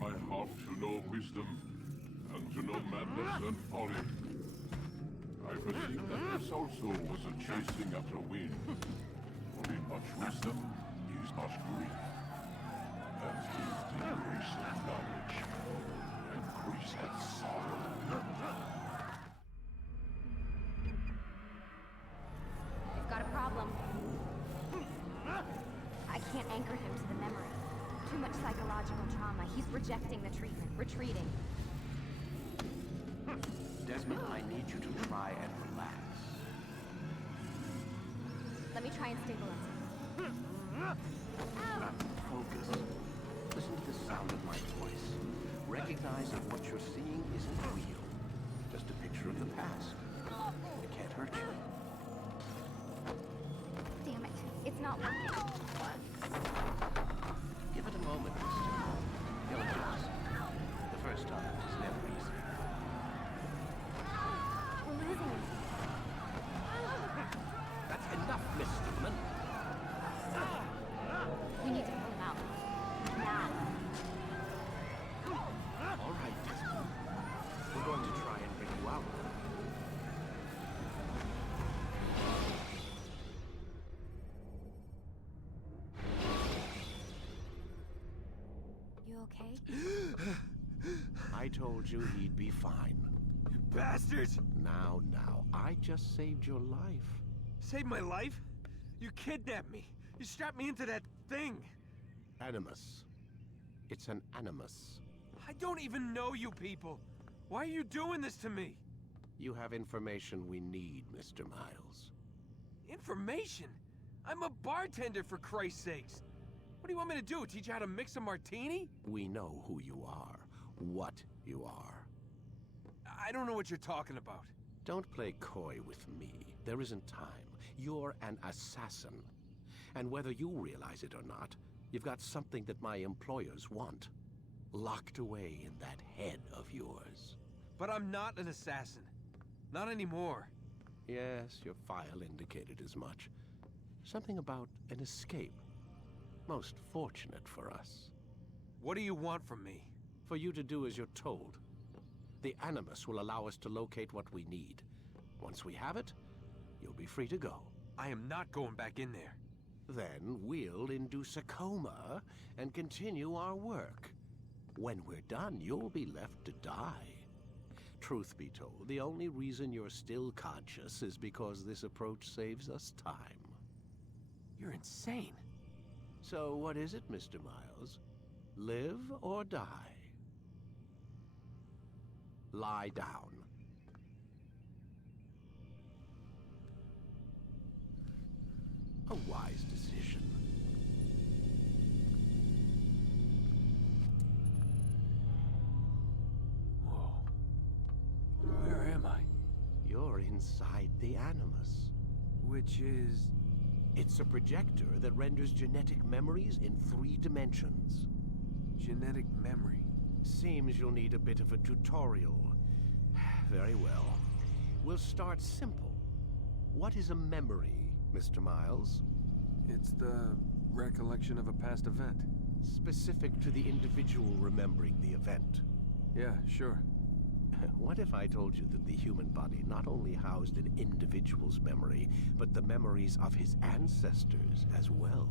my heart to know wisdom, and to know madness and folly. I perceive that this also was a chasing after wind. For in much wisdom is much grief, and with the grace of knowledge increaseth sorrow. I've got a problem. I can't anchor him to the memory. Too much psychological trauma. He's rejecting the treatment, retreating. Desmond, I need you to try and relax. Let me try and stabilize him. Focus. Listen to the sound of my voice. Recognize that what you're seeing isn't real. Just a picture of the past. It can't hurt you. Damn it. It's not working. Give it a moment, mister. He'll adjust. The first time is never easy. We're losing him. That's enough, Miss Stillman. We need to pull him out. Now. All right, Desmond. We're going to try and bring you out. You okay? I told you he'd be fine. Bastards! Now, I just saved your life. Saved my life? You kidnapped me. You strapped me into that thing. Animus. It's an animus. I don't even know you people. Why are you doing this to me? You have information we need, Mr. Miles. Information? I'm a bartender, for Christ's sakes. What do you want me to do? Teach you how to mix a martini? We know who you are, what you are. I don't know what you're talking about. Don't play coy with me. There isn't time. You're an assassin. And whether you realize it or not, you've got something that my employers want. Locked away in that head of yours. But I'm not an assassin. Not anymore. Yes, your file indicated as much. Something about an escape. Most fortunate for us. What do you want from me? For you to do as you're told. The Animus will allow us to locate what we need. Once we have it, you'll be free to go. I am not going back in there. Then we'll induce a coma and continue our work. When we're done, you'll be left to die. Truth be told, the only reason you're still conscious is because this approach saves us time. You're insane. So what is it, Mr. Miles? Live or die? Lie down. A wise decision. Whoa. Where am I? You're inside the Animus. Which is... It's a projector that renders genetic memories in 3 dimensions. genetic memory. Seems you'll need a bit of a tutorial. Very well. We'll start simple. What is a memory, Mr. Miles? It's the recollection of a past event. Specific to the individual remembering the event. Yeah, sure. What if I told you that the human body not only housed an individual's memory, but the memories of his ancestors as well?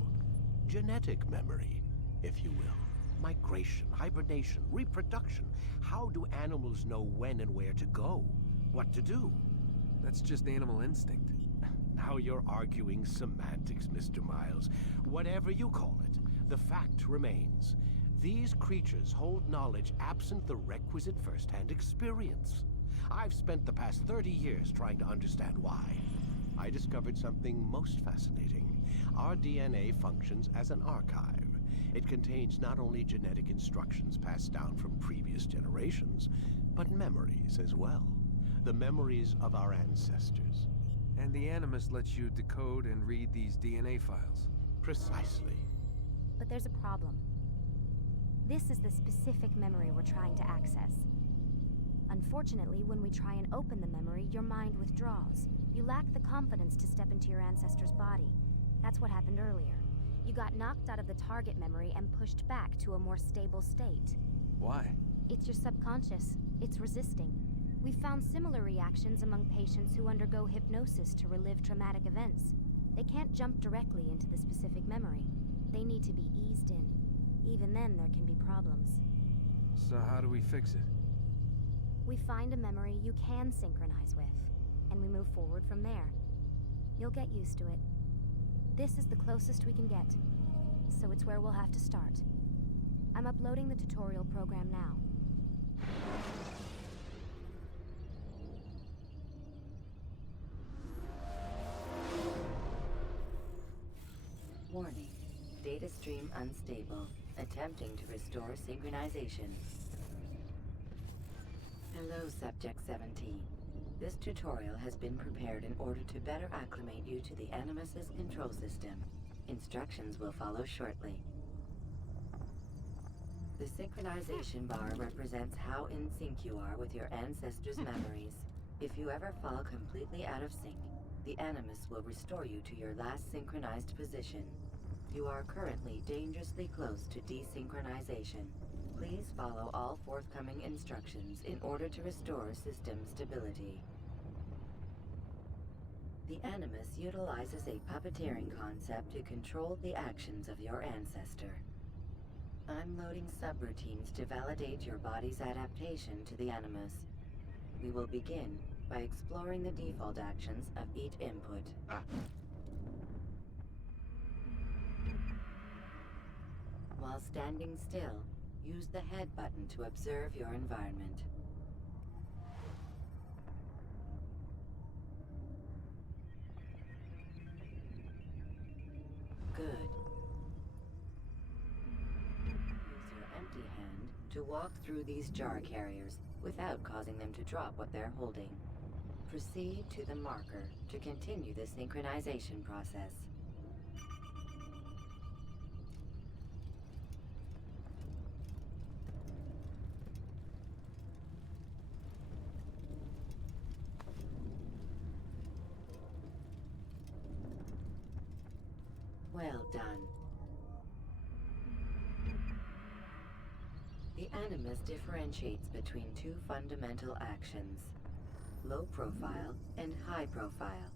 Genetic memory, if you will. Migration, hibernation, reproduction. How do animals know when and where to go? What to do? That's just animal instinct. Now you're arguing semantics, Mr. Miles. Whatever you call it, the fact remains. These creatures hold knowledge absent the requisite first-hand experience. I've spent the past 30 years trying to understand why. I discovered something most fascinating. Our DNA functions as an archive. It contains not only genetic instructions passed down from previous generations, but memories as well. The memories of our ancestors. And the Animus lets you decode and read these DNA files. Precisely. But there's a problem. This is the specific memory we're trying to access. Unfortunately, when we try and open the memory, your mind withdraws. You lack the confidence to step into your ancestor's body. That's what happened earlier. You got knocked out of the target memory and pushed back to a more stable state. Why? It's your subconscious. It's resisting. We've found similar reactions among patients who undergo hypnosis to relive traumatic events. They can't jump directly into the specific memory. They need to be eased in. Even then, there can be problems. So how do we fix it? We find a memory you can synchronize with, and we move forward from there. You'll get used to it. This is the closest we can get, so it's where we'll have to start. I'm uploading the tutorial program now. Warning. Data stream unstable. Attempting to restore synchronization. Hello, Subject 17. This tutorial has been prepared in order to better acclimate you to the Animus's control system. Instructions will follow shortly. The synchronization bar represents how in sync you are with your ancestors' memories. If you ever fall completely out of sync, the Animus will restore you to your last synchronized position. You are currently dangerously close to desynchronization. Please follow all forthcoming instructions in order to restore system stability. The Animus utilizes a puppeteering concept to control the actions of your ancestor. I'm loading subroutines to validate your body's adaptation to the Animus. We will begin by exploring the default actions of each input. While standing still, use the head button to observe your environment. Good. Use your empty hand to walk through these jar carriers without causing them to drop what they're holding. Proceed to the marker to continue the synchronization process. Well done. The Animus differentiates between two fundamental actions: low profile and high profile.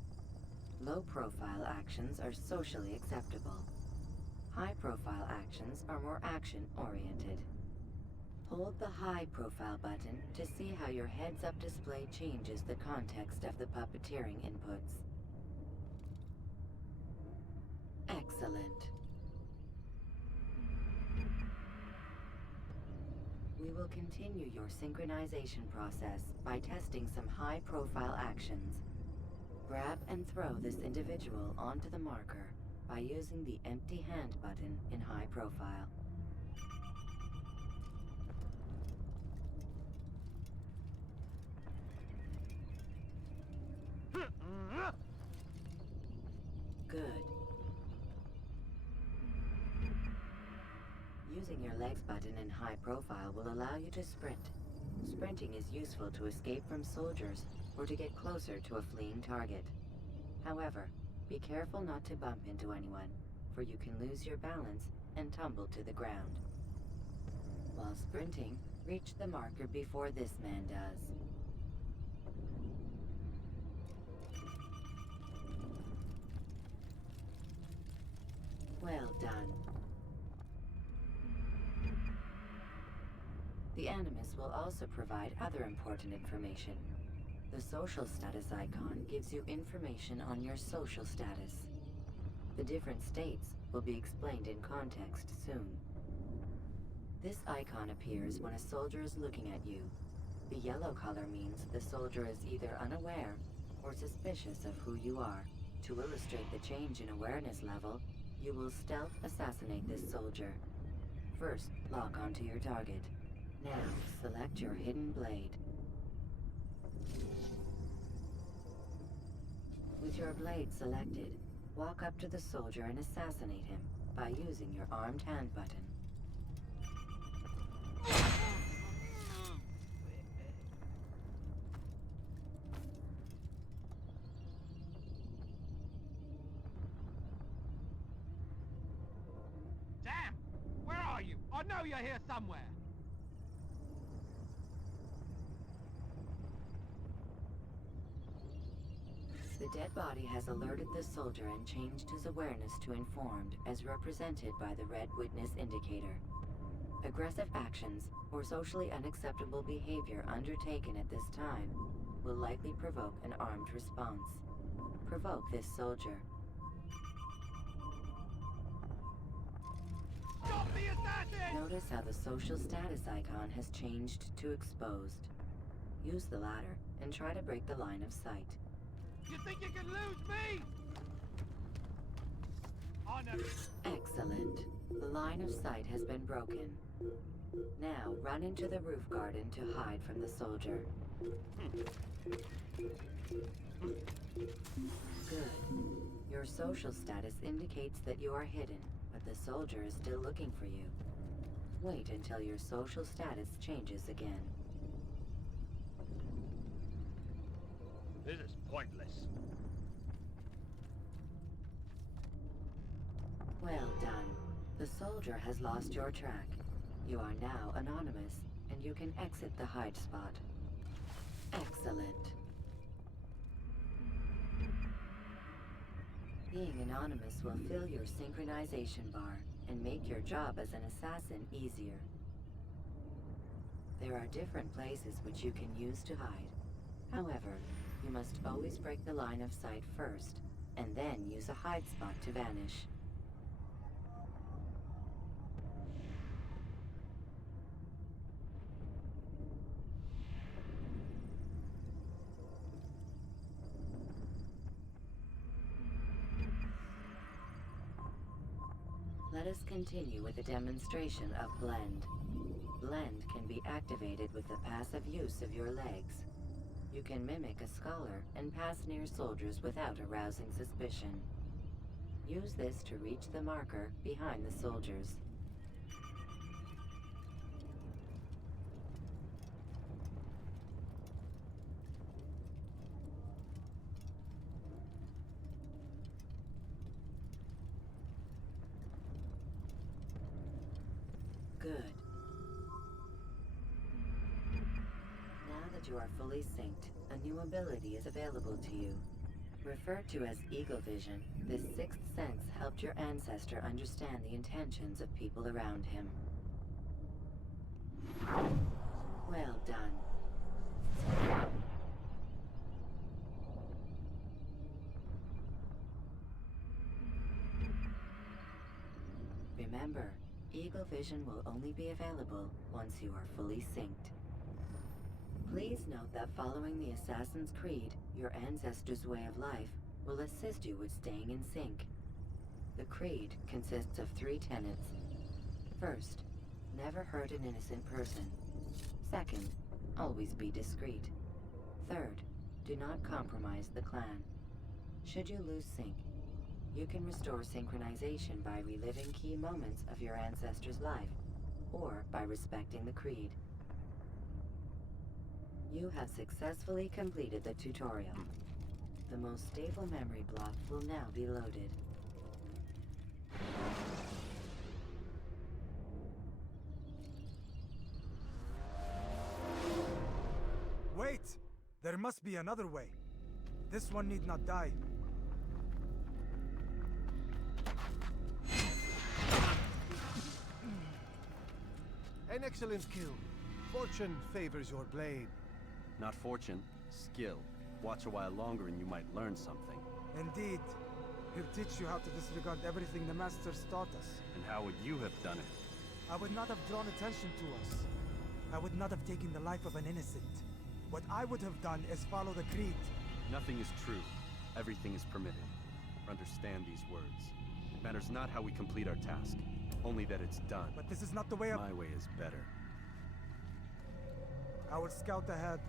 Low profile actions are socially acceptable. High profile actions are more action oriented. Hold the high profile button to see how your heads up display changes the context of the puppeteering inputs. Excellent. We will continue your synchronization process by testing some high-profile actions. Grab and throw this individual onto the marker by using the empty hand button in high profile. Good. Using your legs button in high profile will allow you to sprint. Sprinting is useful to escape from soldiers or to get closer to a fleeing target. However, be careful not to bump into anyone, for you can lose your balance and tumble to the ground. While sprinting, reach the marker before this man does. Well done. The Animus will also provide other important information. The social status icon gives you information on your social status. The different states will be explained in context soon. This icon appears when a soldier is looking at you. The yellow color means the soldier is either unaware or suspicious of who you are. To illustrate the change in awareness level, you will stealth assassinate this soldier. First, lock onto your target. Now, select your hidden blade. With your blade selected, walk up to the soldier and assassinate him by using your armed hand button. Damn! Where are you? I know you're here somewhere. The dead body has alerted the soldier and changed his awareness to informed, as represented by the red witness indicator. Aggressive actions or socially unacceptable behavior undertaken at this time will likely provoke an armed response. Provoke this soldier. Stop the assassin! Notice how the social status icon has changed to exposed. Use the latter and try to break the line of sight. You think you can lose me? Honor. Excellent. The line of sight has been broken. Now run into the roof garden to hide from the soldier. Good. Your social status indicates that you are hidden, but the soldier is still looking for you. Wait until your social status changes again. This is pointless. Well done. The soldier has lost your track. You are now anonymous, and you can exit the hide spot. Excellent. Being anonymous will fill your synchronization bar and make your job as an assassin easier. There are different places which you can use to hide. However, you must always break the line of sight first, and then use a hide spot to vanish. Let us continue with a demonstration of Blend. Blend can be activated with the passive use of your legs. You can mimic a scholar and pass near soldiers without arousing suspicion. Use this to reach the marker behind the soldiers. Good. Now that you are fully synced, a new ability is available to you. Referred to as Eagle Vision, this sixth sense helped your ancestor understand the intentions of people around him. Well done. Remember, Eagle Vision will only be available once you are fully synced. Please note that following the Assassin's Creed, your ancestors' way of life will assist you with staying in sync. The Creed consists of 3 tenets. First, never hurt an innocent person. Second, always be discreet. Third, do not compromise the clan. Should you lose sync, you can restore synchronization by reliving key moments of your ancestor's life, or by respecting the Creed. You have successfully completed the tutorial. The most stable memory block will now be loaded. Wait! There must be another way. This one need not die. An excellent kill. Fortune favors your blade. Not fortune, skill. Watch a while longer and you might learn something. Indeed. He'll teach you how to disregard everything the Masters taught us. And how would you have done it? I would not have drawn attention to us. I would not have taken the life of an innocent. What I would have done is follow the Creed. Nothing is true. Everything is permitted. Understand these words. It matters not how we complete our task, only that it's done. But this is not the way of... My way is better. I will scout ahead.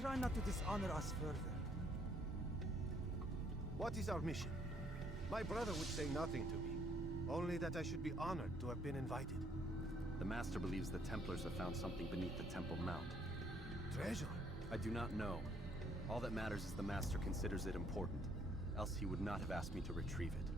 Try not to dishonor us further. What is our mission? My brother would say nothing to me. Only that I should be honored to have been invited. The Master believes the Templars have found something beneath the Temple Mount. Treasure? I do not know. All that matters is the Master considers it important. Else he would not have asked me to retrieve it.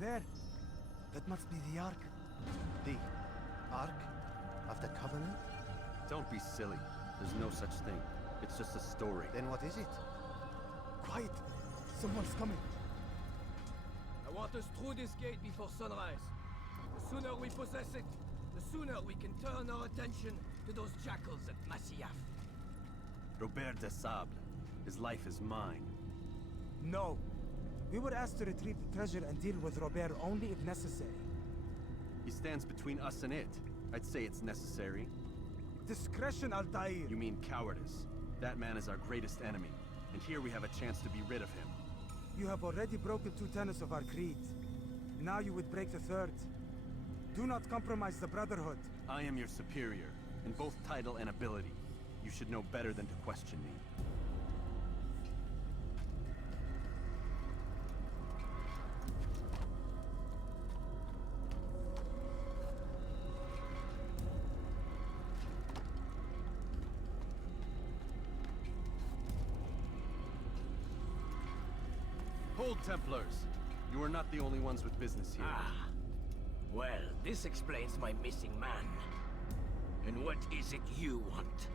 There. That must be the Ark. The Ark of the Covenant? Don't be silly. There's no such thing. It's just a story. Then what is it? Quiet. Someone's coming. I want us through this gate before sunrise. The sooner we possess it, the sooner we can turn our attention to those jackals at Masyaf. Robert de Sable. His life is mine. No. We were asked to retrieve the treasure and deal with Robert only if necessary. He stands between us and it. I'd say it's necessary. Discretion, Altair. You mean cowardice. That man is our greatest enemy, and here we have a chance to be rid of him. You have already broken 2 tenets of our creed. Now you would break the 3rd. Do not compromise the Brotherhood. I am your superior, in both title and ability. You should know better than to question me. Hold, Templars! You are not the only ones with business here. Ah. Well, this explains my missing man. And what is it you want?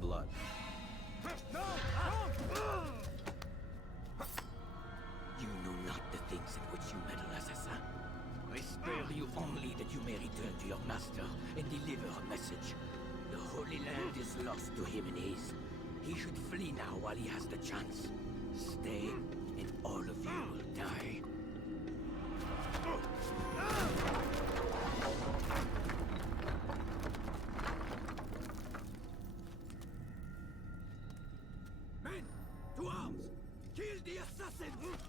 Blood. No! You know not the things in which you meddle, assassin. I spare you only that you may return to your master and deliver a message. The Holy Land is lost to him and his. He should flee now while he has the chance. Stay, and all of you will die. Men, to arms! Kill the assassins!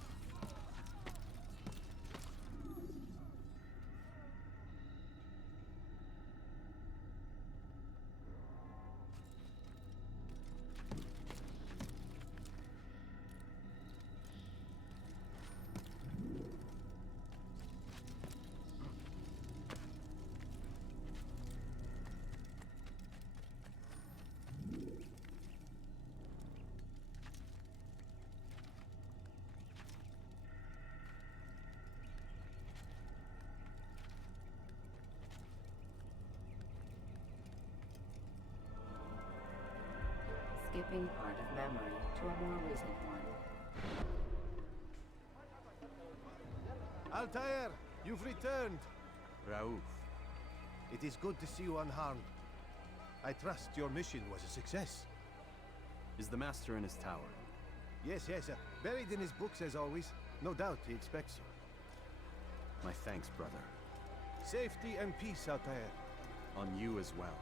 Skipping part of memory to a more recent one. Altair, you've returned. Raouf. It is good to see you unharmed. I trust your mission was a success. Is the Master in his tower? Yes, buried in his books as always. No doubt he expects you. My thanks, brother. Safety and peace, Altair. On you as well.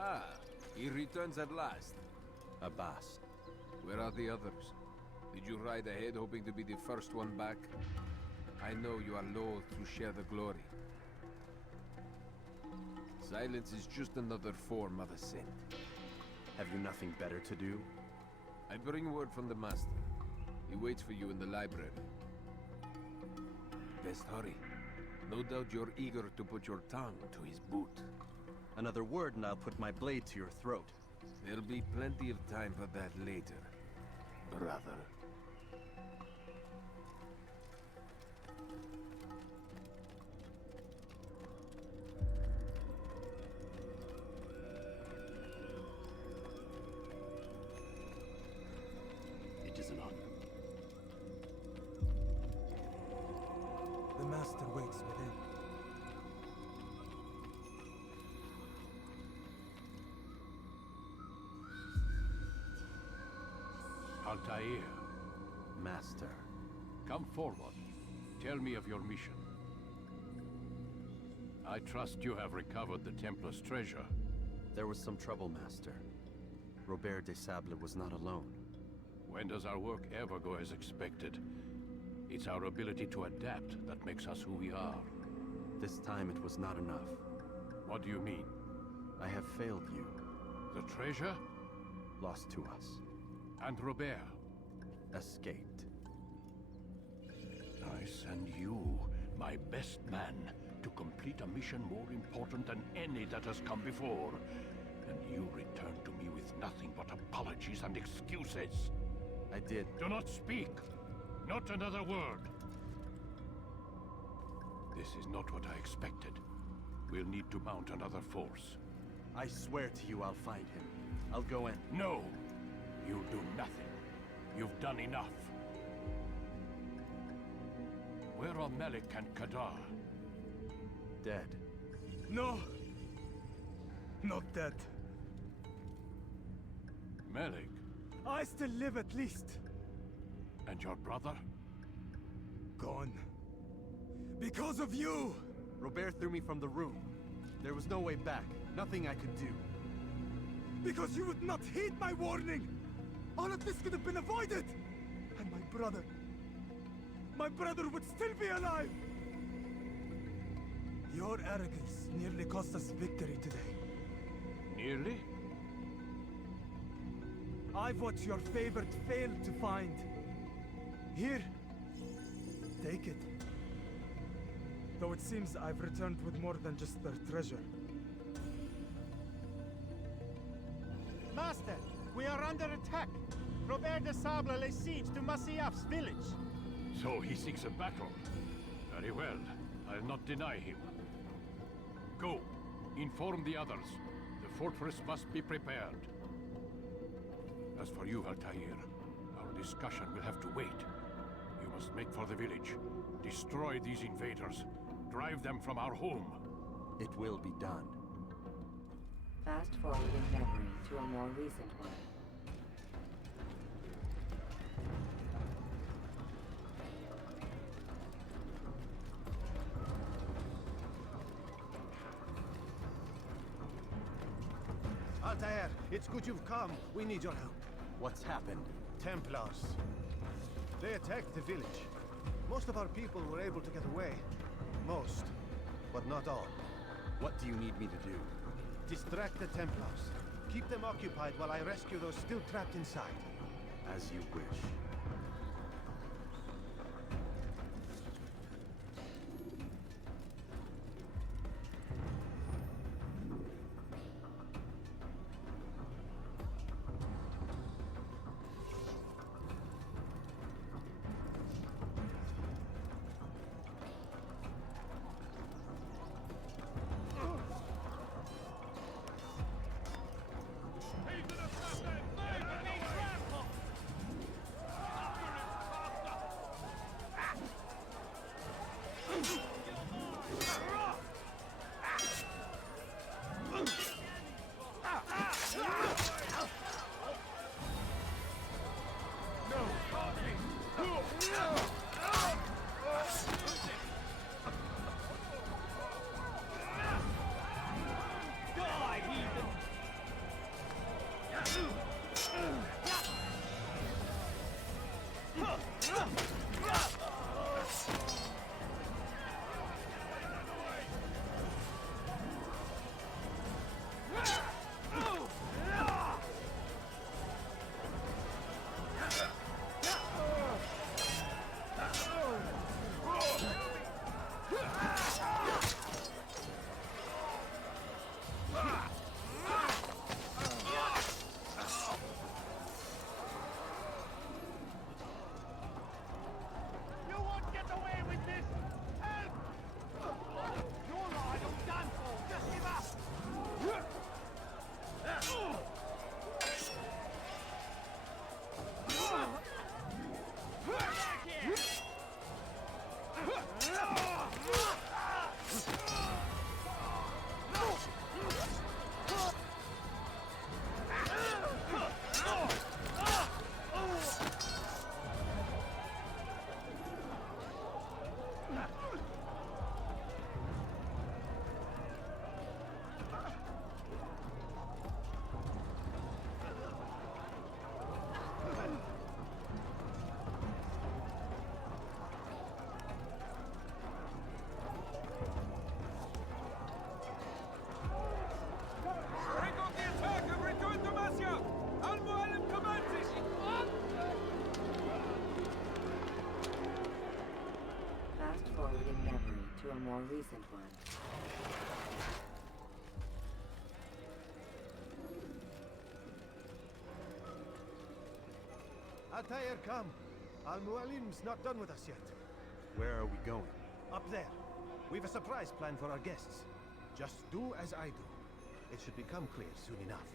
Ah, he returns at last. Abbas. Where are the others? Did you ride ahead hoping to be the first one back? I know you are loath to share the glory. Silence is just another form of assent. Have you nothing better to do? I bring word from the Master. He waits for you in the library. Best hurry. No doubt you're eager to put your tongue to his boot. Another word and I'll put my blade to your throat. There'll be plenty of time for that later, brother. It is an honor. The Master waits within. Altair, Master. come forward. Tell me of your mission. I trust you have recovered the Templar's treasure. There was some trouble, Master. Robert de Sable was not alone. When does our work ever go as expected? It's our ability to adapt that makes us who we are. This time it was not enough. What do you mean? I have failed you. The treasure? Lost to us. And Robert? Escaped. I send you, my best man, to complete a mission more important than any that has come before. And you return to me with nothing but apologies and excuses. I did. Do not speak! Not another word! This is not what I expected. We'll need to mount another force. I swear to you I'll find him. I'll go in. No! You'll do nothing. You've done enough. Where are Malik and Kadar? Dead. No! Not dead. Malik? I still live at least. And your brother? Gone. Because of you! Robert threw me from the room. There was no way back. Nothing I could do. Because you would not heed my warning! All of this could have been avoided! And my brother would still be alive! Your arrogance nearly cost us victory today. Nearly? I've what your favorite failed to find. Here, take it. Though it seems I've returned with more than just their treasure. Master, we are under attack. Robert de Sable lays siege to Masyaf's village. So he seeks a battle. Very well. I'll not deny him. Go. Inform the others. The fortress must be prepared. As for you, Altair, our discussion will have to wait. You must make for the village. Destroy these invaders. Drive them from our home. It will be done. Fast forward in memory to a more recent one. Altair, it's good you've come. We need your help. What's happened? Templars. They attacked the village. Most of our people were able to get away. Most, but not all. What do you need me to do? Distract the Templars. Keep them occupied while I rescue those still trapped inside. As you wish. more recent one. Altair, come. Al-Mualim's not done with us yet. Where are we going? Up there. We've a surprise plan for our guests. Just do as I do. It should become clear soon enough.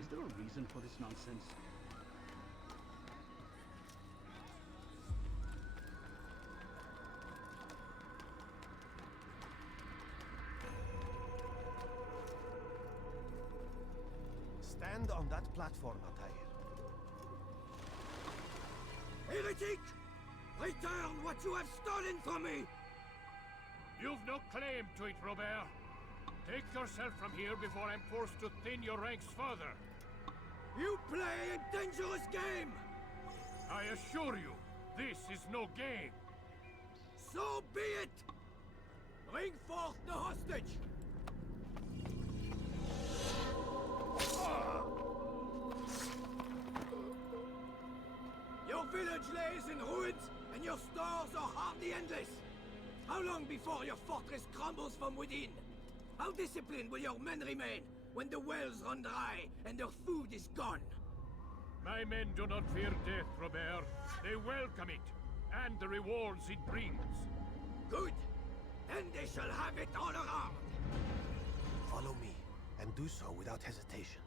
Is there a reason for this nonsense? Stand on that platform, Altair. Heretic! Return what you have stolen from me! You've no claim to it, Robert. Take yourself from here before I'm forced to thin your ranks further. You play a dangerous game! I assure you, this is no game. So be it! Bring forth the hostage! Your village lays in ruins, and your stores are hardly endless. How long before your fortress crumbles from within? How disciplined will your men remain when the wells run dry and their food is gone? My men do not fear death, Robert. They welcome it, and the rewards it brings. Good. Then they shall have it all around. Follow me, and do so without hesitation.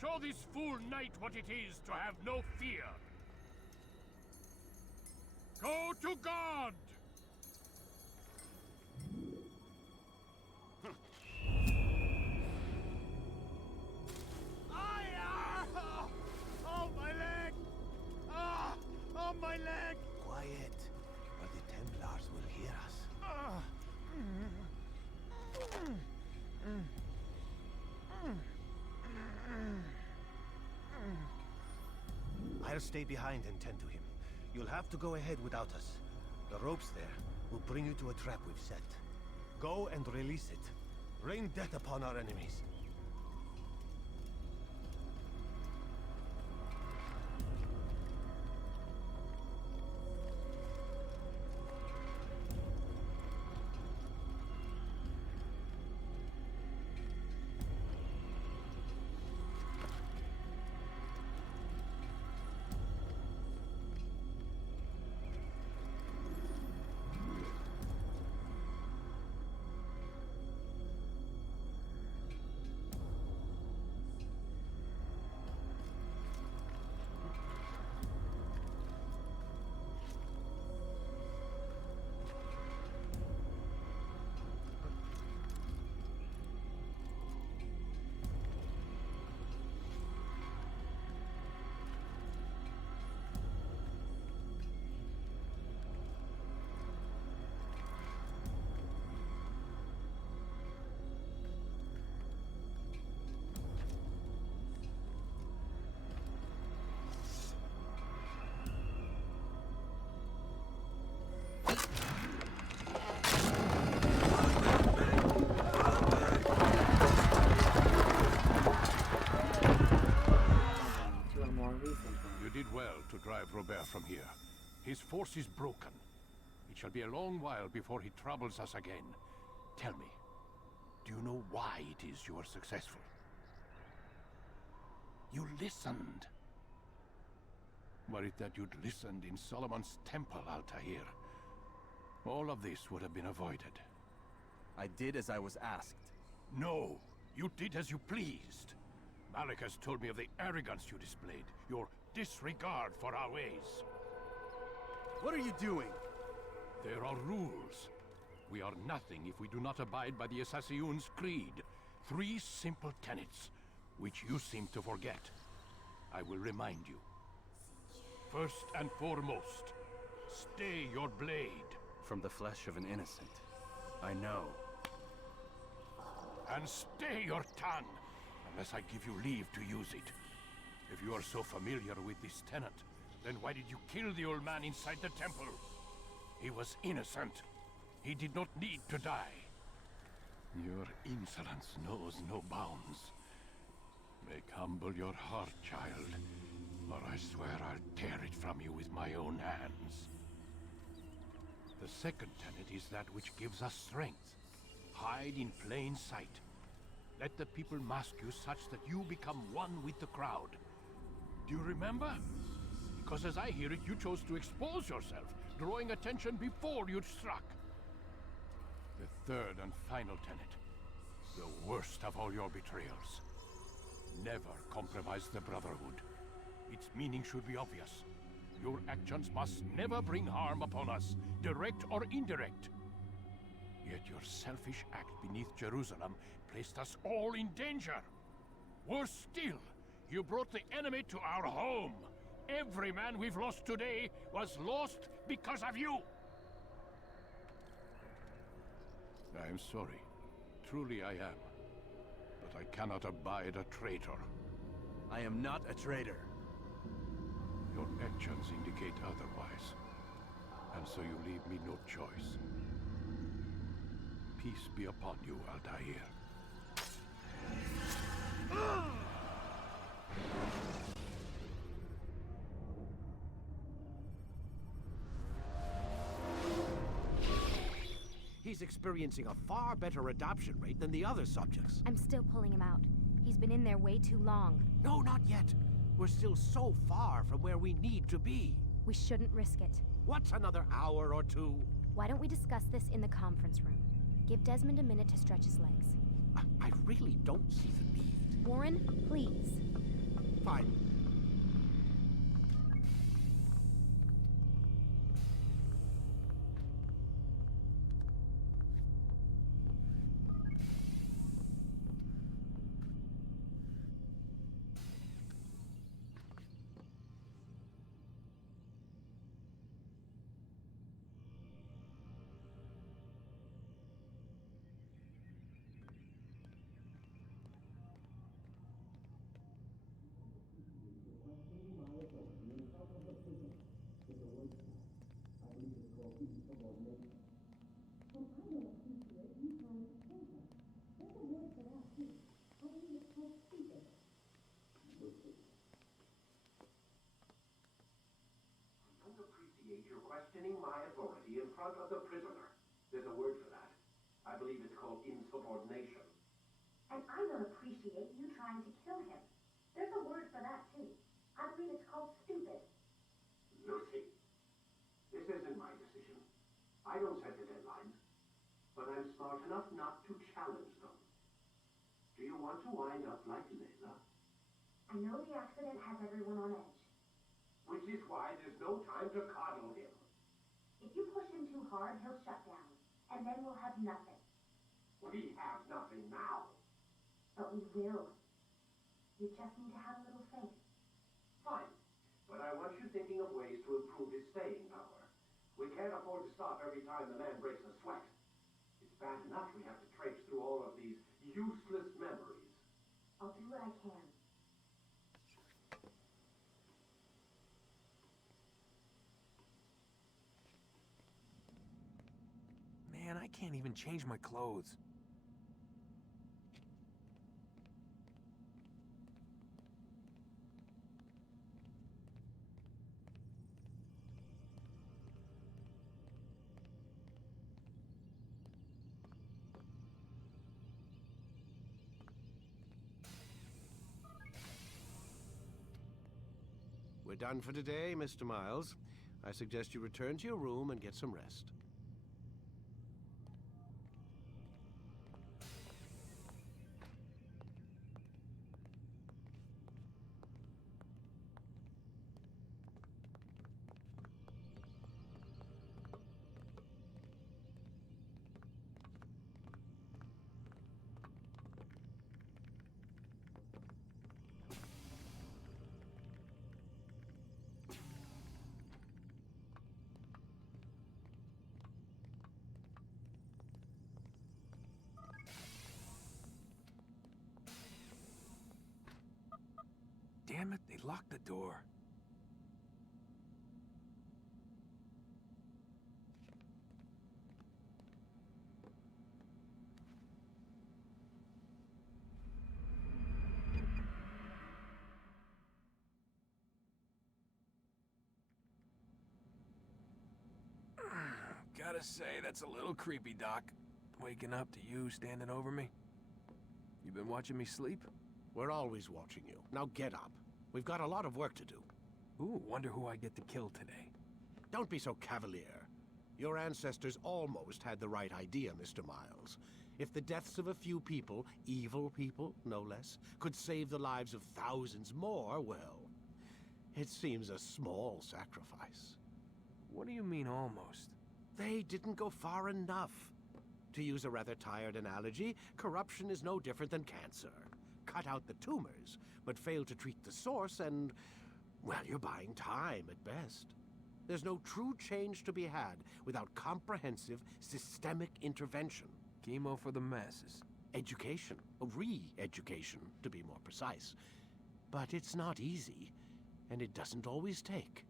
Show this fool knight what it is to have no fear. Go to God! Oh, my leg! Ah! Oh, my leg! Quiet, or the Templars will hear us. I'll stay behind and tend to him. You'll have to go ahead without us. The ropes there will bring you to a trap we've set. Go and release it. Rain death upon our enemies. To drive Robert from here. His force is broken. It shall be a long while before he troubles us again. Tell me, do you know why it is you are successful? You listened. Were it that you'd listened in Solomon's temple, Altair, all of this would have been avoided. I did as I was asked. No, you did as you pleased. Malik has told me of the arrogance you displayed, your disregard for our ways. What are you doing? There are rules. We are nothing if we do not abide by the Assassin's creed. 3 simple tenets, which you seem to forget. I will remind you. First and foremost, stay your blade. From the flesh of an innocent. I know. And stay your tongue, unless I give you leave to use it. If you are so familiar with this tenet, then why did you kill the old man inside the temple? He was innocent. He did not need to die. Your insolence knows no bounds. Make humble your heart, child, or I swear I'll tear it from you with my own hands. The second tenet is that which gives us strength. Hide in plain sight. Let the people mask you such that you become one with the crowd. Do you remember? Because as I hear it, you chose to expose yourself, drawing attention before you'd struck. The third and final tenet. The worst of all your betrayals. Never compromise the Brotherhood. Its meaning should be obvious. Your actions must never bring harm upon us, direct or indirect. Yet your selfish act beneath Jerusalem placed us all in danger. Worse still, you brought the enemy to our home. Every man we've lost today was lost because of you. I'm sorry. Truly I am. But I cannot abide a traitor. I am not a traitor. Your actions indicate otherwise. And so you leave me no choice. Peace be upon you, Altair. He's experiencing a far better adoption rate than the other subjects. I'm still pulling him out. He's been in there way too long. No, not yet. We're still so far from where we need to be. We shouldn't risk it. What's another hour or two? Why don't we discuss this in the conference room? Give Desmond a minute to stretch his legs. I really don't see the need. Warren, please. Fine. Questioning my authority in front of the prisoner. There's a word for that. I believe it's called insubordination. And I don't appreciate you trying to kill him. There's a word for that, too. I believe it's called stupid. Lucy, this isn't my decision. I don't set the deadlines. But I'm smart enough not to challenge them. Do you want to wind up like Layla? I know the accident has everyone on edge. Which is why there's no time to coddle him. If you push him too hard, he'll shut down. And then we'll have nothing. We have nothing now. But we will. You just need to have a little faith. Fine. But I want you thinking of ways to improve his staying power. We can't afford to stop every time the man breaks a sweat. It's bad enough we have to traipse through all of these useless memories. I'll do what I can. Man, I can't even change my clothes. We're done for today, Mr. Miles. I suggest you return to your room and get some rest. Damn it, they locked the door. gotta say, that's a little creepy, Doc. Waking up to you standing over me. You been watching me sleep? We're always watching you. Now get up. We've got a lot of work to do. Ooh, wonder who I get to kill today. Don't be so cavalier. Your ancestors almost had the right idea, Mr. Miles. If the deaths of a few people, evil people, no less, could save the lives of thousands more, well, it seems a small sacrifice. What do you mean, almost? They didn't go far enough. To use a rather tired analogy, corruption is no different than cancer. Cut out the tumors, but fail to treat the source and, well, you're buying time at best. There's no true change to be had without comprehensive, systemic intervention. Chemo for the masses. Education. Re-education, to be more precise. But it's not easy, and it doesn't always take.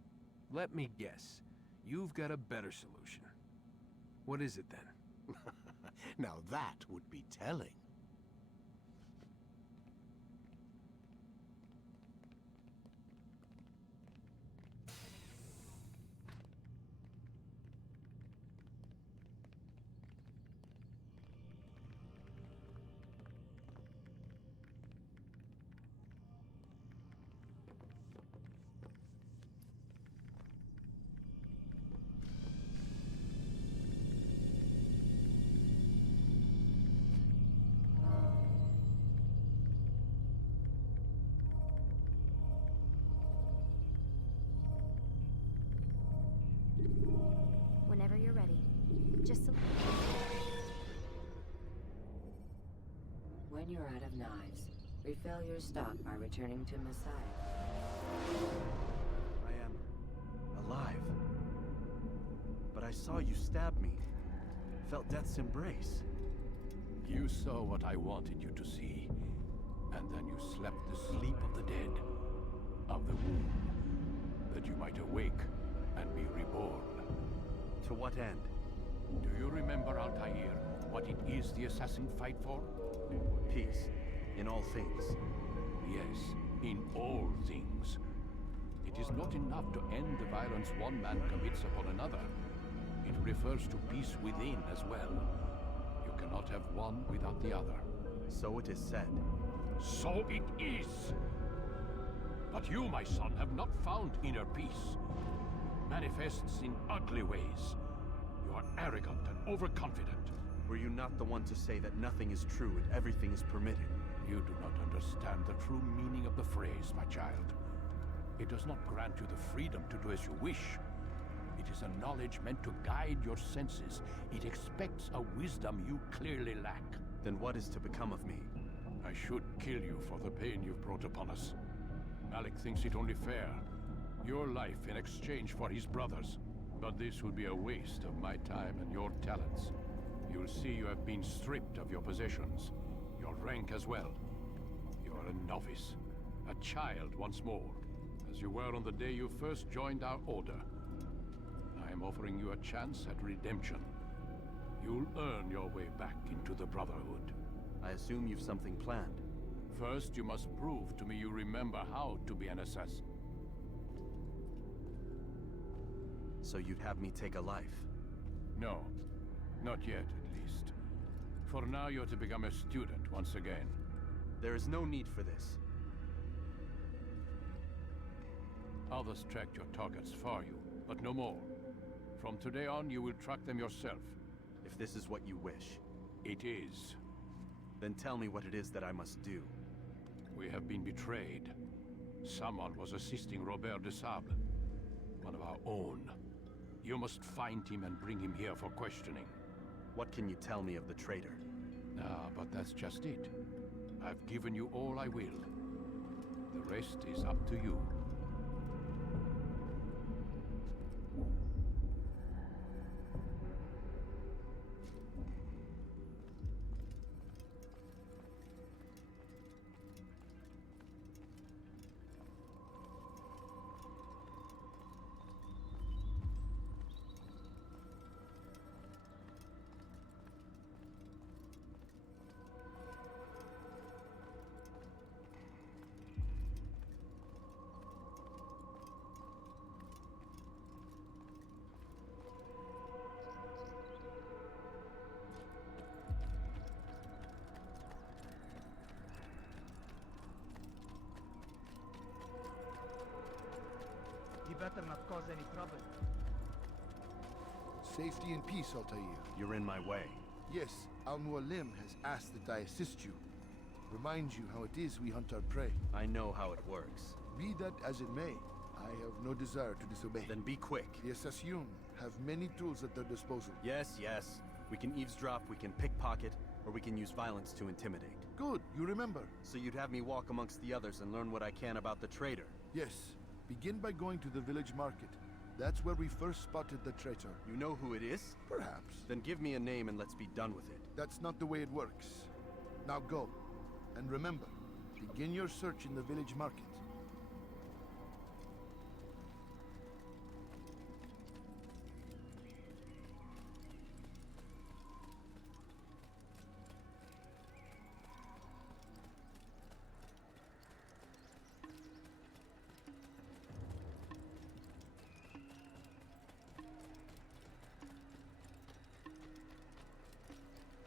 Let me guess. You've got a better solution. What is it, then? Now that would be telling. Whenever you're ready. Just a... When you're out of knives, refill your stock by returning to Messiah. I am alive. But I saw you stab me. Felt death's embrace. You saw what I wanted you to see, and then you slept the sleep of the dead, of the womb, that you might awake and be reborn. To what end? Do you remember, Altair, what it is the assassin fight for? Peace, in all things. Yes, in all things. It is not enough to end the violence one man commits upon another. It refers to peace within as well. You cannot have one without the other. So it is said. So it is! But you, my son, have not found inner peace. Manifests in ugly ways. You are arrogant and overconfident. Were you not the one to say that nothing is true and everything is permitted? You do not understand the true meaning of the phrase, my child. It does not grant you the freedom to do as you wish. It is a knowledge meant to guide your senses. It expects a wisdom you clearly lack. Then what is to become of me? I should kill you for the pain you've brought upon us. Malik thinks it only fair. Your life in exchange for his brother's. But this would be a waste of my time and your talents. You'll see you have been stripped of your possessions. Your rank as well. You are a novice. A child once more. As you were on the day you first joined our order. I am offering you a chance at redemption. You'll earn your way back into the Brotherhood. I assume you've something planned. First, you must prove to me you remember how to be an assassin. So you'd have me take a life? No. Not yet, at least. For now, you're to become a student once again. There is no need for this. Others tracked your targets for you, but no more. From today on, you will track them yourself. If this is what you wish. It is. Then tell me what it is that I must do. We have been betrayed. Someone was assisting Robert de Sable, one of our own. You must find him and bring him here for questioning. What can you tell me of the traitor? Ah, but that's just it. I've given you all I will. The rest is up to you. better not cause any trouble. Safety and peace, Altair. You're in my way. Yes, Al-Mualim has asked that I assist you. Remind you how it is we hunt our prey. I know how it works. Be that as it may, I have no desire to disobey. Then be quick. The Assassin have many tools at their disposal. Yes, yes. We can eavesdrop, we can pickpocket, or we can use violence to intimidate. Good, you remember. So you'd have me walk amongst the others and learn what I can about the traitor? Yes. Begin by going to the village market. That's where we first spotted the traitor. You know who it is? Perhaps. Then give me a name and let's be done with it. That's not the way it works. Now go. And remember, begin your search in the village market.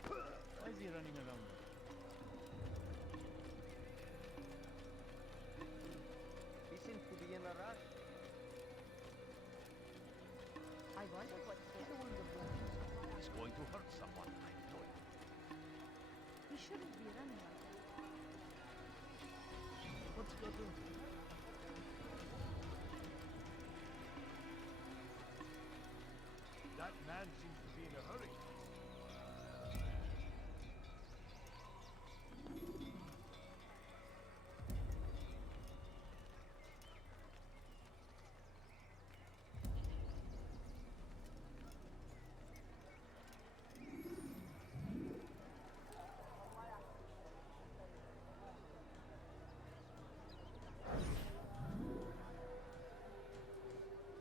Why is he running around? He seems to be in a rush. I wonder what He's going to hurt someone, I know it. He shouldn't be running like that. What's he got to? That man seems to be in a hurry.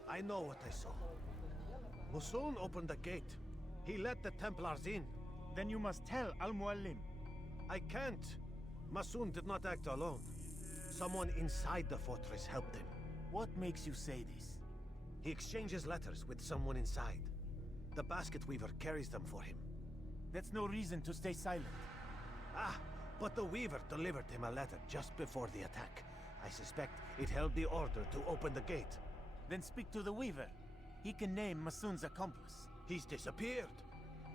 I know what I saw. Musun opened the gate. He let the Templars in. Then you must tell Al-Mualim. I can't. Masun did not act alone. Someone inside the fortress helped him. What makes you say this? He exchanges letters with someone inside. The basket weaver carries them for him. That's no reason to stay silent. Ah, but the weaver delivered him a letter just before the attack. I suspect it held the order to open the gate. Then speak to the weaver. He can name Masun's accomplice. He's disappeared,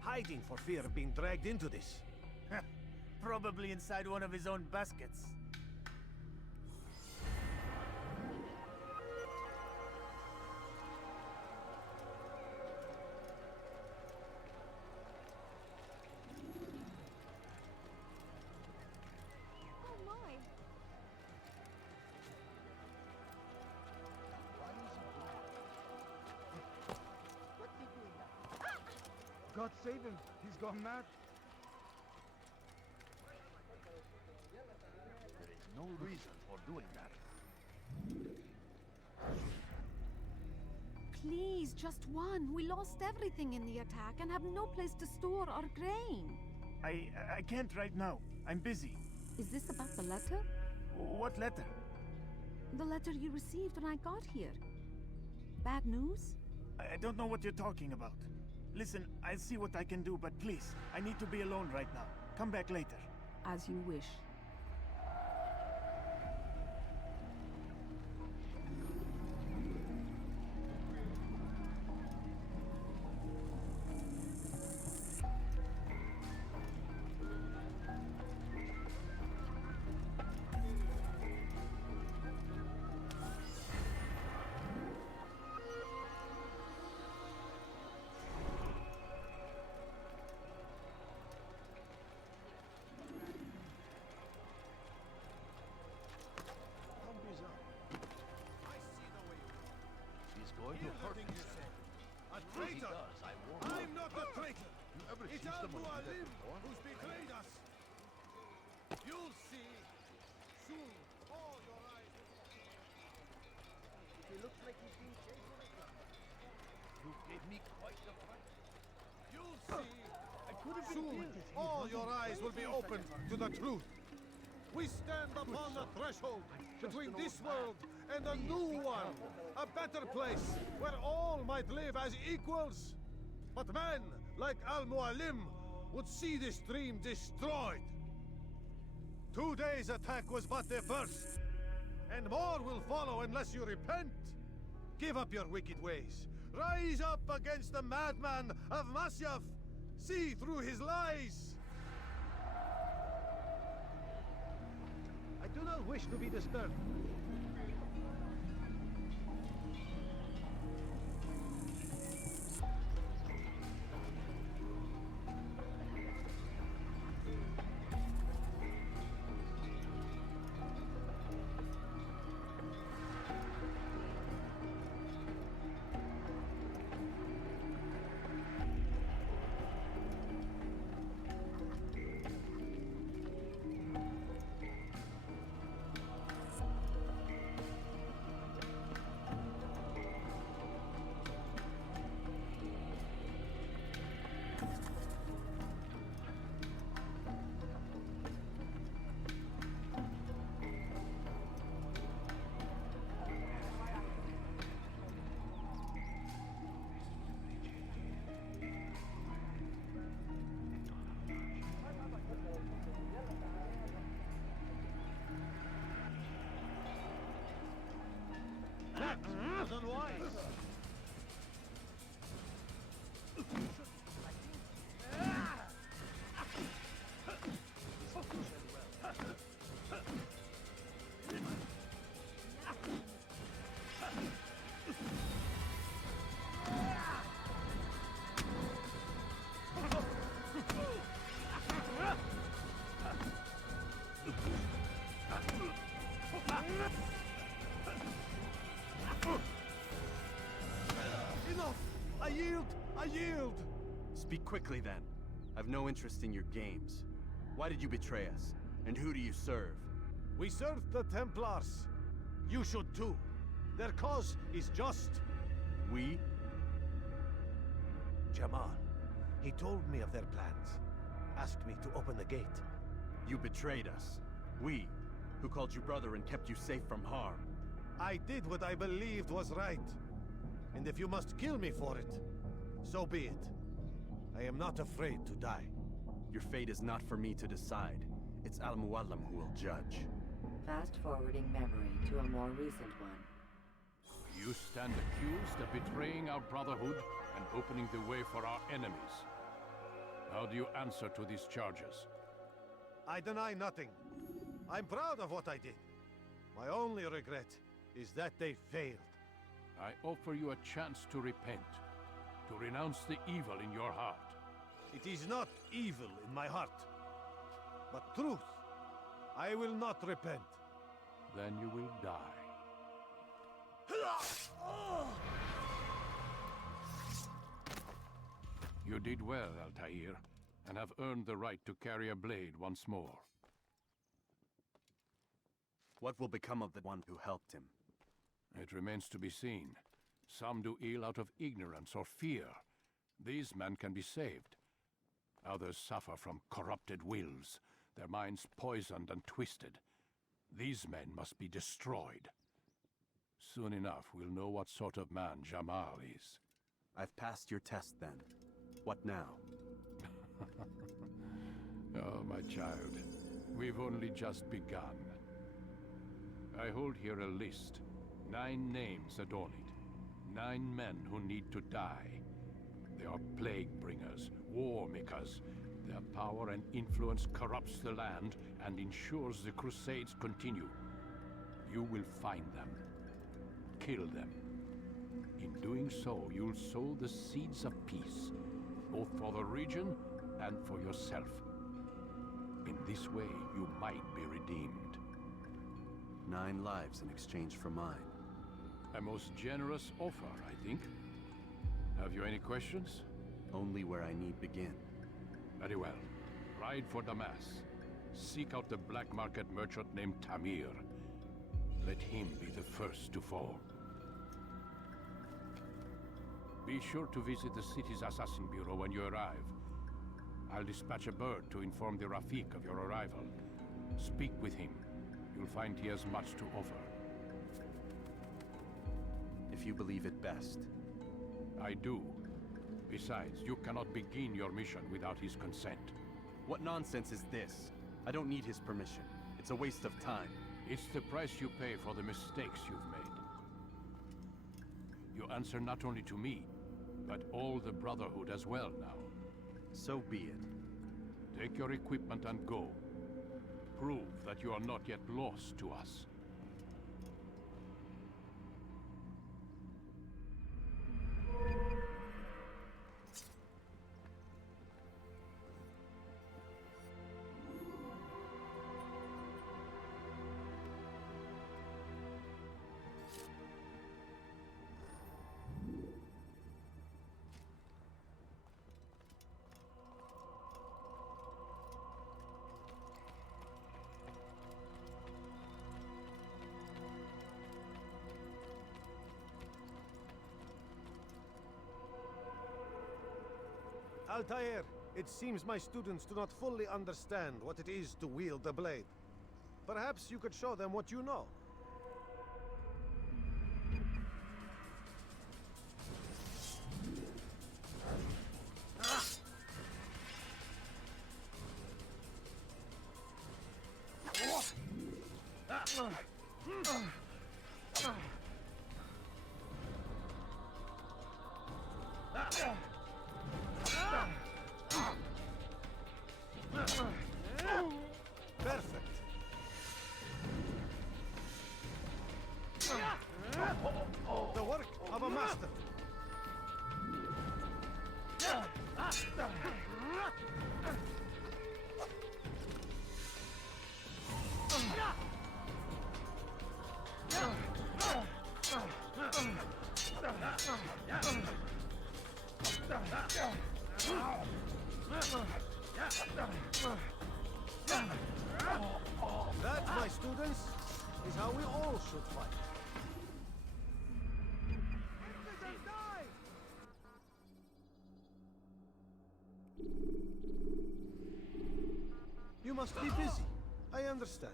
hiding for fear of being dragged into this. Probably inside one of his own baskets. Oh my! What's he doing now? God save him. He's gone mad. There is no reason for doing that. Please, just one. We lost everything in the attack and have no place to store our grain. I can't right now. I'm busy. Is this about the letter? What letter? The letter you received when I got here. Bad news? I don't know what you're talking about. Listen, I'll see what I can do, but please, I need to be alone right now. Come back later. As you wish. He's going to hurt you. A If he traitor! does, I won't. I'm not a traitor! You ever It's see someone do that Al-Mualim before? who's betrayed us! You'll see! Soon, all your eyes He looks like he's being chased. You gave me quite the fright. You'll see! I could have been Soon, killed. all your eyes will be opened to the truth. We stand upon the threshold between this world and a new one, a better place where all might live as equals. But men like Al-Mualim would see this dream destroyed. Today's attack was but the first, and more will follow unless you repent. Give up your wicked ways. Rise up against the madman of Masyaf. See through his lies. I do not wish to be disturbed. Was unwise. Enough! I yield! I yield! Speak quickly then. I've no interest in your games. Why did you betray us? And who do you serve? We serve the Templars. You should too. Their cause is just. We? Jamal. He told me of their plans. Asked me to open the gate. You betrayed us. We, who called you brother and kept you safe from harm. I did what I believed was right. And if you must kill me for it, so be it. I am not afraid to die. Your fate is not for me to decide. It's Al-Muallim who will judge. Fast-forwarding memory to a more recent one. You stand accused of betraying our brotherhood and opening the way for our enemies. How do you answer to these charges? I deny nothing. I'm proud of what I did. My only regret is that they failed. I offer you a chance to repent, to renounce the evil in your heart. It is not evil in my heart, but truth. I will not repent. Then you will die. You did well, Altair, and have earned the right to carry a blade once more. What will become of the one who helped him? It remains to be seen. Some do ill out of ignorance or fear. These men can be saved. Others suffer from corrupted wills, their minds poisoned and twisted. These men must be destroyed. Soon enough, we'll know what sort of man Jamal is. I've passed your test then. What now? Oh, my child. We've only just begun. I hold here a list. 9 names adorn it. 9 men who need to die. They are plague bringers, war makers. Their power and influence corrupts the land and ensures the Crusades continue. You will find them. Kill them. In doing so, you'll sow the seeds of peace, both for the region and for yourself. In this way, you might be redeemed. 9 lives in exchange for mine. A most generous offer, I think. Have you any questions? Only where I need begin. Very well. Ride for Damas. Seek out the black market merchant named Tamir. Let him be the first to fall. Be sure to visit the city's assassin bureau when you arrive. I'll dispatch a bird to inform the Rafik of your arrival. Speak with him. You'll find he has much to offer. If you believe it best. I do. Besides, you cannot begin your mission without his consent. What nonsense is this? I don't need his permission. It's a waste of time. It's the price you pay for the mistakes you've made. You answer not only to me, but all the Brotherhood as well now. So be it. Take your equipment and go. Prove that you are not yet lost to us. Altair, it seems my students do not fully understand what it is to wield the blade. Perhaps you could show them what you know. Perfect. The work of a master. That, my students, is how we all should fight. You must be busy. I understand.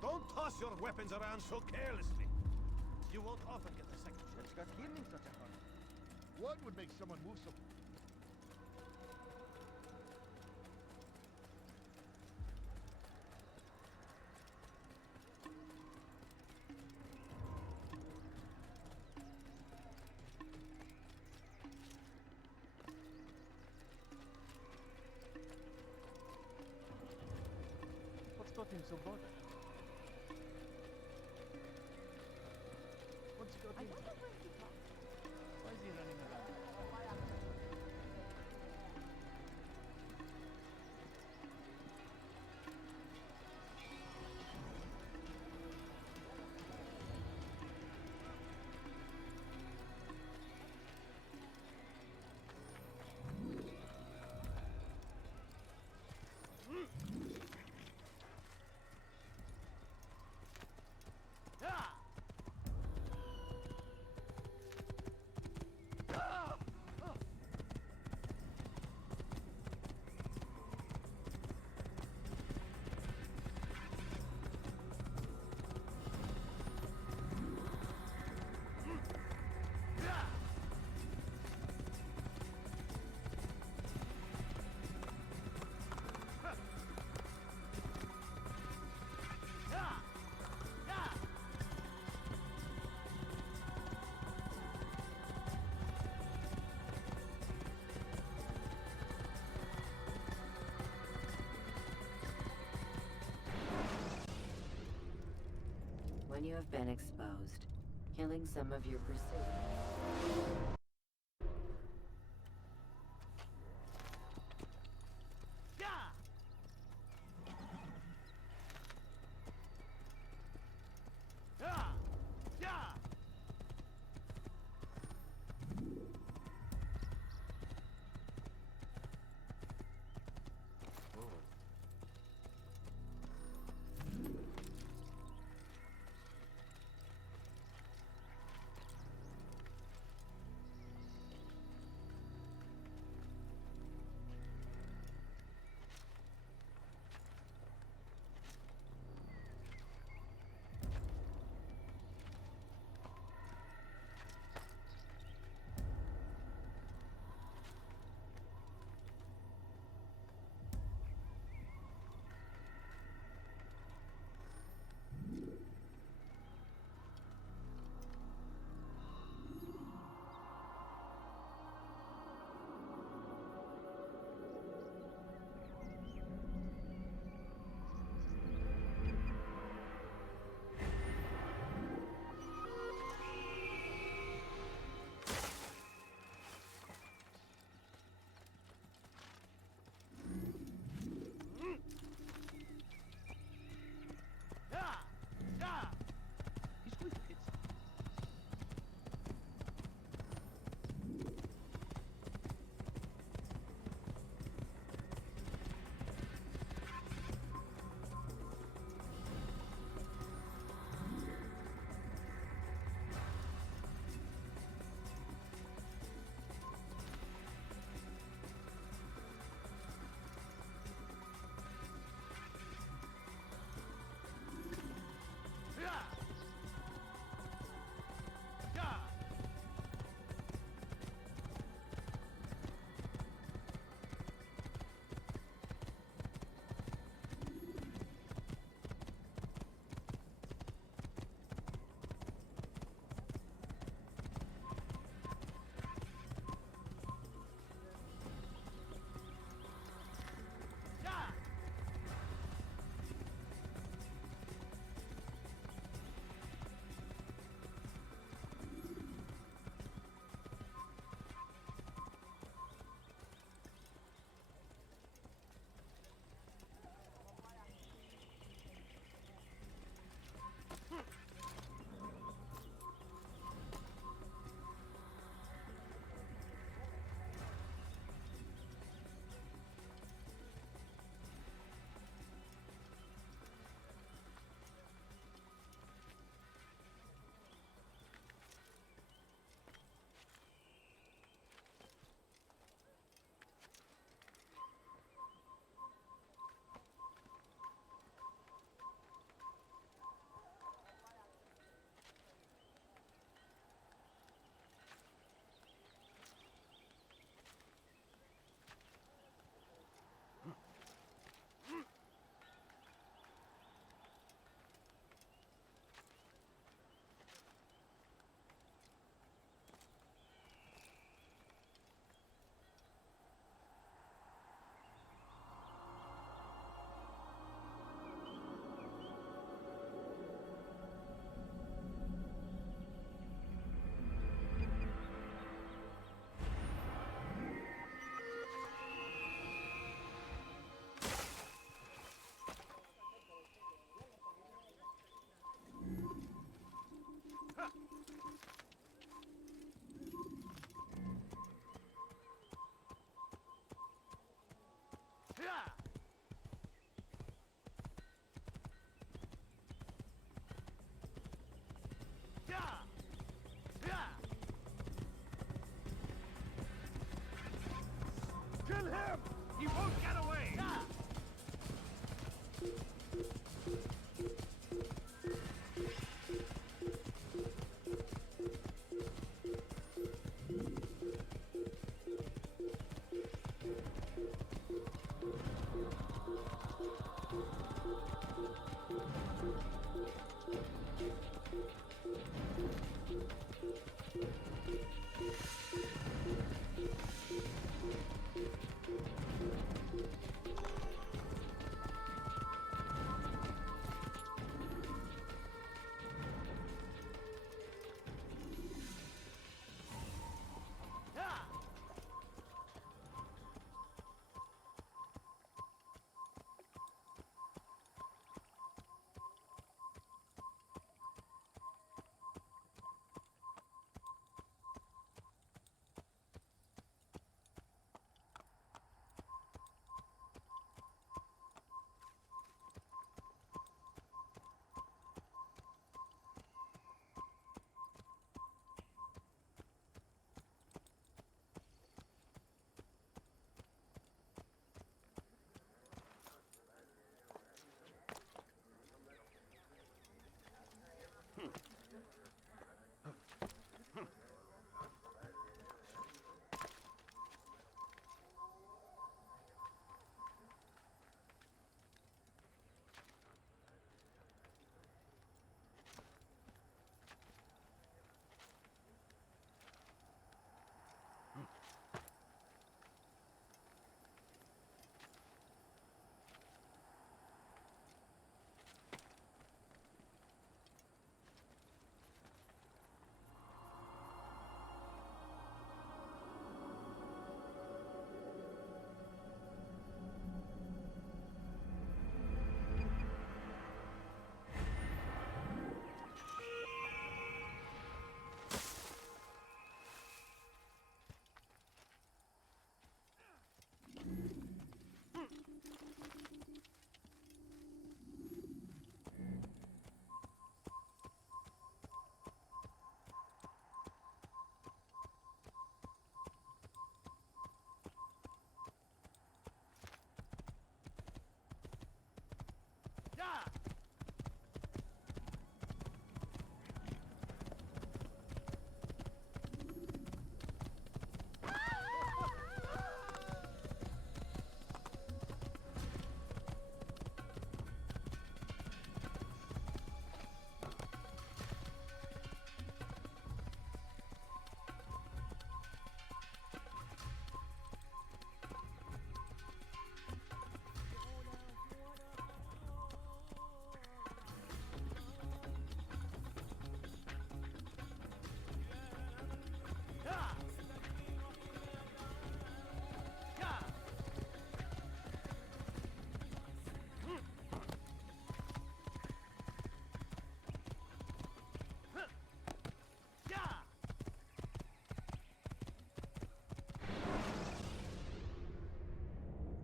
Don't toss your weapons around so carelessly. You won't often get a second chance. What would make someone move so... What's got him so bothered? What's got him? Why is he running around? When you have been exposed, killing some of your pursuers. Kill him! He won't get away!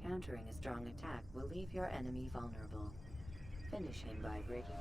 Countering a strong attack will leave your enemy vulnerable. Finish him by breaking.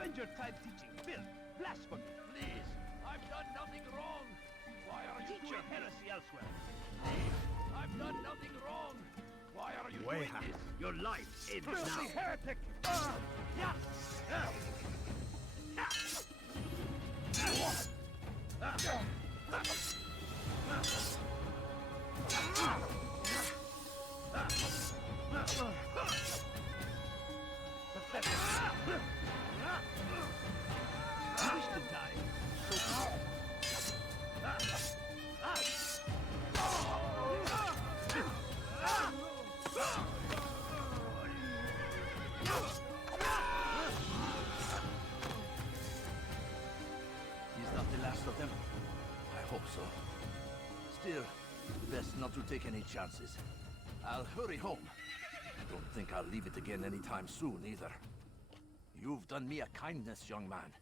Spend your time teaching filth, blasphemy. Please, I've done nothing wrong. Why are you teaching heresy elsewhere? Please, I've done nothing wrong. Why are you doing this? Your life ends now. Filthy heretic! Yeah! Is that the last of them? I hope so. Still, best not to take any chances. I'll hurry home. Don't think I'll leave it again anytime soon, either. You've done me a kindness, young man.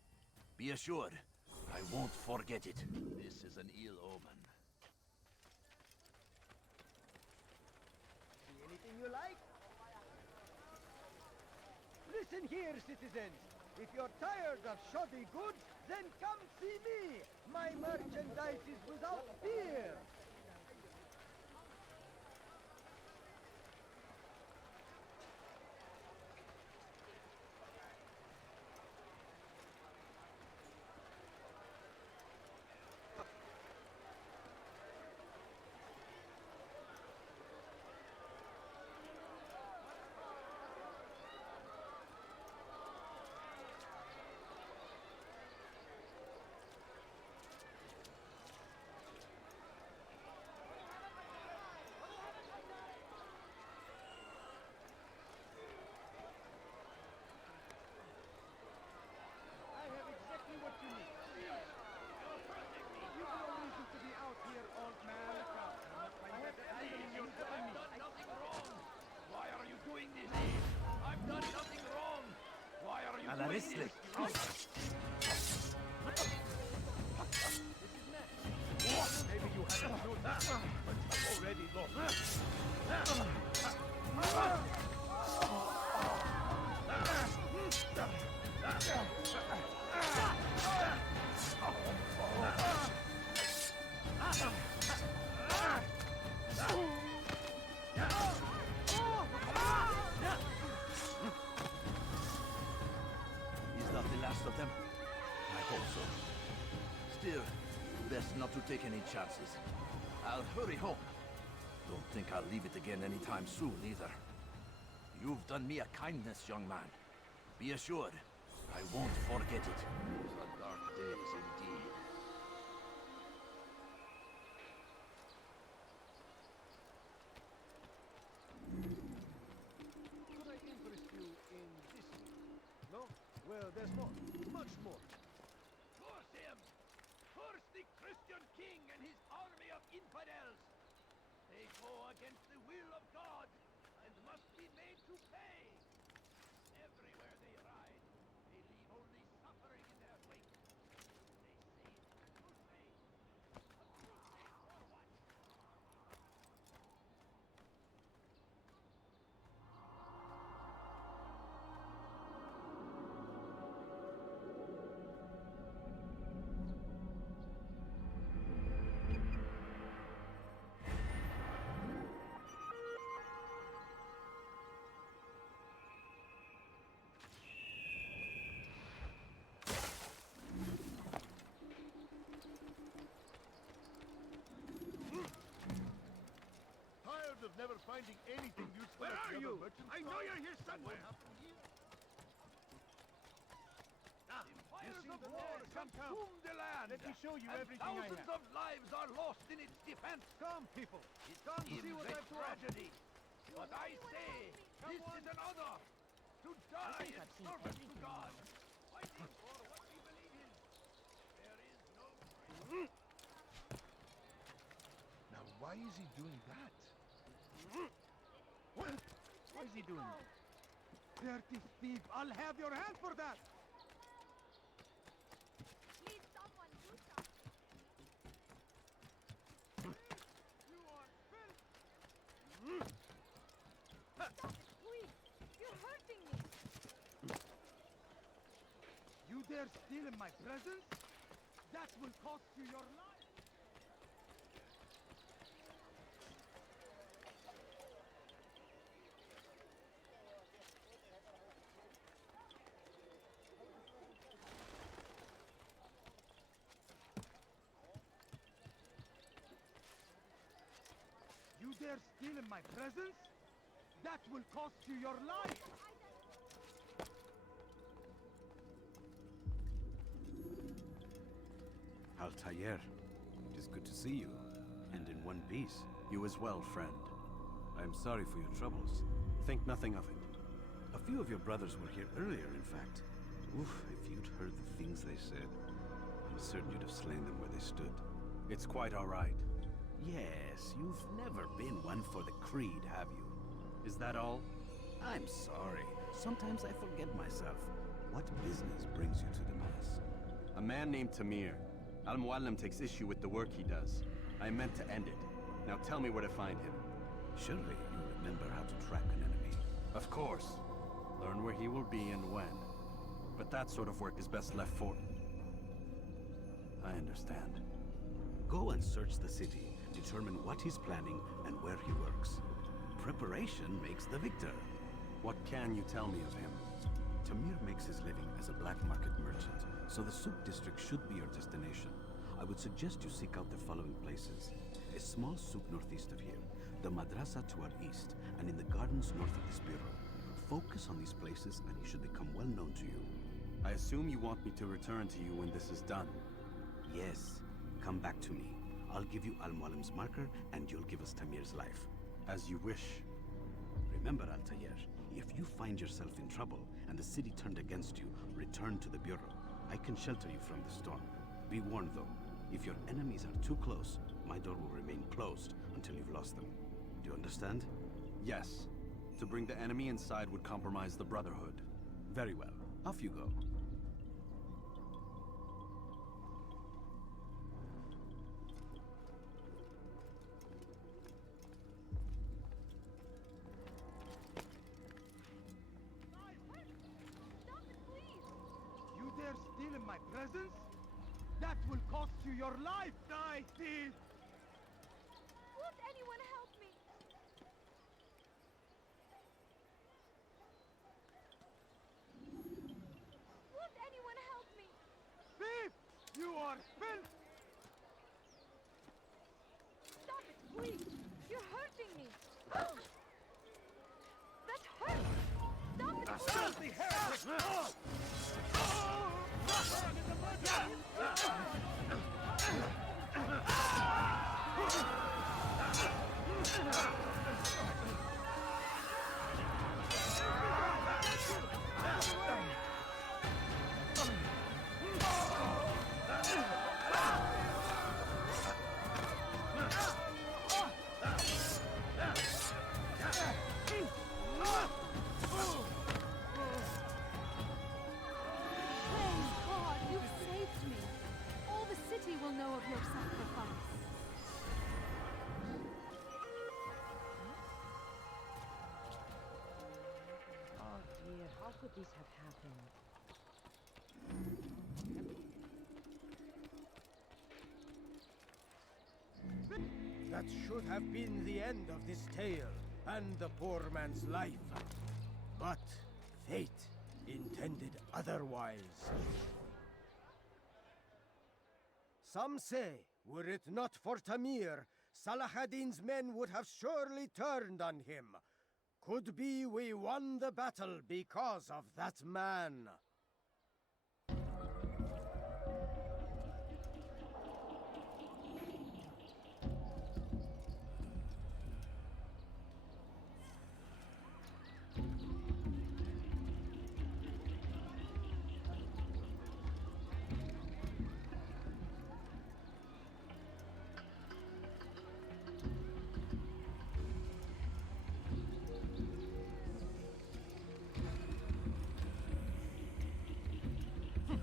Be assured, I won't forget it. This is an ill omen. See anything you like? Listen here, citizens. If you're tired of shoddy goods, then come see me. My merchandise is without fear. Maybe you haven't noticed, but I've already lost. Is that the last of them? I hope so. Still, best not to take any chances. I'll hurry home. Don't think I'll leave it again anytime soon, either. You've done me a kindness, young man. Be assured, I won't forget it. Those are dark days indeed. Could I interest you in this? No? Well, there's more. Much more. Curse him! Curse the Christian king and his army of infidels! They go against the will of God and must be made to pay! Everywhere they ride, they leave only suffering in their wake. They say it's a crusade. A crusade for what? Tired of never finding anything useful. Where are you? I know you're here somewhere. Fires of war consume the land. Let me show you and everything I thousands have. of lives are lost in its defense. Come, people. It Come seems see what a I've brought. tragedy. But I say, this is an honor. To die in service to God. Fighting for what we believe in. There is no grace. Now, why is he doing that? What? Why is he doing that? Dirty thief! I'll have your hand for that! Please, someone do something. You are filth! Stop it, please. You're hurting me. You dare steal in my presence? That will cost you your life! You dare steal in my presence? That will cost you your life! Altair, it is good to see you, and in one piece. You as well, friend. I am sorry for your troubles. Think nothing of it. A few of your brothers were here earlier, in fact. Oof, if you'd heard the things they said. was certain you'd have slain them where they stood. It's quite all right. Yes, you've never been one for the creed, have you? Is that all? I'm sorry. Sometimes I forget myself. What business brings you to the Mass? A man named Tamir. Al-Muallim takes issue with the work he does. I meant to end it. Now tell me where to find him. Surely you remember how to track an enemy. Of course. Learn where he will be and when. But that sort of work is best left for... I understand. Go and search the city, determine what he's planning and where he works. Preparation makes the victor. What can you tell me of him? Tamir makes his living as a black market merchant, so the souk district should be your destination. I would suggest you seek out the following places. A small souk northeast of here, the madrasa to our east, and in the gardens north of this bureau. Focus on these places and he should become well known to you. I assume you want me to return to you when this is done. Yes. Come back to me. I'll give you Al-Muallim's marker and you'll give us Tamir's life. As you wish. Remember, Altair, if you find yourself in trouble and the city turned against you, return to the bureau. I can shelter you from the storm. Be warned though, if your enemies are too close, my door will remain closed until you've lost them. Do you understand? Yes. To bring the enemy inside would compromise the Brotherhood. Very well. Off you go. You dare steal in my presence? That will cost you your life! Die, thief! Won't anyone help me? Won't anyone help me? Thief! You are filth! Stop it, please! You're hurting me! That hurts! Stop it, please! Filthy heretic! Praise God, you've saved me. All the city will know of your sacrifice. Oh dear, how could this have happened? That should have been the end of this tale and the poor man's life. But fate intended otherwise. Some say, were it not for Tamir, Salah ad-Din's men would have surely turned on him. Could be we won the battle because of that man.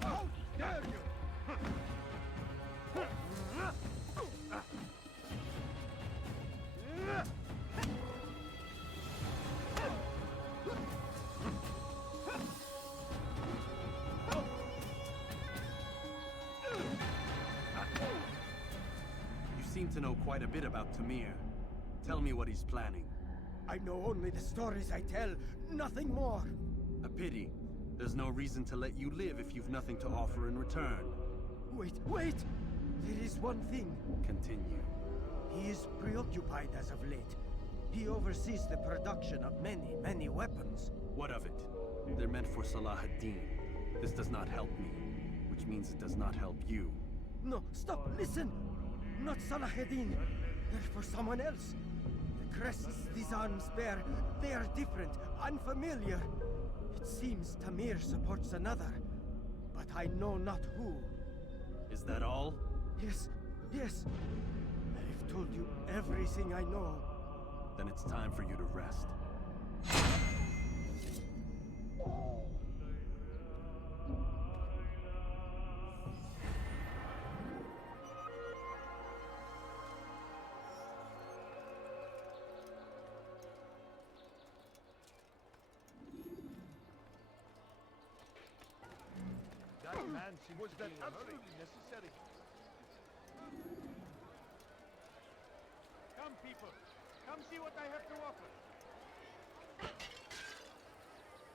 How dare you! You seem to know quite a bit about Tamir. Tell me what he's planning. I know only the stories I tell, nothing more. A pity. There's no reason to let you live if you've nothing to offer in return. Wait! There is one thing. Continue. He is preoccupied as of late. He oversees the production of many weapons. What of it? They're meant for Salah ad-Din. This does not help me, which means it does not help you. No, stop, listen! Not Salah ad-Din. They're for someone else. The crests these arms bear, they are different, unfamiliar. It seems Tamir supports another, but I know not who. Is that Yes, yes. I've told you everything I know. Then it's time for you to rest. That man was that absolutely necessary? Come, people. Come see what I have to offer.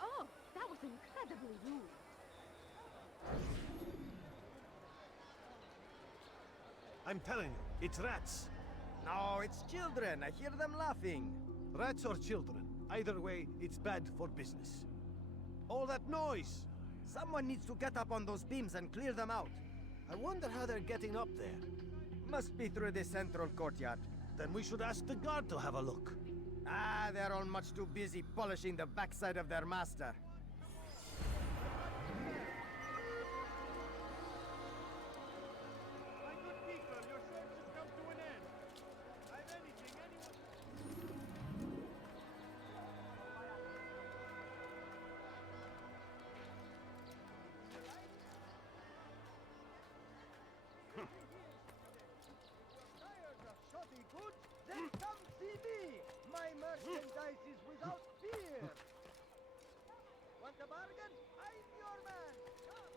Oh, that was incredibly rude. I'm telling you, it's rats. No, it's children. I hear them laughing. Rats or children. Either way, it's bad for business. All that noise! Someone needs to get up on those beams and clear them out. I wonder how they're getting up there. Must be through the central courtyard. Then we should ask the guard to have a look. Ah, they're all much too busy polishing the backside of their master. My good people, your search has come to an end. I've anything anyone... Tired of shoddy goods? Then come see me! My merchandise is without fear! Want a bargain? I'm your man! Come!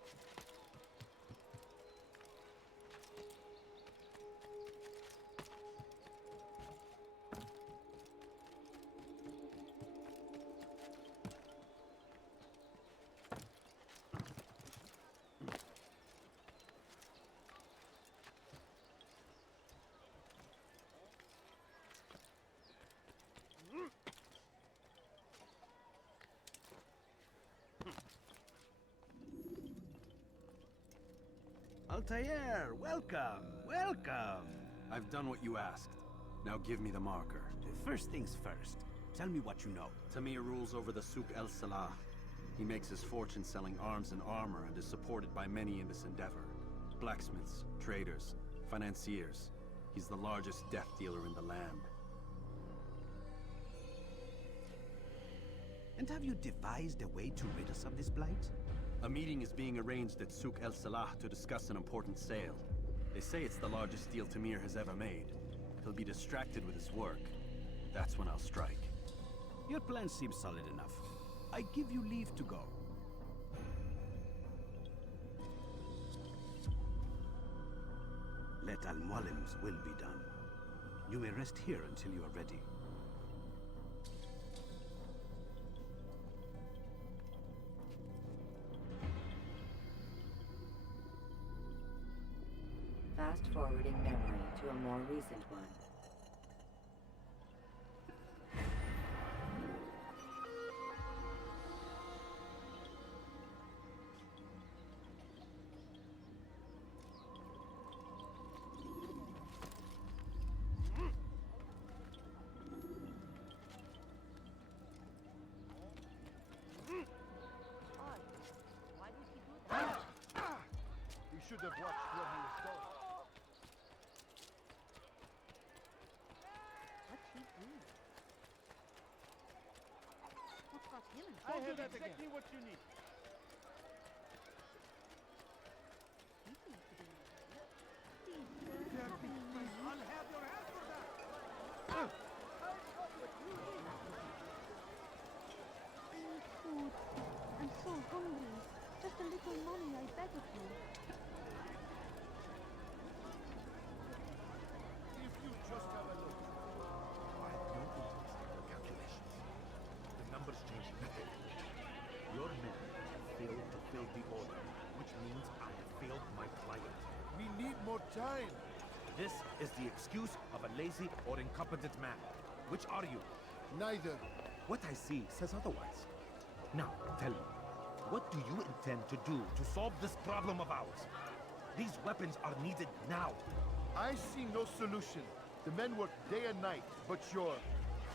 Altair, welcome, welcome. I've done what you asked. Now give me the marker. First things first, tell me what you know. Tamir rules over the Souk El Salah. He makes his fortune selling arms and armor and is supported by many in this endeavor. Blacksmiths, traders, financiers. He's the largest death dealer in the land. And have you devised a way to rid us of this blight? A meeting is being arranged at Souk El Salah to discuss an important sale. They say it's the largest deal Tamir has ever made. He'll be distracted with his work. That's when I'll strike. Your plan seems solid enough. I give you leave to go. Let Al-Mualim's will be done. You may rest here until you are ready. Fast-forwarding memory to a more recent one. Why did he do that? He should have watched where he was going. What's he doing? What got him in I trouble? have exactly what you need. He seems to be in a hurry. Please, sir, I'll nothing have your hand for that. Food. I'm so hungry. Just a little money, I beg of you. If you just have a look. I have no interest in your calculations. The numbers change nothing. Your men have failed to fill the order, which means I have failed my client. We need more time. This is the excuse of a lazy or incompetent man. Which are you? Neither. What I see says otherwise. Now, tell me, what do you intend to do to solve this problem of ours? These weapons are needed now. I see no solution. The men work day and night, but your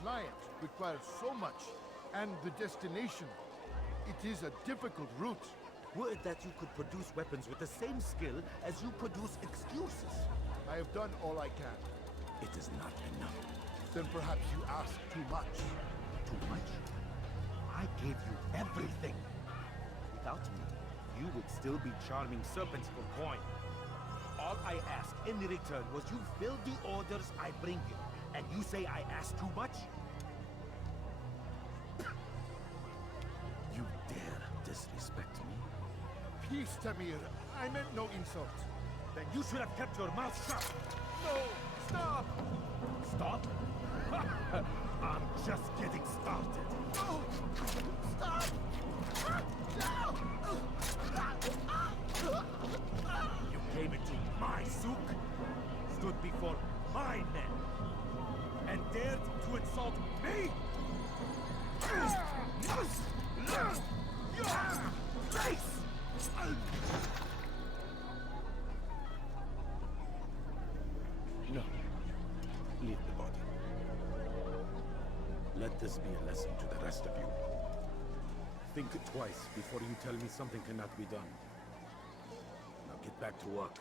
client requires so much. And the destination, it is a difficult route. Would that you could produce weapons with the same skill as you produce excuses. I have done all I can. It is not enough. Then perhaps you ask too much. Too much? I gave you everything. Without me, you would still be charming serpents for coin. All I ask in return was you fill the orders I bring you. And you say I ask too much? You dare disrespect me? Peace, Tamir. I meant no insult. Then you should have kept your mouth shut. No! Stop! Stop? I'm just getting started. No! Stop! You came into my souk, stood before my men, and dared to insult me? Your face! No. Leave the body. Let this be a lesson to the rest of you. Think twice before you tell me something cannot be done. Now get back to work.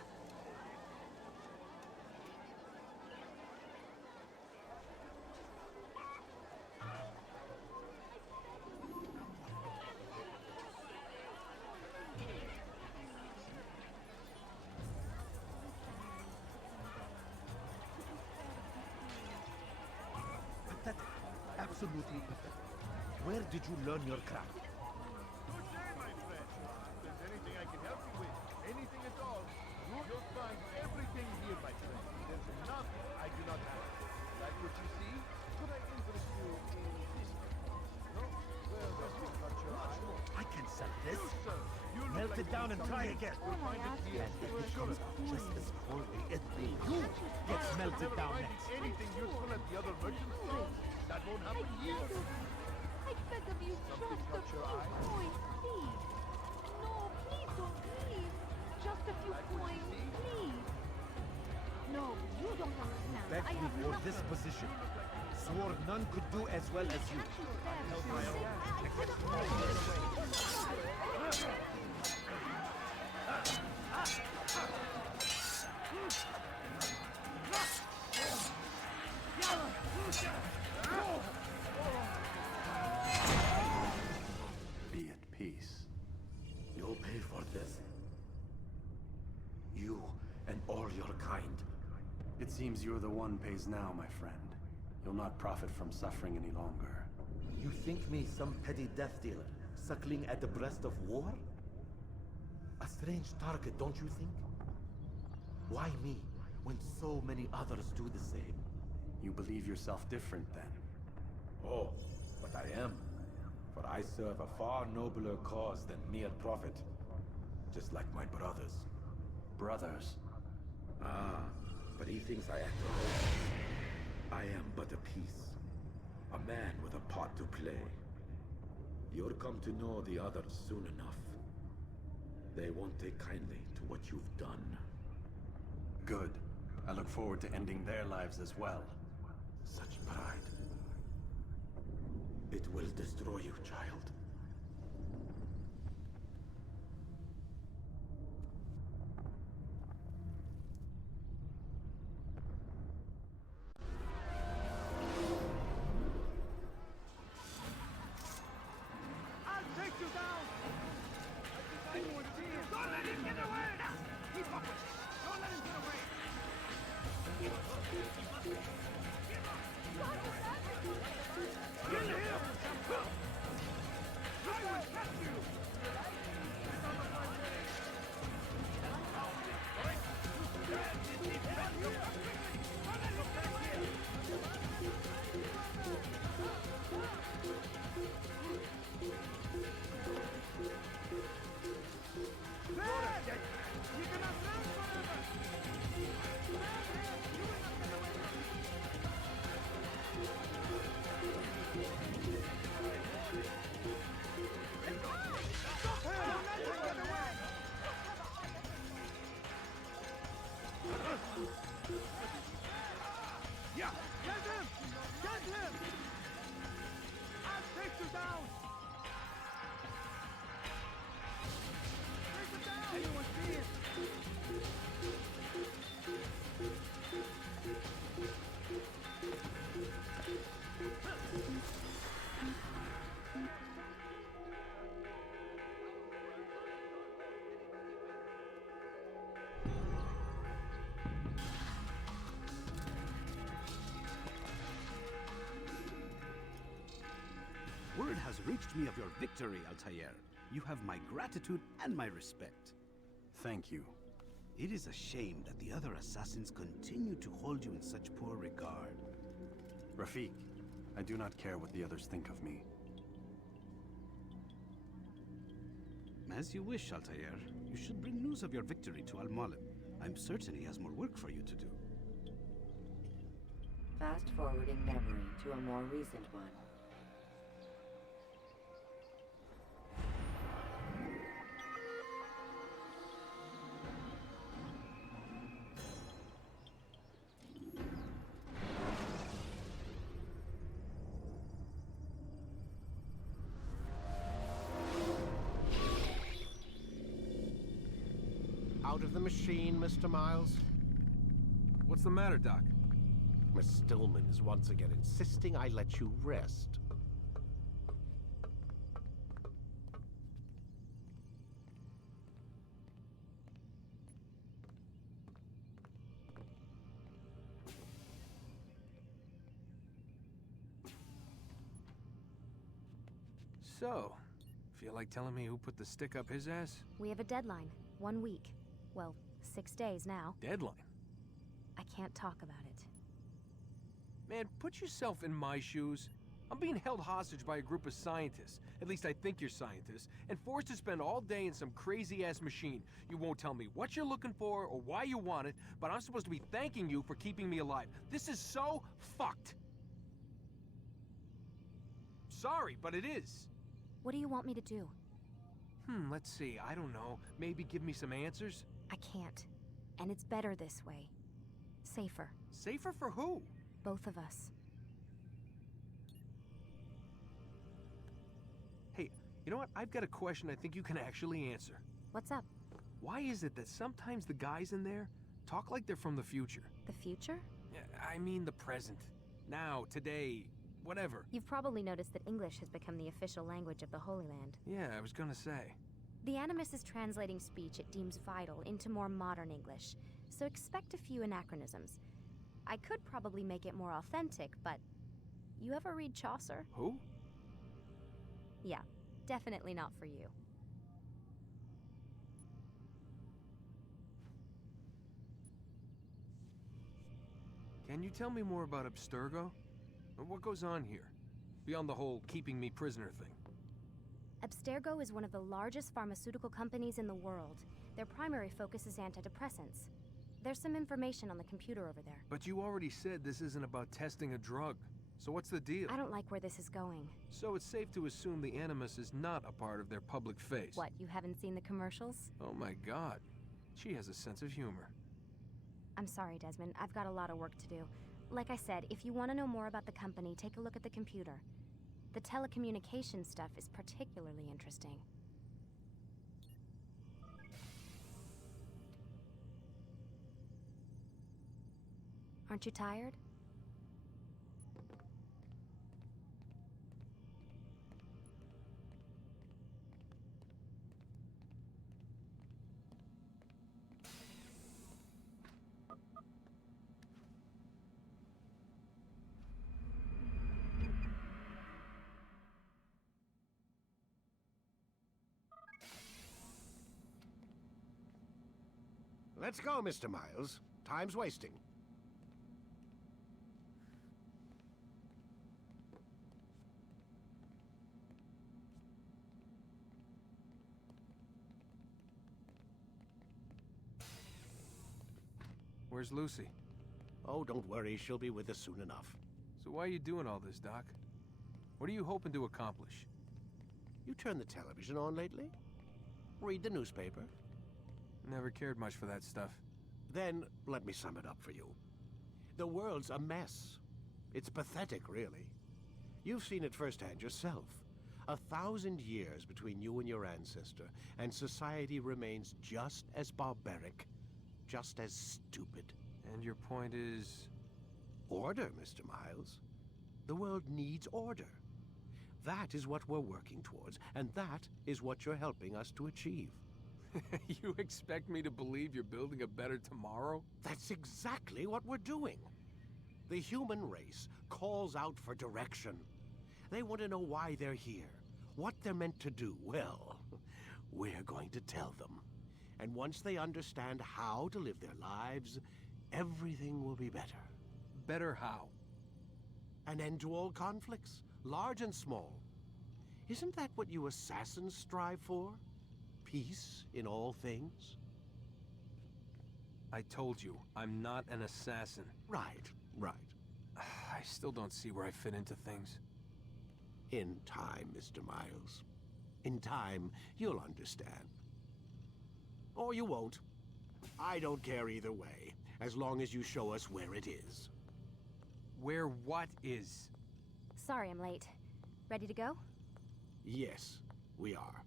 Pathetic. Absolutely pathetic. Where did you learn your craft? Good day, my friend. If there's anything I can help you with, anything at all, you'll find everything here, my friend. There's nothing I do not have. Like what you see? Could I interest you in this? No? Well, does it catch your eye? I can sell this. Sir, you look Melt like it down and try something again. you'll find it here. And if it comes out just as poorly, it will you gets melted down next. Anything useful at the other merchant stores? That won't happen here. I beg of you, Something just a caught few your eye? coins, please. No, please don't leave. Just a few coins, please. No, you don't understand. Begged I me have for nothing. this position. Swore none could do as well as you. I held my own. Be at peace. You'll pay for this. You and all your kind. It seems you're the one pays now, my friend. You'll not profit from suffering any longer. You think me some petty death dealer, suckling at the breast of war? A strange target, don't you think? Why me, when so many others do the same? You believe yourself different, then? Oh, but I am. For I serve a far nobler cause than mere profit. Just like my brothers. Brothers? Ah, but he thinks I act alone. I am but a piece. A man with a part to play. You'll come to know the others soon enough. They won't take kindly to what you've done. Good. I look forward to ending their lives as well. Such pride. It will destroy you, child. I'll take you down! Don't let him get away! Keep up with him! Don't let him get away! Kill him! I will catch you! You cannot run forever! Yeah, get him! Get him! I'll take you down! Anyone see him? Word has reached me of your victory, Altair. You have my gratitude and my respect. Thank you. It is a shame that the other assassins continue to hold you in such poor regard. Rafik, I do not care what the others think of me. As you wish, Altair. You should bring news of your victory to Al-Mualim. I'm certain he has more work for you to do. Fast-forwarding memory to a more recent one. Out of the machine, Mr. Miles? What's the matter, Doc? Miss Stillman is once again insisting I let you rest. So, feel like telling me who put the stick up his ass? We have a deadline. 1 week. Well, 6 days now. Deadline? I can't talk about it. Man, put yourself in my shoes. I'm being held hostage by a group of scientists. At least I think you're scientists. And forced to spend all day in some crazy-ass machine. You won't tell me what you're looking for or why you want it, but I'm supposed to be thanking you for keeping me alive. This is so fucked. Sorry, but it is. What do you want me to do? Let's see. I don't know. Maybe give me some answers? I can't. And it's better this way. Safer. Safer for who? Both of us. Hey, you know what? I've got a question I think you can actually answer. What's up? Why is it that sometimes the guys in there talk like they're from the future? The future? I mean the present. Now, today, whatever. You've probably noticed that English has become the official language of the Holy Land. Yeah, I was gonna say. The Animus is translating speech it deems vital into more modern English, so expect a few anachronisms. I could probably make it more authentic, but... You ever read Chaucer? Who? Yeah, definitely not for you. Can you tell me more about Abstergo? What goes on here? Beyond the whole keeping me prisoner thing. Abstergo is one of the largest pharmaceutical companies in the world. Their primary focus is antidepressants. There's some information on the computer over there. But you already said this isn't about testing a drug. So what's the deal? I don't like where this is going. So it's safe to assume the Animus is not a part of their public face. What, you haven't seen the commercials? Oh my god. She has a sense of humor. I'm sorry, Desmond. I've got a lot of work to do. Like I said, if you want to know more about the company, take a look at the computer. The telecommunication stuff is particularly interesting. Aren't you tired? Let's go, Mr. Miles. Time's wasting. Where's Lucy? Oh, don't worry. She'll be with us soon enough. So why are you doing all this, Doc? What are you hoping to accomplish? You turn the television on lately? Read the newspaper? Never cared much for that stuff. Then, let me sum it up for you. The world's a mess. It's pathetic, really. You've seen it firsthand yourself. 1,000 years between you and your ancestor, and society remains just as barbaric, just as stupid. And your point is? Order, Mr. Miles. The world needs order. That is what we're working towards, and that is what you're helping us to achieve. You expect me to believe you're building a better tomorrow? That's exactly what we're doing. The human race calls out for direction. They want to know why they're here, what they're meant to do. Well, we're going to tell them. And once they understand how to live their lives, everything will be better. Better how? An end to all conflicts, large and small. Isn't that what you assassins strive for? Peace in all things? I told you, I'm not an assassin. Right. I still don't see where I fit into things. In time, Mr. Miles. In time, you'll understand. Or you won't. I don't care either way, as long as you show us where it is. Where what is? Sorry I'm late. Ready to go? Yes, we are.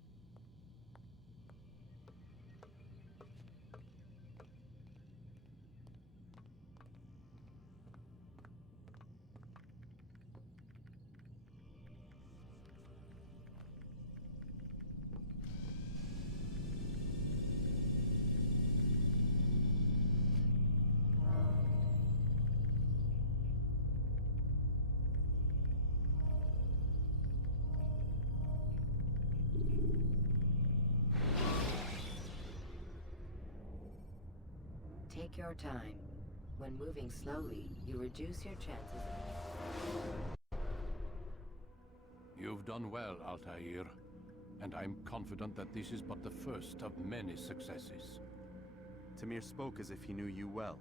Take your time. When moving slowly, you reduce your chances. You've done well, Altair, and I'm confident that this is but the first of many successes. Tamir spoke as if he knew you well.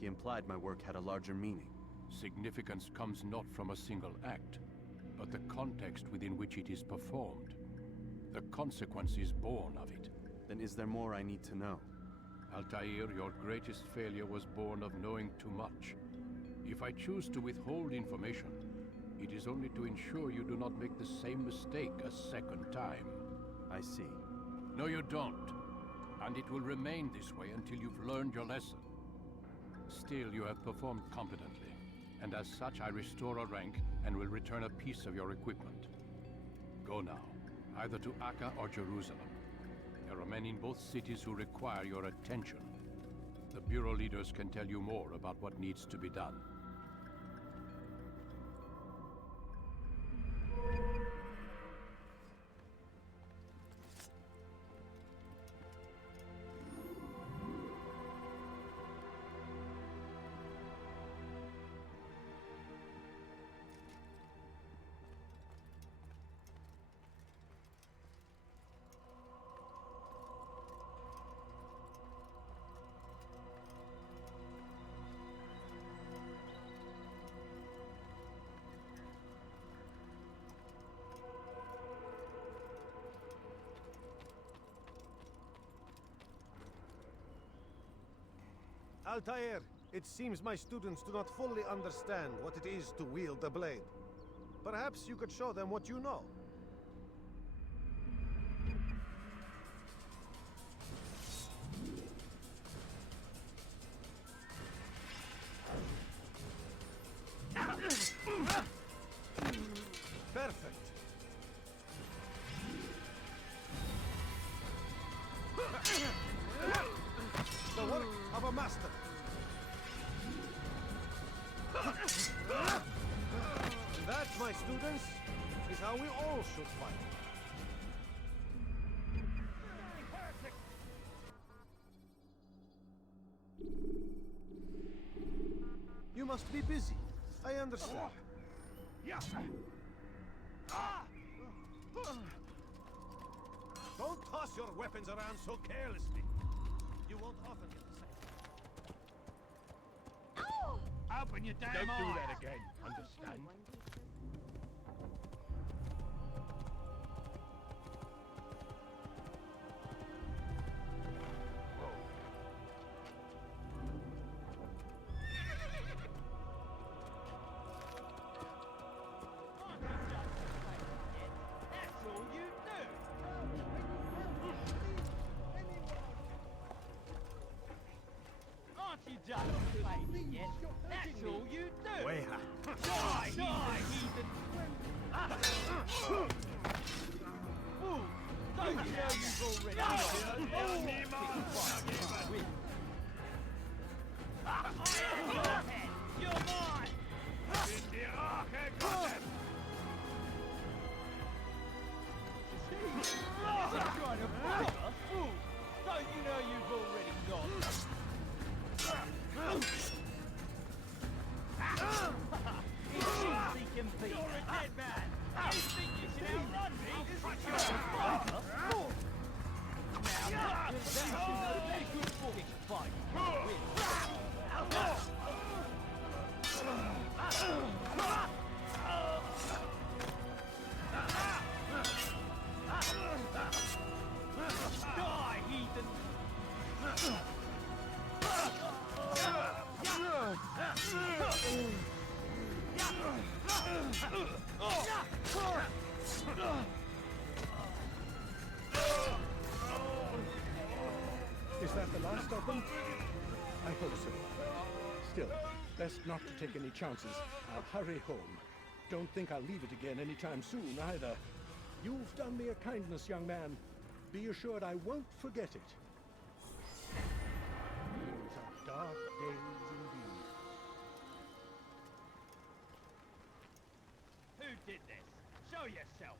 He implied my work had a larger meaning. Significance comes not from a single act, but the context within which it is performed. The consequence is born of it. Then is there more I need to know? Altair, your greatest failure was born of knowing too much. If I choose to withhold information, it is only to ensure you do not make the same mistake a second time. I see. No, you don't. And it will remain this way until you've learned your lesson. Still, you have performed competently, and as such I restore a rank and will return a piece of your equipment. Go now, either to Akka or Jerusalem. There are men in both cities who require your attention. The Bureau leaders can tell you more about what needs to be done. Altair, it seems my students do not fully understand what it is to wield the blade. Perhaps you could show them what you know. Perfect. The work of a master. That, my students, is how we all should fight. You must be busy. I understand. Yes. Don't toss your weapons around so carelessly. You won't often get the same. Open your damn eyes! Don't do that again, understand? just playing yet. That's all you do. Weha. Die, heathen! Fool! Don't you know you've already got You're mine! Trying to fool us, fool! Don't you know you've already got Seeking peace. You're a dead man! You think you can outrun me? You're a fighter? Now, that's a good fist fight. Die, heathen! Is that the last of them? I hope so. Still, best not to take any chances. I'll hurry home. Don't think I'll leave it again anytime soon, either. You've done me a kindness, young man. Be assured I won't forget it. These are dark days indeed. Who did this? Show yourself!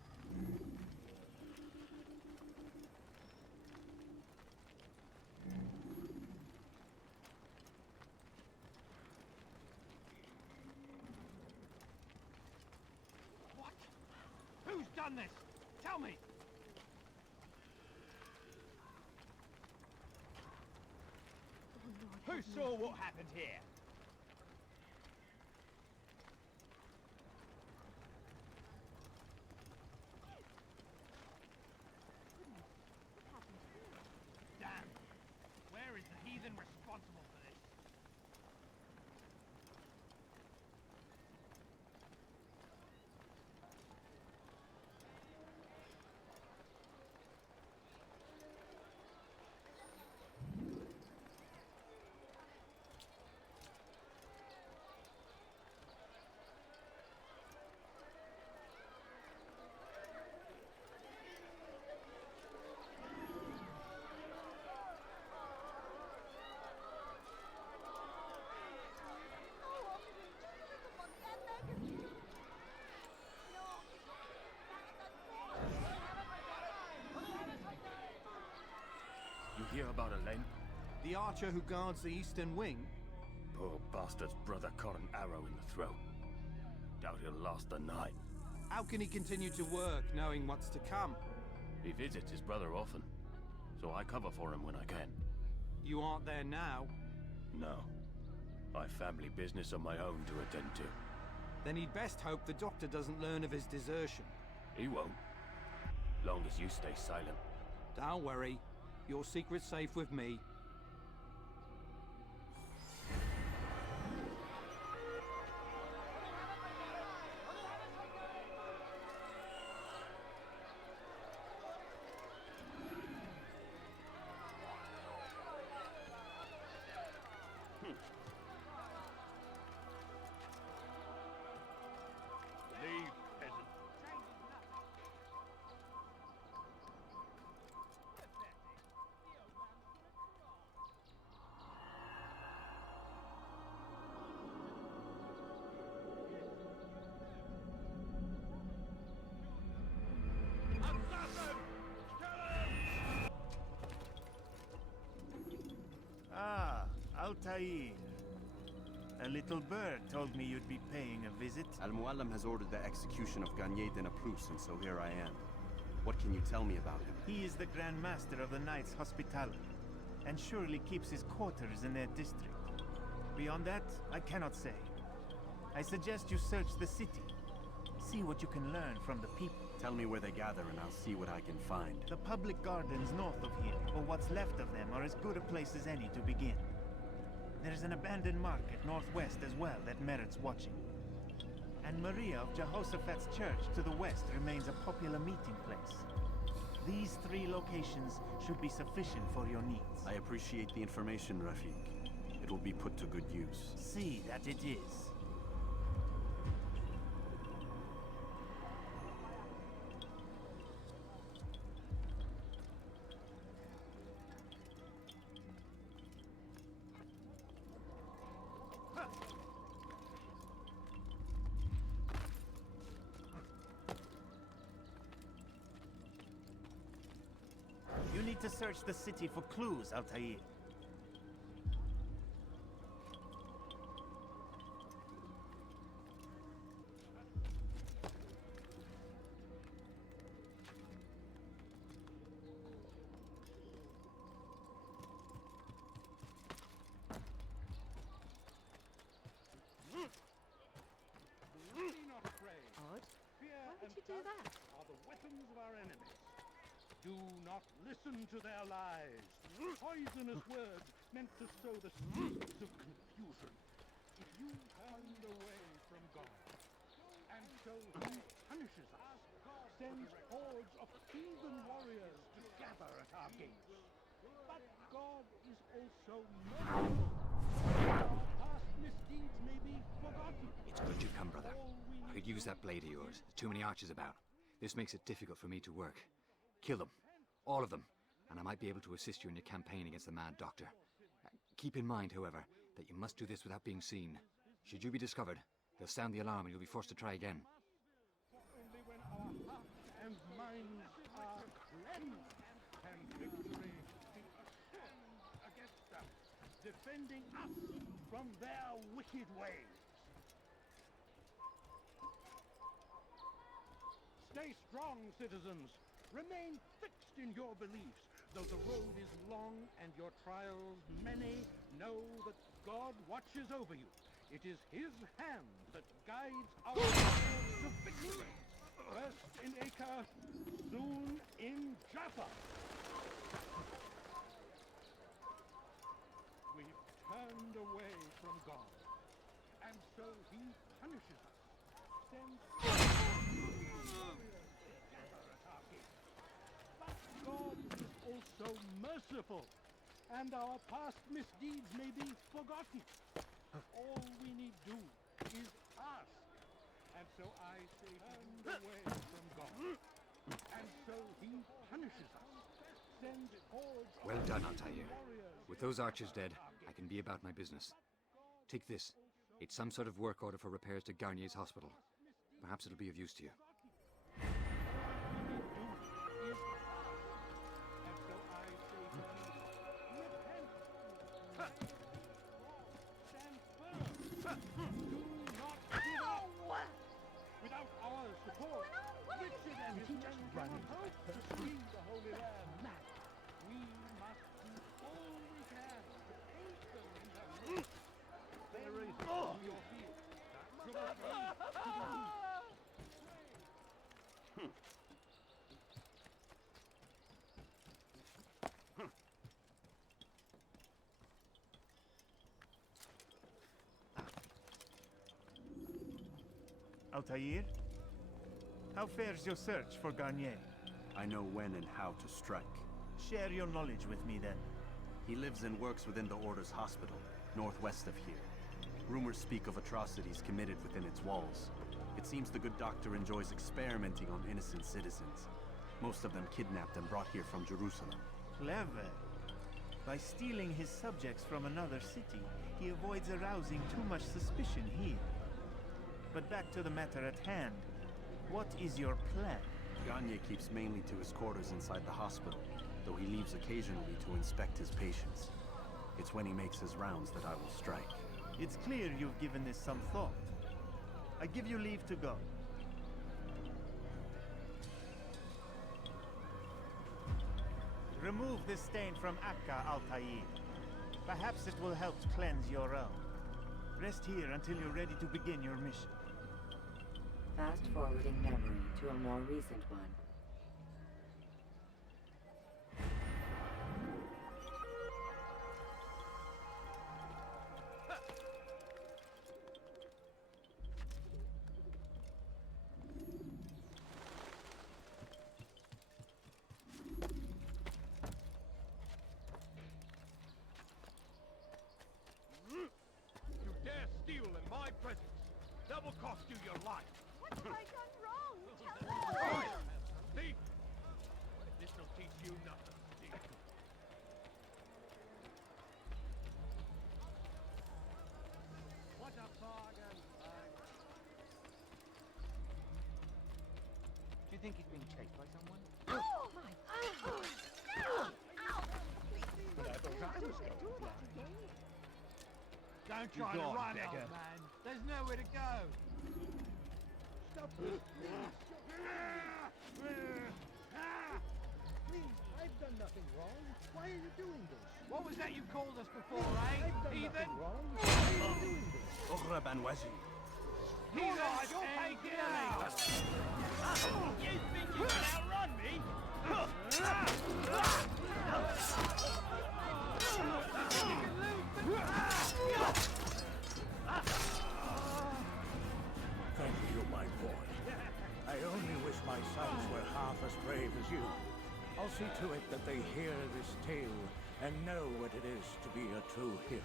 What? Who's done this? Tell me! Who saw what happened here? Damn! Where is the heathen responsible for this? You hear about Elaine? The archer who guards the eastern wing? Poor bastard's brother caught an arrow in the throat. Doubt he'll last the night. How can he continue to work, knowing what's to come? He visits his brother often, so I cover for him when I can. You aren't there now? No. I've family business of my own to attend to. Then he'd best hope the doctor doesn't learn of his desertion. He won't. Long as you stay silent. Don't worry. Your secret's safe with me. Leave, peasant. Ah, Altair. A little bird told me you'd be paying a visit. Al-Muallim has ordered the execution of Garnier de Naplouse, and so here I am. What can you tell me about him? He is the Grand Master of the Knights Hospitality, and surely keeps his quarters in their district. Beyond that, I cannot say. I suggest you search the city. See what you can learn from the people. Tell me where they gather and I'll see what I can find. The public gardens north of here, or what's left of them, are as good a place as any to begin. There's an abandoned market northwest as well that merits watching. And Maria of Jehoshaphat's church to the west remains a popular meeting place. These three locations should be sufficient for your needs. I appreciate the information, Rafiq. It will be put to good use. See that it is. You need to search the city for clues, Altair. Be not afraid. Odd. Fear Why would and you do doubt that? are the weapons of our enemies. Do not listen to their lies. Poisonous words meant to sow the seeds of confusion. If you turned away from God, and so he punishes us, sends hordes of heathen warriors to gather at our gates. But God is also merciful. Our past misdeeds may be forgotten. It's good you've come, brother. I could use that blade of yours. There's too many archers about. This makes it difficult for me to work. Kill them. All of them. And I might be able to assist you in your campaign against the Mad Doctor. Keep in mind, however, that you must do this without being seen. Should you be discovered, they'll sound the alarm and you'll be forced to try again. Only when our hearts and minds are cleansed can victory be assured against them, defending us from their wicked ways. Stay strong, citizens. Remain fixed in your beliefs. Though the road is long and your trials many, know that God watches over you. It is His hand that guides our warriors to victory. First in Acre, soon in Jaffa. We've turned away from God, and so He punishes us. Sends warriors to gather at our gates. But God is also merciful, and our past misdeeds may be forgotten. All we need do is ask. And so I say turn away from God. And so He punishes us. Sends hordes of Well done, Altair. warriors. With those archers dead, I can be about my business. Take this. It's some sort of work order for repairs to Garnier's hospital. Perhaps it'll be of use to you. Without our support, Richard and his men cannot hope to free the Holy Land. We must do all we can to aid them in their work. There is on your field. From the east to the east. Altair? How fares your search for Garnier? I know when and how to strike. Share your knowledge with me then. He lives and works within the Order's hospital, northwest of here. Rumors speak of atrocities committed within its walls. It seems the good doctor enjoys experimenting on innocent citizens. Most of them kidnapped and brought here from Jerusalem. Clever. By stealing his subjects from another city, he avoids arousing too much suspicion here. But back to the matter at hand. What is your plan? Gagne keeps mainly to his quarters inside the hospital, though he leaves occasionally to inspect his patients. It's when he makes his rounds that I will strike. It's clear you've given this some thought. I give you leave to go. Remove this stain from Akka, Altair. Perhaps it will help cleanse your realm. Rest here until you're ready to begin your mission. Fast-forwarding memory to a more recent one. my presence. That will cost you your life. What have I done wrong? Tell me! Thief! This'll teach you nothing, thief. What a bargain! Do you think he's being chased by someone? Oh my! Ow! But I thought I was going to fly. Don't You try to gone, run, beggar. old man. There's nowhere to go. Stop this, please. Please, I've done nothing wrong. Why are you doing this? What was that you called us before, eh? I've done nothing wrong. Why are you doing this? Ughra Banwazi. All right, you'll take it out. You think you can outrun me? Thank you, my boy. I only wish my sons were half as brave as you. I'll see to it that they hear this tale and know what it is to be a true hero.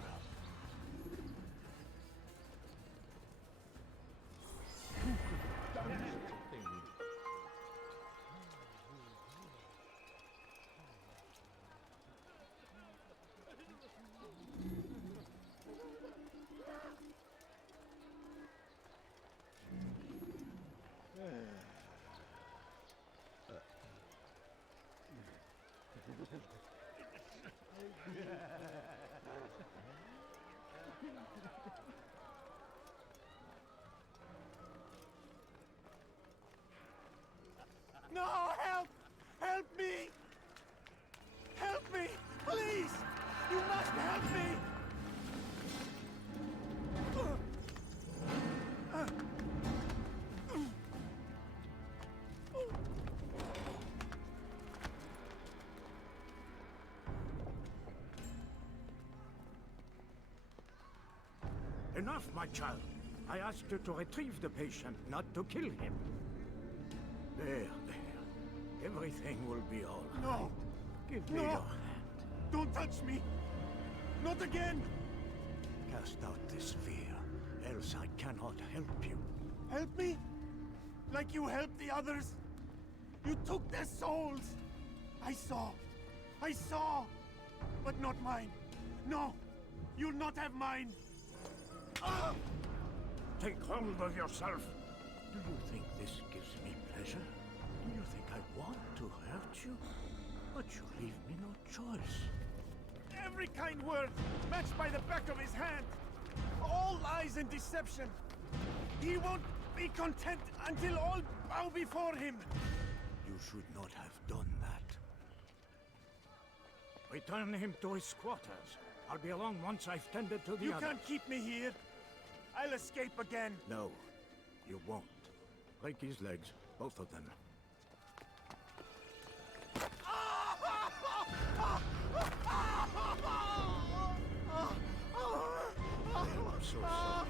No, help! Help me! Help me! Please! You must help me! Enough, my child. I asked you to retrieve the patient, not to kill him. There. Everything will be all right. No! Give me No! your hand. Don't touch me! Not again! Cast out this fear, else I cannot help you. Help me? Like you helped the others? You took their souls! I saw! But not mine! No! You'll not have mine! Ah! Take hold of yourself. Do you think this gives me pleasure? Do you think I want to hurt you? But you leave me no choice. Every kind word matched by the back of his hand! All lies and deception! He won't be content until all bow before him! You should not have done that. Return him to his quarters. I'll be along once I've tended to the You others. can't keep me here! I'll escape again! No, you won't. Break his legs, both of them. I'm so sorry.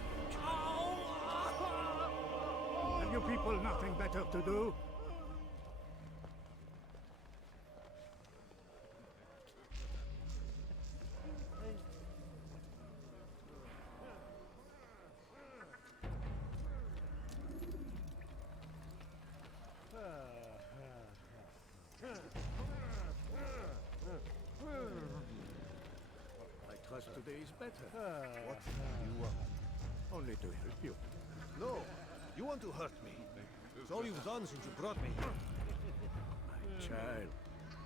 Have you people nothing better to do? I trust today is better. What you want? Only to help you. No, you want to hurt me. It's all you've done since you brought me here. My child,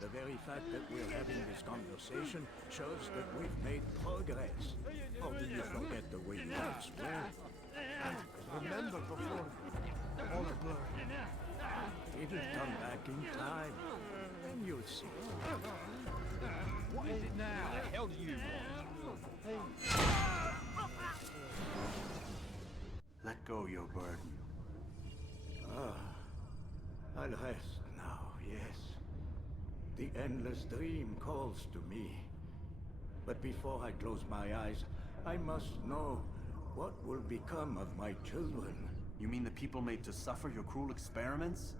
the very fact that we're having this conversation shows that we've made progress. Or do you forget the way you once were? Remember before all the blood. It'll come back in time. Then you'll see. What is it now? The hell do you want? Let go your burden. I'll rest now, yes. The endless dream calls to me. But before I close my eyes, I must know what will become of my children. You mean the people made to suffer your cruel experiments?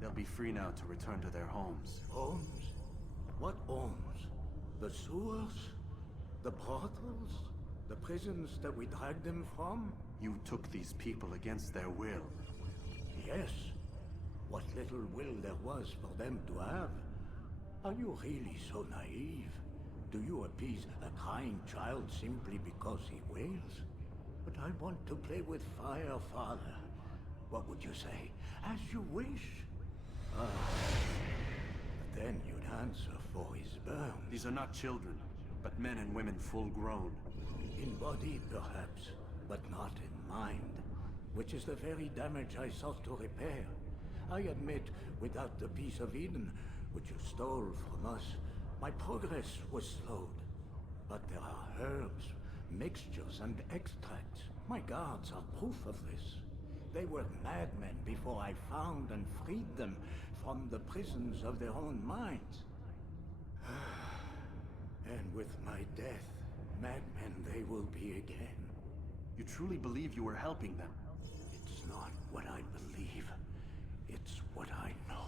They'll be free now to return to their homes. Homes? What homes? The sewers? The brothels? The prisons that we dragged them from? You took these people against their will. Yes. What little will there was for them to have. Are you really so naive? Do you appease a crying child simply because he wails? But I want to play with fire, Father. What would you say? As you wish. Ah. But then you'd answer for his burns. These are not children, but men and women full grown. In body, perhaps, but not in mind. Which is the very damage I sought to repair. I admit, without the piece of Eden, which you stole from us, my progress was slowed. But there are herbs, mixtures, and extracts. My guards are proof of this. They were madmen before I found and freed them from the prisons of their own minds. And with my death, madmen they will be again. You truly believe you were helping them? It's not what I believe. It's what I know.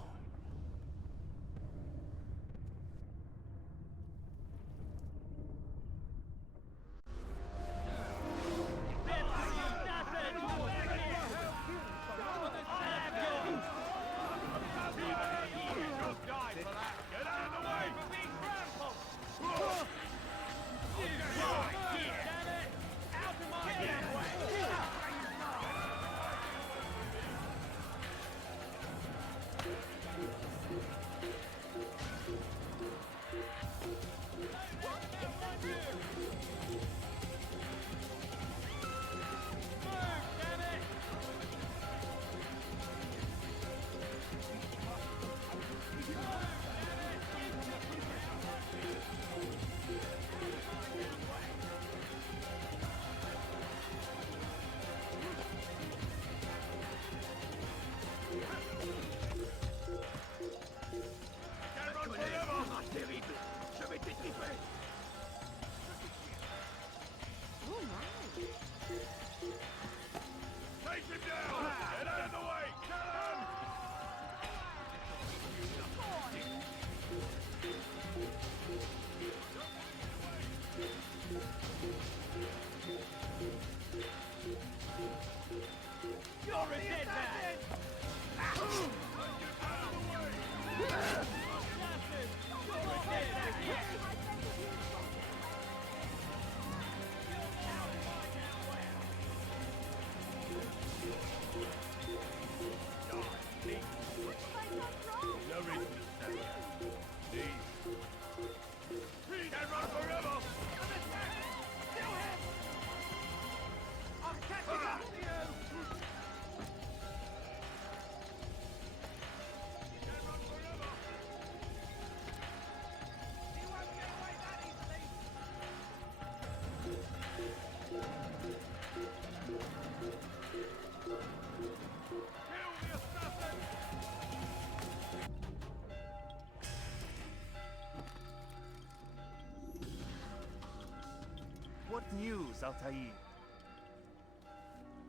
What news, Altair?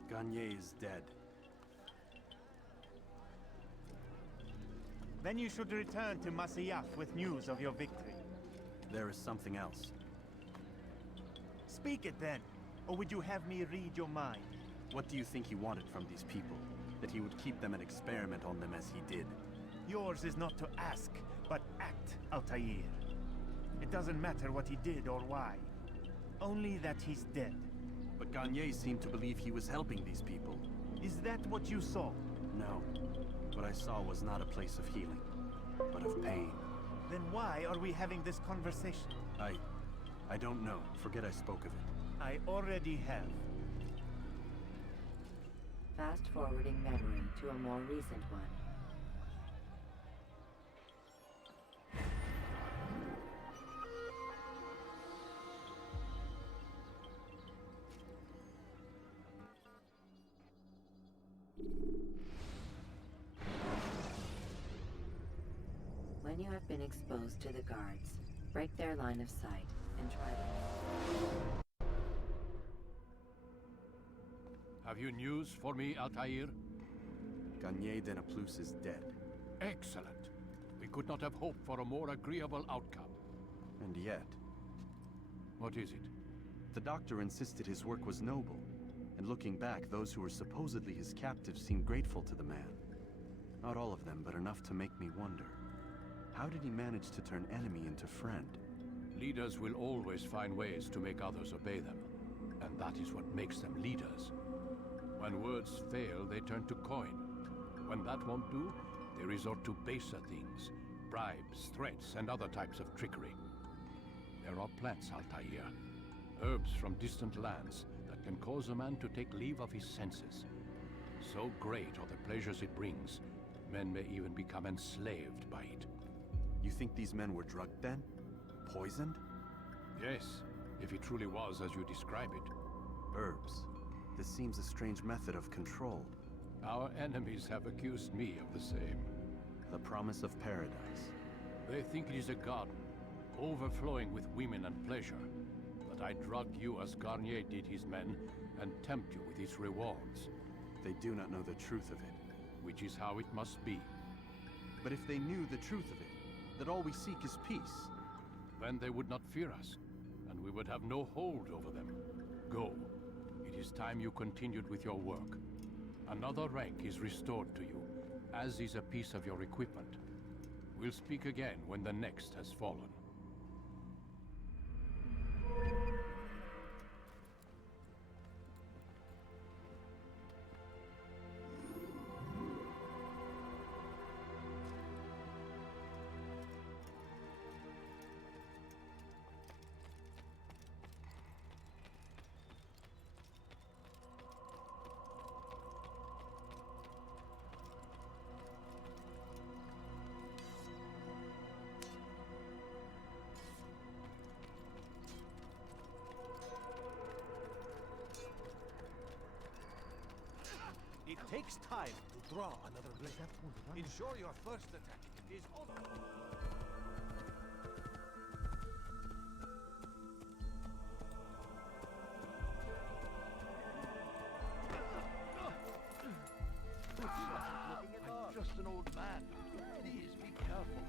Gagne is dead. Then you should return to Masyaf with news of your victory. There is something else. Speak it then, or would you have me read your mind? What do you think he wanted from these people? That he would keep them and experiment on them as he did? Yours is not to ask, but act, Altair. It doesn't matter what he did or why. Only that he's dead. But Gagne seemed to believe he was helping these people. Is that what you saw? No. What I saw was not a place of healing, but of pain. Then why are we having this conversation? I don't know. Forget I spoke of it. I already have. Fast-forwarding memory to a more recent one. When you have been exposed to the guards, break their line of sight and try to... Have you news for me, Altair? Gagne Denaplus is dead. Excellent. We could not have hoped for a more agreeable outcome. And yet... What is it? the doctor insisted his work was noble, and looking back, those who were supposedly his captives seemed grateful to the man. Not all of them, but enough to make me wonder. How did he manage to turn enemy into friend? Leaders will always find ways to make others obey them, and that is what makes them leaders. When words fail, they turn to coin. When that won't do, they resort to baser things, bribes, threats, and other types of trickery. There are plants, Altair, herbs from distant lands that can cause a man to take leave of his senses. So great are the pleasures it brings, men may even become enslaved by it. You think these men were drugged then? Poisoned? Yes, if it truly was as you describe it. Herbs. This seems a strange method of control. Our enemies have accused me of the same. The promise of paradise. They think it is a garden, overflowing with women and pleasure. But I drug you as Garnier did his men, and tempt you with its rewards. They do not know the truth of it. Which is how it must be. But if they knew the truth of it, that all we seek is peace, then they would not fear us, and we would have no hold over them. Go. It is time you continued with your work. Another rank is restored to you, as is a piece of your equipment. We'll speak again when the next has fallen. It takes time to draw another blade. Ensure your first attack is on. I'm just an old man. Please be careful.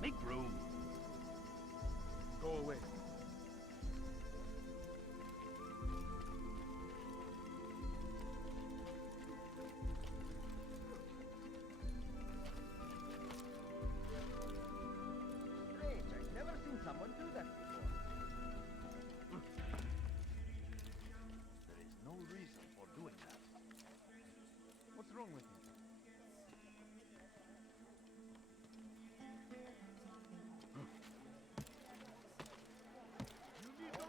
Make room. Go away. Strange, I've never seen someone do that before. There is no reason for doing that. What's wrong with you?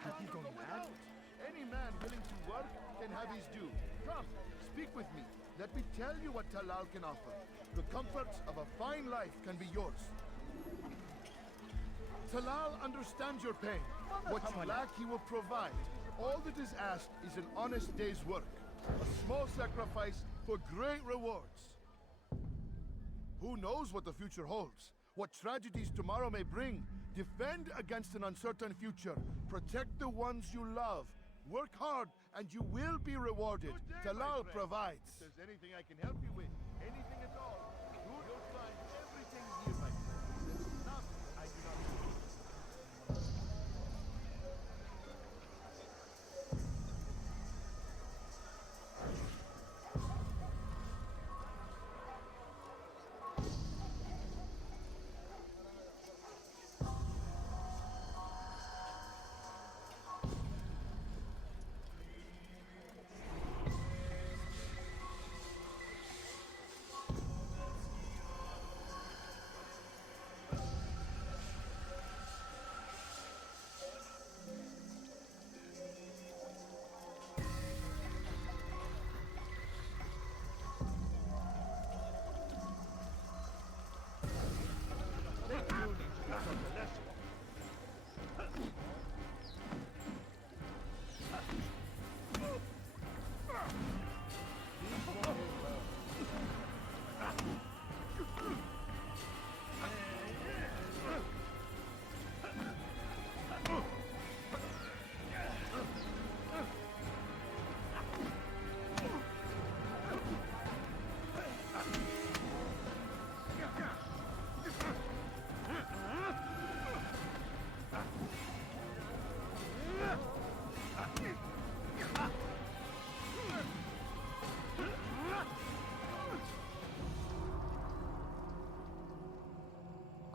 Have you gone mad? Any man willing to work can have his due. Come, speak with me. Let me tell you what Talal can offer. The comforts of a fine life can be yours. Talal understands your pain. What you lack, he will provide. All that is asked is an honest day's work. A small sacrifice for great rewards. Who knows what the future holds? What tragedies tomorrow may bring? Defend against an uncertain future. Protect the ones you love. Work hard, and you will be rewarded. Talal provides. If there's anything I can help you with, anything at all, you'll find everything here, my friend. There's nothing I do not do.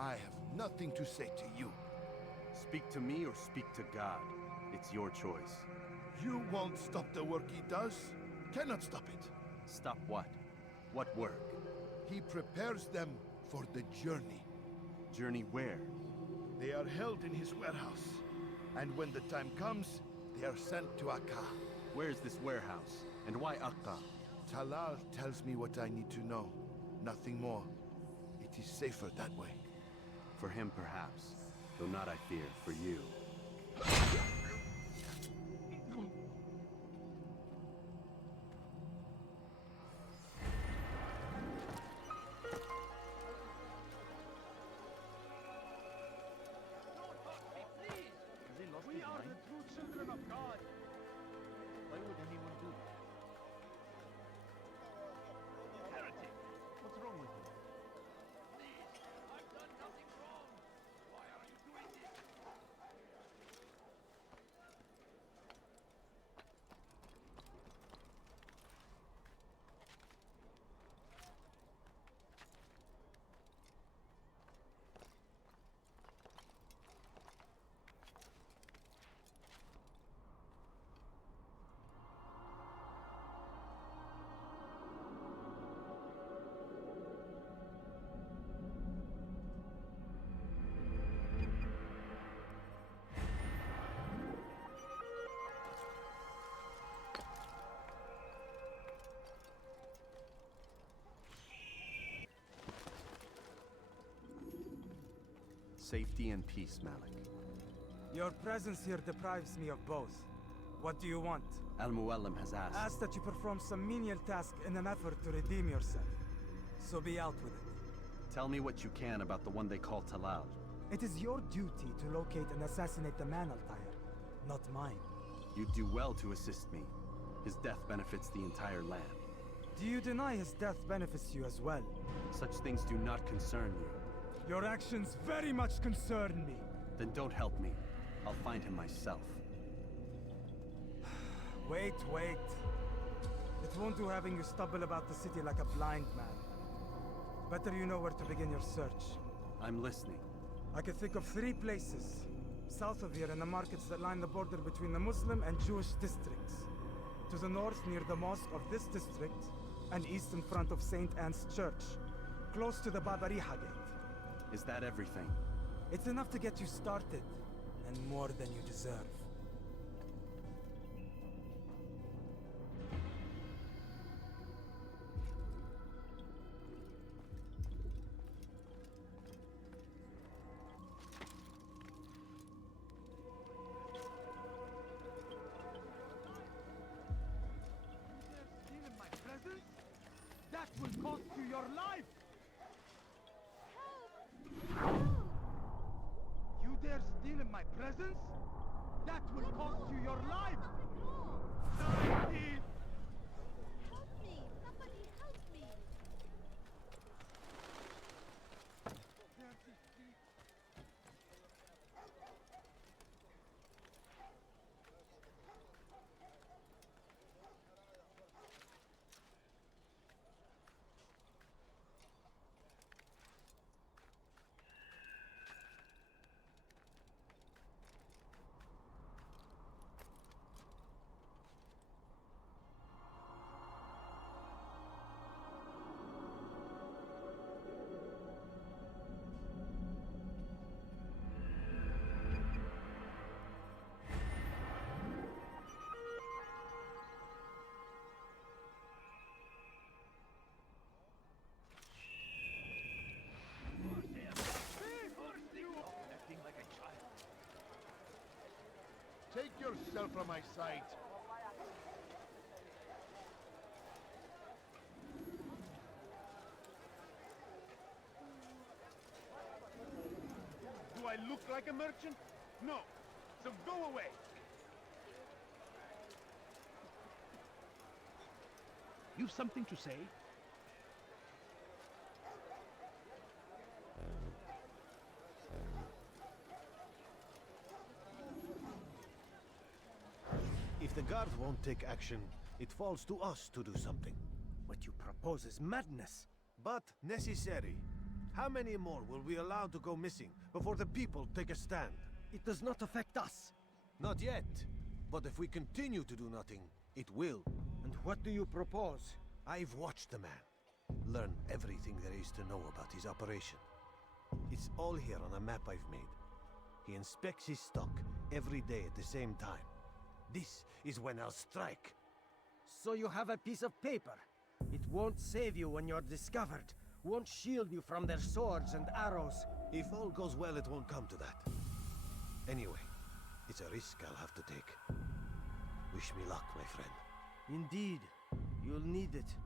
I have nothing to say to you. Speak to me or speak to God. It's your choice. You won't stop the work he does. Cannot stop it. Stop what? What work? He prepares them for the journey. Journey where? They are held in his warehouse. And when the time comes, they are sent to Akka. Where is this warehouse? And why Akka? Talal tells me what I need to know. Nothing more. It is safer that way. For him, perhaps. Though not, I fear, for you. We are the true children of God. Why would anyone do that? Heretic! What's wrong with you? Please, I've done nothing wrong. Why are you doing this? Safety and peace, Malik. Your presence here deprives me of both. What do you want? Al-Muallim has asked. Asked that you perform some menial task in an effort to redeem yourself. So be out with it. Tell me what you can about the one they call Talal. It is your duty to locate and assassinate the man, Altair, not mine. You'd do well to assist me. His death benefits the entire land. Do you deny his death benefits you as well? Such things do not concern you. Your actions very much concern me. Then don't help me. I'll find him myself. Wait. It won't do having you stumble about the city like a blind man. Better you know where to begin your search. I'm listening. I can think of 3 places. South of here in the markets that line the border between the Muslim and Jewish districts. To the north near the mosque of this district, and east in front of St. Anne's Church, close to the Babariha Gate. Is that everything? It's enough to get you started, and more than you deserve. That will cost you your life! You dare steal in my presence? That will cost you your life! Die, thief! Help me! Somebody help me! Take yourself from my sight. Do I look like a merchant? No. So go away. You've something to say? If the guard won't take action, it falls to us to do something. What you propose is madness. But necessary. How many more will we allow to go missing before the people take a stand? It does not affect us. Not yet. But if we continue to do nothing, it will. And what do you propose? I've watched the man. Learn everything there is to know about his operation. It's all here on a map I've made. He inspects his stock every day at the same time. This is when I'll strike. So you have a piece of paper. It won't save you when you're discovered. Won't shield you from their swords and arrows. If all goes well, it won't come to that. Anyway, it's a risk I'll have to take. Wish me luck, my friend. Indeed. You'll need it.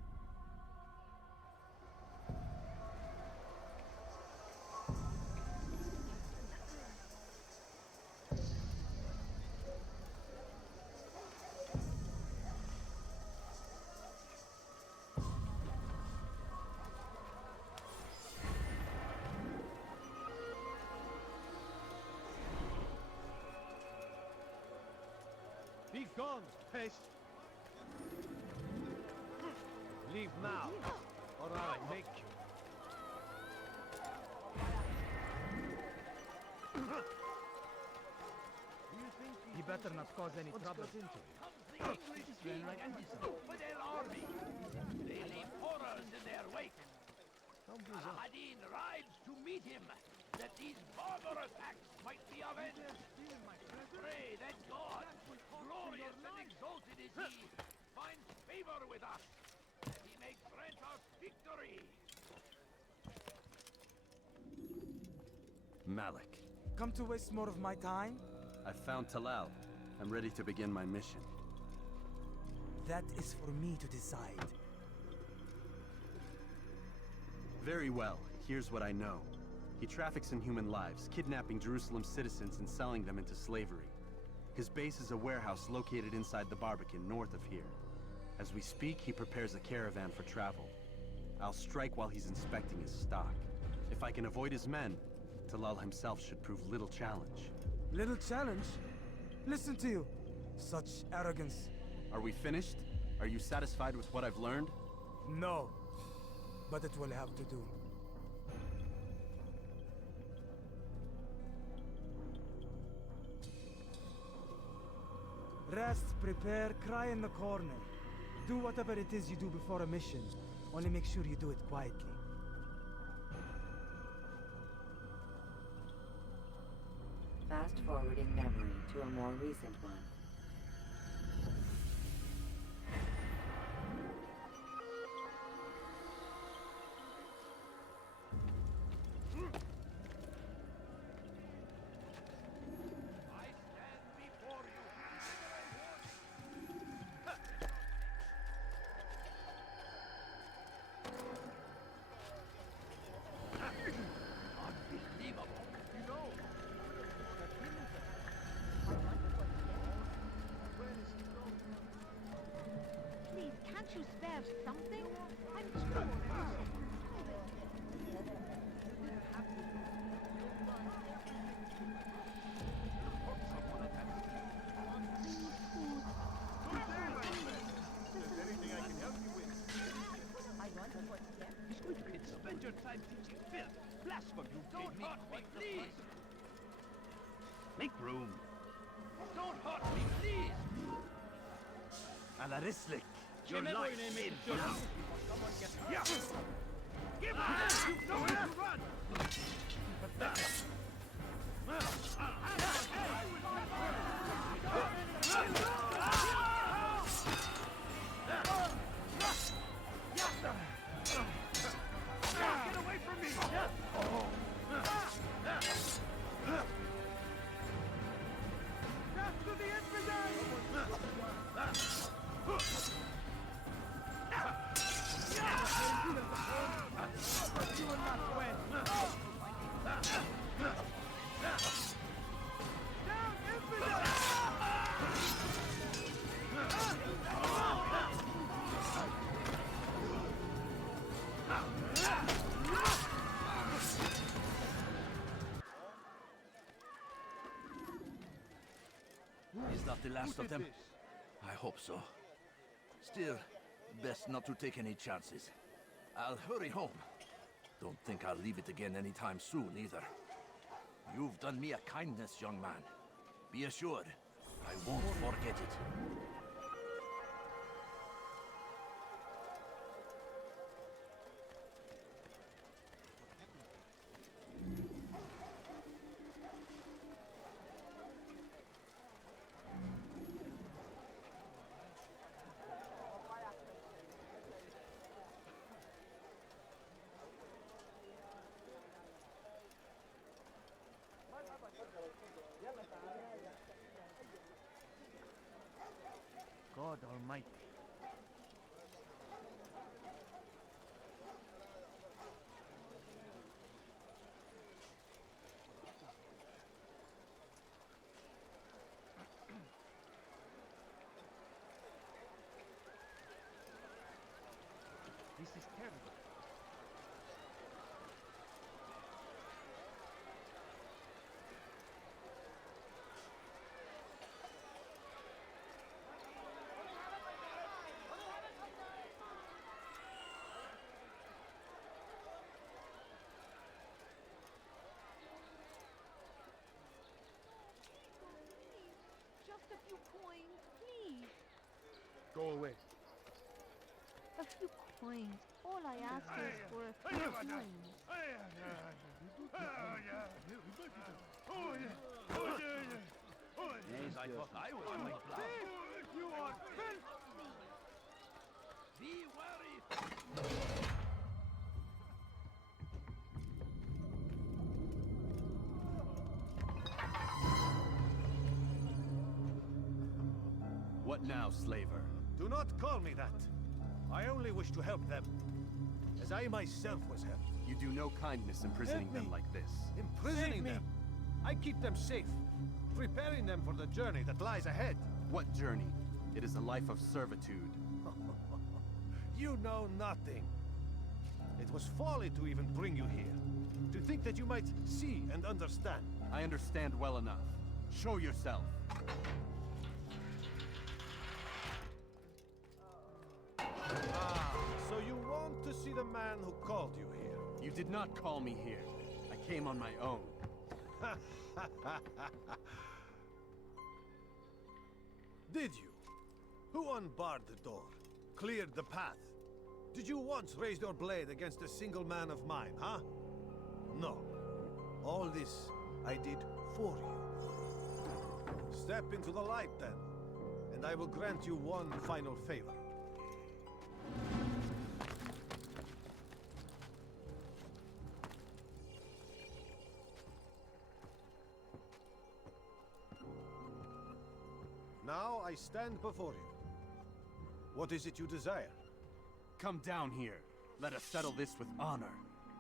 Be gone, pest! Leave now, or I'll make you. He better not cause any trouble. The English king and his infidel army. They leave horrors in their wake. Al-Hadin rides to meet him, that these barbarous acts might be avenged. Pray that God, glorious and exalted is he, finds favor with us, that he may grant us victory. Malik. Come to waste more of my time? I found Talal. I'm ready to begin my mission. That is for me to decide. Very well. Here's what I know. He traffics in human lives, kidnapping Jerusalem citizens and selling them into slavery. His base is a warehouse located inside the Barbican, north of here. As we speak, he prepares a caravan for travel. I'll strike while he's inspecting his stock. If I can avoid his men, Talal himself should prove little challenge. Little challenge? Listen to you. Such arrogance. Are we finished? Are you satisfied with what I've learned? No. But it will have to do. Rest, prepare, cry in the corner. Do whatever it is you do before a mission. Only make sure you do it quietly. Fast-forwarding memory to a more recent one. Please, can't you spare something? I'm torn. Spend your time teaching filth. Blasphemy, you don't hurt me, please. Make room. Don't hurt me, please. Alarislik, your Remember life your name is is now. Jonas. Someone gets hurt. Give up! You've nowhere to run! Get away from me! Death to the infidel! You will not win. Down, infidel! Is that the last of them? I hope so. Still, best not to take any chances. I'll hurry home. Don't think I'll leave it again anytime soon, either. You've done me a kindness, young man. Be assured, I won't forget it. God Almighty. This is terrible. Just a few coins, please. Go away. A few coins. All I ask is for a few coins. Yes, I thought I was quite loud. You are filth! Be wary! What now, slaver? Do not call me that. I only wish to help them, as I myself was helped. You do no kindness imprisoning them like this. Imprisoning them? I keep them safe, preparing them for the journey that lies ahead. What journey? It is a life of servitude. You know nothing. It was folly to even bring you here. To think that you might see and understand. I understand well enough. Show yourself. So you want to see the man who called you here? You did not call me here. I came on my own. Did you? Who unbarred the door? Cleared the path? Did you once raise your blade against a single man of mine, huh? No. All this I did for you. Step into the light, then, and I will grant you one final favor. Now I stand before you. What is it you desire? Come down here. Let us settle this with honor.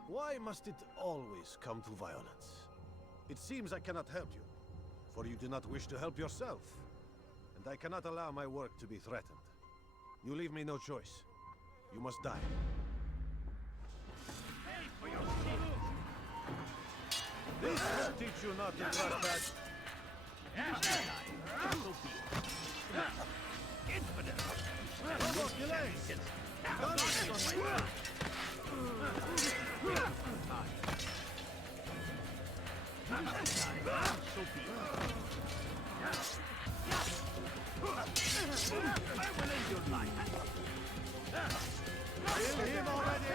Why must it always come to violence? It seems I cannot help you, for you do not wish to help yourself. And I cannot allow my work to be threatened. You leave me no choice. You must die. Pay for your sins! This will teach you not to trespass. Infidel! No more delays! I will end your life. Kill him already!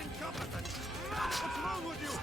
Incompetent! What's wrong with you?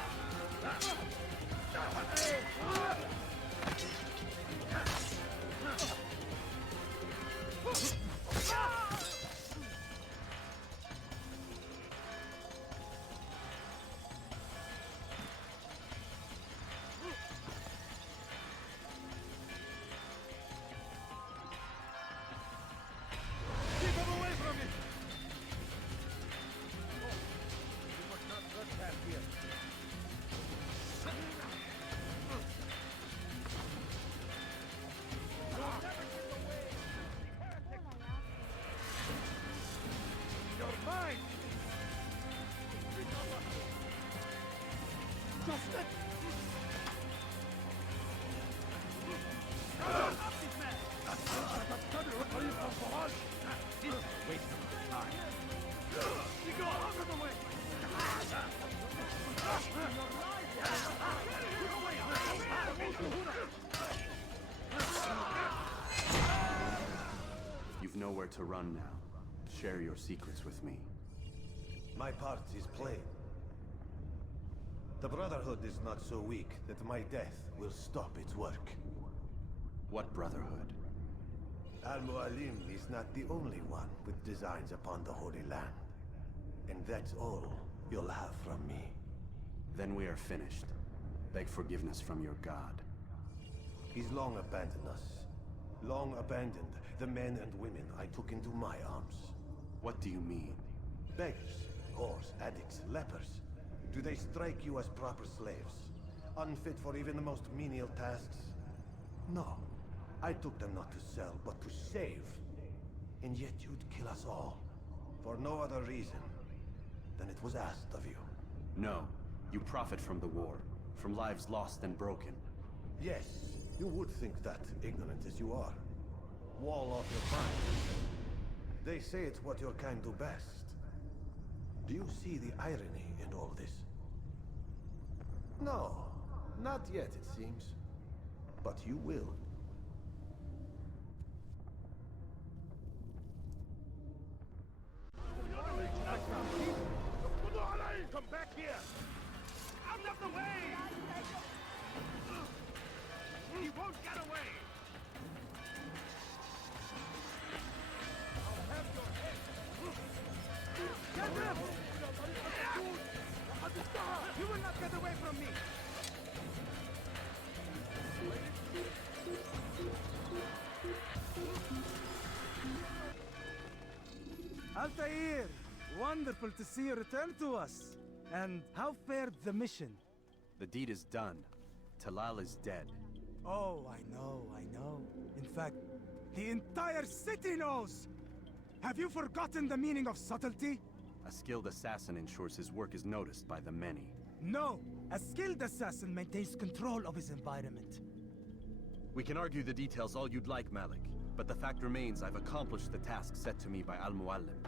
You've nowhere to run now. Share your secrets with me. My part is plain. The Brotherhood is not so weak that my death will stop its work. What Brotherhood? Al-Mualim is not the only one with designs upon the Holy Land. And that's all you'll have from me. Then we are finished. Beg forgiveness from your god. He's long abandoned us. Long abandoned the men and women I took into my arms. What do you mean? Beggars, whores, addicts, lepers. Do they strike you as proper slaves? Unfit for even the most menial tasks? No. I took them not to sell, but to save. And yet you'd kill us all. For no other reason than it was asked of you. No. You profit from the war. From lives lost and broken. Yes, you would think that, ignorant as you are. Wall off your mind. They say it's what your kind do best. Do you see the irony in all this? No, not yet, it seems. But you will. Come back here! Out of the way! He won't get away! I'll have your head! Get him! You will not get away from me! Altair! Wonderful to see you return to us. And how fared the mission? The deed is done. Talal is dead. Oh, I know. In fact, the entire city knows! Have you forgotten the meaning of subtlety? A skilled assassin ensures his work is noticed by the many. No! A skilled assassin maintains control of his environment. We can argue the details all you'd like, Malik. But the fact remains I've accomplished the task set to me by Al-Mualim.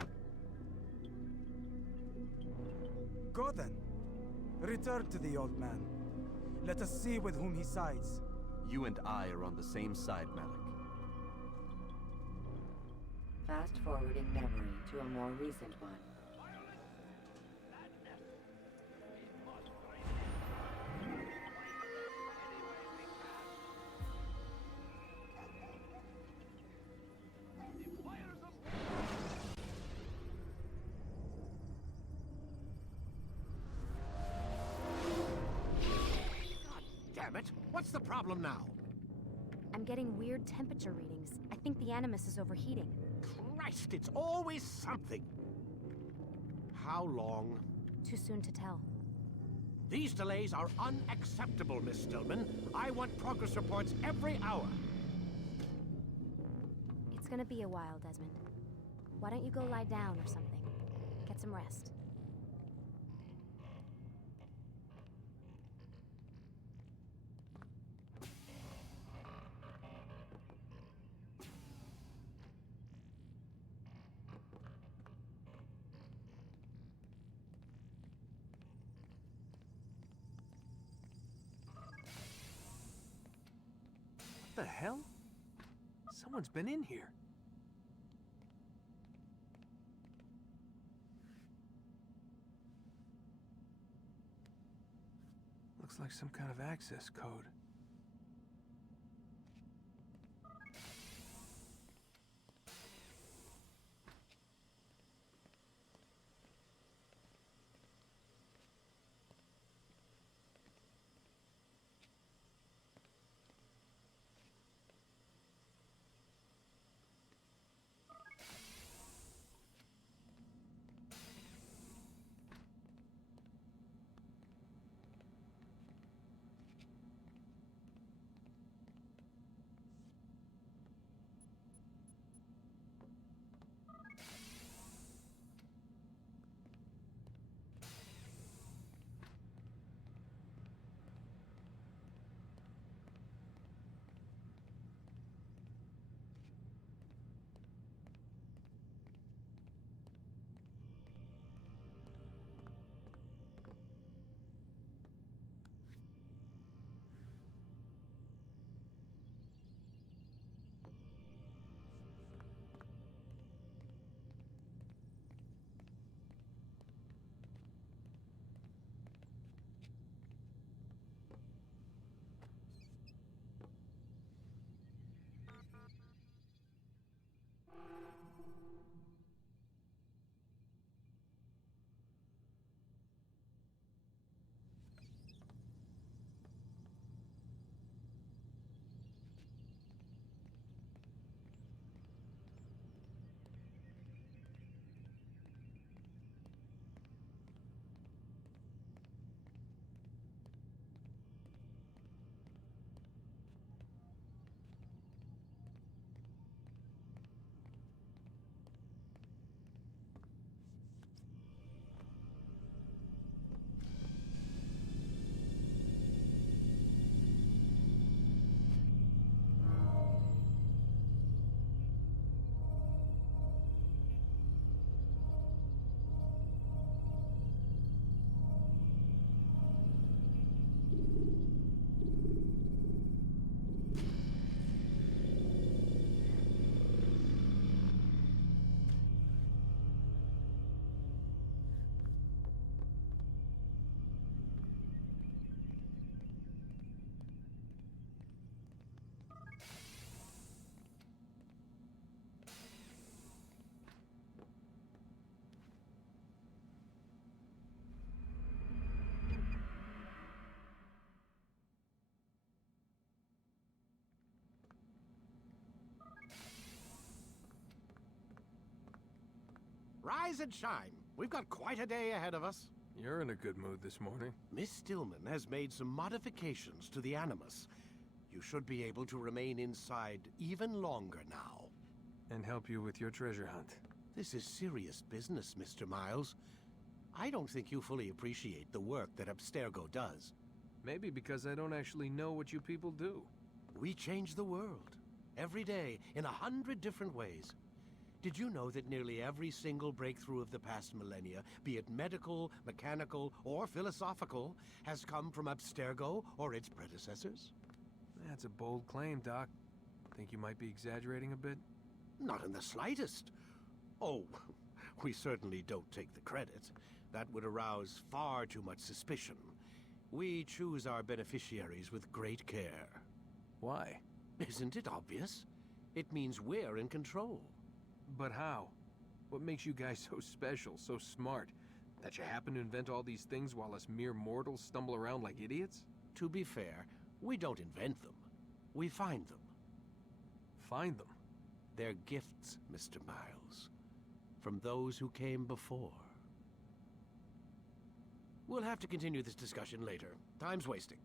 Go then. Return to the old man. Let us see with whom he sides. You and I are on the same side, Malik. Fast-forwarding memory to a more recent one. Damn it! What's the problem now? I'm getting weird temperature readings. I think the Animus is overheating. Christ, it's always something! How long? Too soon to tell. These delays are unacceptable, Miss Stillman. I want progress reports every hour. It's gonna be a while, Desmond. Why don't you go lie down or something? Get some rest. What the hell? Someone's been in here. Looks like some kind of access code. rise and shine. We've got quite a day ahead of us. You're in a good mood this morning. Miss Stillman has made some modifications to the Animus. You should be able to remain inside even longer now. And help you with your treasure hunt. This is serious business, Mr. Miles. I don't think you fully appreciate the work that Abstergo does. Maybe because I don't actually know what you people do. We change the world. Every day, in 100 different ways. Did you know that nearly every single breakthrough of the past millennia, be it medical, mechanical, or philosophical, has come from Abstergo or its predecessors? That's a bold claim, Doc. Think you might be exaggerating a bit? Not in the slightest. Oh, we certainly don't take the credit. That would arouse far too much suspicion. We choose our beneficiaries with great care. Why? Isn't it obvious? It means we're in control. But how? What makes you guys so special, so smart? That you happen to invent all these things while us mere mortals stumble around like idiots? To be fair, we don't invent them. We find them. Find them? They're gifts, Mr. Miles. From those who came before. We'll have to continue this discussion later. Time's wasting.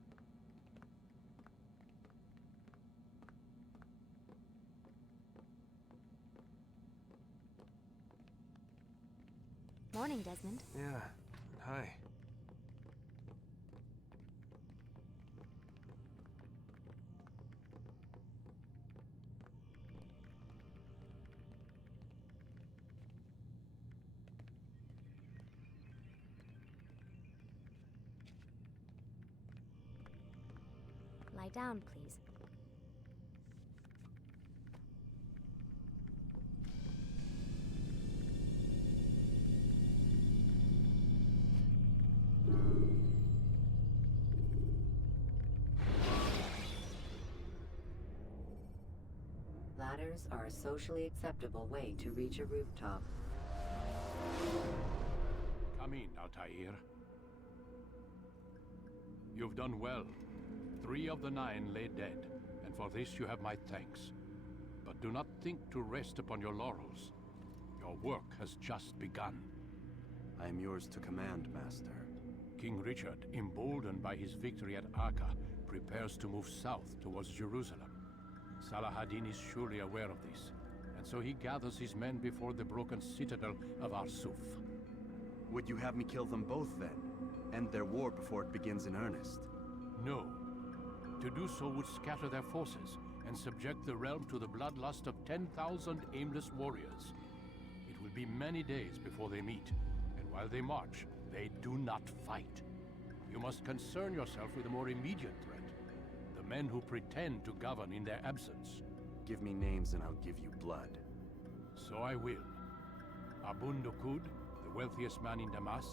Morning, Desmond. Yeah. Hi. Lie down, please. Ladders are a socially acceptable way to reach a rooftop. Come in, Altair. You've done well. 3 of the 9 lay dead, and for this you have my thanks. But do not think to rest upon your laurels. Your work has just begun. I am yours to command, Master. King Richard, emboldened by his victory at Acre, prepares to move south towards Jerusalem. Salahadin is surely aware of this, and so he gathers his men before the broken citadel of Arsuf. Would you have me kill them both, then? End their war before it begins in earnest? No. To do so would scatter their forces and subject the realm to the bloodlust of 10,000 aimless warriors. It will be many days before they meet, and while they march, they do not fight. You must concern yourself with a more immediate threat. The men who pretend to govern in their absence. Give me names and I'll give you blood. So I will. Abun Dukud, the wealthiest man in Damas.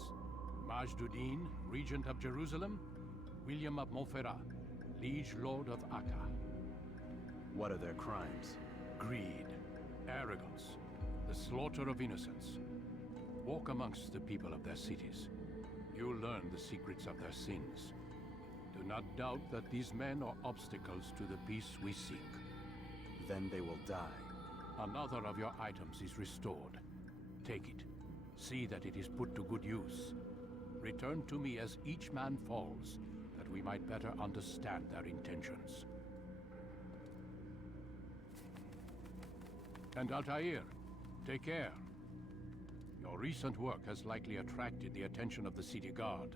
Majduddin, regent of Jerusalem. William of Montferrat, liege lord of Acre. What are their crimes? Greed, arrogance, the slaughter of innocents. Walk amongst the people of their cities. You'll learn the secrets of their sins. Do not doubt that these men are obstacles to the peace we seek. Then they will die. Another of your items is restored. Take it. See that it is put to good use. Return to me as each man falls, that we might better understand their intentions. And Altair, take care. Your recent work has likely attracted the attention of the city guard.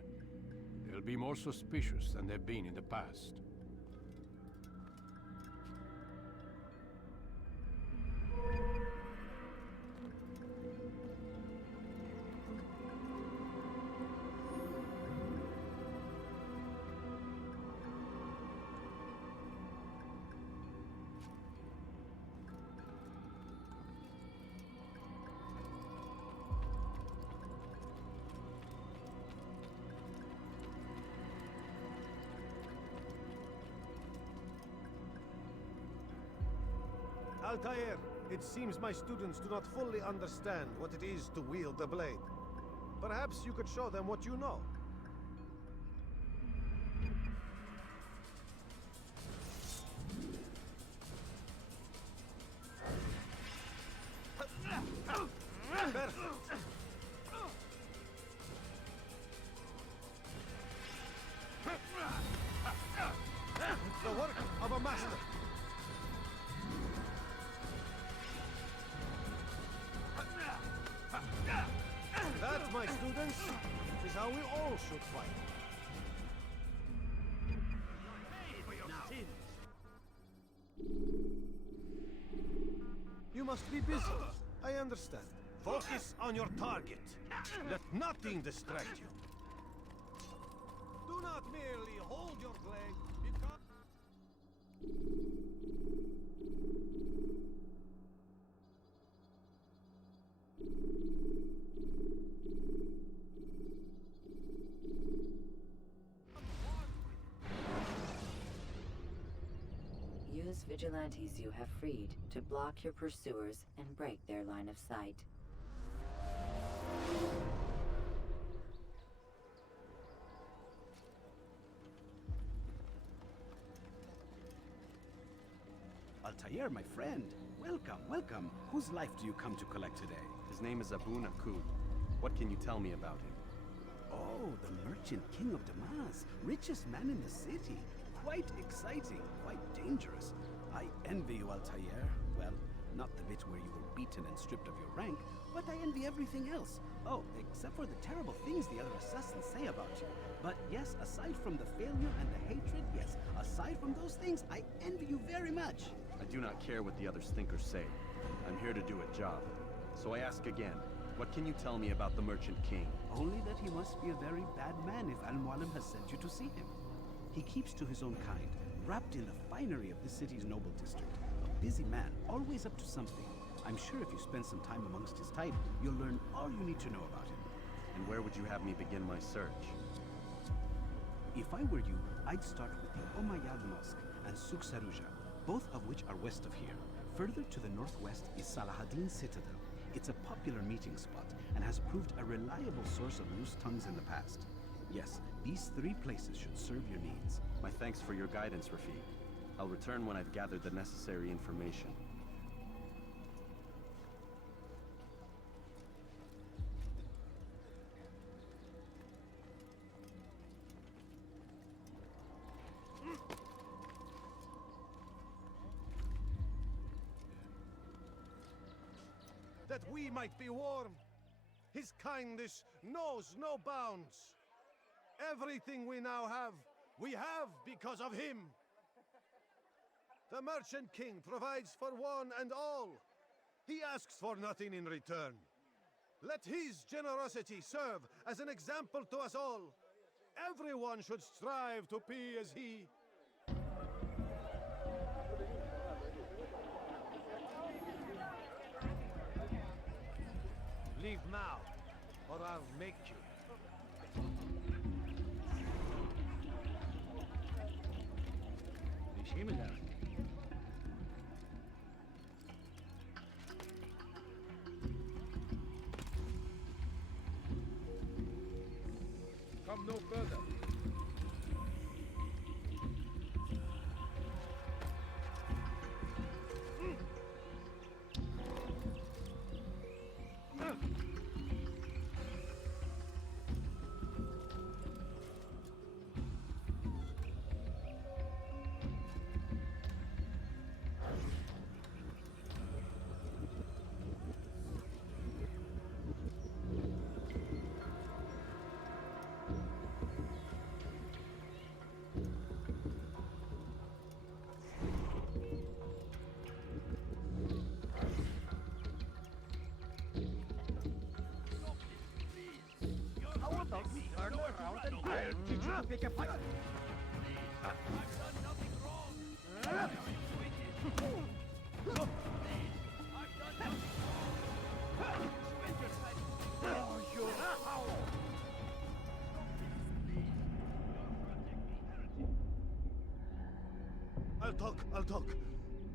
They'll be more suspicious than they've been in the past. Altair, it seems my students do not fully understand what it is to wield the blade. Perhaps you could show them what you know. Perfect. how we all should fight. You must be busy. I understand. Focus on your target. Let nothing distract you. Do not merely hold your blade because... Use vigilantes you have freed to block your pursuers and break their line of sight. Altair, my friend. Welcome, welcome. Whose life do you come to collect today? His name is Abu Nakud. What can you tell me about him? Oh, the merchant king of Damas. Richest man in the city. Quite exciting, quite dangerous. I envy you, Altair. Well, not the bit where you were beaten and stripped of your rank, but I envy everything else. Oh, except for the terrible things the other assassins say about you. But yes, aside from the failure and the hatred, yes, aside from those things, I envy you very much. I do not care what the others think or say. I'm here to do a job. So I ask again, what can you tell me about the Merchant King? Only that he must be a very bad man if Al-Mualim has sent you to see him. He keeps to his own kind, wrapped in the finery of the city's noble district. A busy man, always up to something. I'm sure if you spend some time amongst his type, you'll learn all you need to know about him. And where would you have me begin my search? If I were you, I'd start with the Umayyad Mosque and Souk Saruja, both of which are west of here. Further to the northwest is Salahaddin's Citadel. It's a popular meeting spot and has proved a reliable source of loose tongues in the past. Yes, these three places should serve your needs. My thanks for your guidance, Rafiq. I'll return when I've gathered the necessary information. That we might be warm. His kindness knows no bounds. Everything we now have, we have because of him. The Merchant King provides for one and all. He asks for nothing in return. Let his generosity serve as an example to us all. Everyone should strive to be as he. Leave now, or I'll make you. Come no further. Turn around and I'll teach you to pick a fight. I've done nothing wrong. I'll talk.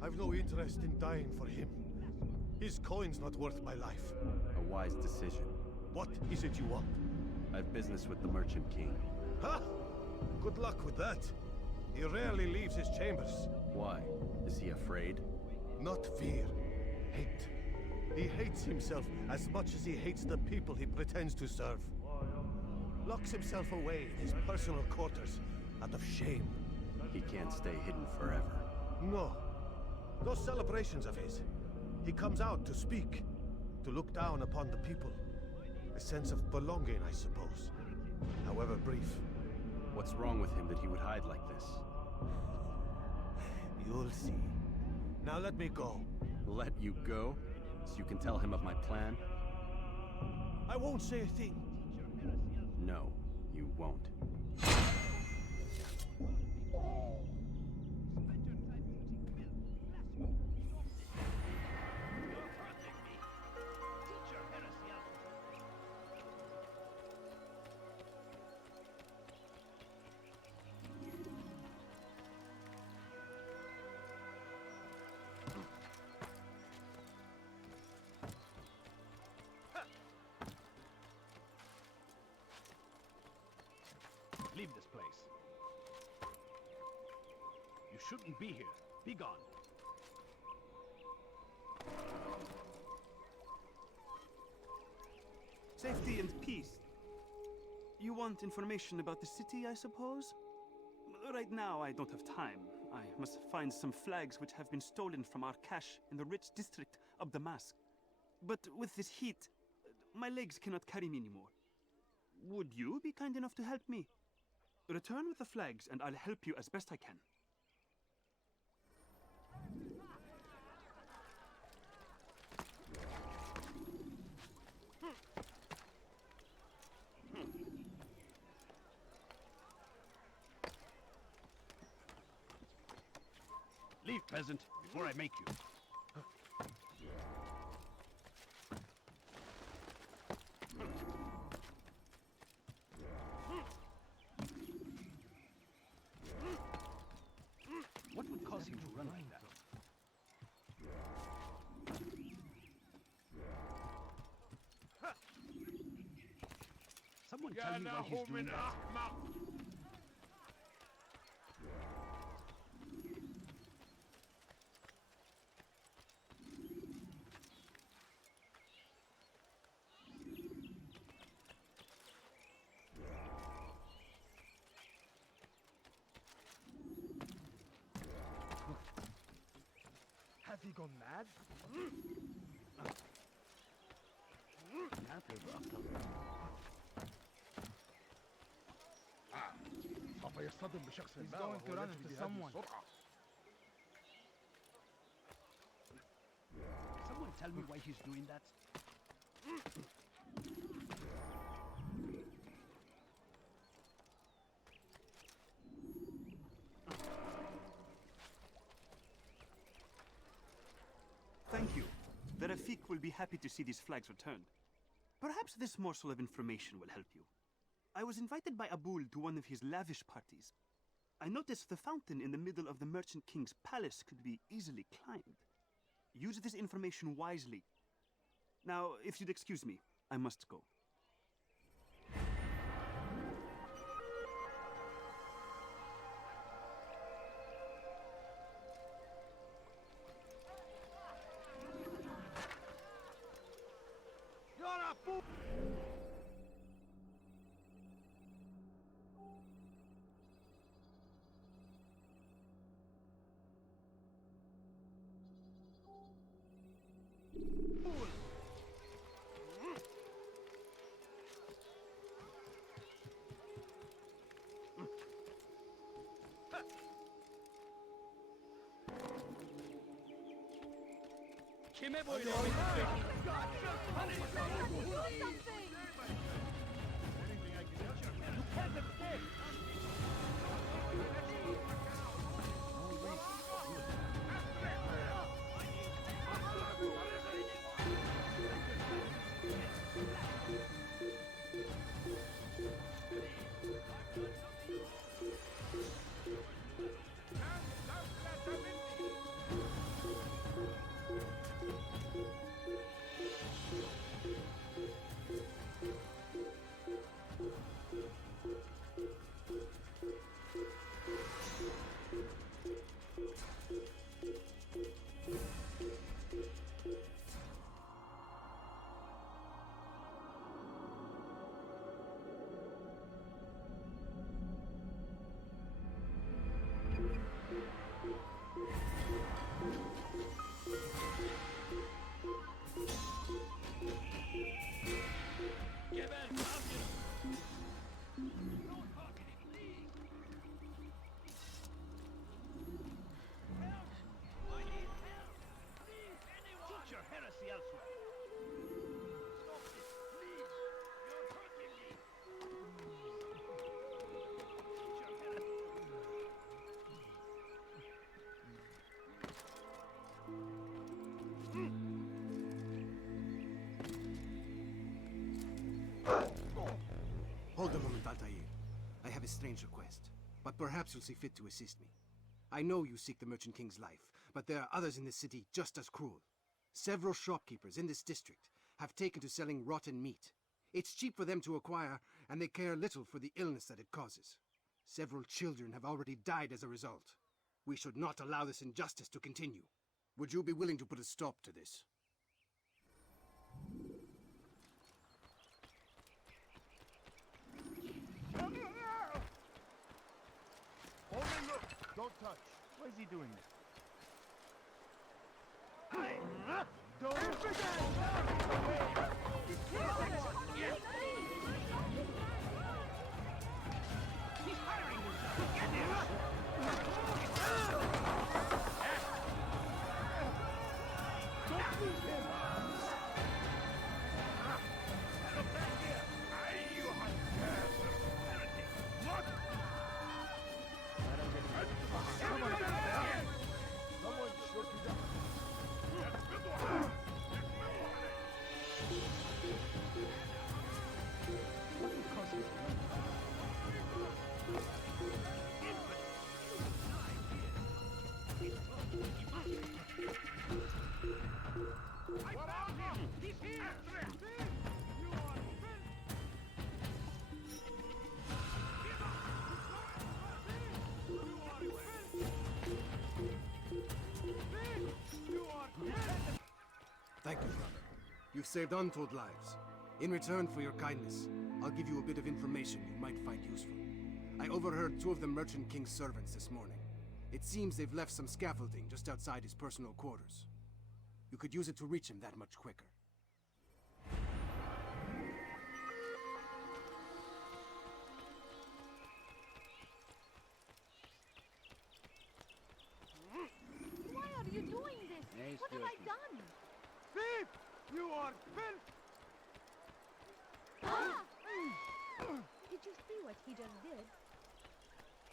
I've no interest in dying for him. His coin's not worth my life. A wise decision. What is it you want? I've business with the Merchant King. Ha! Good luck with that. He rarely leaves his chambers. Why? Is he afraid? Not fear. Hate. He hates himself as much as he hates the people he pretends to serve. Locks himself away in his personal quarters out of shame. He can't stay hidden forever. No. Those celebrations of his. He comes out to speak, to look down upon the people. A sense of belonging, I suppose. However brief. What's wrong with him that he would hide like this? You'll see. Now let me go. Let you go? So you can tell him of my plan? I won't say a thing. No, you won't. Leave this place. You shouldn't be here. Be gone. Safety and peace. You want information about the city, I suppose? Right now, I don't have time. I must find some flags which have been stolen from our cache in the rich district of Damask. But with this heat, my legs cannot carry me anymore. Would you be kind enough to help me? Return with the flags, and I'll help you as best I can. Leave, peasant, before I make you. What would cause him to run like that? Someone tell me why he's doing that. Has he gone mad? سوف يصطدم بشخص He's ما going وهو to run يجري into بهذه someone. السرعة. Someone tell me why he's doing that? Thank you. The Rafik will be happy to see these flags returned. Perhaps this morsel of information will help you. I was invited by Abul to one of his lavish parties. I noticed the fountain in the middle of the Merchant King's palace could be easily climbed. Use this information wisely. Now, if you'd excuse me, I must go. You're a fool! Kime böyle? You can't escape! Hold a moment, Altair. I have a strange request, but perhaps you'll see fit to assist me. I know you seek the Merchant King's life, but there are others in this city just as cruel. Several shopkeepers in this district have taken to selling rotten meat. It's cheap for them to acquire, and they care little for the illness that it causes. Several children have already died as a result. We should not allow this injustice to continue. Would you be willing to put a stop to this? Only look, don't touch. Why is he doing this? He's hiring himself. Get him! Don't lose him! Someone shook it up. What would cost this money? I found him! He's here! You are Thank you, brother. You've saved untold lives. In return for your kindness, I'll give you a bit of information you might find useful. I overheard two of the Merchant King's servants this morning. It seems they've left some scaffolding just outside his personal quarters. You could use it to reach him that much quicker. Why are you doing this? What have I done? Thief! You are filth! Ah! Did you see what he just did?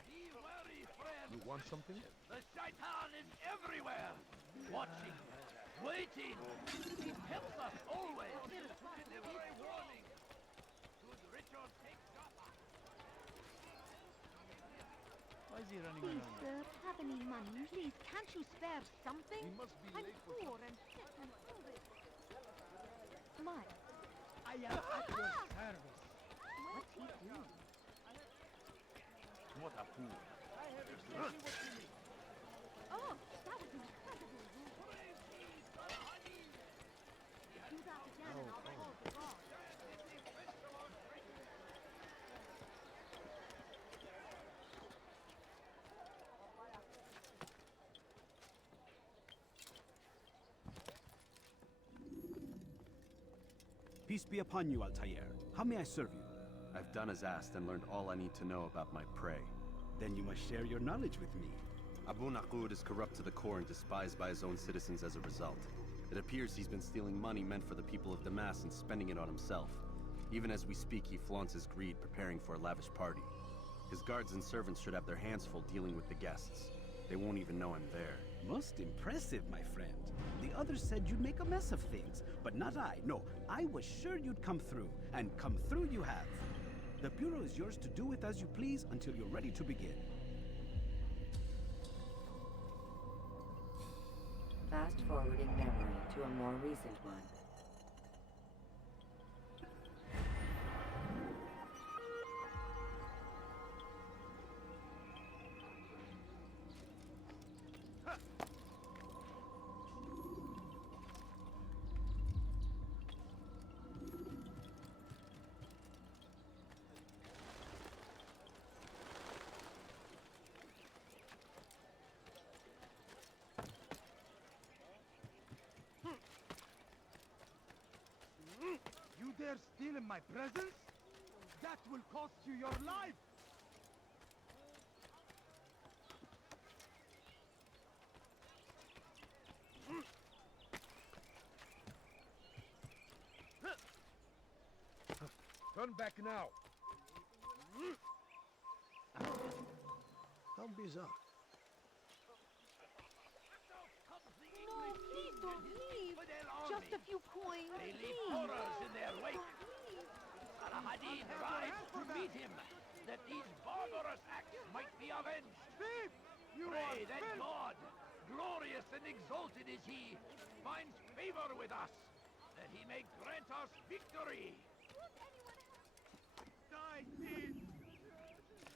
Be wary, friend. You want something? The shaitan is everywhere. Watching. Waiting. He helps us always. Deliver a warning. Should Richard take Joppa? Why is he running Please, around? sir, have any money? Please, can't you spare something? He must be I'm late for poor and sick and hungry. My. I am at your service. What's he doing? What a fool. I have exactly what you need. Oh, that was incredible. Do that again and I'll call the guard. Peace be upon you, Altair. How may I serve you? I've done as asked and learned all I need to know about my prey. Then you must share your knowledge with me. Abu Naqud is corrupt to the core and despised by his own citizens as a result. It appears he's been stealing money meant for the people of Damas and spending it on himself. Even as we speak, he flaunts his greed, preparing for a lavish party. His guards and servants should have their hands full dealing with the guests. They won't even know I'm there. Most impressive, my friend. The others said you'd make a mess of things, but not I. No, I was sure you'd come through, and come through you have. The Bureau is yours to do with as you please until you're ready to begin. Fast-forwarding memory to a more recent one. You dare steal in my presence? That will cost you your life! Turn back now! How bizarre. No, please don't leave. Just a few coins, They leave please. horrors in their wake. Saladin rides to meet him, that these barbarous acts might be avenged. Thief! You Pray are that filth! God, glorious and exalted is he, finds favor with us, that he may grant us victory. Die, thief!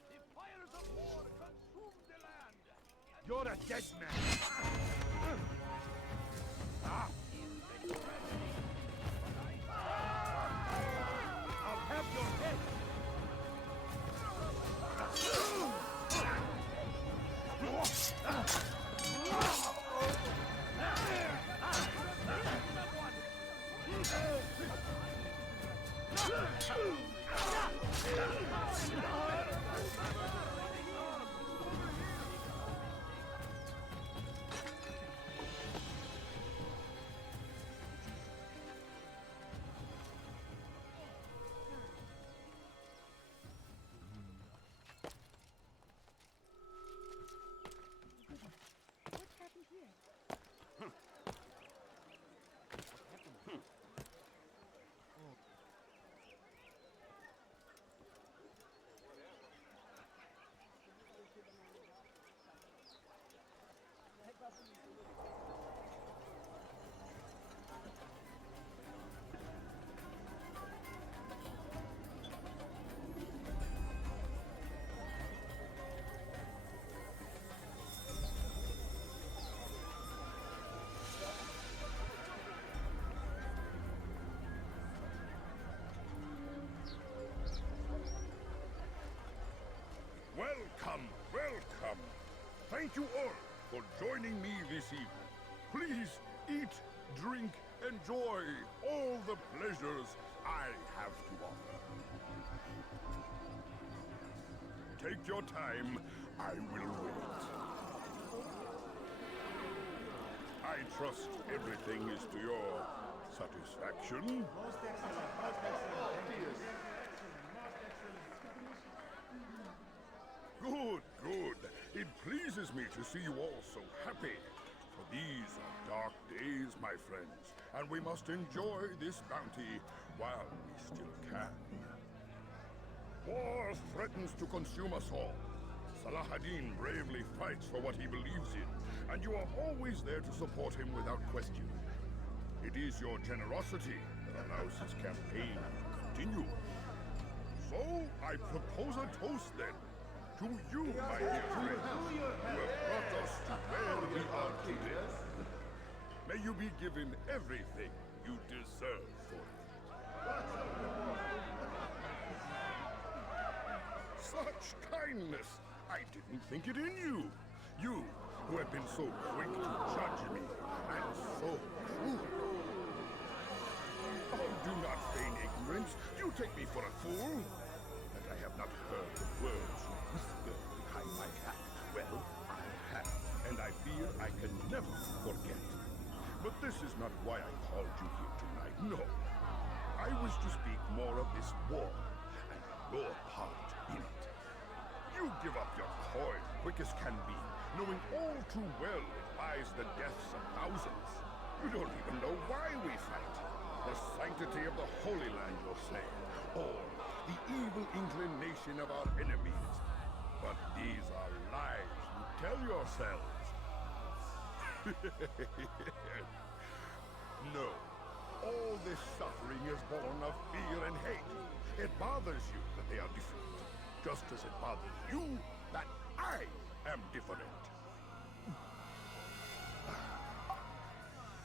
The fires of war consume the land. You're a dead man! I'll have your head! What happened here? Welcome, welcome. Thank you all for joining me this evening. Please eat, drink, enjoy all the pleasures I have to offer. Take your time, I will wait. I trust everything is to your satisfaction. Good, good. It pleases me to see you all so happy. For these are dark days, my friends, and we must enjoy this bounty while we still can. War threatens to consume us all. Saladin bravely fights for what he believes in, and you are always there to support him without question. It is your generosity that allows his campaign to continue. So, I propose a toast then. To you, my dear friends, who have brought us to where we are today. May you be given everything you deserve for it. Such kindness! I didn't think it in you. You, who have been so quick to judge me, and so cruel. Oh, do not feign ignorance. You take me for a fool. And I have not heard the words you whisper behind my back. Well, I have, and I fear I can never forget. But this is not why I called you here tonight, no. I wish to speak more of this war, and your part in it. You give up your coin quick as can be, knowing all too well it buys the deaths of thousands. You don't even know why we fight. The sanctity of the Holy Land, you'll say, or the evil inclination of our enemies. But these are lies you tell yourselves. No. All this suffering is born of fear and hate. It bothers you that they are different, just as it bothers you that I am different.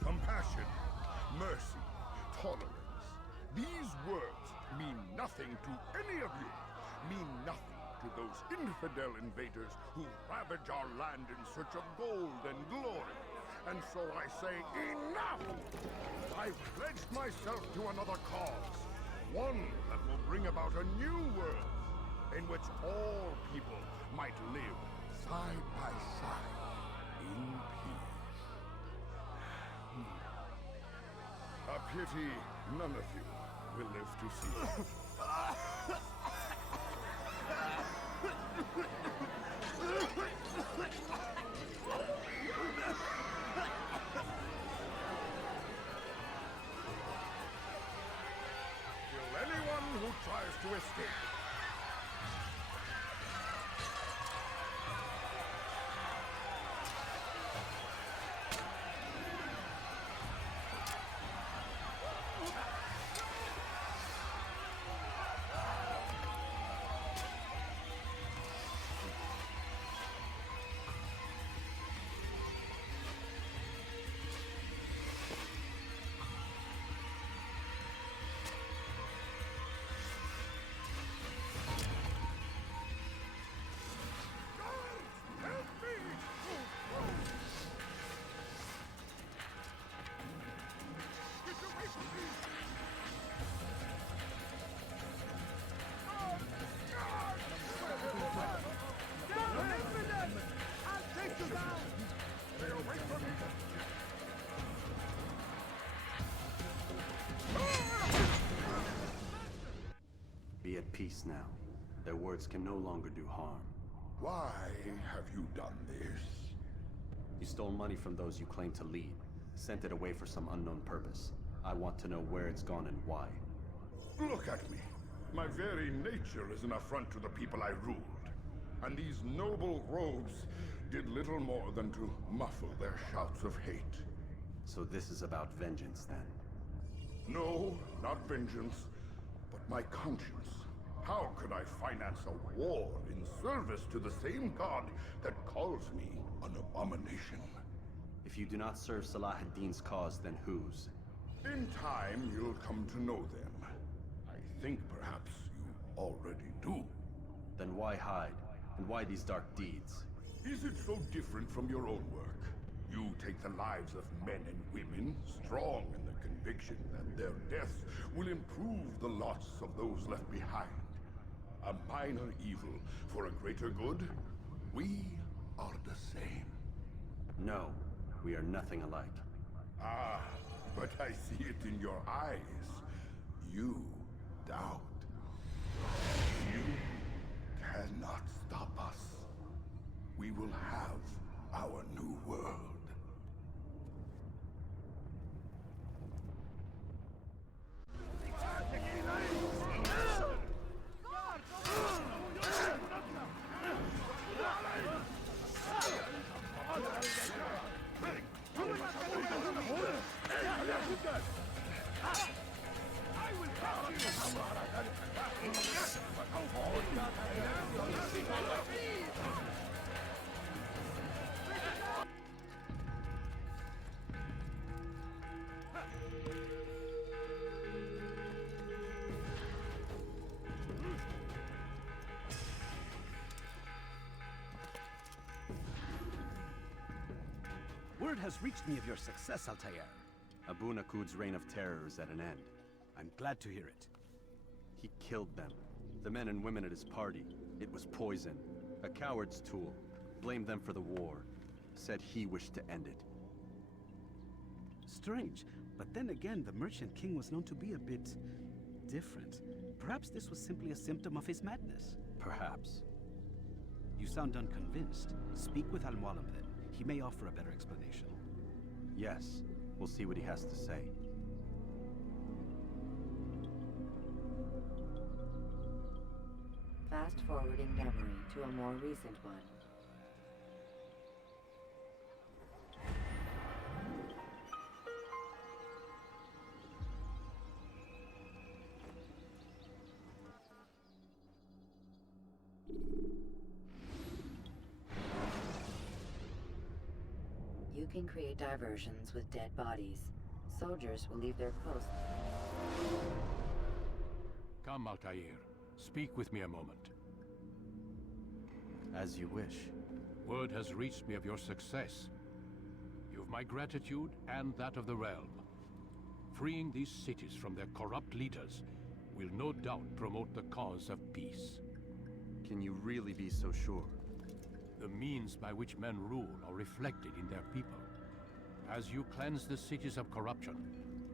Compassion, mercy, tolerance. These words mean nothing to any of you. Mean nothing to those infidel invaders who ravage our land in search of gold and glory. And so I say, enough! I've pledged myself to another cause. One that will bring about a new world in which all people might live side by side in peace. A pity none of you will live to see it. Kill anyone who tries to escape. Be at peace now. Their words can no longer do harm. Why have you done this? You stole money from those you claim to lead, sent it away for some unknown purpose. I want to know where it's gone and why. Look at me. My very nature is an affront to the people I ruled. And these noble robes did little more than to muffle their shouts of hate. So this is about vengeance, then? No, not vengeance, but my conscience. How could I finance a war in service to the same god that calls me an abomination? If you do not serve Salah ad-Din's cause, then whose? In time, you'll come to know them. I think perhaps you already do. Then why hide? And why these dark deeds? Is it so different from your own work? You take the lives of men and women, strong in the conviction that their deaths will improve the lots of those left behind. A minor evil for a greater good? We are the same. No, we are nothing alike. Ah, but I see it in your eyes. You doubt. You cannot stop us. We will have our new world. Word has reached me of your success, Altair. Abu Nakud's reign of terror is at an end. I'm glad to hear it. He killed them. The men and women at his party. It was poison. A coward's tool. Blamed them for the war. Said he wished to end it. Strange, but then again, the Merchant King was known to be a bit different. Perhaps this was simply a symptom of his madness. Perhaps. You sound unconvinced. Speak with Al-Mualim then. He may offer a better explanation. Yes. We'll see what he has to say. Fast-forwarding memory to a more recent one. You can create diversions with dead bodies. Soldiers will leave their posts. Come, Altair. Speak with me a moment. As you wish. Word has reached me of your success. You've my gratitude and that of the realm. Freeing these cities from their corrupt leaders will no doubt promote the cause of peace. Can you really be so sure? The means by which men rule are reflected in their people. As you cleanse the cities of corruption,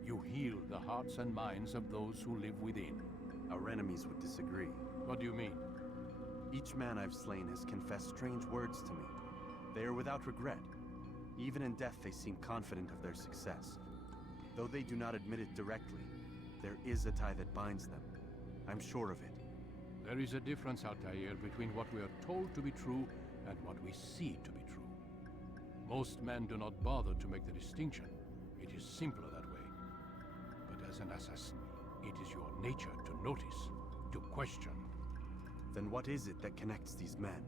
you heal the hearts and minds of those who live within. Our enemies would disagree. What do you mean? Each man I've slain has confessed strange words to me. They are without regret. Even in death, they seem confident of their success. Though they do not admit it directly, there is a tie that binds them. I'm sure of it. There is a difference, Altair, between what we are told to be true and what we see to be true. Most men do not bother to make the distinction. It is simpler that way. But as an assassin, it is your nature to notice, to question. Then what is it that connects these men?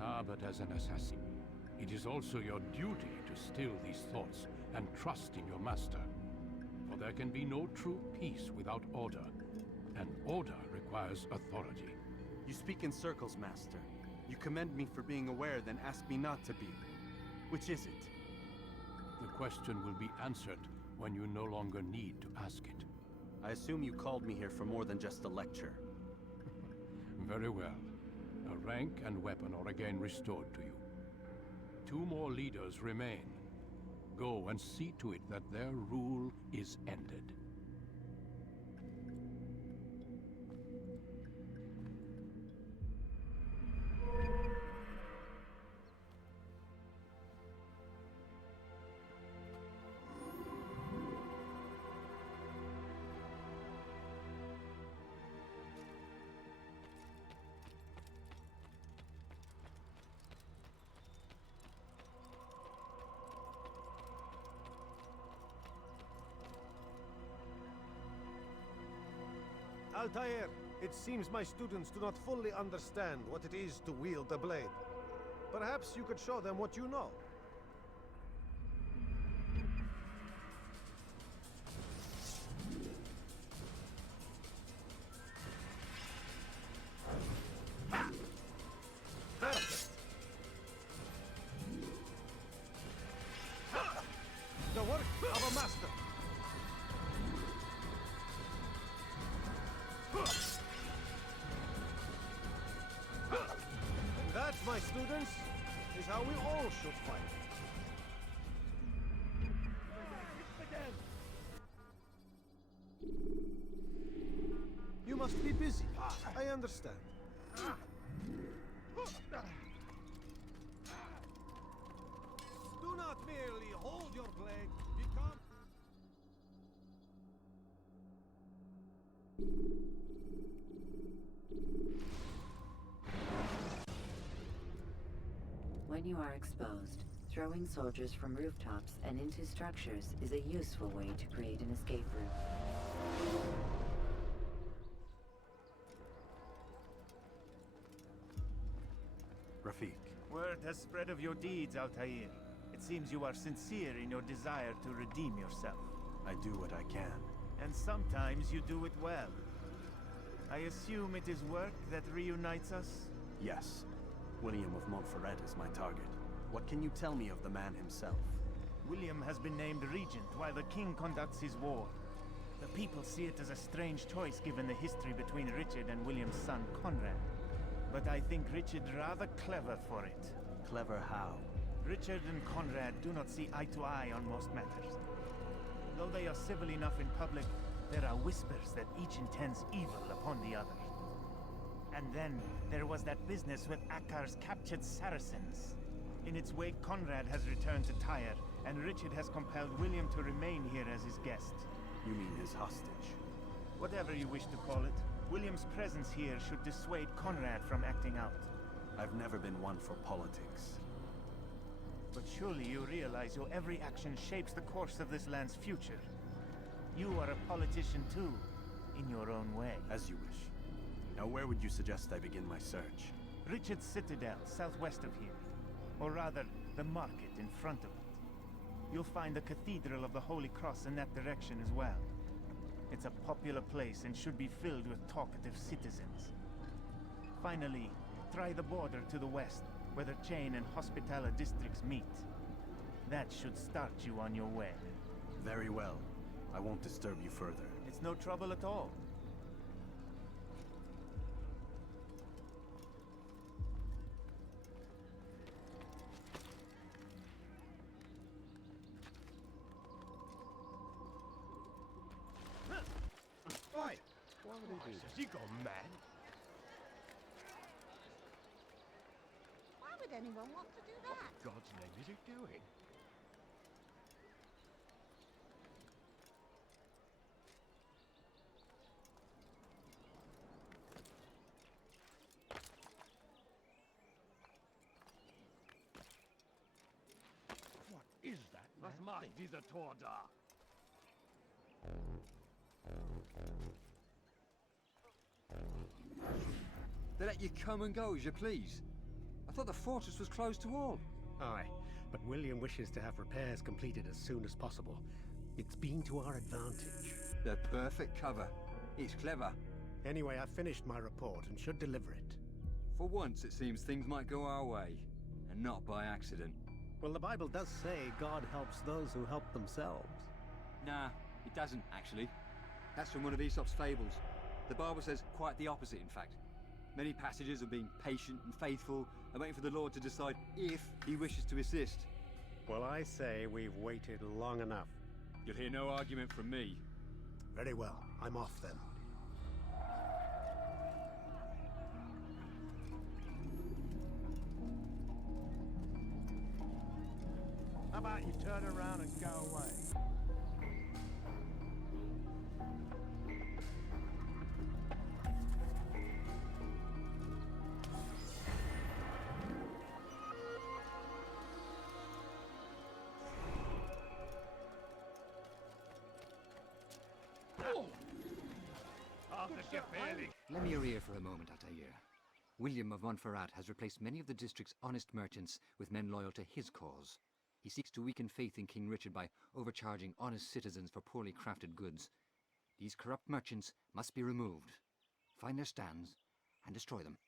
Ah, but as an assassin, it is also your duty to still these thoughts and trust in your master. For there can be no true peace without order, and order requires authority. You speak in circles, Master. You commend me for being aware, then ask me not to be. Which is it? The question will be answered when you no longer need to ask it. I assume you called me here for more than just a lecture. Very well. A rank and weapon are again restored to you. 2 more leaders remain. Go and see to it that their rule is ended. Altair, it seems my students do not fully understand what it is to wield the blade. Perhaps you could show them what you know. Perfect. The work of a master. And that, my students, is how we all should fight. You must be busy. I understand. Do not merely hold your blade. Become... When you are exposed, throwing soldiers from rooftops and into structures is a useful way to create an escape route. Rafiq. Word has spread of your deeds, Altair. It seems you are sincere in your desire to redeem yourself. I do what I can. And sometimes you do it well. I assume it is work that reunites us? Yes. William of Montferrat is my target. What can you tell me of the man himself? William has been named regent while the king conducts his war. The people see it as a strange choice given the history between Richard and William's son, Conrad. But I think Richard rather clever for it. Clever how? Richard and Conrad do not see eye to eye on most matters. Though they are civil enough in public, there are whispers that each intends evil upon the other. And then, there was that business with Akkar's captured Saracens. In its wake, Conrad has returned to Tyre, and Richard has compelled William to remain here as his guest. You mean his hostage? Whatever you wish to call it, William's presence here should dissuade Conrad from acting out. I've never been one for politics. But surely you realize your every action shapes the course of this land's future. You are a politician too, in your own way. As you wish. Now where would you suggest I begin my search? Richard's Citadel, southwest of here. Or rather, the market in front of it. You'll find the Cathedral of the Holy Cross in that direction as well. It's a popular place and should be filled with talkative citizens. Finally, try the border to the west, where the Chain and Hospitaller districts meet. That should start you on your way. Very well. I won't disturb you further. It's no trouble at all. Has he gone mad? Why would anyone want to do that? What God's name is he doing? Ach, dieser Tor da. They let you come and go as you please. I thought the fortress was closed to all. Aye, but William wishes to have repairs completed as soon as possible. It's been to our advantage. The perfect cover. It's clever. Anyway, I've finished my report and should deliver it. For once, it seems things might go our way, and not by accident. Well, the Bible does say God helps those who help themselves. Nah, it doesn't, actually. That's from one of Aesop's fables. The Bible says quite the opposite, in fact. Many passages of being patient and faithful and waiting for the Lord to decide if he wishes to assist. Well, I say we've waited long enough. You'll hear no argument from me. Very well. I'm off then. How about you turn around and go away? Lend me your ear for a moment, Altair. William of Montferrat has replaced many of the district's honest merchants with men loyal to his cause. He seeks to weaken faith in King Richard by overcharging honest citizens for poorly crafted goods. These corrupt merchants must be removed. Find their stands and destroy them.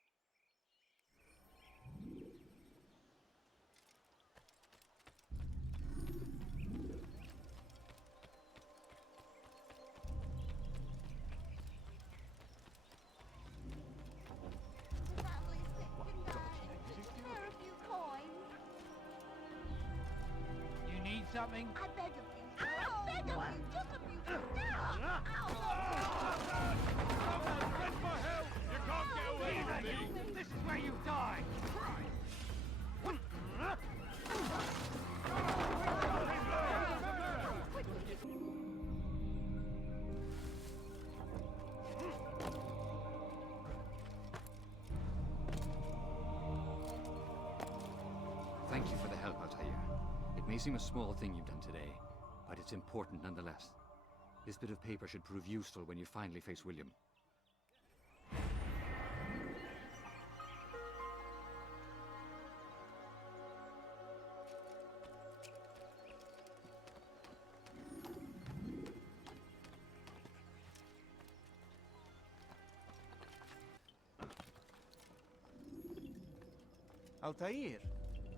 Something? I beg of you. I beg of you. Just a few. Now! Run for help! You can't get away from me! This is where you die! Thank you for the help, Altair. It may seem a small thing you've done today, but it's important nonetheless. This bit of paper should prove useful when you finally face William. Altair,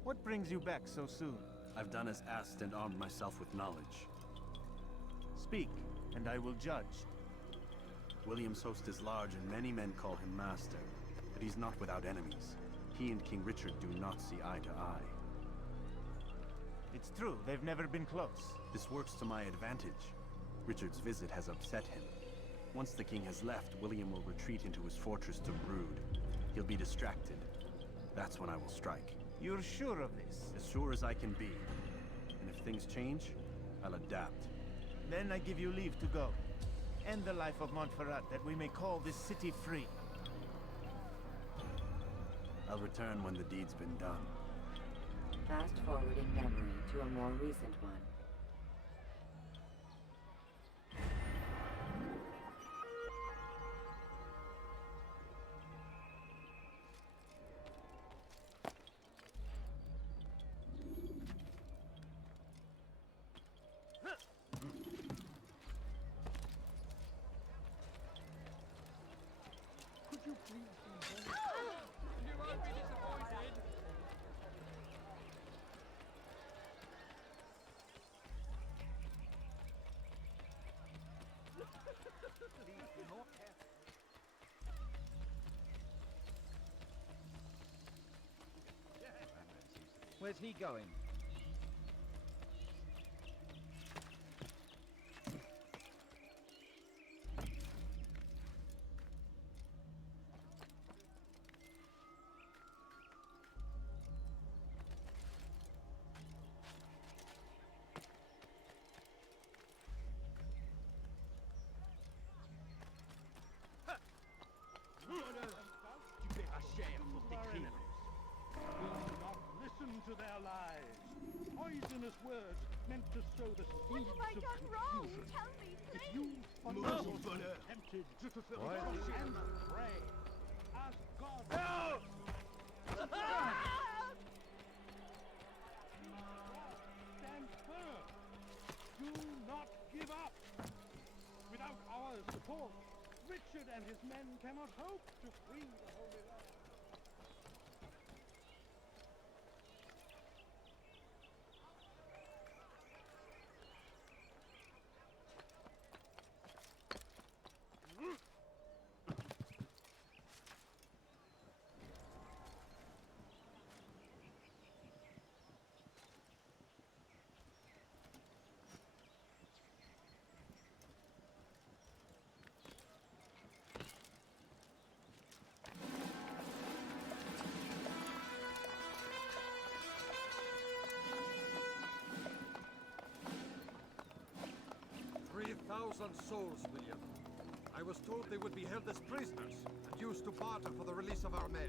what brings you back so soon? I've done as asked and armed myself with knowledge. Speak, and I will judge. William's host is large and many men call him master, but he's not without enemies. He and King Richard do not see eye to eye. It's true, they've never been close. This works to my advantage. Richard's visit has upset him. Once the king has left, William will retreat into his fortress to brood. He'll be distracted. That's when I will strike. You're sure of this? As sure as I can be. And if things change, I'll adapt. Then I give you leave to go. End the life of Montferrat, that we may call this city free. I'll return when the deed's been done. Fast forwarding memory to a more recent one. Where's he going? To their lies. poisonous words meant to sow the What seeds have I of done wrong? confusion. Tell me, If please. you find Move, yourself brother. tempted to What? approach and pray, ask God. Stand firm. Do not give up. Without our support, Richard and his men cannot hope to free the Holy Land. Souls, William. I was told they would be held as prisoners and used to barter for the release of our men.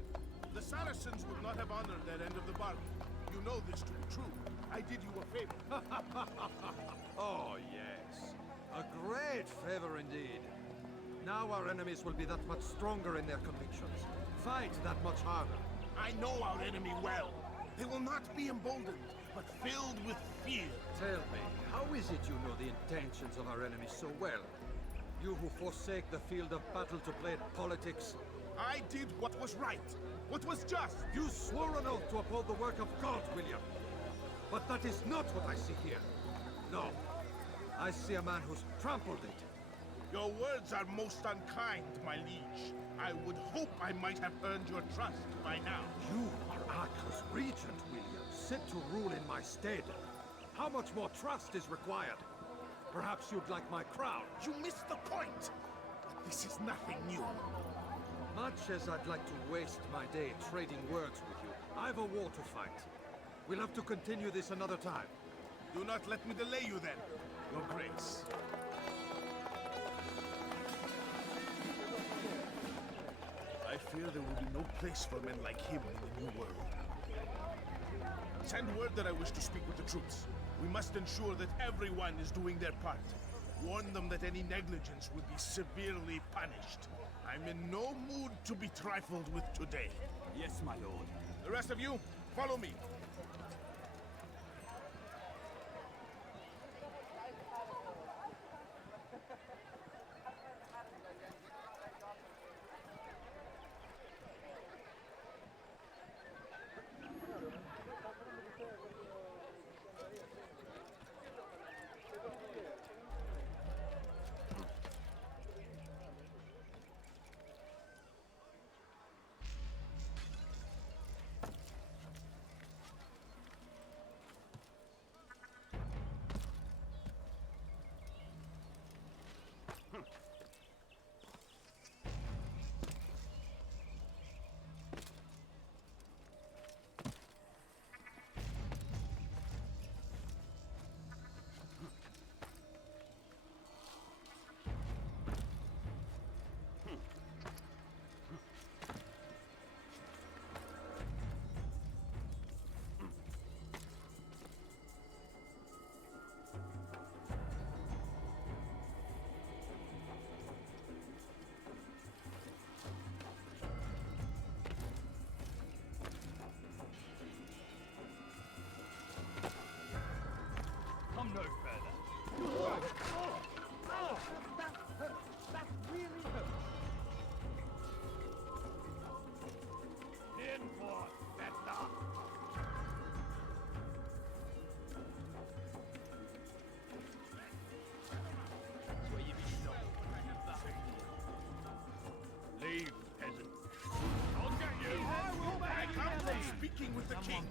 The Saracens would not have honored that end of the bargain. You know this to be true. I did you a favor. Oh, yes. A great favor indeed. Now our enemies will be that much stronger in their convictions. Fight that much harder. I know our enemy well. They will not be emboldened, but filled with fear. Tell me, how is it you know the intentions of our enemies so well? You who forsake the field of battle to play at politics. I did what was right, what was just. You swore an oath to uphold the work of God, William. But that is not what I see here. No. I see a man who's trampled it. Your words are most unkind, my liege. I would hope I might have earned your trust by now. You are Arthur's regent, William, set to rule in my stead. How much more trust is required? Perhaps you'd like my crown. You missed the point! This is nothing new. Much as I'd like to waste my day trading words with you, I've a war to fight. We'll have to continue this another time. Do not let me delay you then, Your Grace. I fear there will be no place for men like him in the New World. Send word that I wish to speak with the troops. We must ensure that everyone is doing their part. Warn them that any negligence would be severely punished. I'm in no mood to be trifled with today. Yes, my lord. The rest of you, follow me. Come no further. That really hurts. In for better. Leave, peasant. I'll get you. I come from speaking with the king.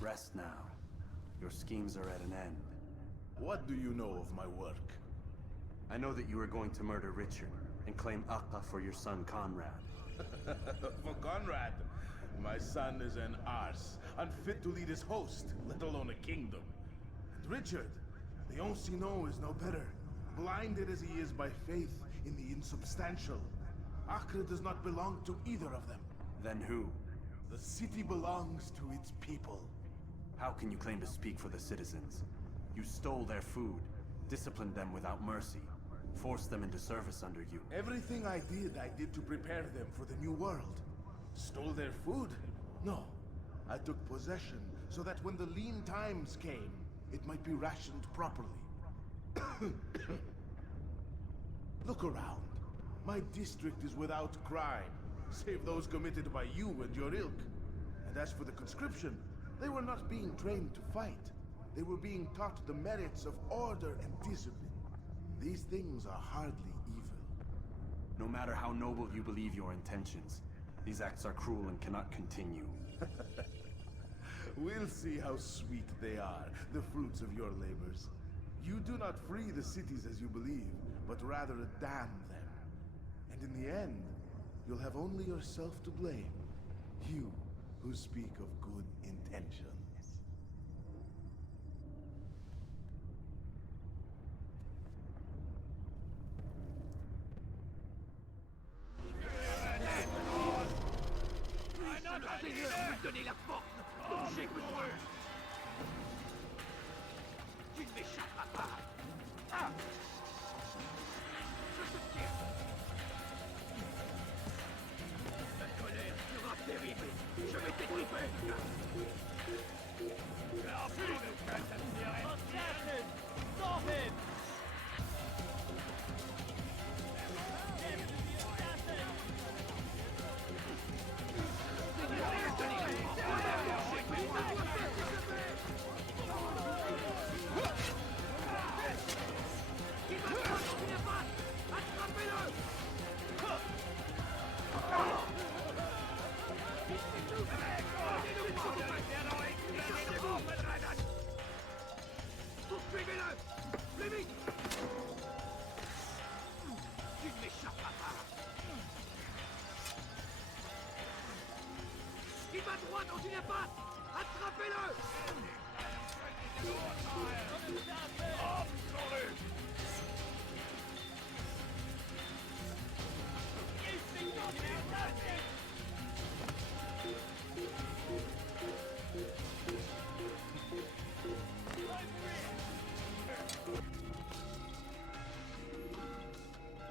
Rest now. Your schemes are at an end. What do you know of my work? I know that you are going to murder Richard and claim Akka for your son Conrad. For Conrad, my son is an arse, unfit to lead his host, let alone a kingdom. And Richard, the Ancino is no better, blinded as he is by faith in the insubstantial. Acre does not belong to either of them. Then who? The city belongs to its people. How can you claim to speak for the citizens? You stole their food, disciplined them without mercy, forced them into service under you. Everything I did to prepare them for the new world. Stole their food? No. I took possession so that when the lean times came, it might be rationed properly. Look around. My district is without crime, save those committed by you and your ilk. And as for the conscription, they were not being trained to fight. They were being taught the merits of order and discipline. These things are hardly evil. No matter how noble you believe your intentions, these acts are cruel and cannot continue. We'll see how sweet they are, the fruits of your labors. You do not free the cities as you believe, but rather damn them. And in the end, you'll have only yourself to blame. You who speak of good intentions. Donner la force, donc j'écoute-moi. Tu ne m'échapperas pas. Ah! Je te tiens. La colère sera terrible. Je vais t'étriper. Assassin! Stop him!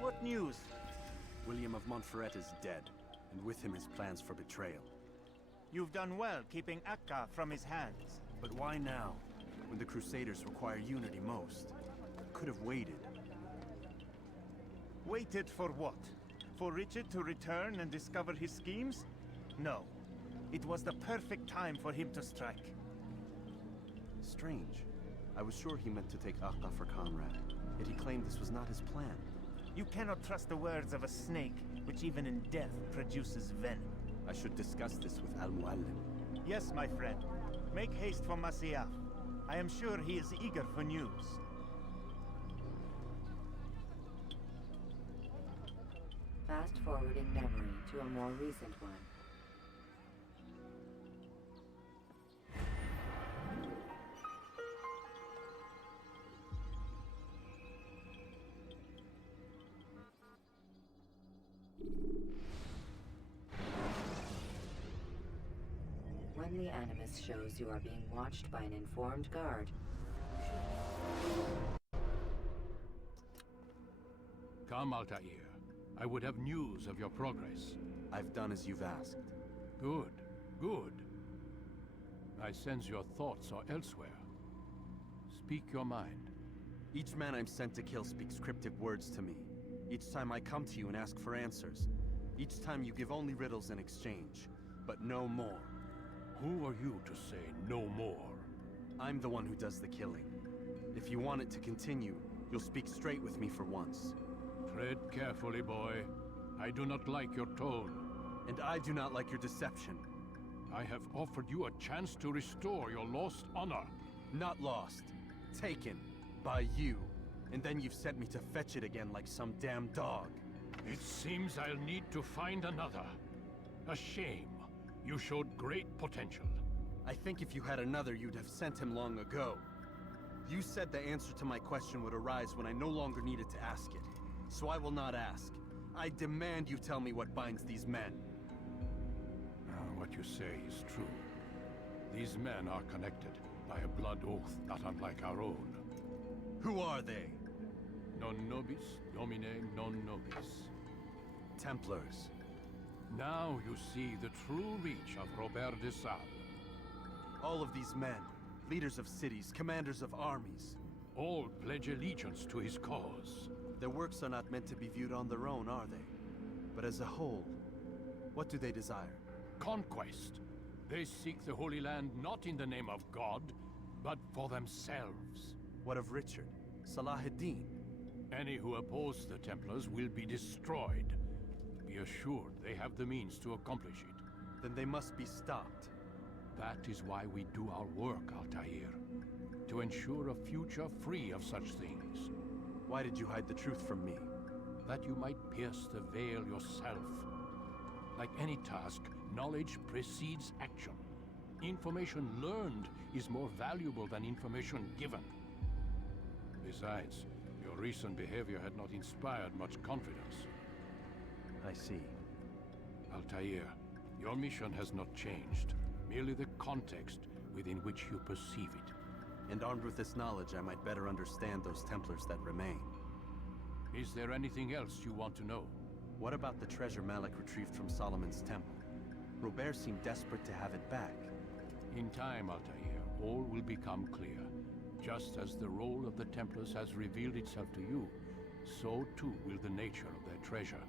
What news? William of Montferrat is dead, and with him his plans for betrayal. You've done well keeping Akka from his hands. But why now, when the Crusaders require unity most? Could have waited. Waited for what? For Richard to return and discover his schemes? No. It was the perfect time for him to strike. Strange. I was sure he meant to take Akka for Conrad, yet he claimed this was not his plan. You cannot trust the words of a snake, which even in death produces venom. I should discuss this with Al-Muallim. Yes, my friend. Make haste for Masyaf. I am sure he is eager for news. Fast-forwarding memory to a more recent one. When the Animus shows you are being watched by an informed guard, Come, Altair. I would have news of your progress. I've done as you've asked. Good, good. I sense your thoughts are elsewhere. Speak your mind. Each man I'm sent to kill speaks cryptic words to me. Each time I come to you and ask for answers. Each time you give only riddles in exchange, but no more. Who are you to say no more? I'm the one who does the killing. If you want it to continue, You'll speak straight with me for once. Tread carefully, boy. I do not like your tone. And I do not like your deception. I have offered you a chance to restore your lost honor. Not lost. Taken. By you. And then you've sent me to fetch it again like some damn dog. It seems I'll need to find another. A shame. You showed great potential. I think if you had another, you'd have sent him long ago. You said the answer to my question would arise when I no longer needed to ask it. So I will not ask. I demand you tell me what binds these men. What you say is true. These men are connected by a blood oath not unlike our own. Who are they? Non nobis, domine non nobis. Templars. Now you see the true reach of Robert de Sable. All of these men, leaders of cities, commanders of armies. All pledge allegiance to his cause. Their works are not meant to be viewed on their own, are they? But as a whole, what do they desire? Conquest. They seek the Holy Land not in the name of God, but for themselves. What of Richard? Salah ad-Din? Any who oppose the Templars will be destroyed. Be assured they have the means to accomplish it. Then they must be stopped. That is why we do our work, Altair. To ensure a future free of such things. Why did you hide the truth from me? That you might pierce the veil yourself. Like any task, knowledge precedes action. Information learned is more valuable than information given. Besides, your recent behavior had not inspired much confidence. I see. Altair, your mission has not changed. Merely the context within which you perceive it. And armed with this knowledge, I might better understand those Templars that remain. Is there anything else you want to know? What about the treasure Malik retrieved from Solomon's temple? Robert seemed desperate to have it back. In time, Altair, all will become clear. Just as the role of the Templars has revealed itself to you, so too will the nature of their treasure.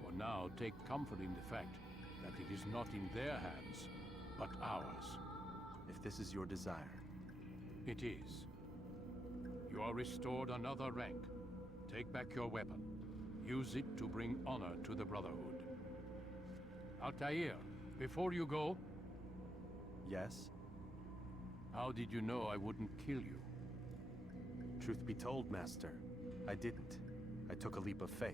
For now, take comfort in the fact that it is not in their hands, but ours. If this is your desire. It is. You are restored another rank. Take back your weapon. Use it to bring honor to the Brotherhood. Altair, before you go... Yes? How did you know I wouldn't kill you? Truth be told, Master, I didn't. I took a leap of faith.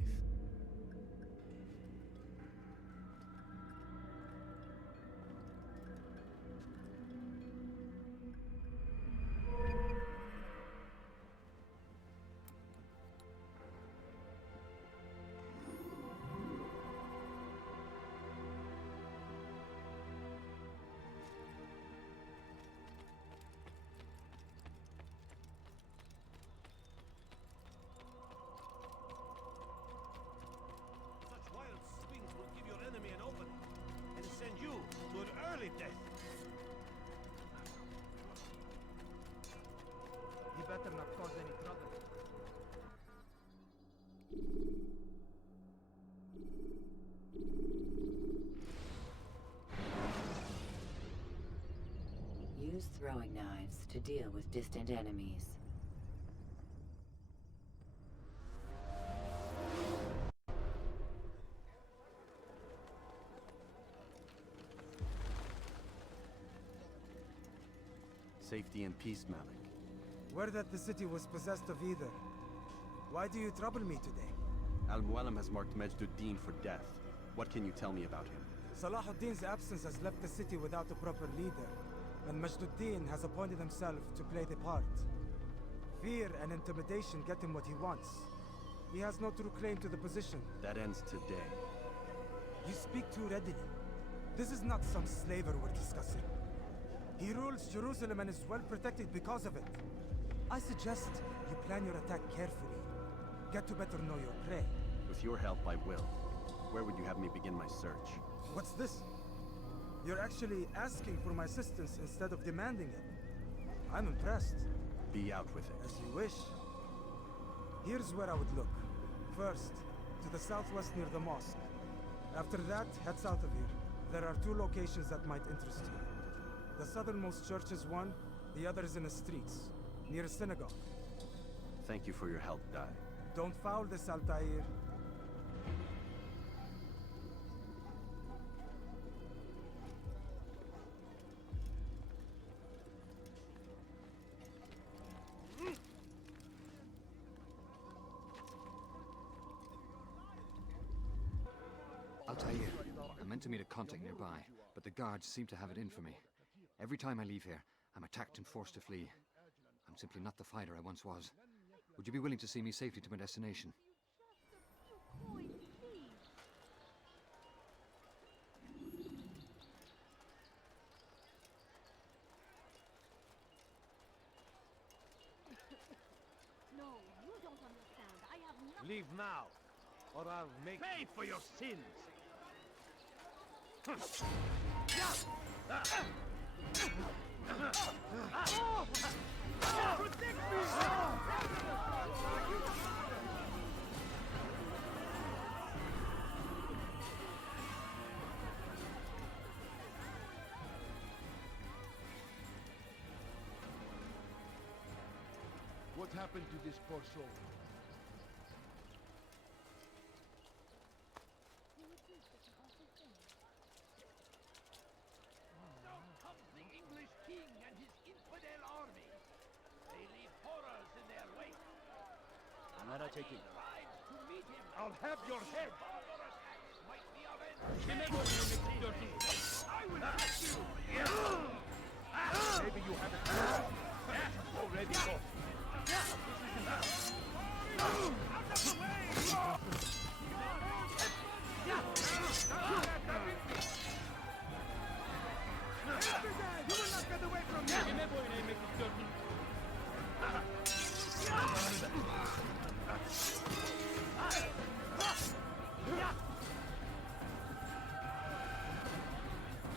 Better not cause any trouble. Use throwing knives to deal with distant enemies. Safety and peace, Malik. Word that the city was possessed of either. Why do you trouble me today? Al-Mualim has marked Majd-ud-Din for death. What can you tell me about him? Salah ad-Din's absence has left the city without a proper leader, and Majd-ud-Din has appointed himself to play the part. Fear and intimidation get him what he wants. He has no true claim to the position. That ends today. You speak too readily. This is not some slaver we're discussing. He rules Jerusalem and is well protected because of it. I suggest you plan your attack carefully. Get to better know your prey. With your help, I will. Where would you have me begin my search? What's this? You're actually asking for my assistance instead of demanding it. I'm impressed. Be out with it. As you wish. Here's where I would look. First, to the southwest near the mosque. After that, head south of here. There are 2 locations that might interest you. The southernmost church is one, the other is in the streets, near a synagogue. Thank you for your help, Dai. Don't foul this, Altair. Altair, I meant to meet a contact nearby, but the guards seem to have it in for me. Every time I leave here, I'm attacked and forced to flee. I'm simply not the fighter I once was. Would you be willing to see me safely to my destination? No, you don't understand. I have nothing. Leave now, or I'll make Pay for your sins! Protect me! What happened to this poor soul? Now comes the English king and his infidel army. They leave horrors in their wake. taking. Rides to meet him. I'll have your head. Barbarous acts might be avenged. Remember when you make it dirty. I will catch you. Maybe you haven't already lost. You will not get away from me! Remember when I make it dirty.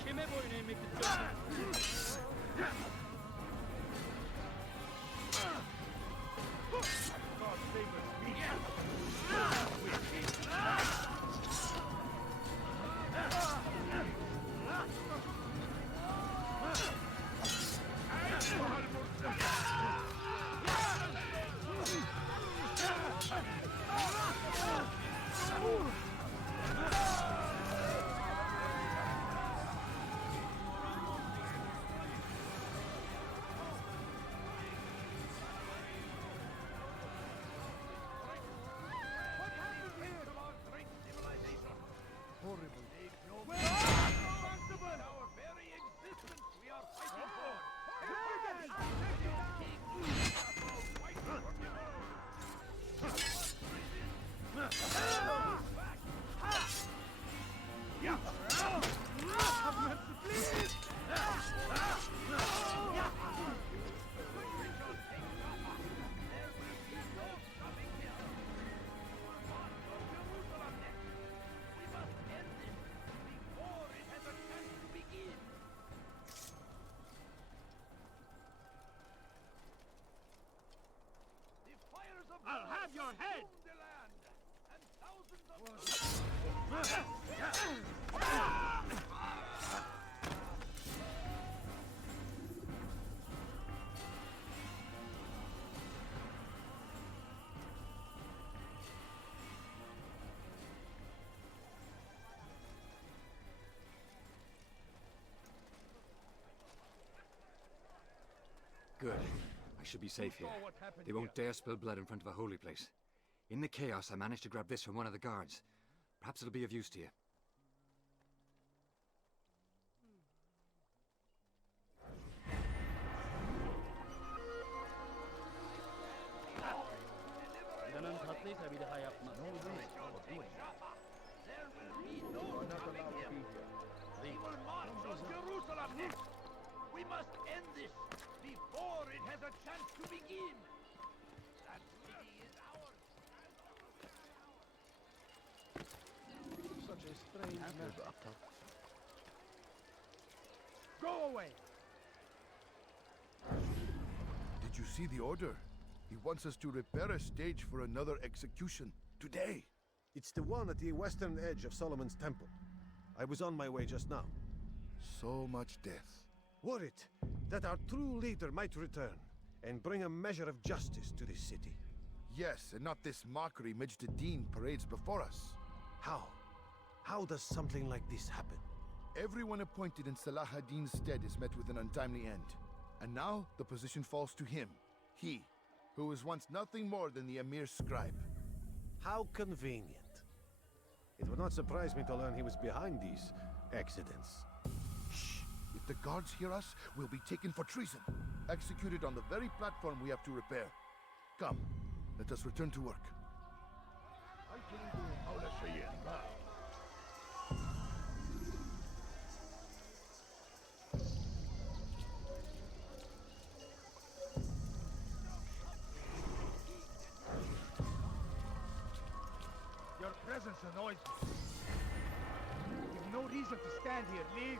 Remember when I make it dirty. God favors me. Horrible. Our very existence we are fighting for. I'll have your head! Good. I should be safe here. They won't dare spill blood in front of a holy place. In the chaos, I managed to grab this from one of the guards. Perhaps it'll be of use to you. Ganun tatlı tabii daha yapma. There will be no stopping him. He will march on Jerusalem next. We must end this before it has a chance to begin. That city is ours. Such a strange method. Go away! Did you see the order? He wants us to repair a stage for another execution. Today. It's the one at the western edge of Solomon's temple. I was on my way just now. So much death. Worried that our true leader might return and bring a measure of justice to this city. Yes, and not this mockery Majd parades before us. How? How does something like this happen? Everyone appointed in Salah ad-Din's stead is met with an untimely end. And now, the position falls to him. He, who was once nothing more than the Emir's scribe. How convenient. It would not surprise me to learn he was behind these accidents. Shh! If the guards hear us, we'll be taken for treason. Executed on the very platform we have to repair. Come, let us return to work. Your presence annoys me. You've no reason to stand here. Leave.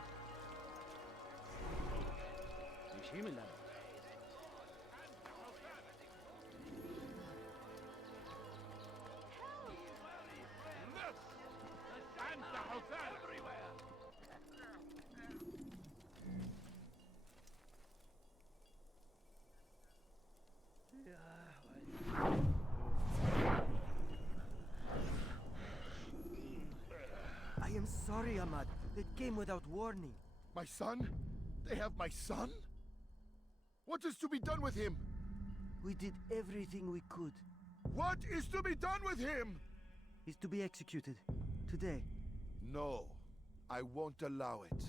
I am sorry, Ahmad. It came without warning. My son? They have my son? What is to be done with him? We did everything we could. What is to be done with him? He's to be executed. Today. No, I won't allow it.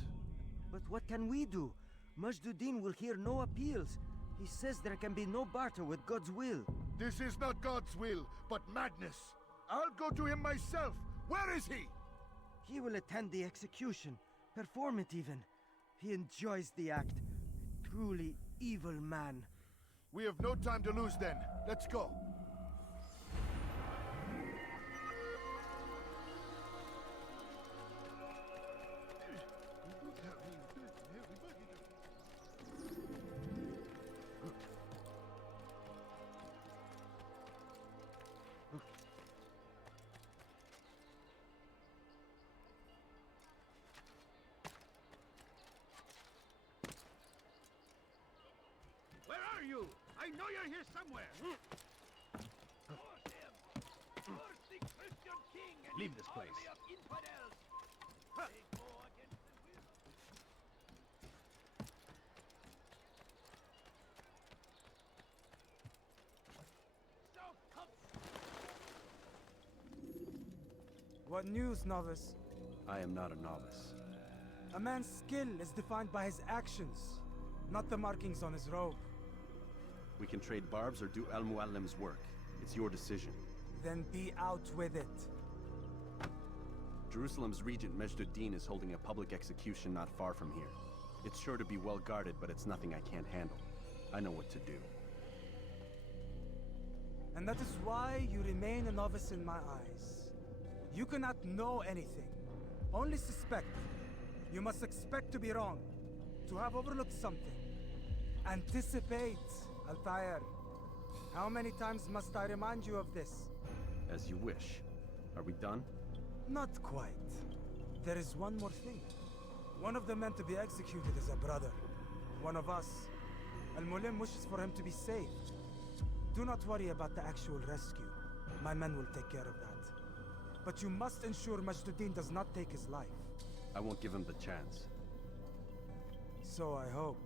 But what can we do? Majd will hear no appeals. He says there can be no barter with God's will. This is not God's will, but madness. I'll go to him myself. Where is he? He will attend the execution. Perform it even. He enjoys the act. A truly evil man. We have no time to lose then. Let's go. Where are you? I know you're here somewhere. Leave this place. What news, novice? I am not a novice. A man's skill is defined by his actions, not the markings on his robe. We can trade barbs or do Al-Muallim's work. It's your decision. Then be out with it. Jerusalem's regent Majd is holding a public execution not far from here. It's sure to be well guarded, but it's nothing I can't handle. I know what to do. And that is why you remain a novice in my eyes. You cannot know anything, only suspect. You must expect to be wrong, to have overlooked something. Anticipate, Altair. How many times must I remind you of this? As you wish. Are we done? Not quite. There is one more thing. One of the men to be executed is a brother. One of us. Al-Mulim wishes for him to be saved. Do not worry about the actual rescue. My men will take care of that. But you must ensure Majd does not take his life. I won't give him the chance. So I hope.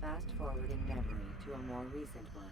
Fast forwarding memory to a more recent one.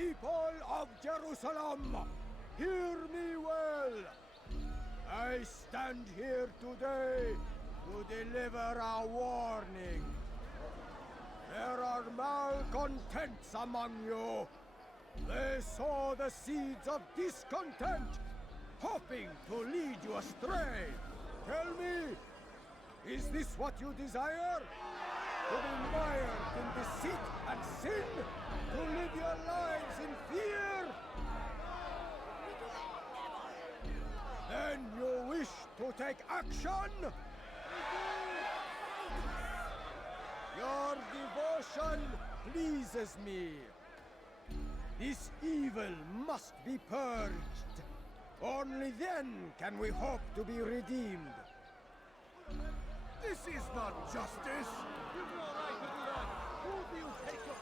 People of Jerusalem, hear me well. I stand here today to deliver a warning. There are malcontents among you. They sow the seeds of discontent, hoping to lead you astray. Tell me, is this what you desire? To be mired in deceit and sin? To live your lives in fear? Then you wish to take action? Your devotion pleases me. This evil must be purged. Only then can we hope to be redeemed. This is not justice! You've no right to do that! Who do you take up?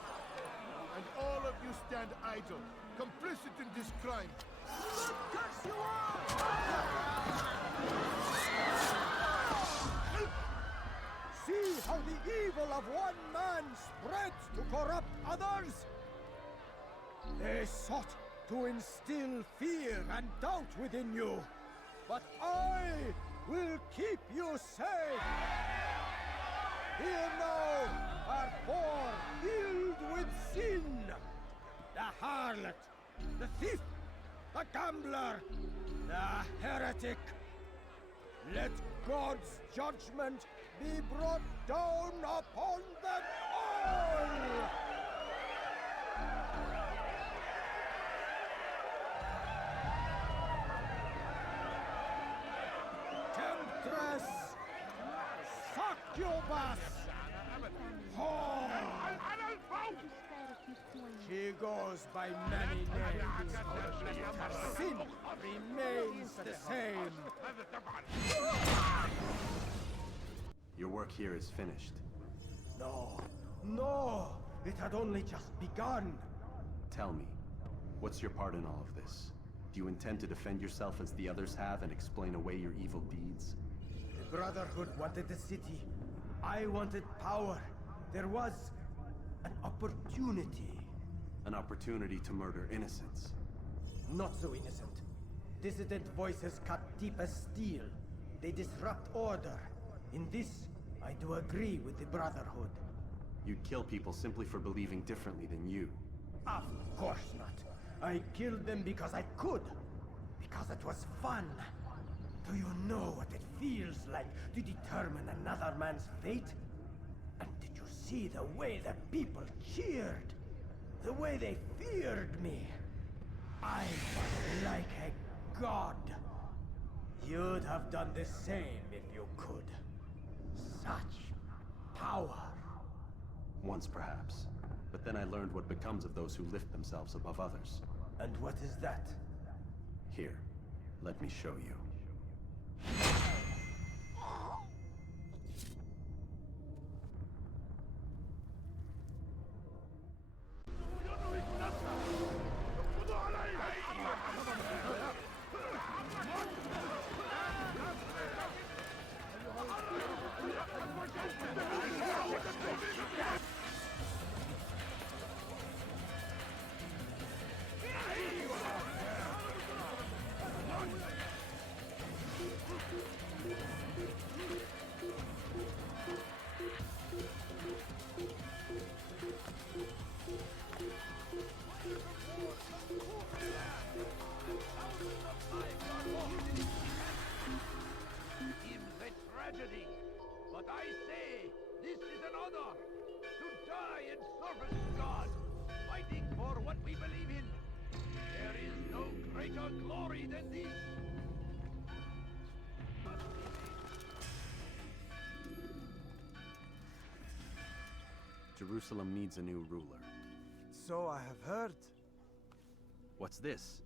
And all of you stand idle, complicit in this crime. Curse you all! See how the evil of one man spreads to corrupt others? They sought to instill fear and doubt within you, but I will keep you safe. Here now are four filled with sin. The harlot, the thief, the gambler, the heretic. Let God's judgment be brought down upon them all! Temptress! Succubus! Whore! She goes by many names, but her sin remains the same. Your work here is finished. No, no! It had only just begun. Tell me, what's your part in all of this? Do you intend to defend yourself as the others have and explain away your evil deeds? The Brotherhood wanted the city. I wanted power. There was an opportunity. An opportunity to murder innocents. Not so innocent. Dissident voices cut deep as steel. They disrupt order. In this, I do agree with the Brotherhood. You'd kill people simply for believing differently than you. Of course not. I killed them because I could. Because it was fun. Do you know what it feels like to determine another man's fate? And did you see the way the people cheered? The way they feared me? I was like a god. You'd have done the same if you could. Such power. Once perhaps. But then I learned what becomes of those who lift themselves above others. And what is that? Here, let me show you. But I say, this is an honor to die in service to God, fighting for what we believe in. There is no greater glory than this. Jerusalem needs a new ruler. So I have heard. What's this?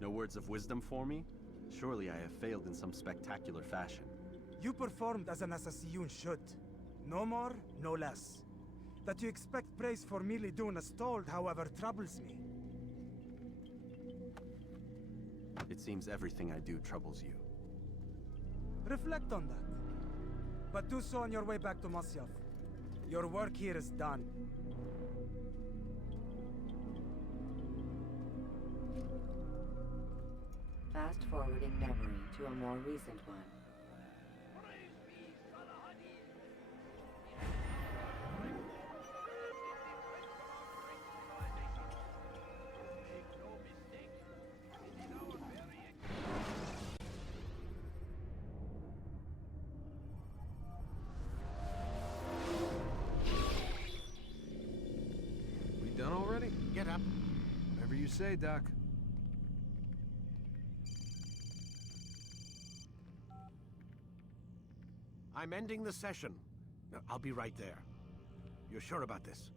No words of wisdom for me? Surely I have failed in some spectacular fashion. You performed as an assassin should. No more, no less. That you expect praise for merely doing as told, however, troubles me. It seems everything I do troubles you. Reflect on that. But do so on your way back to Masyaf. Your work here is done. Fast forwarding memory to a more recent one. We done already? Get up. Whatever you say, Doc. I'm ending the session. I'll be right there. You're sure about this?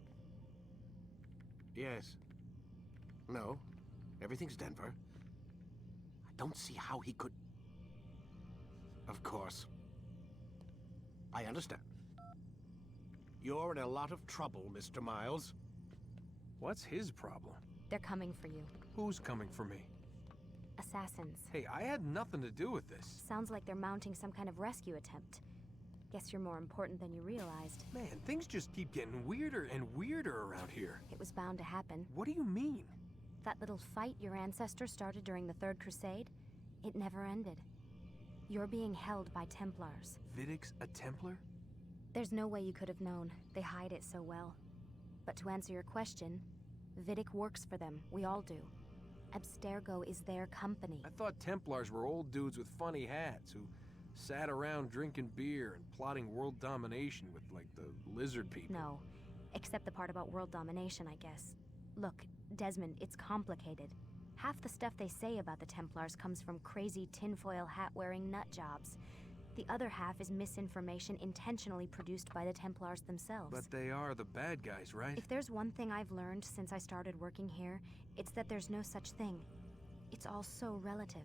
Yes. No. Everything's Denver. I don't see how he could... Of course. I understand. You're in a lot of trouble, Mr. Miles. What's his problem? They're coming for you. Who's coming for me? Assassins. Hey, I had nothing to do with this. Sounds like they're mounting some kind of rescue attempt. Guess you're more important than you realized. Man, things just keep getting weirder and weirder around here. It was bound to happen. What do you mean? That little fight your ancestors started during the Third Crusade, it never ended. You're being held by Templars. Vidic's a Templar? There's no way you could have known. They hide it so well. But to answer your question, Vidic works for them. We all do. Abstergo is their company. I thought Templars were old dudes with funny hats who sat around drinking beer and plotting world domination with, like, the lizard people. No, except the part about world domination, I guess. Look, Desmond, it's complicated. Half the stuff they say about the Templars comes from crazy tinfoil hat-wearing nut jobs. The other half is misinformation intentionally produced by the Templars themselves. But they are the bad guys, right? If there's one thing I've learned since I started working here, it's that there's no such thing. It's all so relative.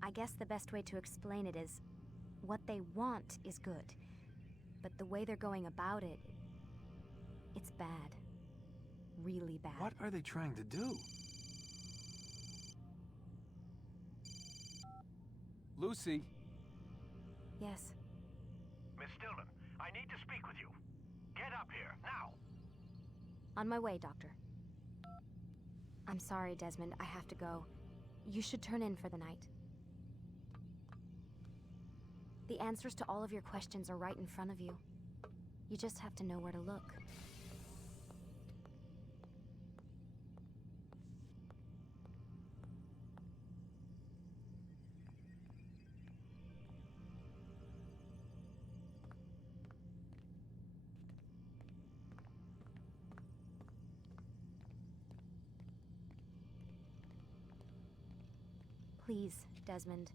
I guess the best way to explain it is, what they want is good. But the way they're going about it, it's bad. Really bad. What are they trying to do? Lucy? Yes. Miss Stillman, I need to speak with you. Get up here, now! On my way, Doctor. I'm sorry, Desmond. I have to go. You should turn in for the night. The answers to all of your questions are right in front of you. You just have to know where to look. Please, Desmond.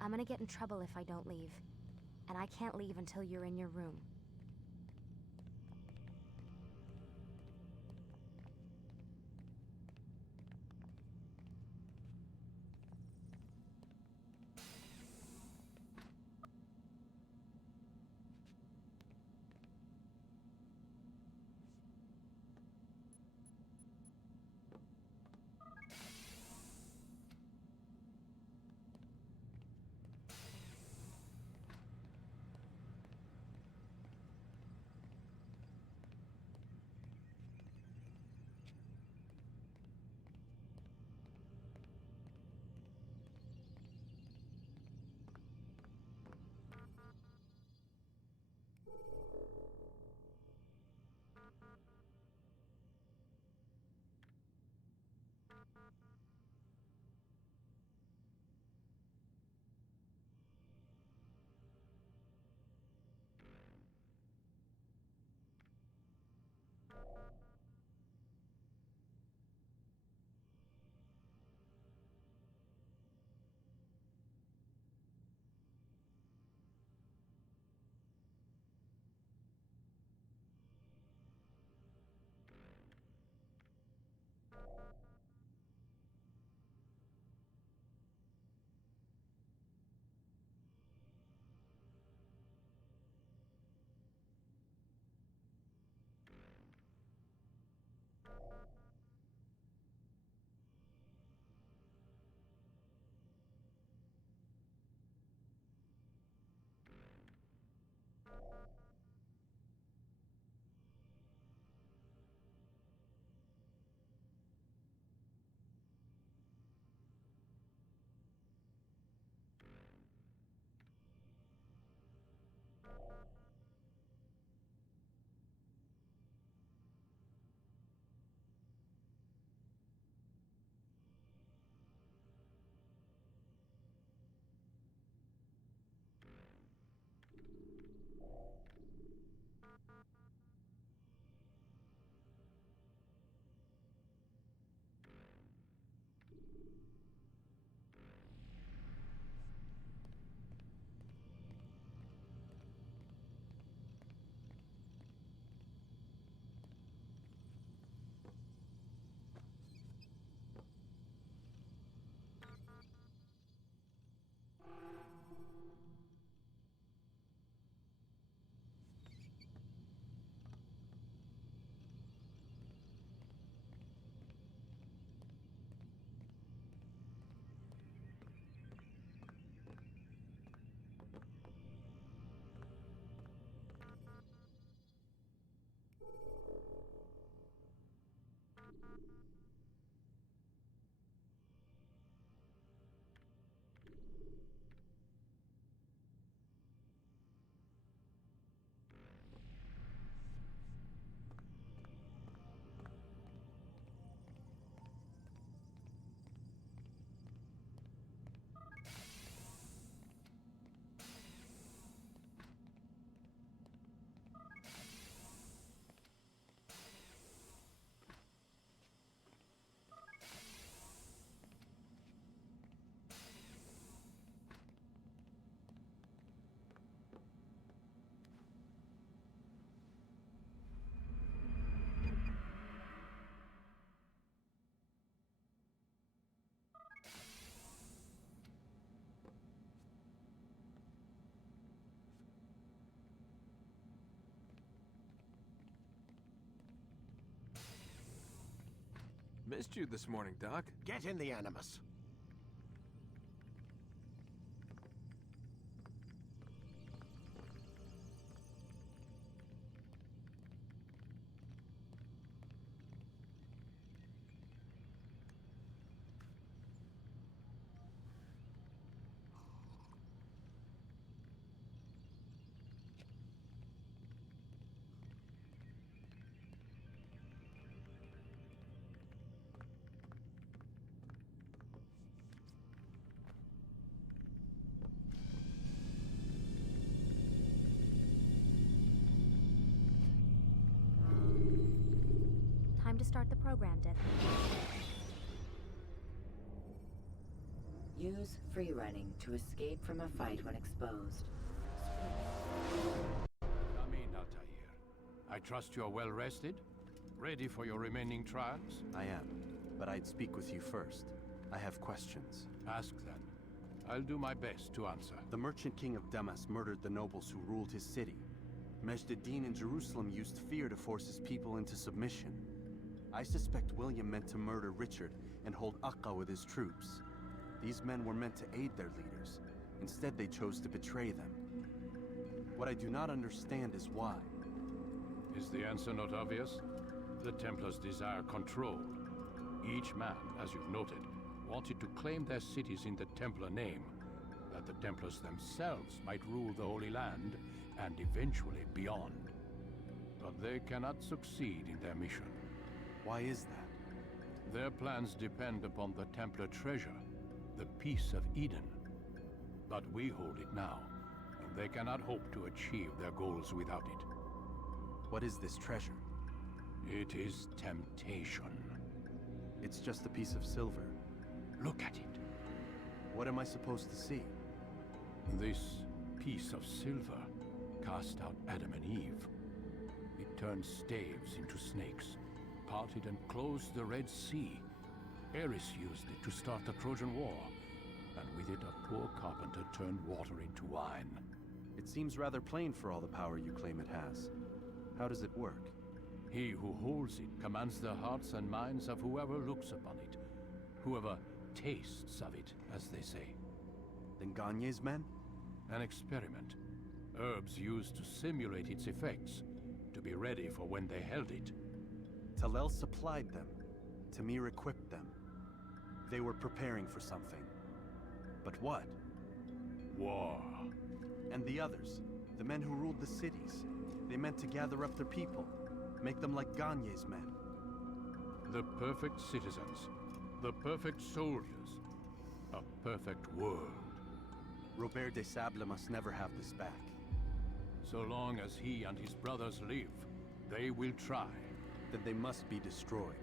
I'm gonna get in trouble if I don't leave. And I can't leave until you're in your room. Missed you this morning, Doc. Get in the Animus. Time to start the program, Death. Use free running to escape from a fight when exposed. Come in, Altair. I trust you're well rested? Ready for your remaining trials? I am, but I'd speak with you first. I have questions. Ask then. I'll do my best to answer. The Merchant King of Damas murdered the nobles who ruled his city. Majd-ad-Din in Jerusalem used fear to force his people into submission. I suspect William meant to murder Richard and hold Akka with his troops. These men were meant to aid their leaders. Instead, they chose to betray them. What I do not understand is why. Is the answer not obvious? The Templars desire control. Each man, as you've noted, wanted to claim their cities in the Templar name, that the Templars themselves might rule the Holy Land and eventually beyond. But they cannot succeed in their mission. Why is that? Their plans depend upon the Templar treasure, the Peace of Eden. But we hold it now, and they cannot hope to achieve their goals without it. What is this treasure? It is temptation. It's just a piece of silver. Look at it. What am I supposed to see? This piece of silver cast out Adam and Eve. It turned staves into snakes, parted and closed the Red Sea. Eris used it to start the Trojan War, and with it a poor carpenter turned water into wine. It seems rather plain for all the power you claim it has. How does it work? He who holds it commands the hearts and minds of whoever looks upon it, whoever tastes of it, as they say. Then Gagne's men? An experiment. Herbs used to simulate its effects, to be ready for when they held it. Talel supplied them. Tamir equipped them. They were preparing for something. But what? War. And the others, the men who ruled the cities, they meant to gather up their people, make them like Gagne's men. The perfect citizens, the perfect soldiers, a perfect world. Robert de Sable must never have this back. So long as he and his brothers live, they will try. Then they must be destroyed.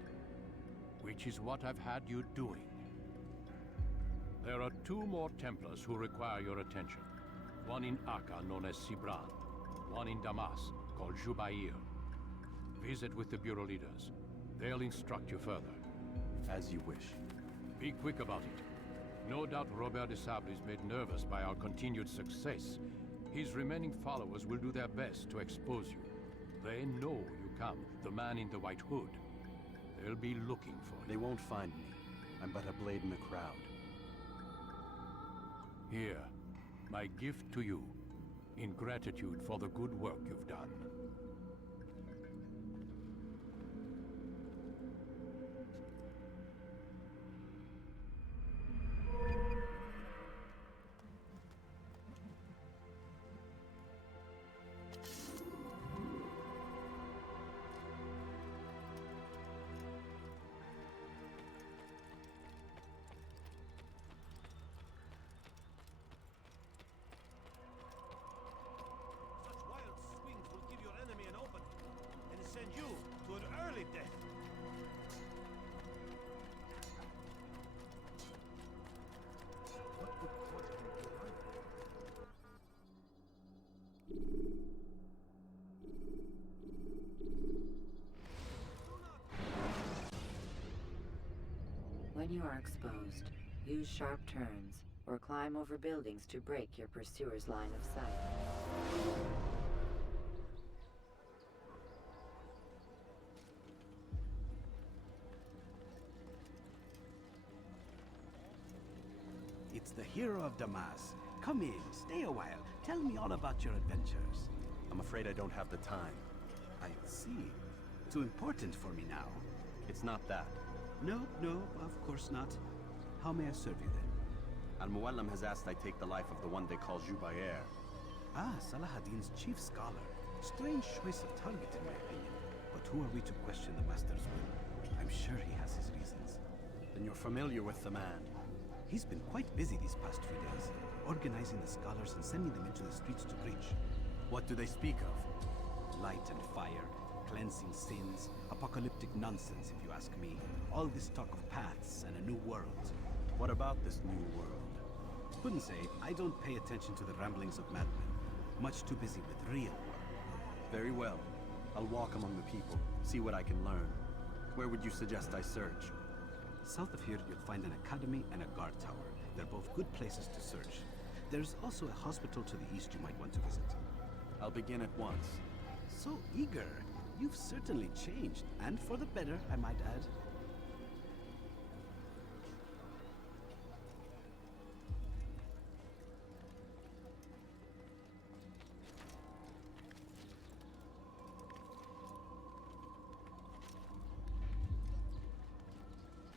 Which is what I've had you doing. There are 2 more Templars who require your attention. One in Akka, known as Sibran. One in Damas, called Jubair. Visit with the Bureau leaders. They'll instruct you further. As you wish. Be quick about it. No doubt Robert de Sable is made nervous by our continued success. His remaining followers will do their best to expose you. They know you come, the man in the white hood. They'll be looking for you. They won't find me. I'm but a blade in the crowd. Here, my gift to you, in gratitude for the good work you've done. you are exposed, use sharp turns, or climb over buildings to break your pursuer's line of sight. It's the hero of Damas. Come in, stay a while. Tell me all about your adventures. I'm afraid I don't have the time. I see. Too important for me now. It's not that. No, of course not. How may I serve you then? Al-Muallim has asked I take the life of the one they call Jubair. Ah, Salahadin's chief scholar. Strange choice of target in my opinion. But who are we to question the master's will? I'm sure he has his reasons. Then you're familiar with the man. He's been quite busy these past few days, organizing the scholars and sending them into the streets to preach. What do they speak of? Light and fire, cleansing sins, apocalyptic nonsense if you ask me. All this talk of paths and a new world. What about this new world? Couldn't say. I don't pay attention to the ramblings of madmen. Much too busy with real work. Very well. I'll walk among the people, see what I can learn. Where would you suggest I search? South of here, you'll find an academy and a guard tower. They're both good places to search. There's also a hospital to the east you might want to visit. I'll begin at once. So eager. You've certainly changed, and for the better, I might add.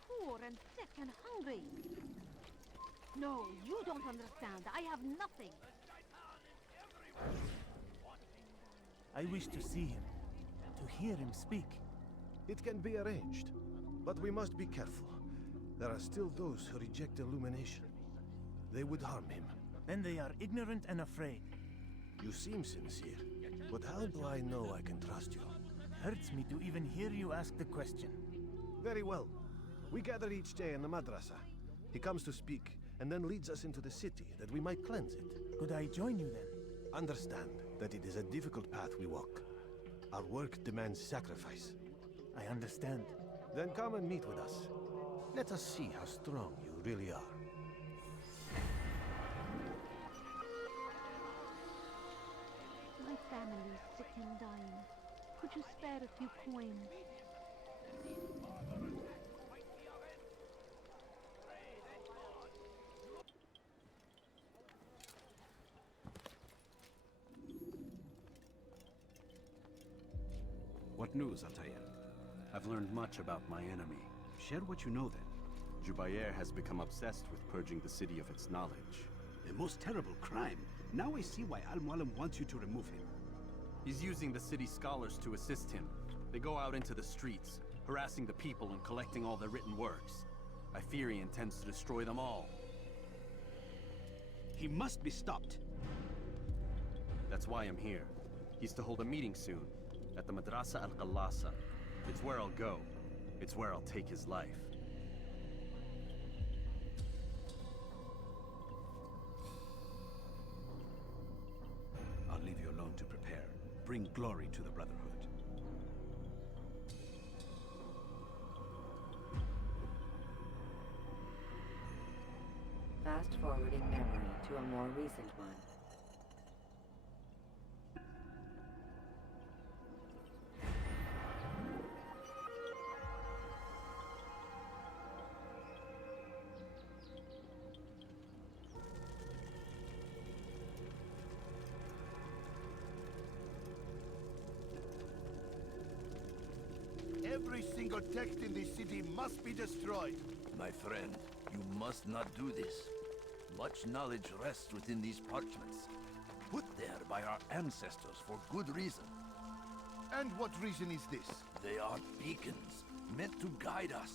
Poor and sick and hungry. No, you don't understand. I have nothing. I wish to see him, to hear him speak. It can be arranged, but we must be careful. There are still those who reject illumination. They would harm him. Then they are ignorant and afraid. You seem sincere, but how do I know I can trust you? Hurts me to even hear you ask the question. Very well. We gather each day in the madrasa. He comes to speak, and then leads us into the city, that we might cleanse it. Could I join you then? Understand that it is a difficult path we walk. Our work demands sacrifice. I understand. Then come and meet with us. Let us see how strong you really are. My family is sick and dying. Could you spare a few coins? What news, Altair? I've learned much about my enemy. Share what you know then. Jubair has become obsessed with purging the city of its knowledge. A most terrible crime. Now I see why Al-Muallim wants you to remove him. He's using the city scholars to assist him. They go out into the streets, harassing the people and collecting all their written works. I fear he intends to destroy them all. He must be stopped. That's why I'm here. He's to hold a meeting soon, at the Madrasa al-Qallasa. It's where I'll go. It's where I'll take his life. I'll leave you alone to prepare. Bring glory to the Brotherhood. Fast-forwarding memory to a more recent one. Every single text in this city must be destroyed. My friend, you must not do this. Much knowledge rests within these parchments, put there by our ancestors for good reason. And what reason is this? They are beacons, meant to guide us,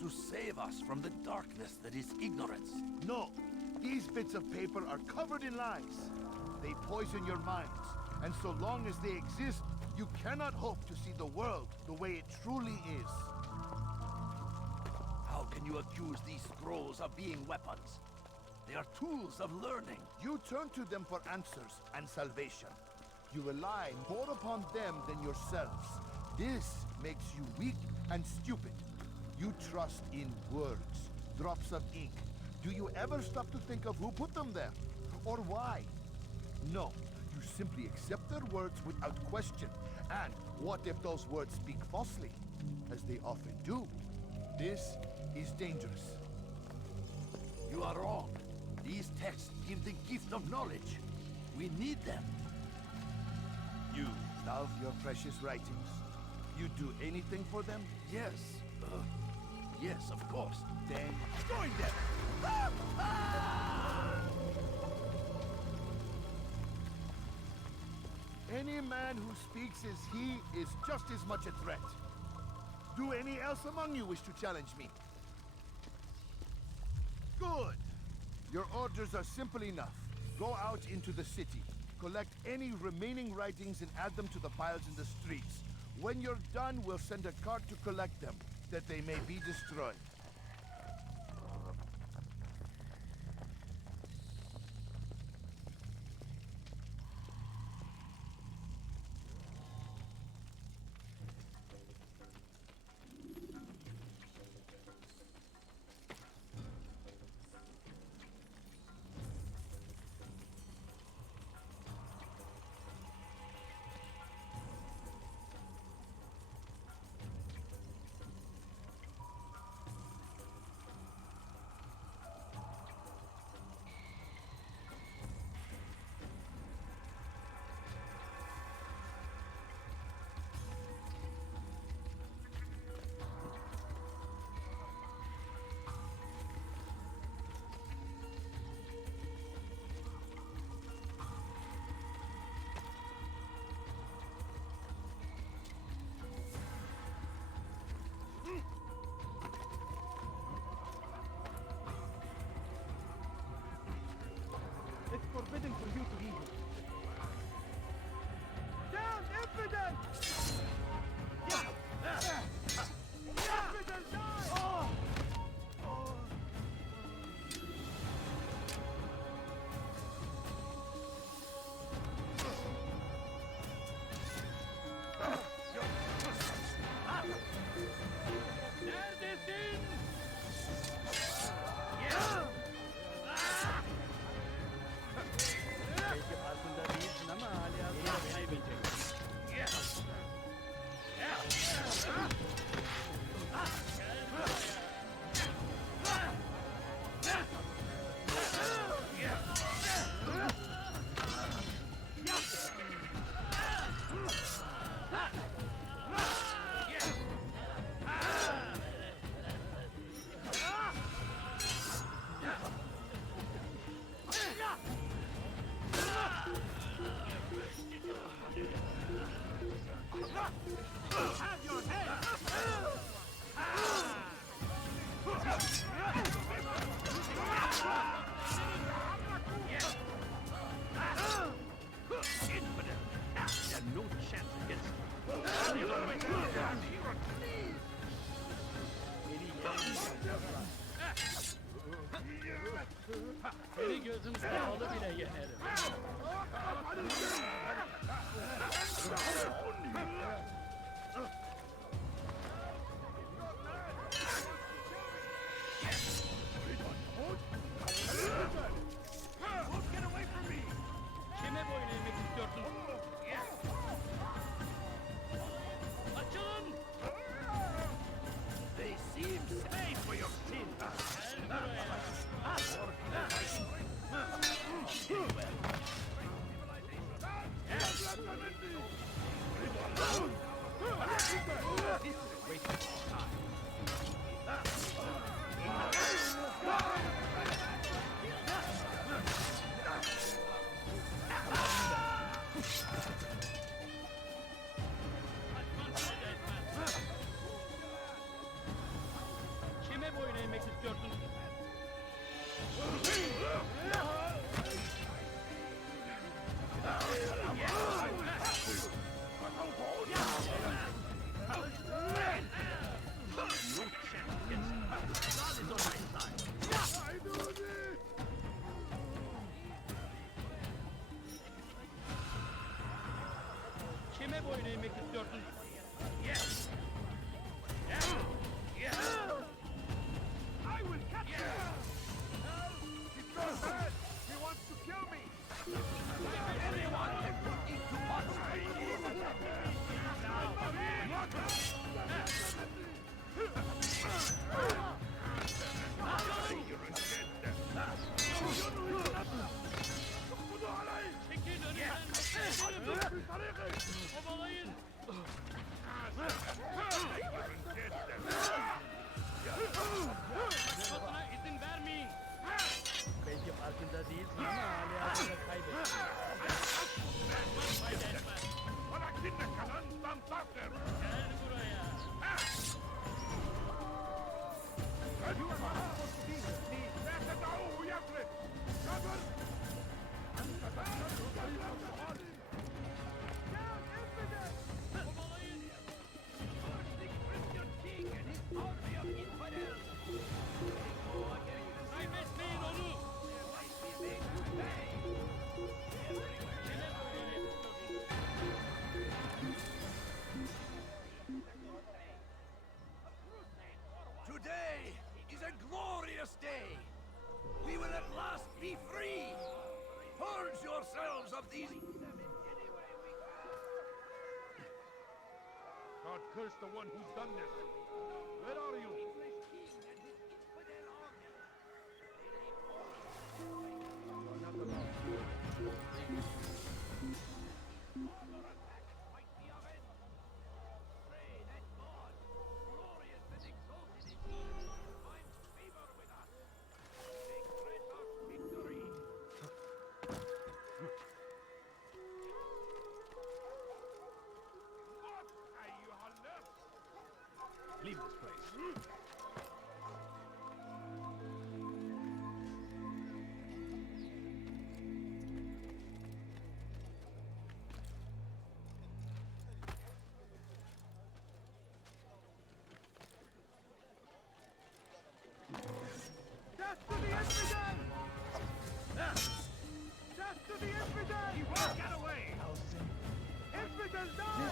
to save us from the darkness that is ignorance. No, these bits of paper are covered in lies. They poison your minds, and so long as they exist, you cannot hope to see the world the way it truly is. How can you accuse these scrolls of being weapons? They are tools of learning. You turn to them for answers and salvation. You rely more upon them than yourselves. This makes you weak and stupid. You trust in words, drops of ink. Do you ever stop to think of who put them there? Or why? No, you simply accept their words without question. And what if those words speak falsely? As they often do. This is dangerous. You are wrong. These texts give the gift of knowledge. We need them. You love your precious writings. You do anything for them? Yes. Yes, of course. Then join them! Any man who speaks as he is just as much a threat. Do any else among you wish to challenge me? Good. Your orders are simple enough. Go out into the city. Collect any remaining writings and add them to the piles in the streets. When you're done, we'll send a cart to collect them, that they may be destroyed. It's forbidden for you to be here. Down, infidel! Infidel, die! Seni gözüm sağlı bile yenerim. Kime boyun eğmek istiyorsun? Açılın! They seem safe for your sins. Gel buraya. be free! Purge yourselves of these... God curse the one who's done this. Where are you? Leave this place. Death to the infidel! Death to the infidel! He won't get away! Infidel die!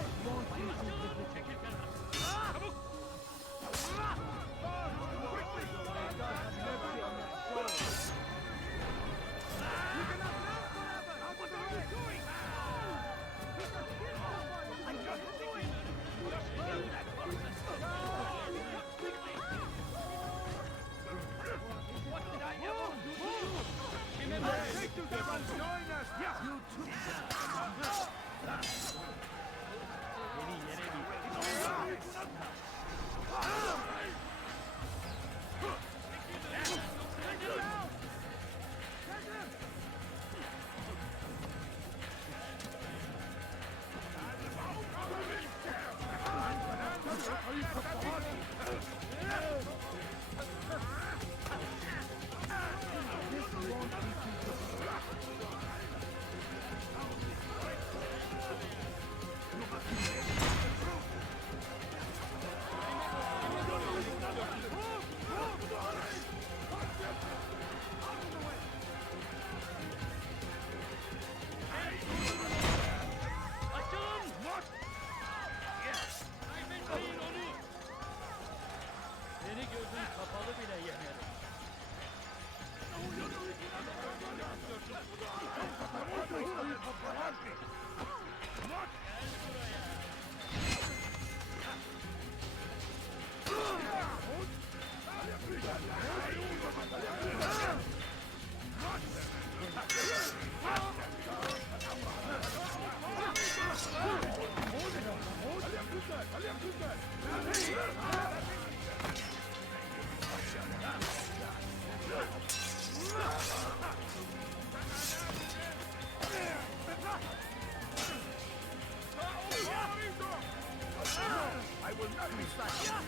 I will not be silent.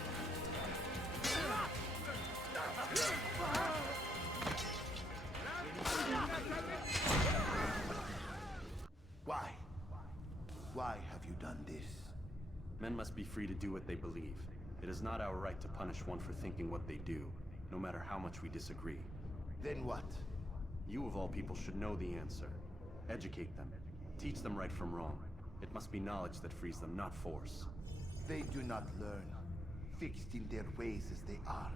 Why? Why have you done this? Men must be free to do what they believe. It is not our right to punish one for thinking what they do, no matter how much we disagree. Then what? You of all people should know the answer. Educate them. Teach them right from wrong. It must be knowledge that frees them, not force. They do not learn, fixed in their ways as they are.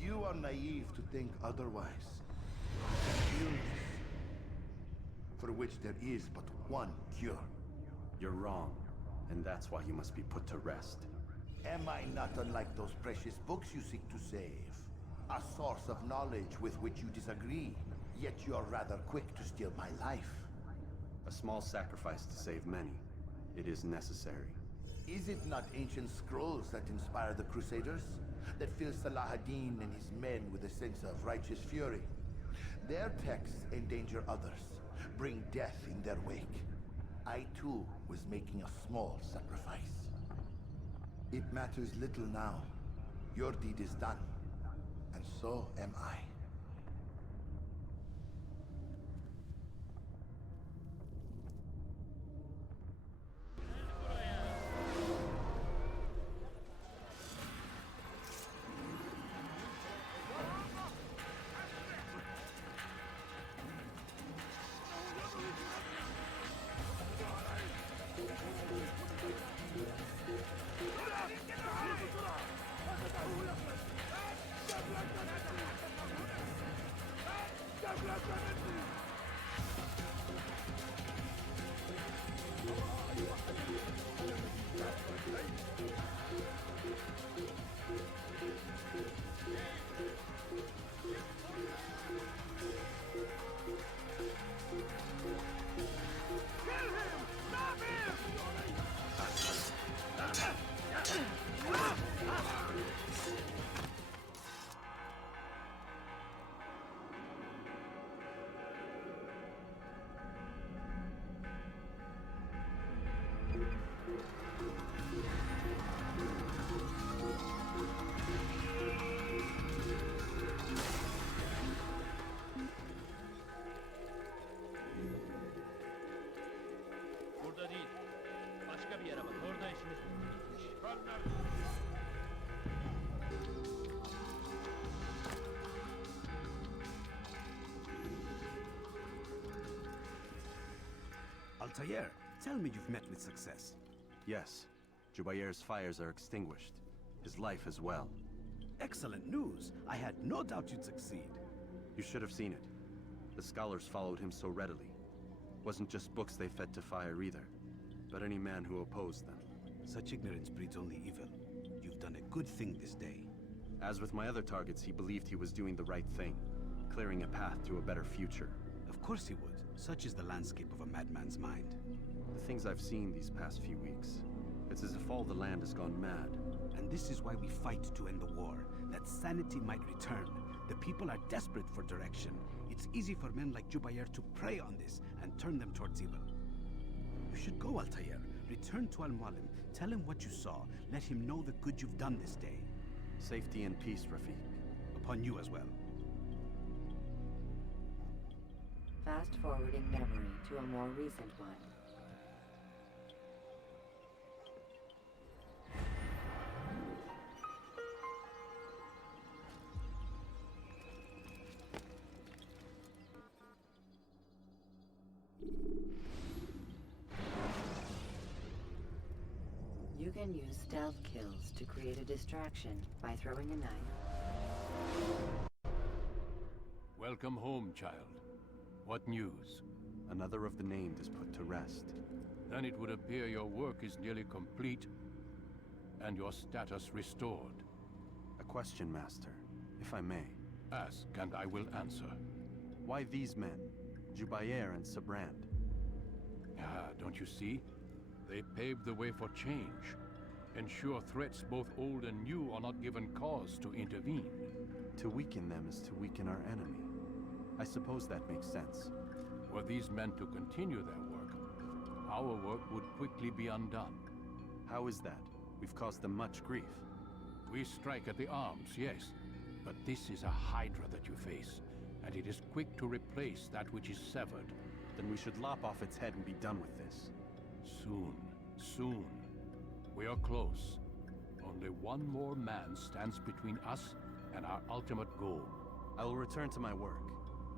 You are naive to think otherwise. Illness, for which there is but one cure. You're wrong, and that's why you must be put to rest. Am I not unlike those precious books you seek to save? A source of knowledge with which you disagree, yet you are rather quick to steal my life. A small sacrifice to save many. It is necessary. Is it not ancient scrolls that inspire the Crusaders? That fill Salah ad-Din and his men with a sense of righteous fury? Their texts endanger others, bring death in their wake. I too was making a small sacrifice. It matters little now. Your deed is done, and so am I. Altair, tell me you've met with success. Yes. Jubair's fires are extinguished. His life as well. Excellent news. I had no doubt you'd succeed. You should have seen it. The scholars followed him so readily. Wasn't just books they fed to fire either, but any man who opposed them. Such ignorance breeds only evil. You've done a good thing this day. As with my other targets, he believed he was doing the right thing, clearing a path to a better future. Of course he would. Such is the landscape of a madman's mind. The things I've seen these past few weeks, it's as if all the land has gone mad. And this is why we fight to end the war, that sanity might return. The people are desperate for direction. It's easy for men like Jubair to prey on this and turn them towards evil. You should go, Altair. Return to Al-Mualim. Tell him what you saw. Let him know the good you've done this day. Safety and peace, Rafiq. Upon you as well. Fast-forwarding memory to a more recent one. You can use stealth kills to create a distraction by throwing a knife. Welcome home, child. What news? Another of the named is put to rest. Then it would appear your work is nearly complete, and your status restored. A question, Master, if I may. Ask, and I will answer. Why these men? Jubair and Sabrand? Ah, don't you see? They paved the way for change. Ensure threats both old and new are not given cause to intervene. To weaken them is to weaken our enemy. I suppose that makes sense. Were these men to continue their work, our work would quickly be undone. How is that? We've caused them much grief. We strike at the arms, yes. But this is a hydra that you face, and it is quick to replace that which is severed. Then we should lop off its head and be done with this. Soon, soon. We are close. Only one more man stands between us and our ultimate goal. I will return to my work.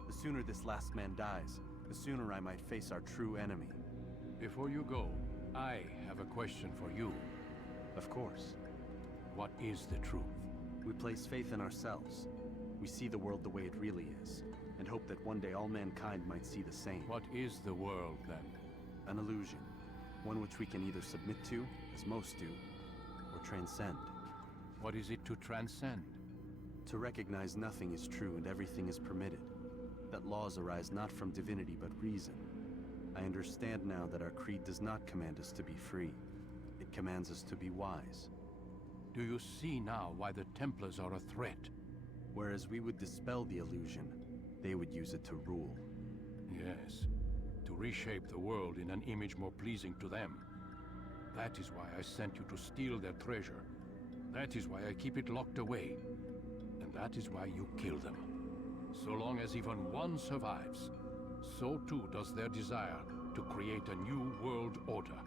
The sooner this last man dies, the sooner I might face our true enemy. Before you go, I have a question for you. Of course. What is the truth? We place faith in ourselves. We see the world the way it really is, and hope that one day all mankind might see the same. What is the world, then? An illusion. One which we can either submit to, as most do, or transcend. What is it to transcend? To recognize nothing is true and everything is permitted. That laws arise not from divinity but reason. I understand now that our creed does not command us to be free. It commands us to be wise. Do you see now why the Templars are a threat? Whereas we would dispel the illusion, they would use it to rule. Yes. To reshape the world in an image more pleasing to them. That is why I sent you to steal their treasure. That is why I keep it locked away. And that is why you kill them. So long as even one survives, so too does their desire to create a new world order.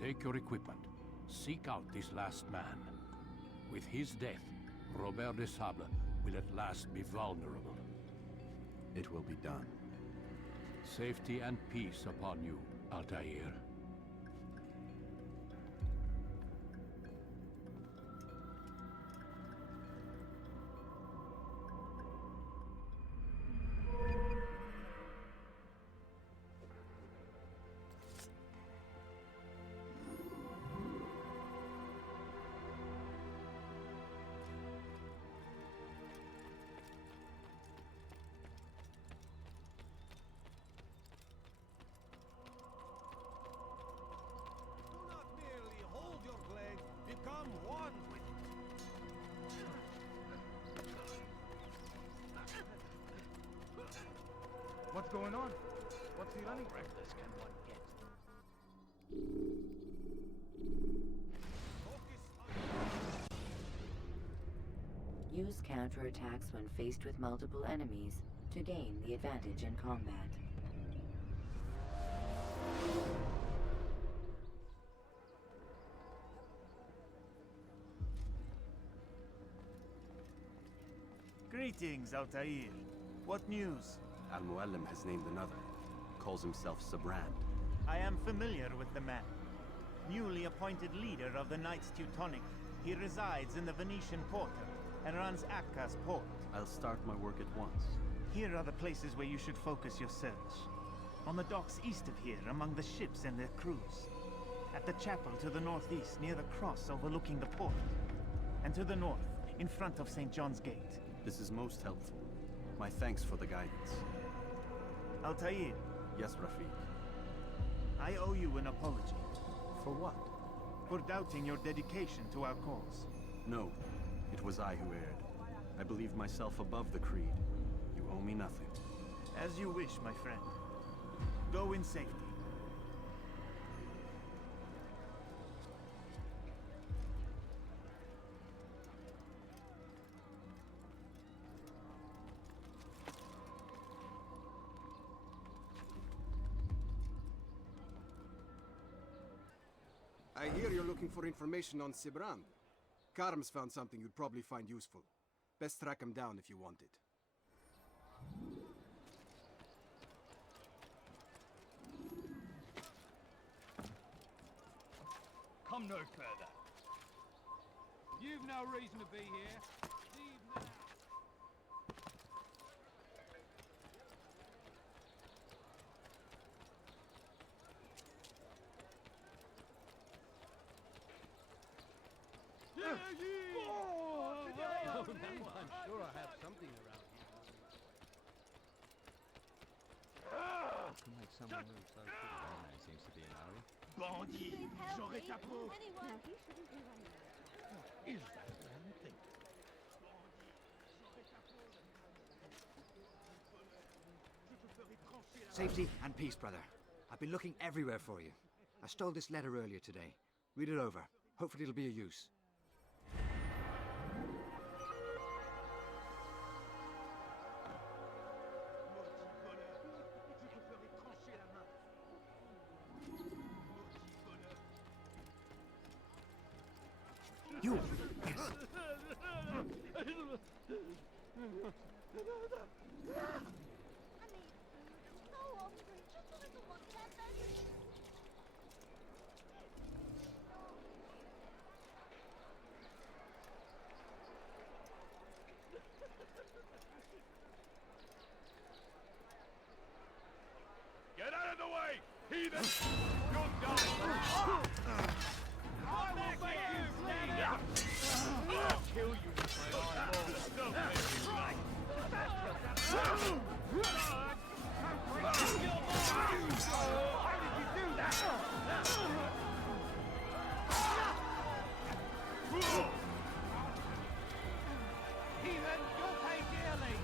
Take your equipment. Seek out this last man. With his death, Robert de Sable will at last be vulnerable. It will be done. Safety and peace upon you, Altair. What's going on? What's he running? Reckless can one get? Use counterattacks when faced with multiple enemies to gain the advantage in combat. Greetings, Altair. What news? Al-Mualim has named another. Calls himself Sabrand. I am familiar with the man. Newly appointed leader of the Knights Teutonic, he resides in the Venetian Quarter and runs Akka's port. I'll start my work at once. Here are the places where you should focus your search. On the docks east of here, among the ships and their crews. At the chapel to the northeast, near the cross overlooking the port. And to the north, in front of St. John's Gate. This is most helpful. My thanks for the guidance. Altair. Yes, Rafiq. I owe you an apology. For what? For doubting your dedication to our cause. No, it was I who erred. I believed myself above the creed. You owe me nothing. As you wish, my friend. Go in safety. I hear you're looking for information on Sibrand. Karm's found something you'd probably find useful. Best track him down if you want it. Come no further. You've no reason to be here. Leave now. I'm sure I have something around here. To make someone move so quickly, there seems to be an hurry. Bandit, j'aurais ta peau. Now, he shouldn't be running out. What is that man thinking? Safety and peace, brother. I've been looking everywhere for you. I stole this letter earlier today. Read it over. Hopefully it'll be of use. You! Yes! Get out of the way! Heathen! You'll die! I will make you stand up! I'll kill you with my eyeballs! Don't make me like! How did you do that? Heathen, you'll pay dearly.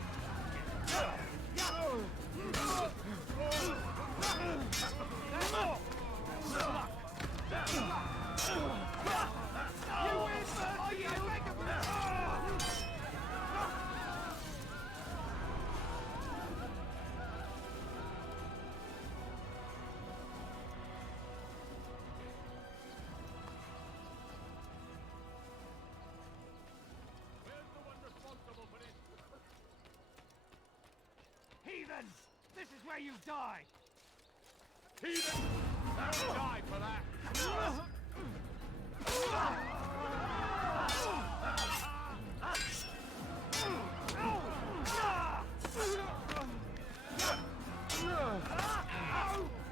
Heathens! This is where you die! Heathen! They'll die for that!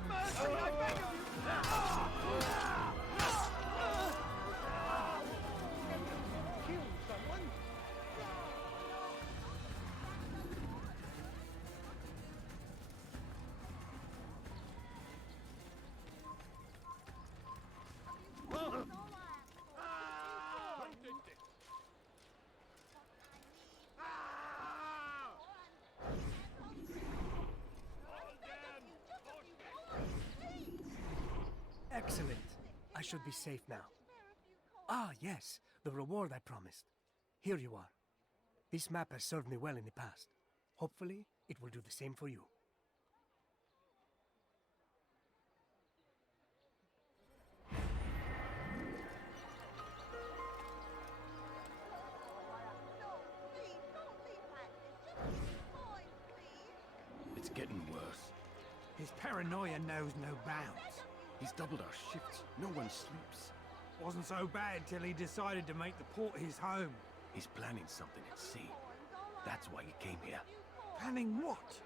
Mercy, I beg of you! Kill someone? Excellent. I should be safe now. Ah, yes, the reward I promised. Here you are. This map has served me well in the past. Hopefully, it will do the same for you. It's getting worse. His paranoia knows no bounds. He's doubled our shifts. No one sleeps. Wasn't so bad till he decided to make the port his home. He's planning something at sea. That's why he came here. Planning what?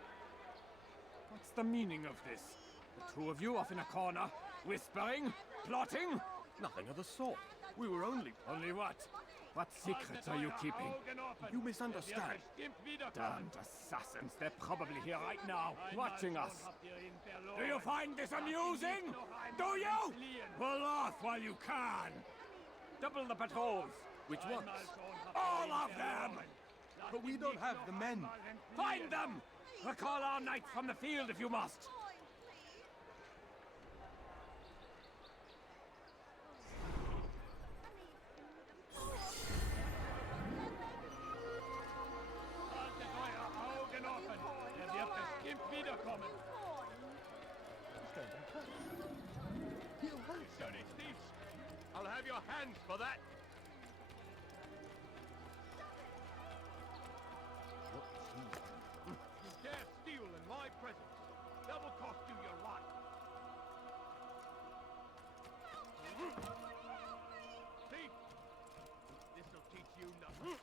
What's the meaning of this? The two of you off in a corner, whispering, plotting? Nothing of the sort. We were only... Only what? What secrets are you keeping? You misunderstand. Damned assassins, they're probably here right now, watching us. Do you find this amusing? Do you? Pull off while you can. Double the patrols. Which ones? All of them! But we don't have the men. Find them! Recall our knights from the field if you must. I'll have your hands for that. You dare steal in my presence. That will cost you your life. Thief! This'll teach you nothing.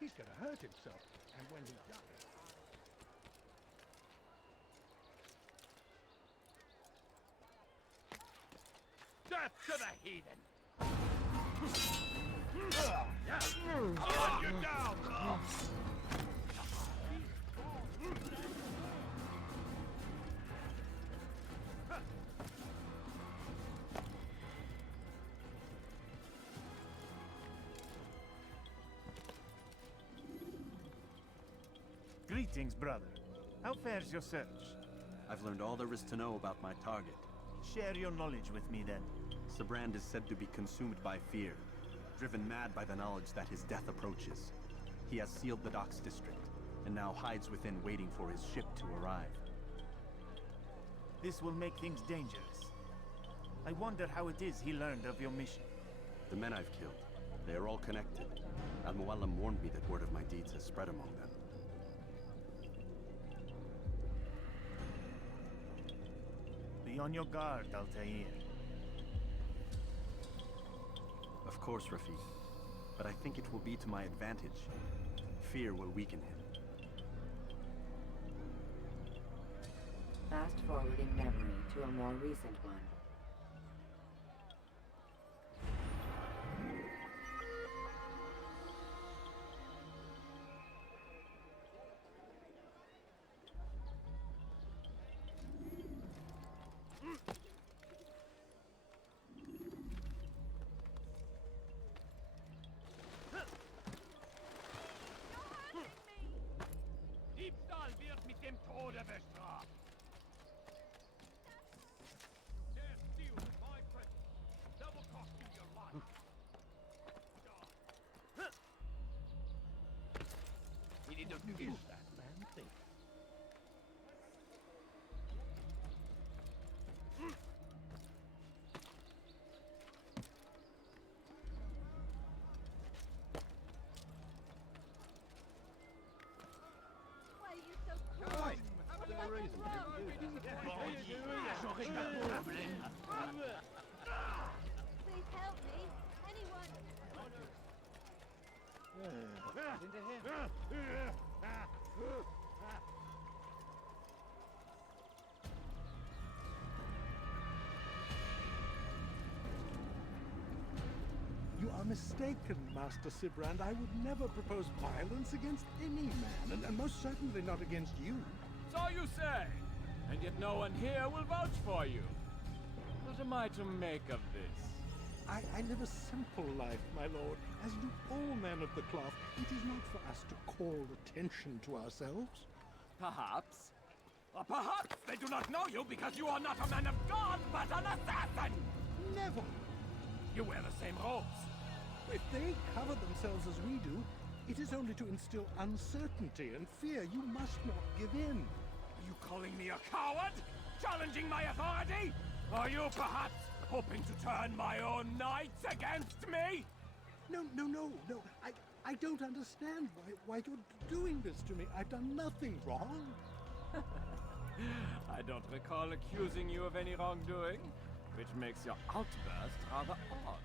He's gonna hurt himself, and when he does... Death to the heathen! I'll run you down! Greetings, brother. How fares your search? I've learned all there is to know about my target. Share your knowledge with me, then. Sibrand is said to be consumed by fear, driven mad by the knowledge that his death approaches. He has sealed the docks district, and now hides within waiting for his ship to arrive. This will make things dangerous. I wonder how it is he learned of your mission. The men I've killed, they are all connected. Al-Mualim warned me that word of my deeds has spread among them. Be on your guard, Altair. Of course, Rafiq. But I think it will be to my advantage. Fear will weaken him. Fast-forwarding memory to a more recent one. Diebstahl wird mit dem Tode bestraft. Dare steal in my presence. That will cost you your life. Is that man think? Why are you so cruel? Please help me. Anyone. You are mistaken, Master Sibrand. I would never propose violence against any man, and most certainly not against you. So you say, and yet no one here will vouch for you. What am I to make of this? I live a simple life, my lord, as do all men of the cloth. It is not for us to call attention to ourselves. Perhaps. Or perhaps they do not know you because you are not a man of God, but an assassin! Never! You wear the same robes. If they cover themselves as we do, it is only to instill uncertainty and fear. You must not give in. Are you calling me a coward? Challenging my authority? Are you perhaps hoping to turn my own knights against me? No. I don't understand why you're doing this to me. I've done nothing wrong. I don't recall accusing you of any wrongdoing, which makes your outburst rather odd.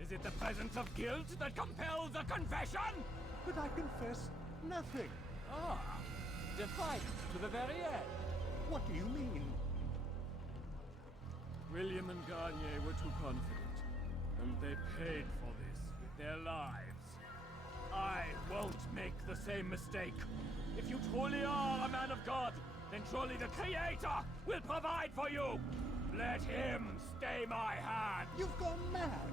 Is it the presence of guilt that compels a confession? But I confess nothing. Ah, defiant to the very end. What do you mean? William and Garnier were too confident, and they paid for this with their lives. I won't make the same mistake. If you truly are a man of God, then surely the Creator will provide for you! Let him stay my hand! You've gone mad!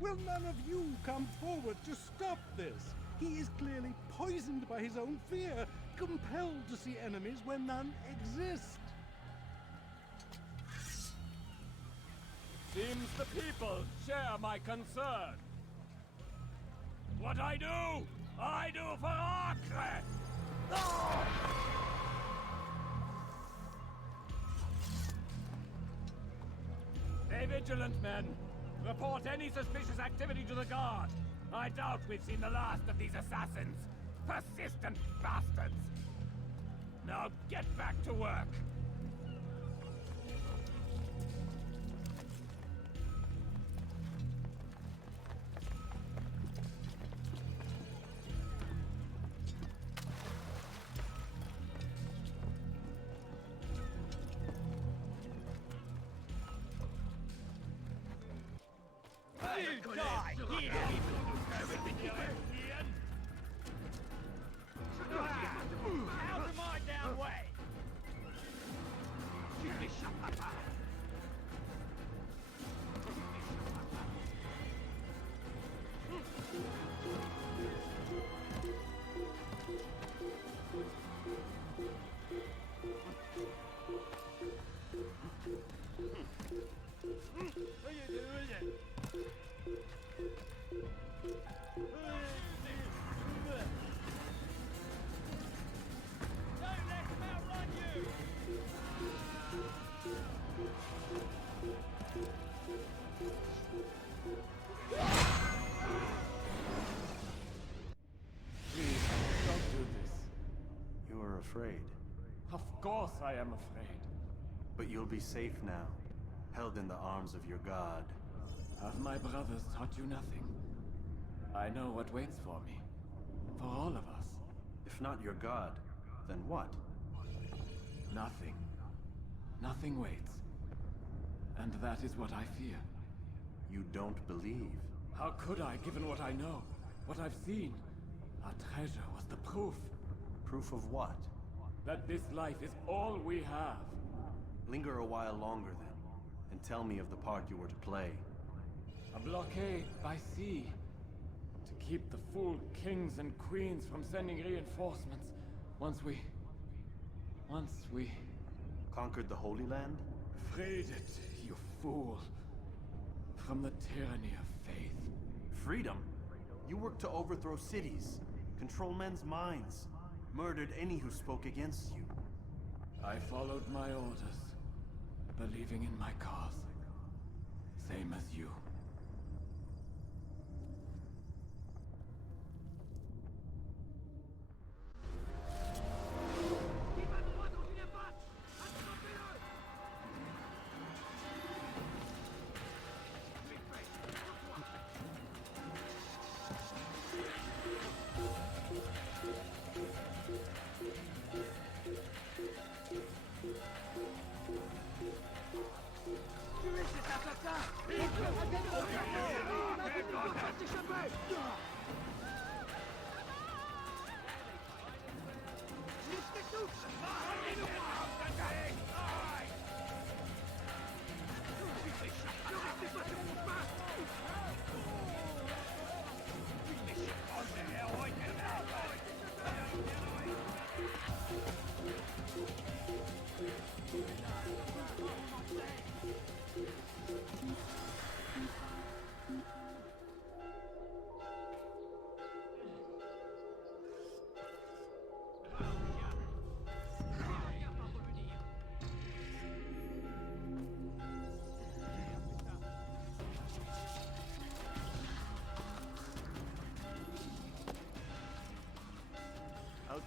Will none of you come forward to stop this? He is clearly poisoned by his own fear, compelled to see enemies where none exist. Seems the people share my concern. What I do for Acre! Ah! Stay vigilant, men. Report any suspicious activity to the guard. I doubt we've seen the last of these assassins. Persistent bastards. Now get back to work. You die here! Out of my damn way! Afraid. Of course I am afraid. But you'll be safe now, held in the arms of your god. Have my brothers taught you nothing? I know what waits for me. For all of us. If not your god, then what? Nothing. Nothing waits. And that is what I fear. You don't believe? How could I, given what I know? What I've seen? Our treasure was the proof. Proof of what? That this life is all we have. Linger a while longer then, and tell me of the part you were to play. A blockade by sea. To keep the fool kings and queens from sending reinforcements. Once we... Conquered the Holy Land? Freed it, you fool. From the tyranny of faith. Freedom? You worked to overthrow cities, control men's minds. Murdered any who spoke against you. I followed my orders, believing in my cause. Same as you.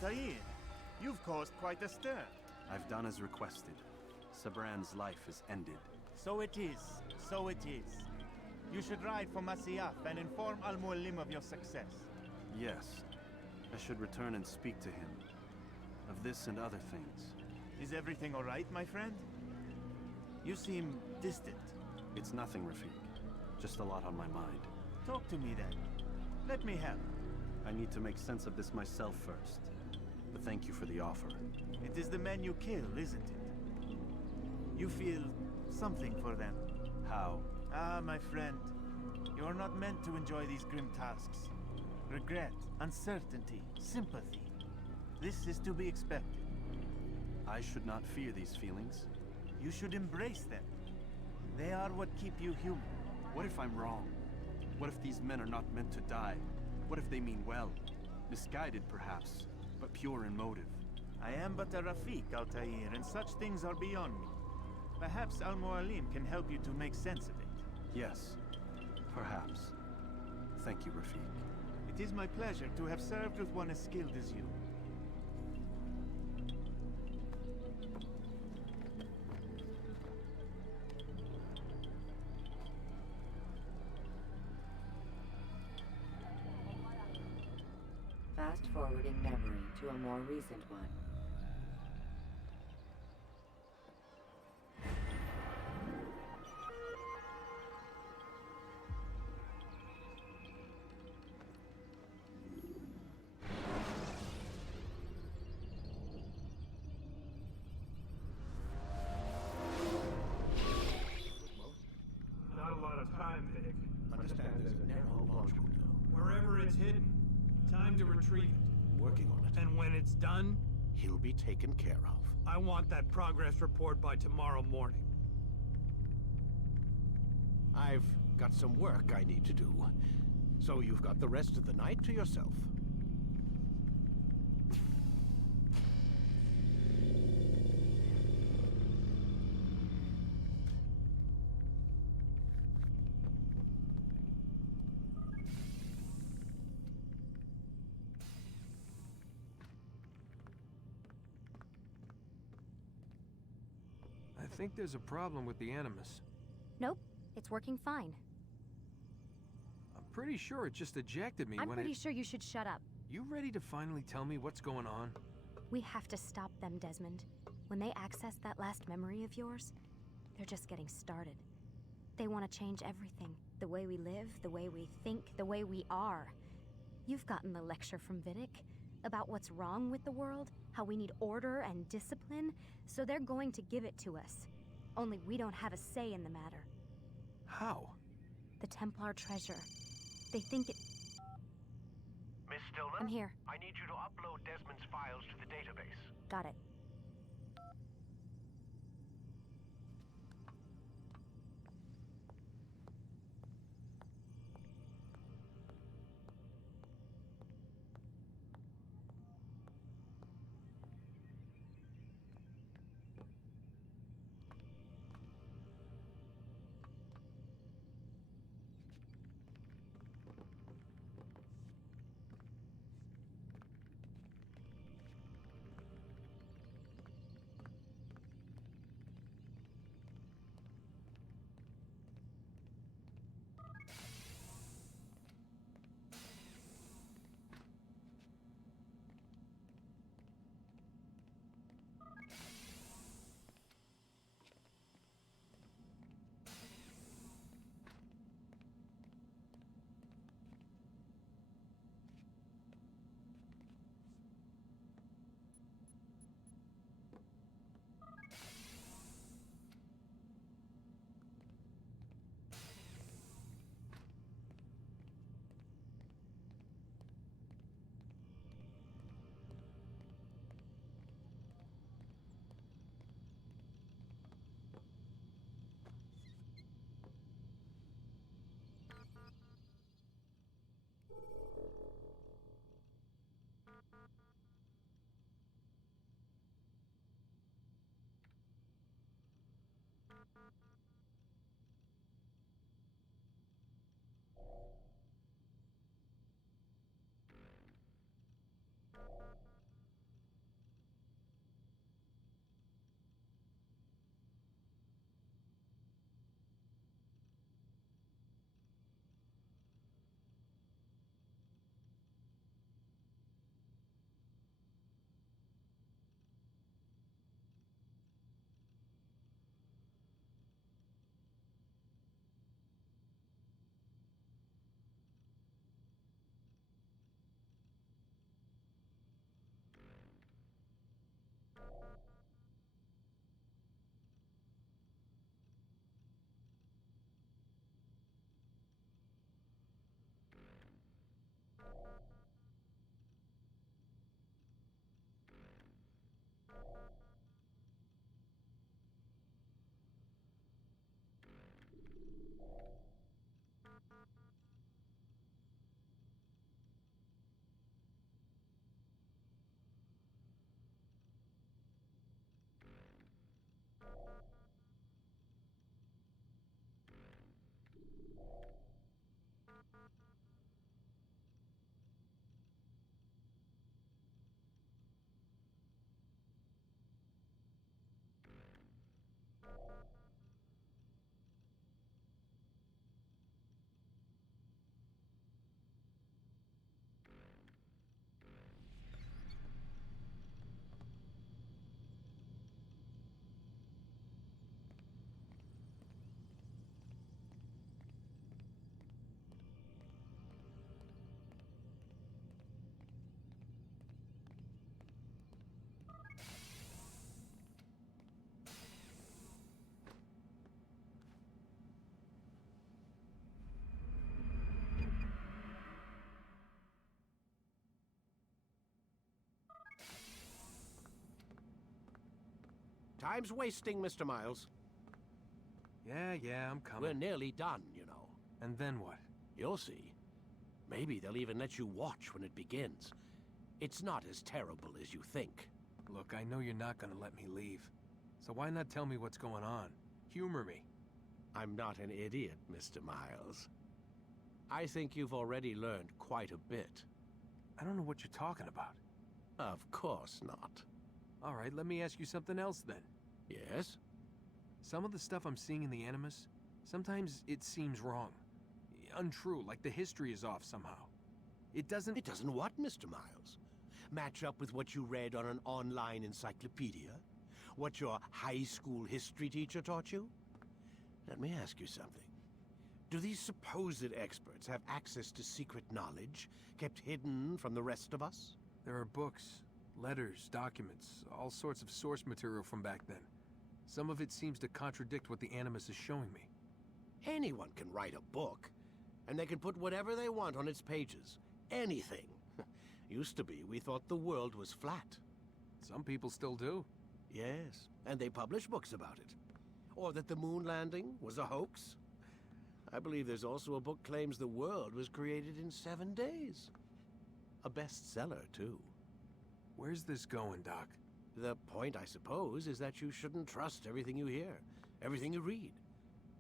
Altair, you've caused quite a stir. I've done as requested. Sabran's life is ended. So it is. So it is. You should ride for Masyaf and inform Al-Mualim of your success. Yes. I should return and speak to him. Of this and other things. Is everything all right, my friend? You seem distant. It's nothing, Rafik. Just a lot on my mind. Talk to me then. Let me help. I need to make sense of this myself first. But thank you for the offer. It is the men you kill, isn't it? You feel something for them. How? Ah, my friend. You are not meant to enjoy these grim tasks. Regret, uncertainty, sympathy. This is to be expected. I should not fear these feelings. You should embrace them. They are what keep you human. What if I'm wrong? What if these men are not meant to die? What if they mean well? Misguided, perhaps, but pure in motive. I am but a Rafik, Altair, and such things are beyond me. Perhaps Al-Mualim can help you to make sense of it. Yes, perhaps. Thank you, Rafik. It is my pleasure to have served with one as skilled as you. Fast-forwarding memory to a more recent one. Not a lot of time, Vic. Understand there's a narrow launch window. Wherever it's hidden, time to retrieve it. Working on it. And when it's done, He'll be taken care of. I want that progress report by tomorrow morning. I've got some work I need to do. So you've got the rest of the night to yourself. I think there's a problem with the Animus. Nope, it's working fine. I'm pretty sure it just ejected me I'm when pretty sure you should shut up. You ready to finally tell me what's going on? We have to stop them, Desmond. When they access that last memory of yours, they're just getting started. They want to change everything. The way we live, the way we think, the way we are. You've gotten the lecture from Vidic about what's wrong with the world, how we need order and discipline, so they're going to give it to us. Only we don't have a say in the matter. How? The Templar treasure. They think it... Miss Stillman? I'm here. I need you to upload Desmond's files to the database. Got it. Time's wasting, Mr. Miles. Yeah, I'm coming. We're nearly done, you know. And then what? You'll see. Maybe they'll even let you watch when it begins. It's not as terrible as you think. Look, I know you're not gonna let me leave. So why not tell me what's going on? Humor me. I'm not an idiot, Mr. Miles. I think you've already learned quite a bit. I don't know what you're talking about. Of course not. All right, let me ask you something else then. Yes? Some of the stuff I'm seeing in the Animus, sometimes it seems wrong. Untrue, like the history is off somehow. It doesn't... It doesn't what, Mr. Miles? Match up with what you read on an online encyclopedia? What your high school history teacher taught you? Let me ask you something. Do these supposed experts have access to secret knowledge kept hidden from the rest of us? There are books, letters, documents, all sorts of source material from back then. Some of it seems to contradict what the Animus is showing me. Anyone can write a book, and they can put whatever they want on its pages. Anything. Used to be, we thought the world was flat. Some people still do. Yes, and they publish books about it. Or that the moon landing was a hoax. I believe there's also a book claims the world was created in 7 days. A bestseller, too. Where's this going, Doc? The point, I suppose, is that you shouldn't trust everything you hear, everything you read.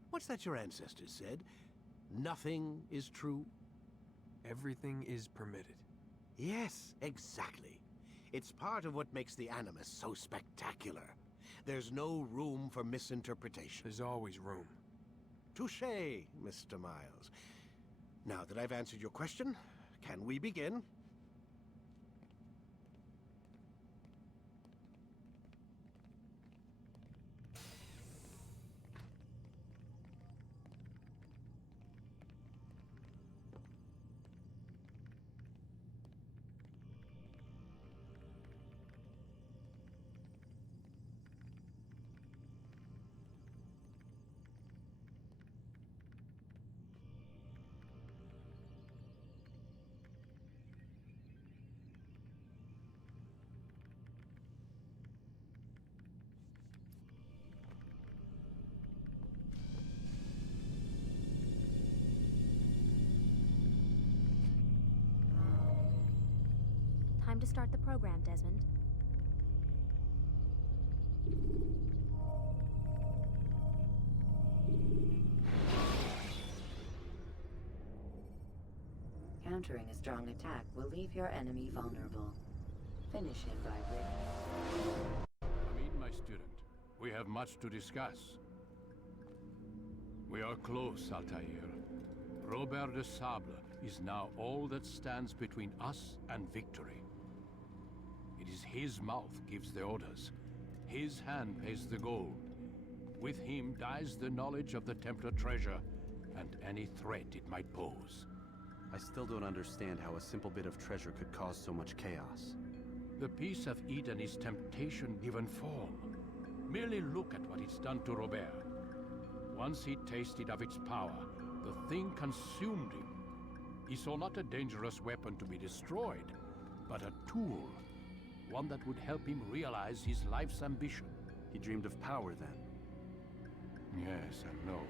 What's that your ancestors said? Nothing is true? Everything is permitted. Yes, exactly. It's part of what makes the Animus so spectacular. There's no room for misinterpretation. There's always room. Touché, Mr. Miles. Now that I've answered your question, can we begin? Time to start the program, Desmond. Countering a strong attack will leave your enemy vulnerable. Finish him, Vibrant. Meet my student. We have much to discuss. We are close, Altair. Robert de Sable is now all that stands between us and victory. It is his mouth gives the orders. His hand pays the gold. With him dies the knowledge of the Templar treasure and any threat it might pose. I still don't understand how a simple bit of treasure could cause so much chaos. The peace of Eden is temptation given form. Merely look at what it's done to Robert. Once he tasted of its power, the thing consumed him. He saw not a dangerous weapon to be destroyed, but a tool. One that would help him realize his life's ambition. He dreamed of power then? Yes and no.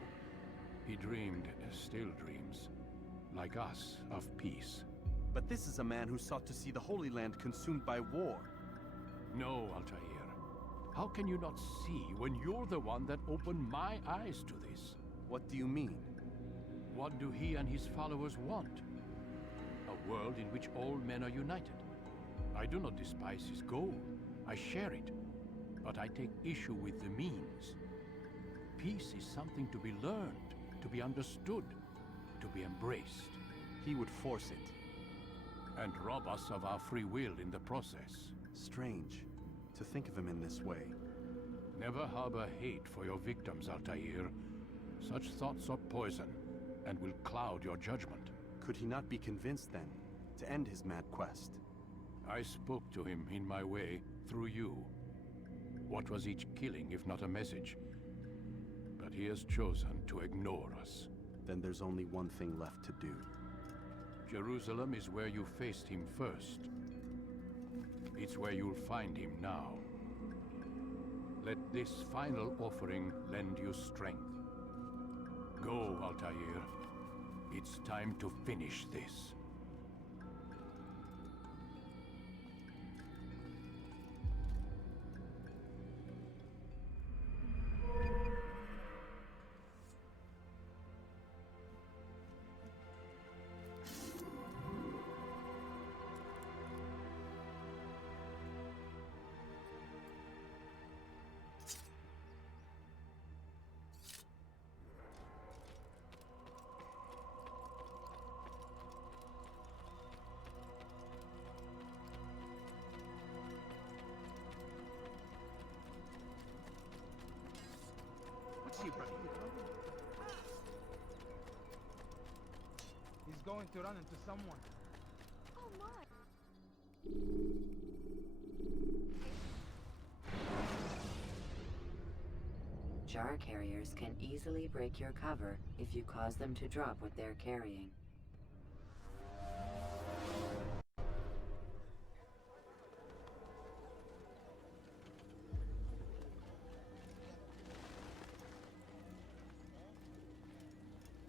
He dreamed, still dreams, like us, of peace. But this is a man who sought to see the Holy Land consumed by war. No, Altair. How can you not see when you're the one that opened my eyes to this? What do you mean? What do he and his followers want? A world in which all men are united. I do not despise his goal. I share it. But I take issue with the means. Peace is something to be learned, to be understood, to be embraced. He would force it. And rob us of our free will in the process. Strange to think of him in this way. Never harbor hate for your victims, Altair. Such thoughts are poison and will cloud your judgment. Could he not be convinced then to end his mad quest? I spoke to him in my way, through you. What was each killing if not a message? But he has chosen to ignore us. Then there's only one thing left to do. Jerusalem is where you faced him first. It's where you'll find him now. Let this final offering lend you strength. Go, Altair. It's time to finish this. What's he running? He's going to run into someone. Oh my! Jar carriers can easily break your cover if you cause them to drop what they're carrying.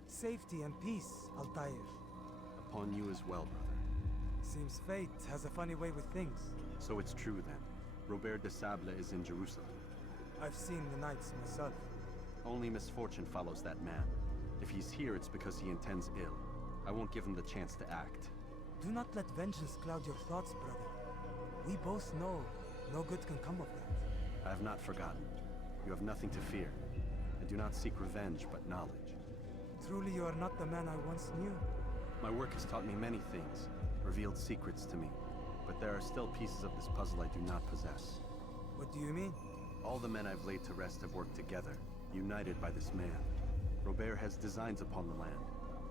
Safety and peace, Altair. Upon you as well, brother. Seems fate has a funny way with things. So it's true then. Robert de Sable is in Jerusalem. I've seen the knights myself. Only misfortune follows that man. If he's here, it's because he intends ill. I won't give him the chance to act. Do not let vengeance cloud your thoughts, brother. We both know no good can come of that. I have not forgotten. You have nothing to fear. I do not seek revenge, but knowledge. Truly, you are not the man I once knew. My work has taught me many things, revealed secrets to me. But there are still pieces of this puzzle I do not possess. What do you mean? All the men I've laid to rest have worked together, united by this man. Robert has designs upon the land.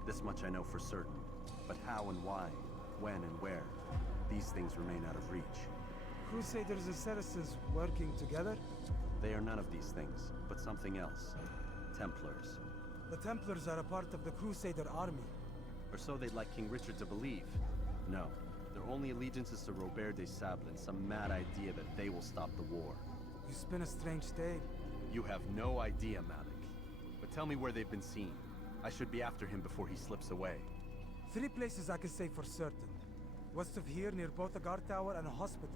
This much I know for certain. But how and why, when and where, these things remain out of reach. Crusaders and Saracens working together? They are none of these things, but something else. Templars. The Templars are a part of the Crusader army. Or so they'd like King Richard to believe. No, their only allegiance is to Robert de Sable and some mad idea that they will stop the war. You spin a strange tale. You have no idea, Malik. But tell me where they've been seen. I should be after him before he slips away. 3 places I can say for certain. West of here, near both a guard tower and a hospital.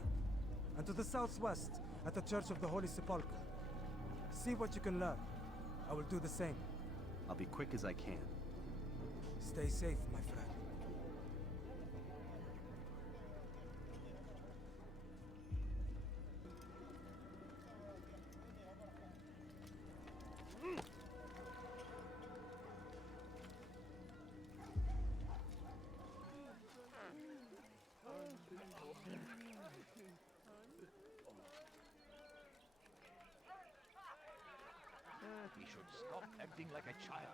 And to the southwest, at the Church of the Holy Sepulchre. See what you can learn. I will do the same. I'll be quick as I can. Stay safe, my friend. He should stop acting like a child.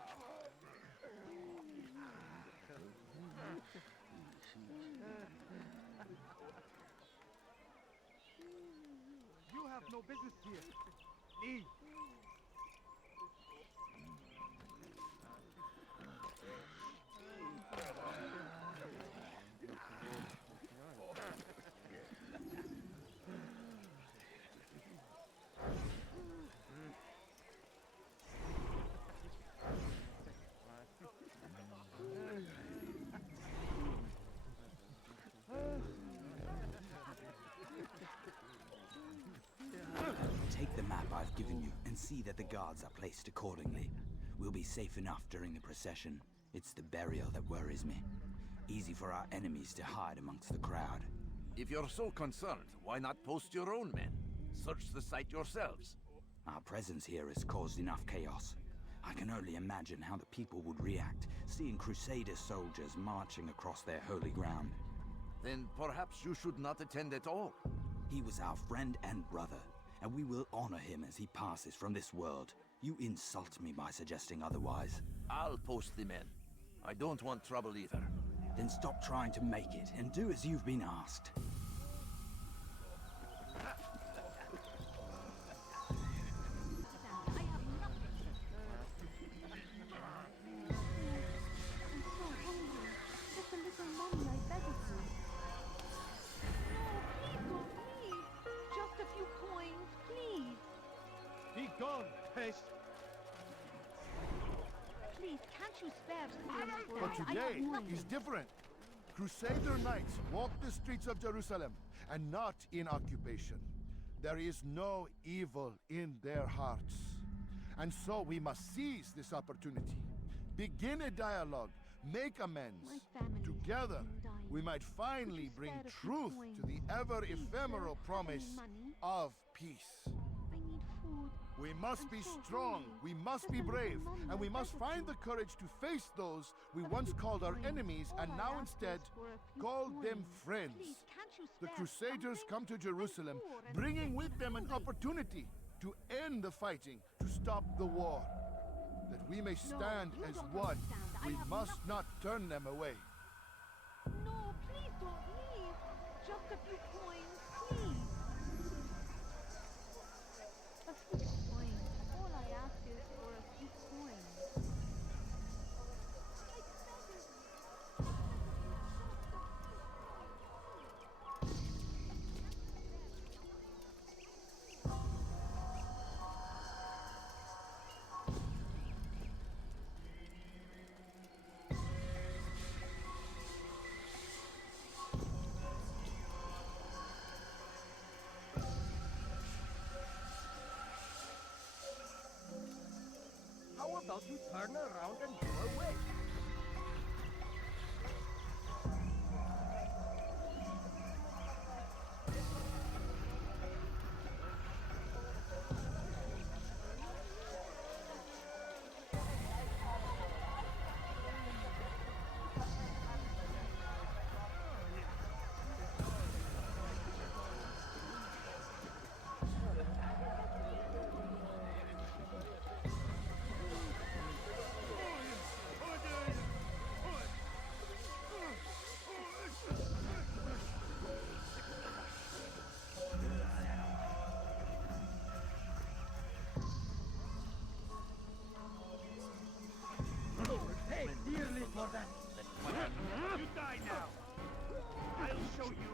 You have no business here. Leave. Take the map I've given you and see that the guards are placed accordingly. We'll be safe enough during the procession. It's the burial that worries me. Easy for our enemies to hide amongst the crowd. If you're so concerned, why not post your own men? Search the site yourselves. Our presence here has caused enough chaos. I can only imagine how the people would react, seeing Crusader soldiers marching across their holy ground. Then perhaps you should not attend at all. He was our friend and brother, and we will honor him as he passes from this world. You insult me by suggesting otherwise. I'll post the men. I don't want trouble either. Then stop trying to make it, and do as you've been asked. you spare some But today is different. Crusader knights walk the streets of Jerusalem, and not in occupation. There is no evil in their hearts. And so we must seize this opportunity. Begin a dialogue, make amends. Together, we might finally bring truth to the ever-ephemeral promise of peace. We must be strong, we must be brave, and we must find the courage to face those we once called our enemies and now instead call them friends. The Crusaders come to Jerusalem, bringing with them an opportunity to end the fighting, to stop the war. That we may stand as one, we must not turn them away. No, please don't leave. Just a few coins, please. A few coins. All I ask is for a few coins. How about you turn around and go away? Pay dearly for that. You die now. I'll show you.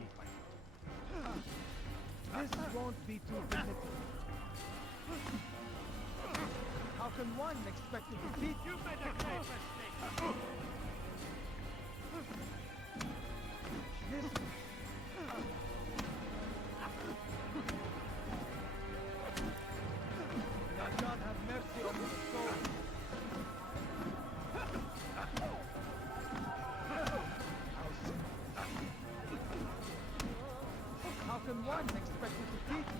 This won't be too difficult. How can one expect to defeat You better take mistake. this? May God have mercy on his soul. How can one expect to defeat me?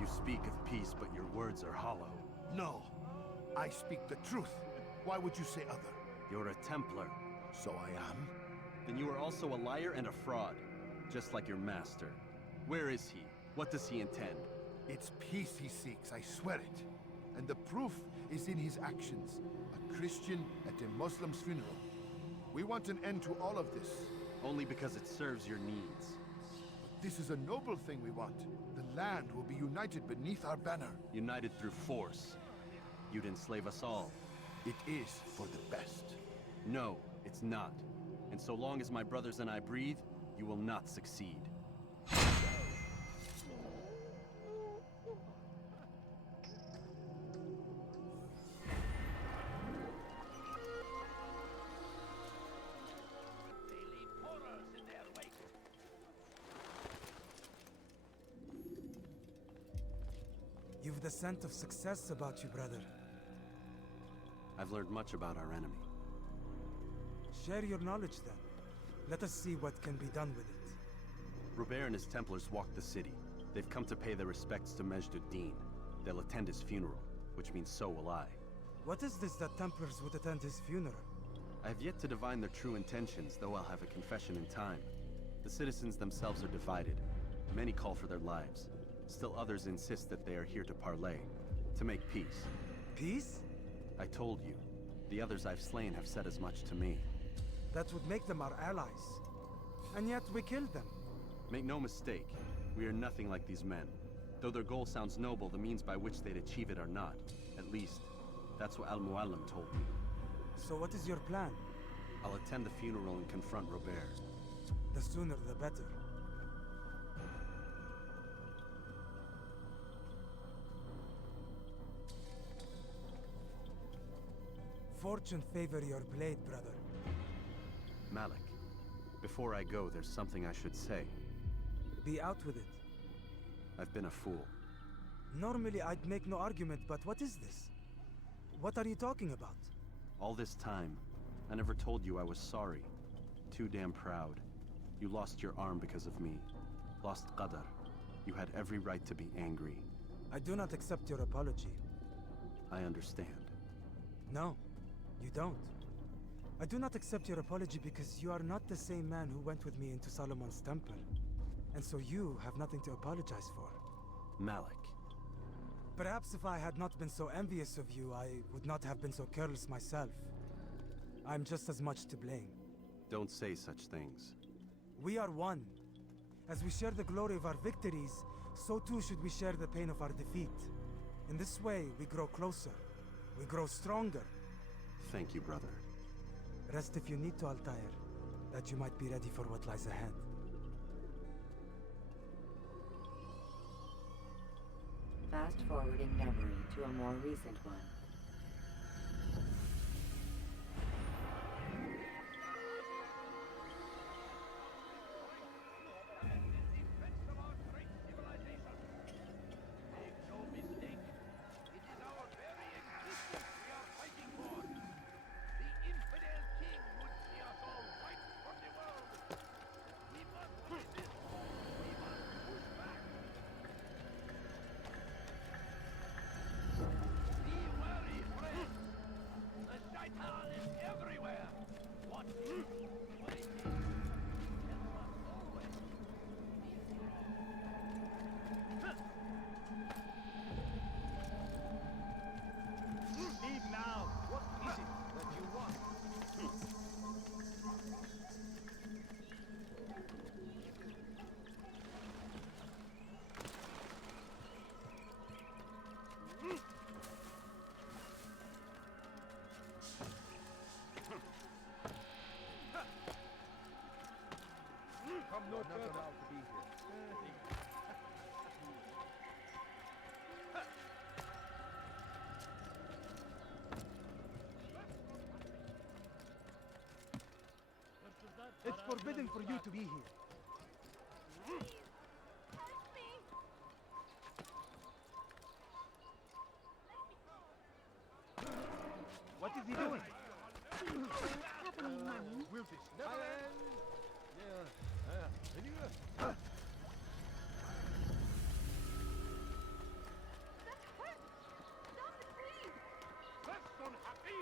You speak of peace, but your words are hollow. No, I speak the truth. Why would you say other? You're a Templar. So I am? Then you are also a liar and a fraud, just like your master. Where is he? What does he intend? It's peace he seeks, I swear it. And the proof is in his actions. A Christian at a Muslim's funeral. We want an end to all of this. Only because it serves your needs. But this is a noble thing we want. The land will be united beneath our banner. United through force. You'd enslave us all. It is for the best. No, it's not. And so long as my brothers and I breathe, you will not succeed. They leave horrors in their wake. You've the scent of success about you, brother. I've learned much about our enemy. Share your knowledge then. Let us see what can be done with it. Robert and his Templars walk the city. They've come to pay their respects to Majd-ud-Din. They'll attend his funeral, which means so will I. What is this that Templars would attend his funeral? I have yet to divine their true intentions, though I'll have a confession in time. The citizens themselves are divided. Many call for their lives. Still others insist that they are here to parley, to make peace. Peace? I told you. The others I've slain have said as much to me. That would make them our allies. And yet we killed them. Make no mistake, we are nothing like these men. Though their goal sounds noble, the means by which they'd achieve it are not. At least, That's what Al-Muallim told me. So what is your plan? I'll attend the funeral and confront Robert. The sooner the better. Fortune favor your blade, brother. Malik, before I go, there's something I should say. Be out with it. I've been a fool. Normally I'd make no argument, but what is this? What are you talking about? All this time, I never told you I was sorry. Too damn proud. You lost your arm because of me. Lost Qadar. You had every right to be angry. I do not accept your apology. I understand. No, you don't. I do not accept your apology because you are not the same man who went with me into Solomon's temple. And so you have nothing to apologize for. Malik. Perhaps if I had not been so envious of you, I would not have been so careless myself. I'm just as much to blame. Don't say such things. We are one. As we share the glory of our victories, so too should we share the pain of our defeat. In this way, we grow closer. We grow stronger. Thank you, brother. Rest if you need to, Altair, that you might be ready for what lies ahead. Fast-forwarding memory to a more recent one. Come no further. Allowed to be here. It's forbidden for you to be here. What is he doing? What's happening, Money? Will this never end?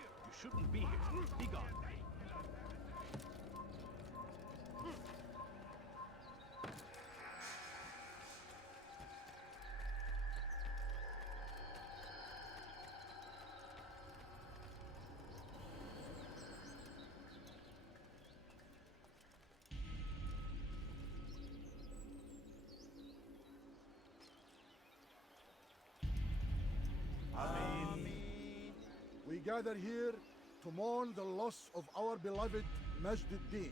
You shouldn't be here. Be gone. We gather here to mourn the loss of our beloved Majd-ud-Din.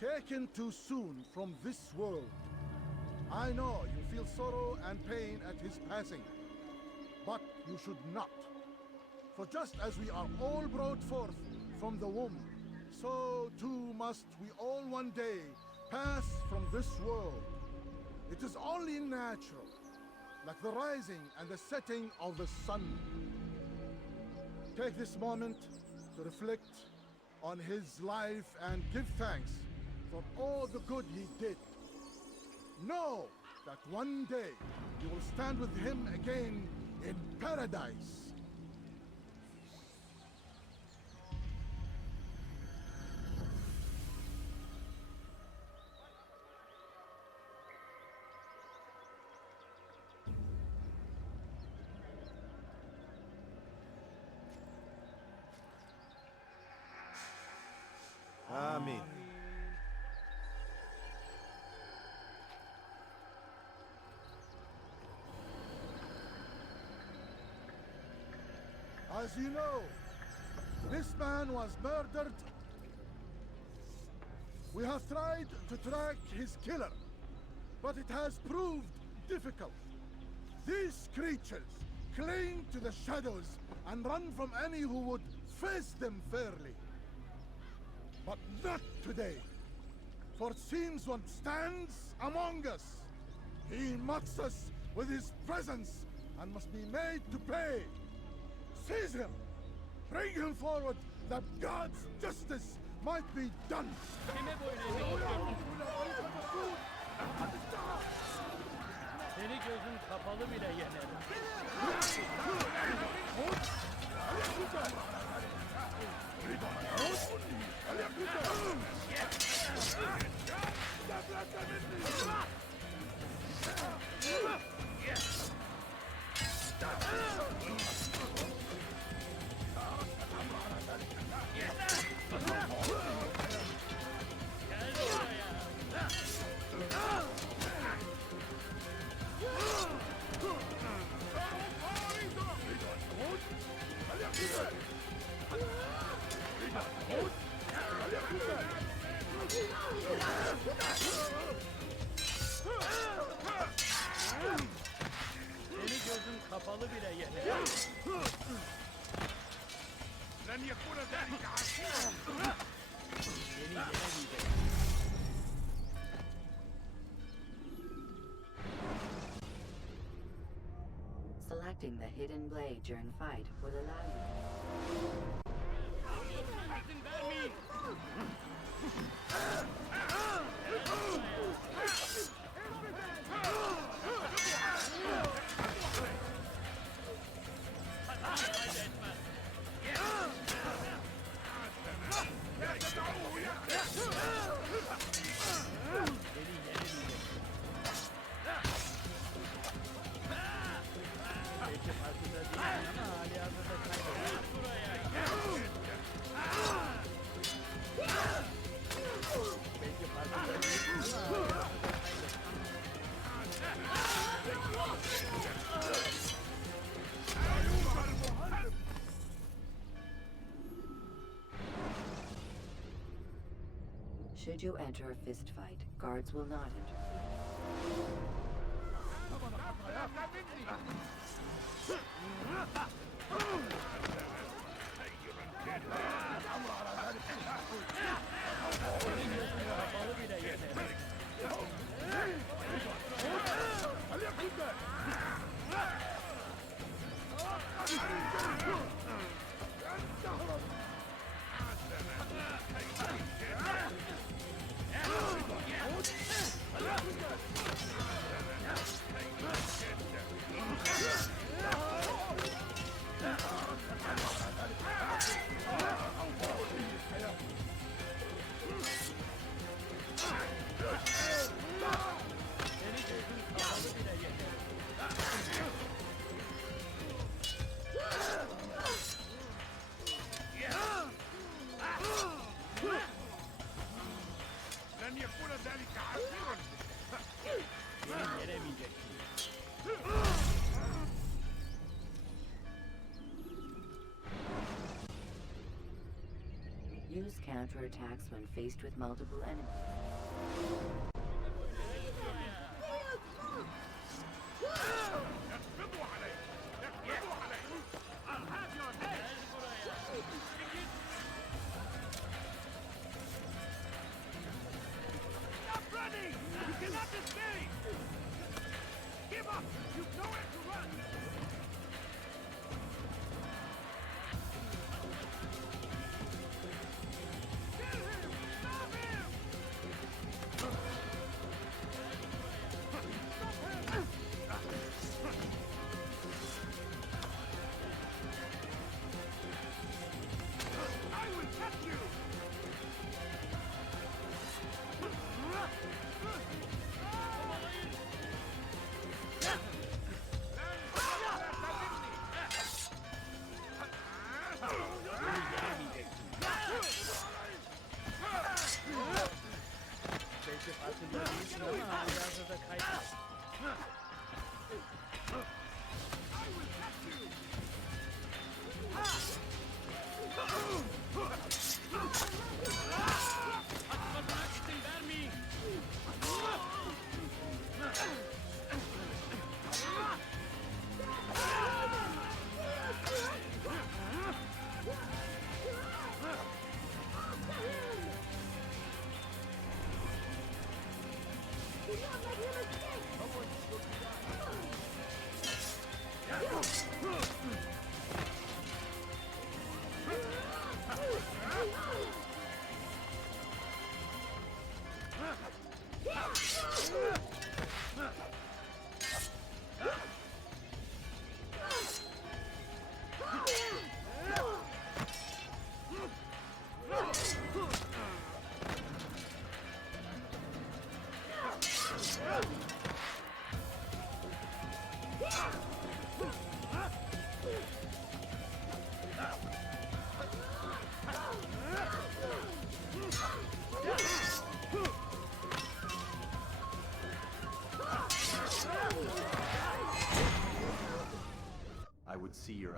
Taken too soon from this world. I know you feel sorrow and pain at his passing, but you should not. For just as we are all brought forth from the womb, so too must we all one day pass from this world. It is only natural, like the rising and the setting of the sun. Take this moment to reflect on his life and give thanks for all the good he did. Know that one day you will stand with him again in paradise. Amen. As you know, this man was murdered. We have tried to track his killer, but it has proved difficult. These creatures cling to the shadows and run from any who would face them fairly. But not today. For it seems one stands among us. He mocks us with his presence and must be made to pay. Seize him! Bring him forward that God's justice might be done! Seni gözün kapalı bile yenerim. Seni gözün kapalı bile yenerim. لن يكون ذلك عسيرا. Seni yenemeyecek. Selecting the hidden blade during fight will allow you. İzin vermeyin. Should you enter a fist fight, guards will not interfere. لن يكون ذلك عسيرا. Seni yenemeyecek. Use counterattacks when faced with multiple enemies. Stop running! You cannot escape! Give up! You've nowhere to run! Kill him! Stop him! I will catch you!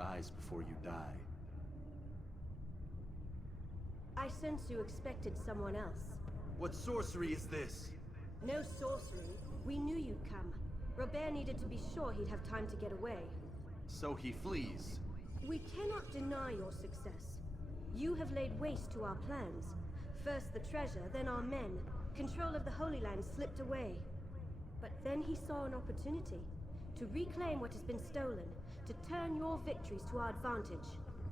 eyes before you die. I sense you expected someone else. What sorcery is this? No sorcery. We knew you'd come. Robert needed to be sure he'd have time to get away. So he flees. We cannot deny your success. You have laid waste to our plans. First the treasure, then our men. Control of the Holy Land slipped away. But then he saw an opportunity to reclaim what has been stolen, to turn your victories to our advantage.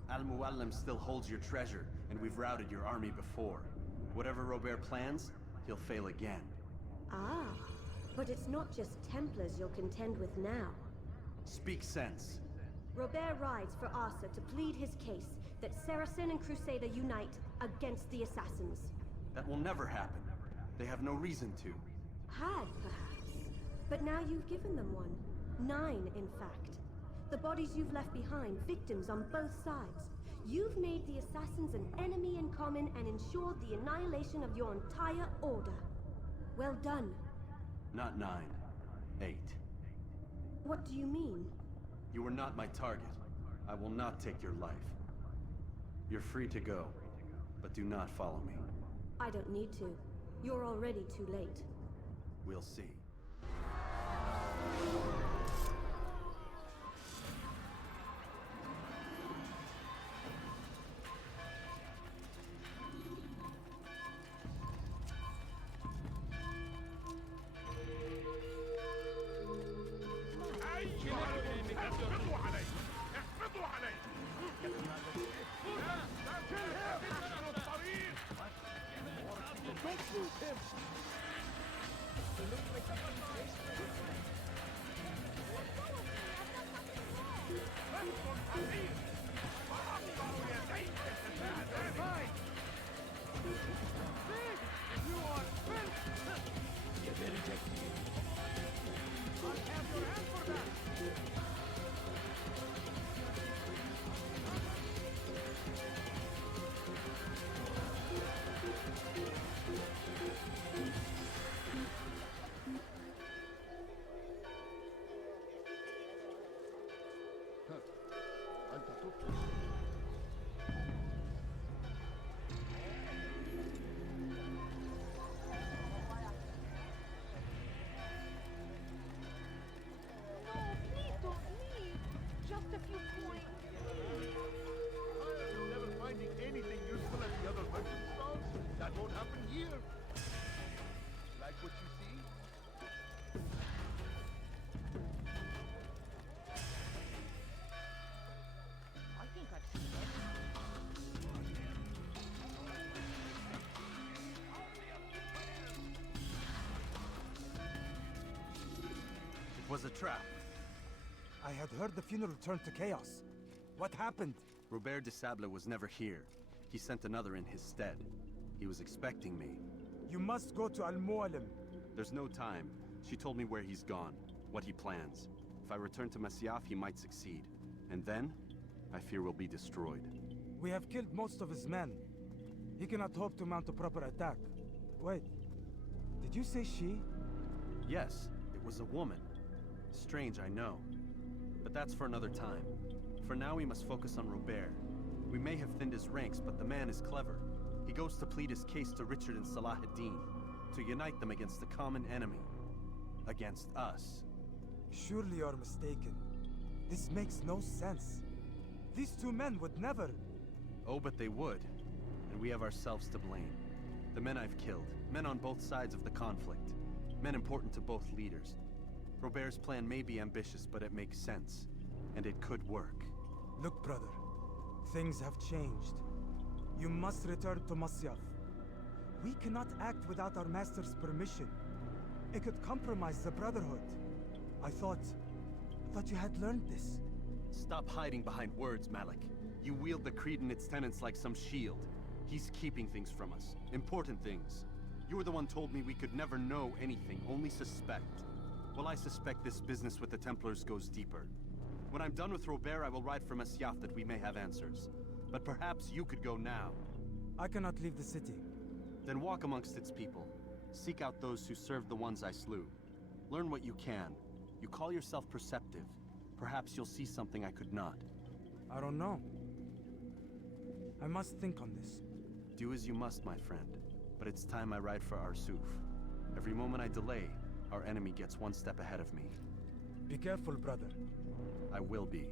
Al-Muallim still holds your treasure, and we've routed your army before. Whatever Robert plans, he'll fail again. Ah, but it's not just Templars you'll contend with now. Speak sense. Robert rides for Arsa to plead his case that Saracen and Crusader unite against the Assassins. That will never happen. They have no reason to. Had, perhaps. But now you've given them one. 9, in fact. The bodies you've left behind, victims on both sides. You've made the Assassins an enemy in common and ensured the annihilation of your entire order. Well done. Not 9. 8. What do you mean? You were not my target. I will not take your life. You're free to go, but do not follow me. I don't need to. You're already too late. We'll see. It was a trap. I had heard the funeral turned to chaos. What happened? Robert de Sable was never here. He sent another in his stead. He was expecting me. You must go to Al-Mualim. There's no time. She told me where he's gone, what he plans. If I return to Masyaf, he might succeed. And then, I fear we'll be destroyed. We have killed most of his men. He cannot hope to mount a proper attack. Wait, did you say she? Yes, it was a woman. Strange, I know. But that's for another time. For now, we must focus on Robert. We may have thinned his ranks, but the man is clever. He goes to plead his case to Richard and Salah ad-Din, to unite them against the common enemy. Against us. Surely you're mistaken. This makes no sense. These two men would never... Oh, but they would. And we have ourselves to blame. The men I've killed, men on both sides of the conflict. Men important to both leaders. Robert's plan may be ambitious, but it makes sense. And it could work. Look, brother. Things have changed. You must return to Masyaf. We cannot act without our master's permission. It could compromise the Brotherhood. I thought you had learned this. Stop hiding behind words, Malik. You wield the creed and its tenets like some shield. He's keeping things from us. Important things. You were the one told me we could never know anything, only suspect. Well, I suspect this business with the Templars goes deeper. When I'm done with Robert, I will ride for Masyaf that we may have answers. But perhaps you could go now. I cannot leave the city. Then walk amongst its people. Seek out those who served the ones I slew. Learn what you can. You call yourself perceptive. Perhaps you'll see something I could not. I don't know. I must think on this. Do as you must, my friend. But it's time I ride for Arsuf. Every moment I delay, our enemy gets one step ahead of me. Be careful, brother. I will be.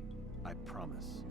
I promise.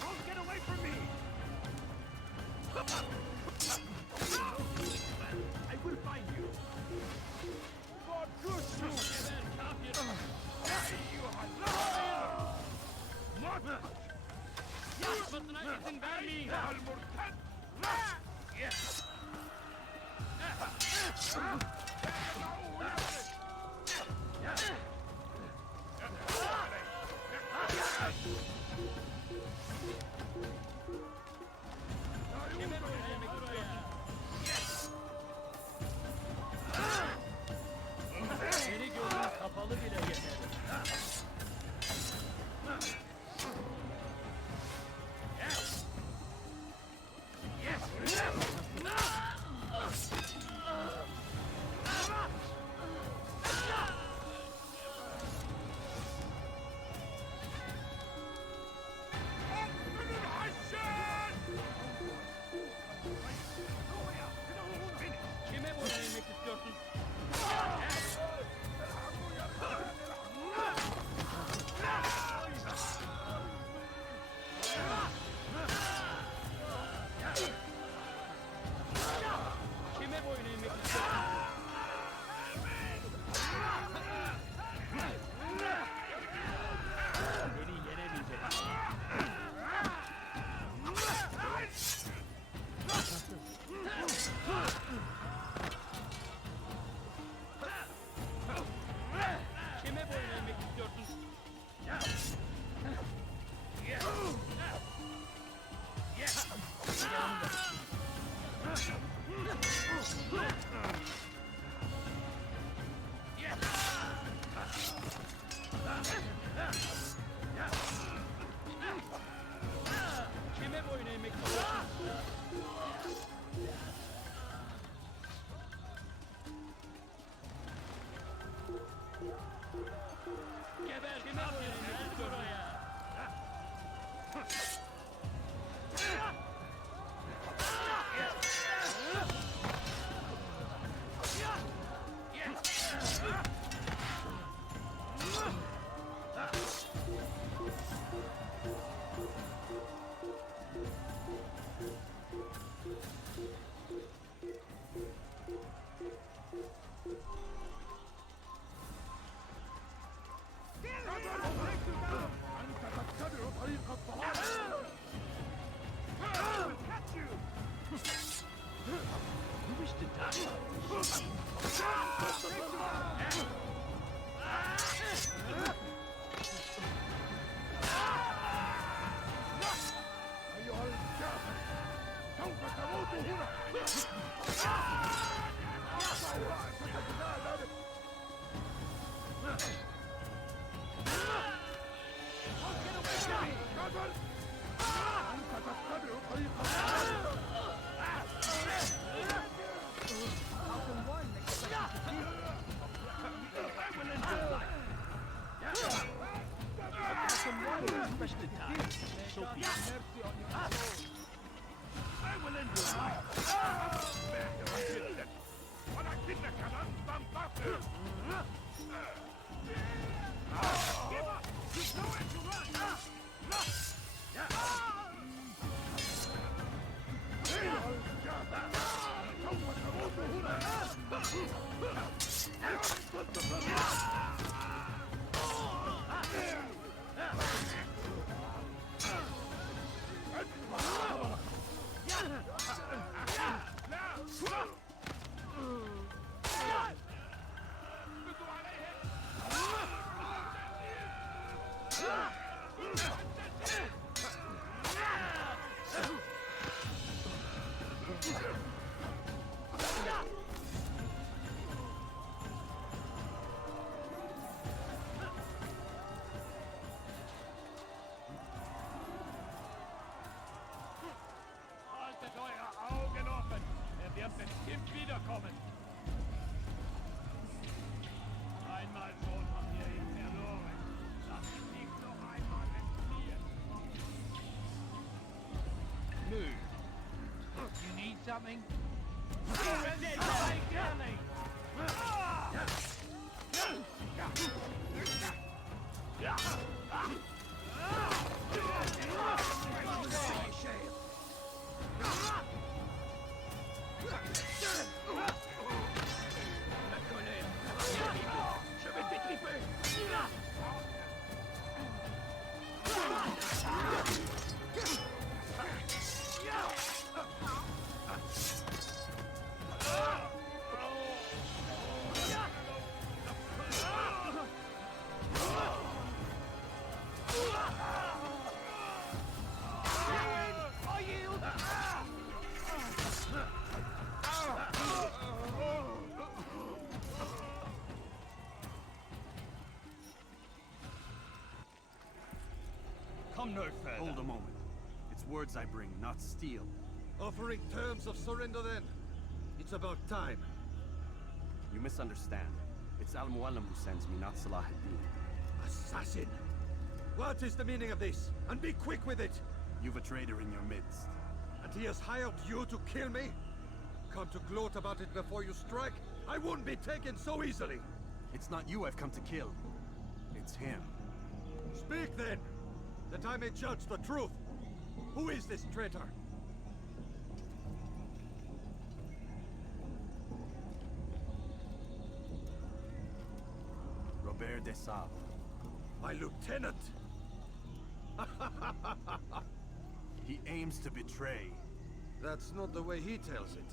Don't get away from me! I will find you! God curse you! Yes! Seni gözün kapalı bile yeter. Kime boyun eğmek istiyorsun? Kime boyun eğmek istiyorsun? Beni yenemeyeceksin. Kime boyun eğmek istiyorsun? Kime boyun eğmek istiyorsun? Geber, kime boyun eğmek istiyorsun? You wish to die? أيها الكافر سوف تموت هنا كافر أنت تتبع طريق I will end your life. ولكنك لن تنتصر. Give up! There's nowhere to run! Haltet eure Augen offen! Er wird bestimmt wiederkommen! Einmal schon habt ihr ihn verloren. Lasst ihn nicht noch einmal entfliehen. Move. You need something? Je vais te détriper! Come no further. Hold a moment. It's words I bring, not steel. Offering terms of surrender then? It's about time. You misunderstand. It's Al-Mualim who sends me, not Salah ad-Din. Assassin! What is the meaning of this? And be quick with it! You've a traitor in your midst. And he has hired you to kill me? Come to gloat about it before you strike? I won't be taken so easily! It's not you I've come to kill. It's him. Speak then! That I may judge the truth! Who is this traitor? Robert de Sable. My lieutenant! He aims to betray. That's not the way he tells it.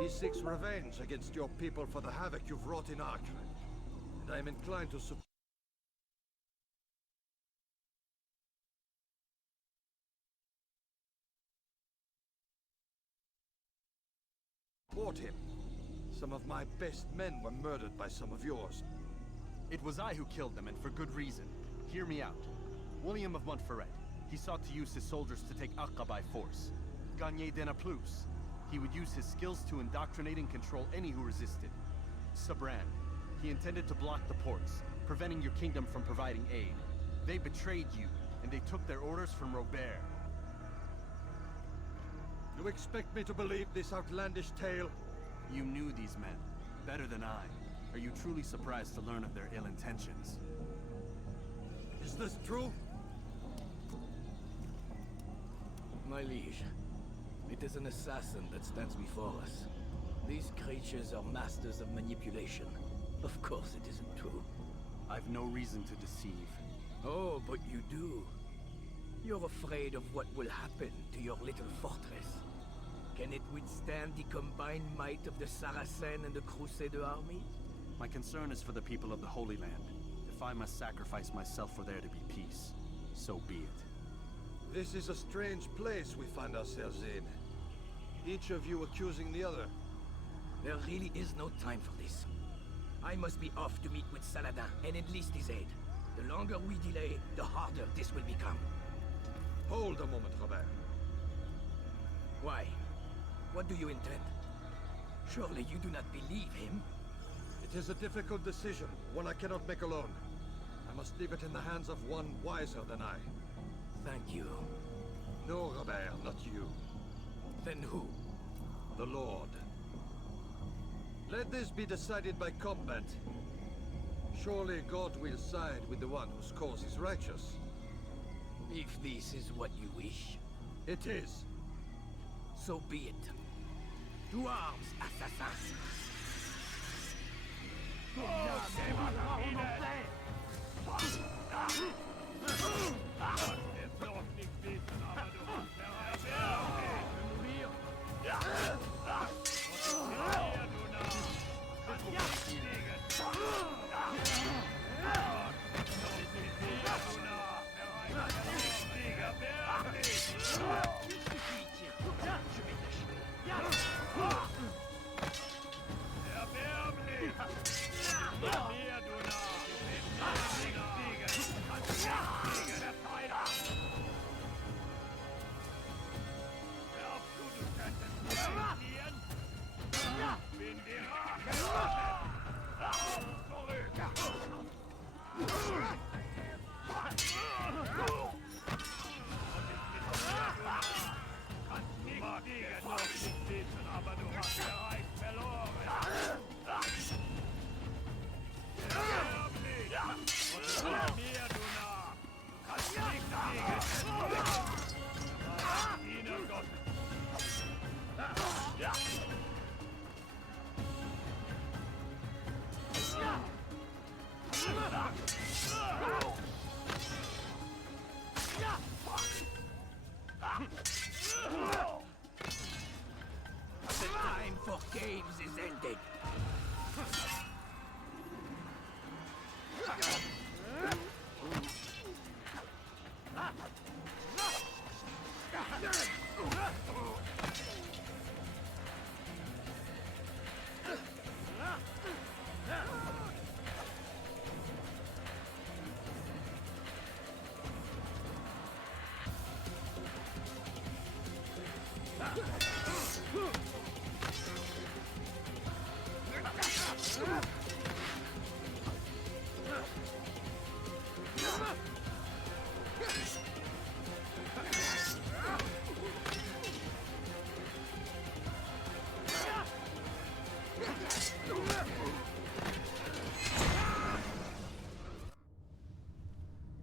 He seeks revenge against your people for the havoc you've wrought in Acre. And I am inclined to support him. Some of my best men were murdered by some of yours. It was I who killed them, and for good reason. Hear me out. William of Montferrat. He sought to use his soldiers to take Acre by force. Gagné de Naplouse. He would use his skills to indoctrinate and control any who resisted. Sabran. He intended to block the ports, preventing your kingdom from providing aid. They betrayed you, and they took their orders from Robert. You expect me to believe this outlandish tale? You knew these men, better than I. Are you truly surprised to learn of their ill intentions? Is this true? My liege, it is an assassin that stands before us. These creatures are masters of manipulation. Of course it isn't true. I've no reason to deceive. Oh, but you do. You're afraid of what will happen to your little fortress. Can it withstand the combined might of the Saracen and the Crusader armies? My concern is for the people of the Holy Land. If I must sacrifice myself for there to be peace, so be it. This is a strange place we find ourselves in. Each of you accusing the other. There really is no time for this. I must be off to meet with Saladin and enlist his aid. The longer we delay, the harder this will become. Hold a moment, Robert. Why? What do you intend? Surely you do not believe him? It is a difficult decision, one I cannot make alone. I must leave it in the hands of one wiser than I. Thank you. No, Robert, not you. Then who? The Lord. Let this be decided by combat. Surely God will side with the one whose cause is righteous. If this is what you wish. It is. So be it. To arms, assassins! The time for games is ended.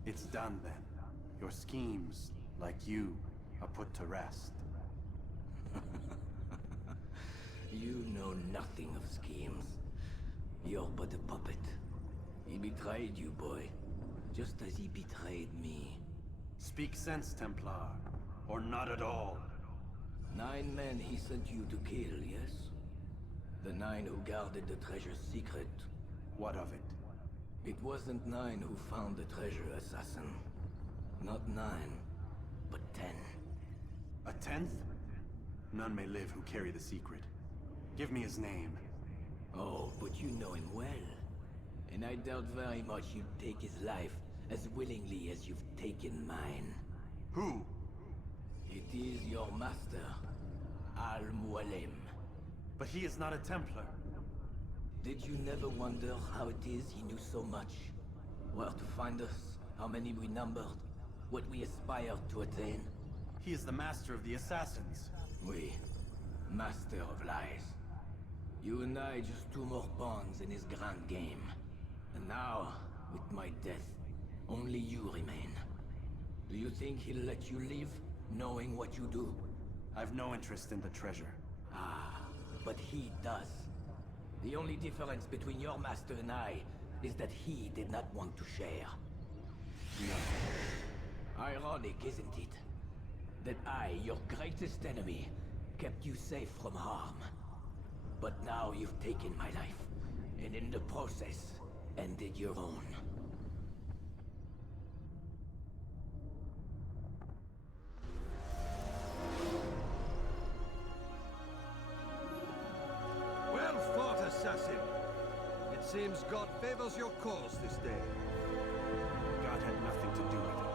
It's done then. Your schemes, like you, are put to rest. You know nothing of schemes. You're but a puppet. He betrayed you, boy. Just as he betrayed me. Speak sense, Templar. Or not at all. 9 men he sent you to kill, yes? The 9 who guarded the treasure's secret. What of it? It wasn't 9 who found the treasure, assassin. Not 9, but 10. A 10th? None may live who carry the secret. Give me his name. Oh, but you know him well. And I doubt very much you'd take his life as willingly as you've taken mine. Who? It is your master, Al-Mualim. But he is not a Templar. Did you never wonder how it is he knew so much? Where to find us, how many we numbered, what we aspired to attain? He is the master of the assassins. Oui, master of lies. You and I just 2 more pawns in his grand game. And now, with my death, only you remain. Do you think he'll let you live, knowing what you do? I've no interest in the treasure. Ah, but he does. The only difference between your master and I is that he did not want to share. No. Ironic, isn't it? That I, your greatest enemy, kept you safe from harm. But now you've taken my life, and in the process, ended your own. Well fought, assassin. It seems God favors your cause this day. God had nothing to do with it.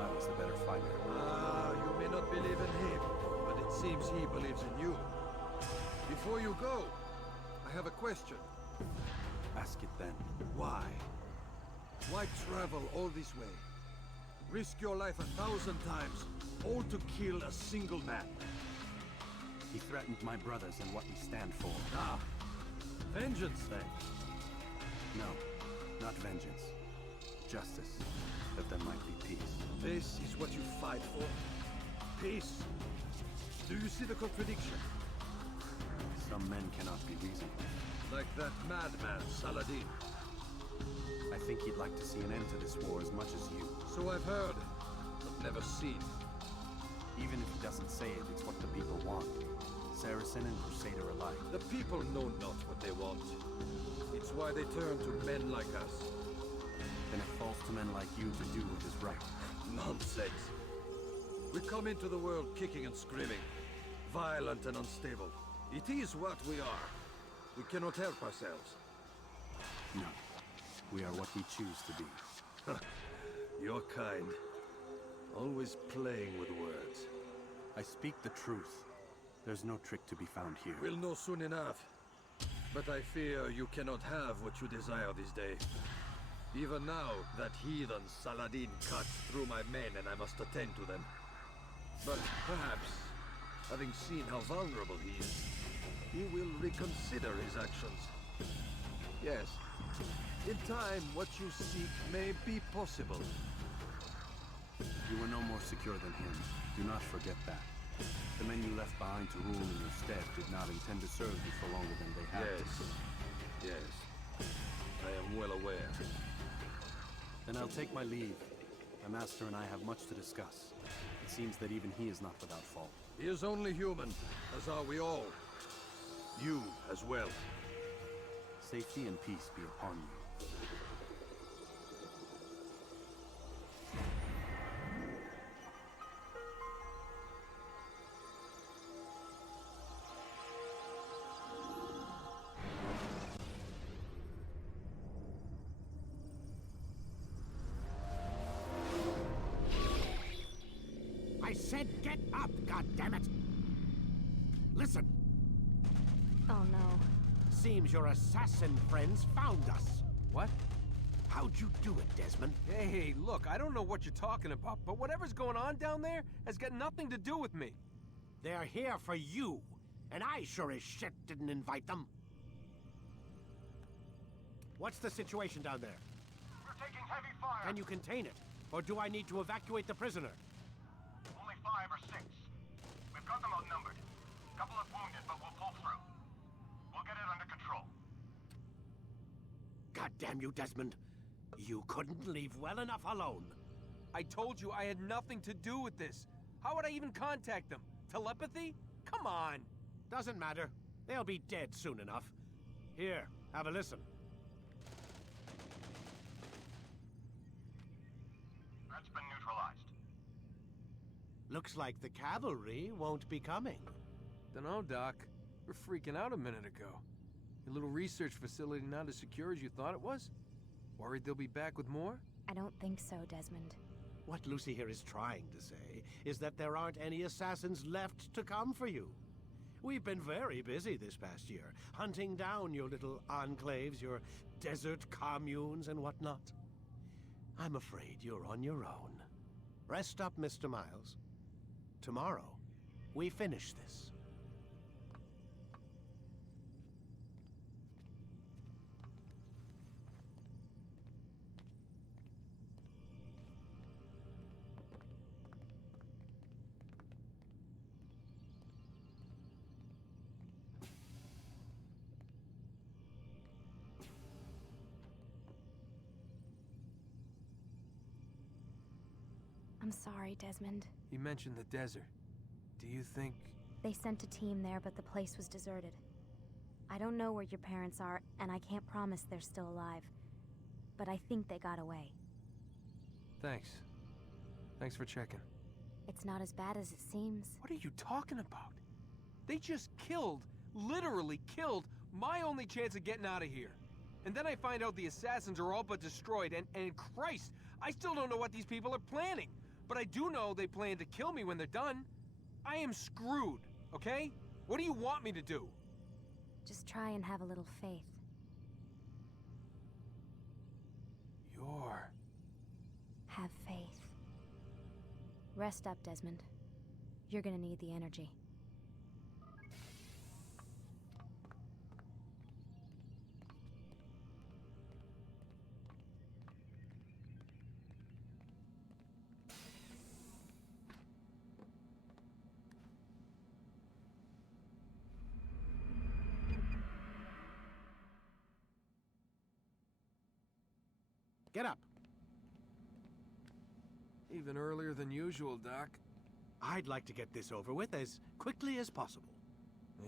I was the better fighter. Ah, you may not believe in him, but it seems he believes in you. Before you go, I have a question. Ask it then. Why? Why travel all this way? Risk your life 1,000 times, all to kill a single man. He threatened my brothers and what we stand for. Ah, vengeance then. No, not vengeance. Justice, that there might be peace. This is what you fight for? Peace? Do you see the contradiction? Some men cannot be reasoned. Like that madman, Saladin. I think he'd like to see an end to this war as much as you. So I've heard, but never seen. Even if he doesn't say it, it's what the people want. Saracen and Crusader alike. The people know not what they want. It's why they turn to men like us. Then it falls to men like you to do what is right. Nonsense. We come into the world kicking and screaming. Violent and unstable. It is what we are. We cannot help ourselves. No. We are what we choose to be. Your kind. Always playing with words. I speak the truth. There's no trick to be found here. We'll know soon enough. But I fear you cannot have what you desire this day. Even now, that heathen Saladin cuts through my men and I must attend to them. But perhaps, having seen how vulnerable he is, he will reconsider his actions. Yes, in time, what you seek may be possible. You were no more secure than him. Do not forget that. The men you left behind to rule in your stead did not intend to serve you for longer than they had to. Yes. I am well aware. Then I'll take my leave. My master and I have much to discuss. It seems that even he is not without fault. He is only human, as are we all. You as well. Safety and peace be upon you. I said get up, goddammit! Listen! Oh no. Seems your assassin friends found us. What? How'd you do it, Desmond? Hey, look, I don't know what you're talking about, but whatever's going on down there has got nothing to do with me. They're here for you, and I sure as shit didn't invite them. What's the situation down there? We're taking heavy fire. Can you contain it? Or do I need to evacuate the prisoner? Only 5 or 6. We've got them outnumbered. Couple of wounded, but we'll pull through. We'll get it under control. God damn you, Desmond. You couldn't leave well enough alone. I told you I had nothing to do with this. How would I even contact them? Telepathy? Come on. Doesn't matter. They'll be dead soon enough. Here, have a listen. That's been neutralized. Looks like the cavalry won't be coming. Dunno, Doc. We're freaking out a minute ago. Your little research facility not as secure as you thought it was? Worried they'll be back with more? I don't think so, Desmond. What Lucy here is trying to say is that there aren't any assassins left to come for you. We've been very busy this past year, hunting down your little enclaves, your desert communes and whatnot. I'm afraid you're on your own. Rest up, Mr. Miles. Tomorrow, we finish this. I'm sorry, Desmond. You mentioned the desert. Do you think... They sent a team there, but the place was deserted. I don't know where your parents are, and I can't promise they're still alive. But I think they got away. Thanks. Thanks for checking. It's not as bad as it seems. What are you talking about? They just killed, literally killed, my only chance of getting out of here. And then I find out the assassins are all but destroyed, and Christ, I still don't know what these people are planning. But I do know they plan to kill me when they're done. I am screwed, okay? What do you want me to do? Just try and have a little faith. Have faith. Rest up, Desmond. You're gonna need the energy. Get up. Even earlier than usual, Doc. I'd like to get this over with as quickly as possible.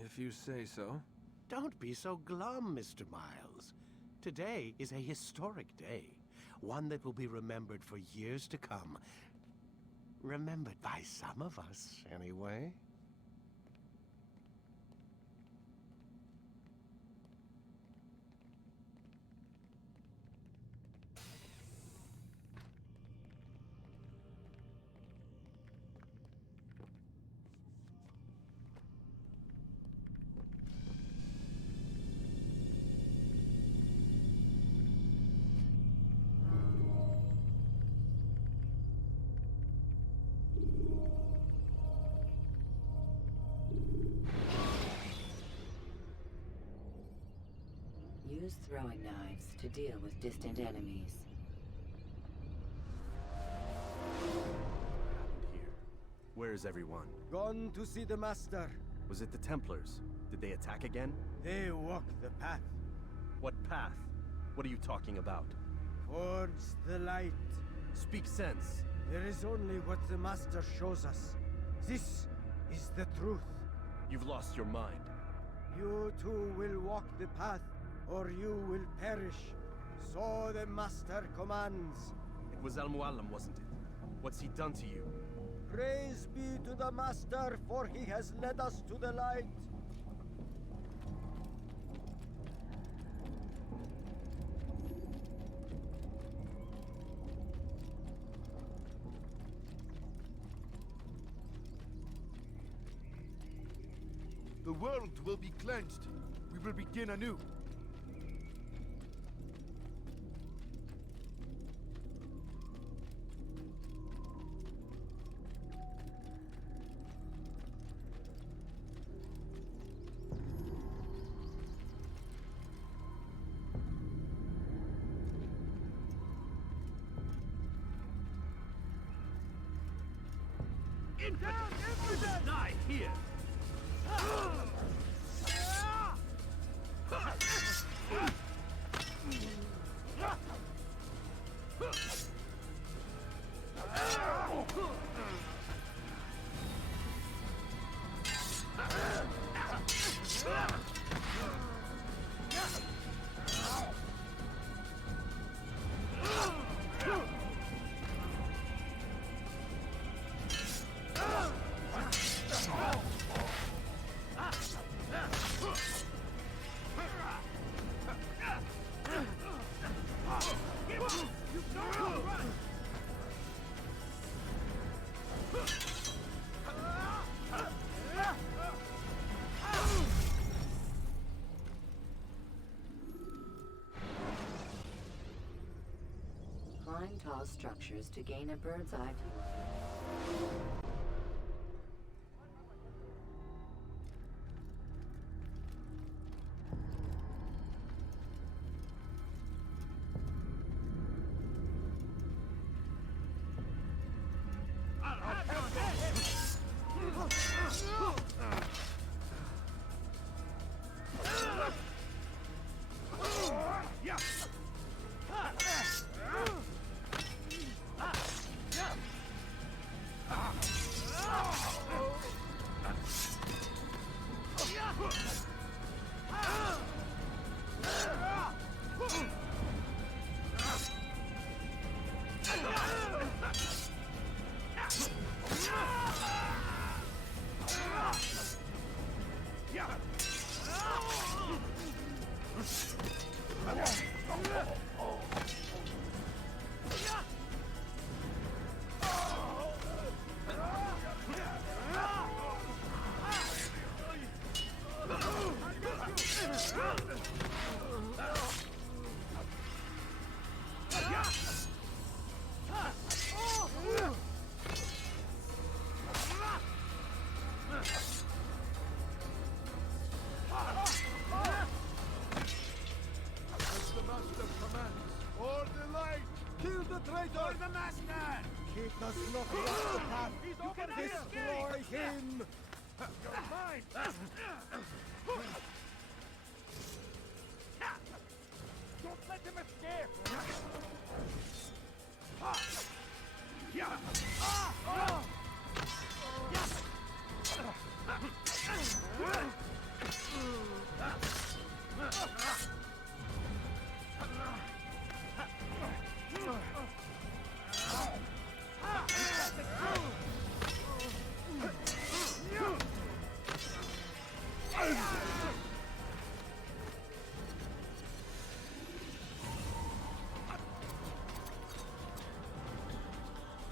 If you say so. Don't be so glum, Mr. Miles. Today is a historic day. One that will be remembered for years to come. Remembered by some of us, anyway. Use throwing knives to deal with distant enemies. Where is everyone? Gone to see the Master. Was it the Templars? Did they attack again? They walk the path. What path? What are you talking about? Towards the light. Speak sense. There is only what the Master shows us. This is the truth. You've lost your mind. You too will walk the path, or you will perish. So the Master commands. It was Al-Mualim, wasn't it? What's he done to you? Praise be to the Master, for he has led us to the light. The world will be cleansed. We will begin anew. Infidels! Die here! Climb tall structures to gain a bird's eye view. Restore the master! He does not walk the path. He's over here! Destroy him! You're mine! Don't let him escape!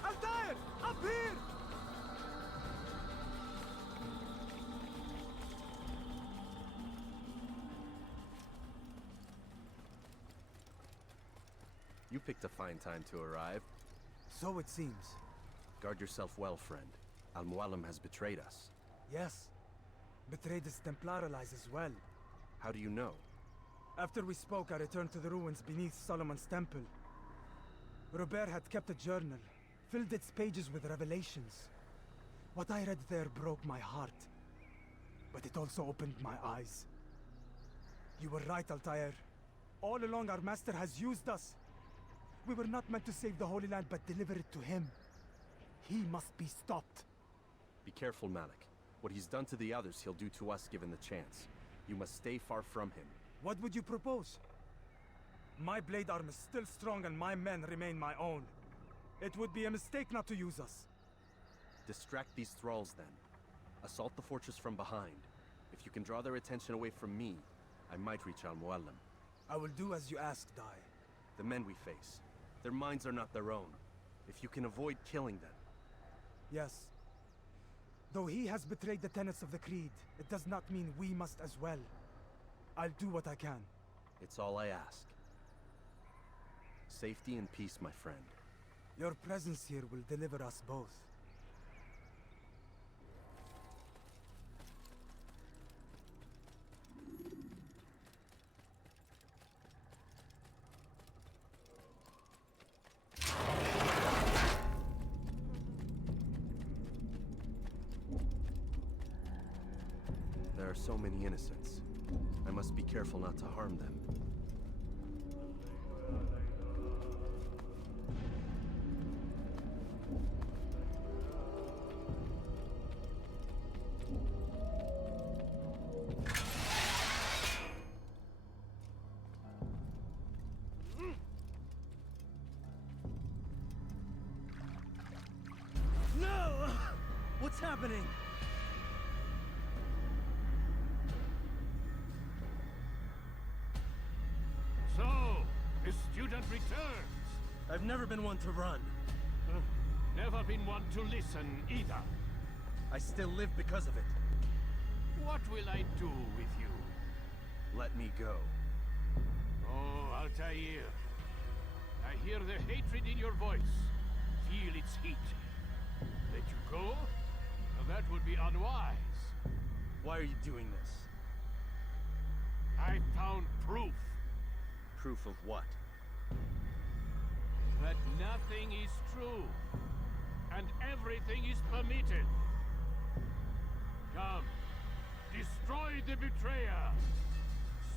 Altair! Up here! You picked a fine time to arrive. So it seems. Guard yourself well, friend. Al-Mualim has betrayed us. Yes. Betrayed his Templar allies as well. How do you know? After we spoke, I returned to the ruins beneath Solomon's temple. Robert had kept a journal, filled its pages with revelations. What I read there broke my heart. But it also opened my eyes. You were right, Altair. All along our master has used us. We were not meant to save the Holy Land, but deliver it to him. He must be stopped. Be careful, Malik. What he's done to the others, he'll do to us given the chance. You must stay far from him. What would you propose? My blade arm is still strong and my men remain my own. It would be a mistake not to use us. Distract these thralls, then. Assault the fortress from behind. If you can draw their attention away from me, I might reach Al-Mualim. I will do as you ask, Dai. The men we face, their minds are not their own. If you can avoid killing them. Yes. Though he has betrayed the tenets of the Creed, it does not mean we must as well. I'll do what I can. It's all I ask. Safety and peace, my friend. Your presence here will deliver us both. There are so many innocents. I must be careful not to harm them. No! What's happening? So, the student returns. I've never been one to run. Never been one to listen either. I still live because of it. What will I do with you? Let me go. Oh, Altair. I hear the hatred in your voice. Feel its heat. Let you go? Now that would be unwise. Why are you doing this? I found proof. Proof of what? That nothing is true. And everything is permitted. Come. Destroy the betrayer.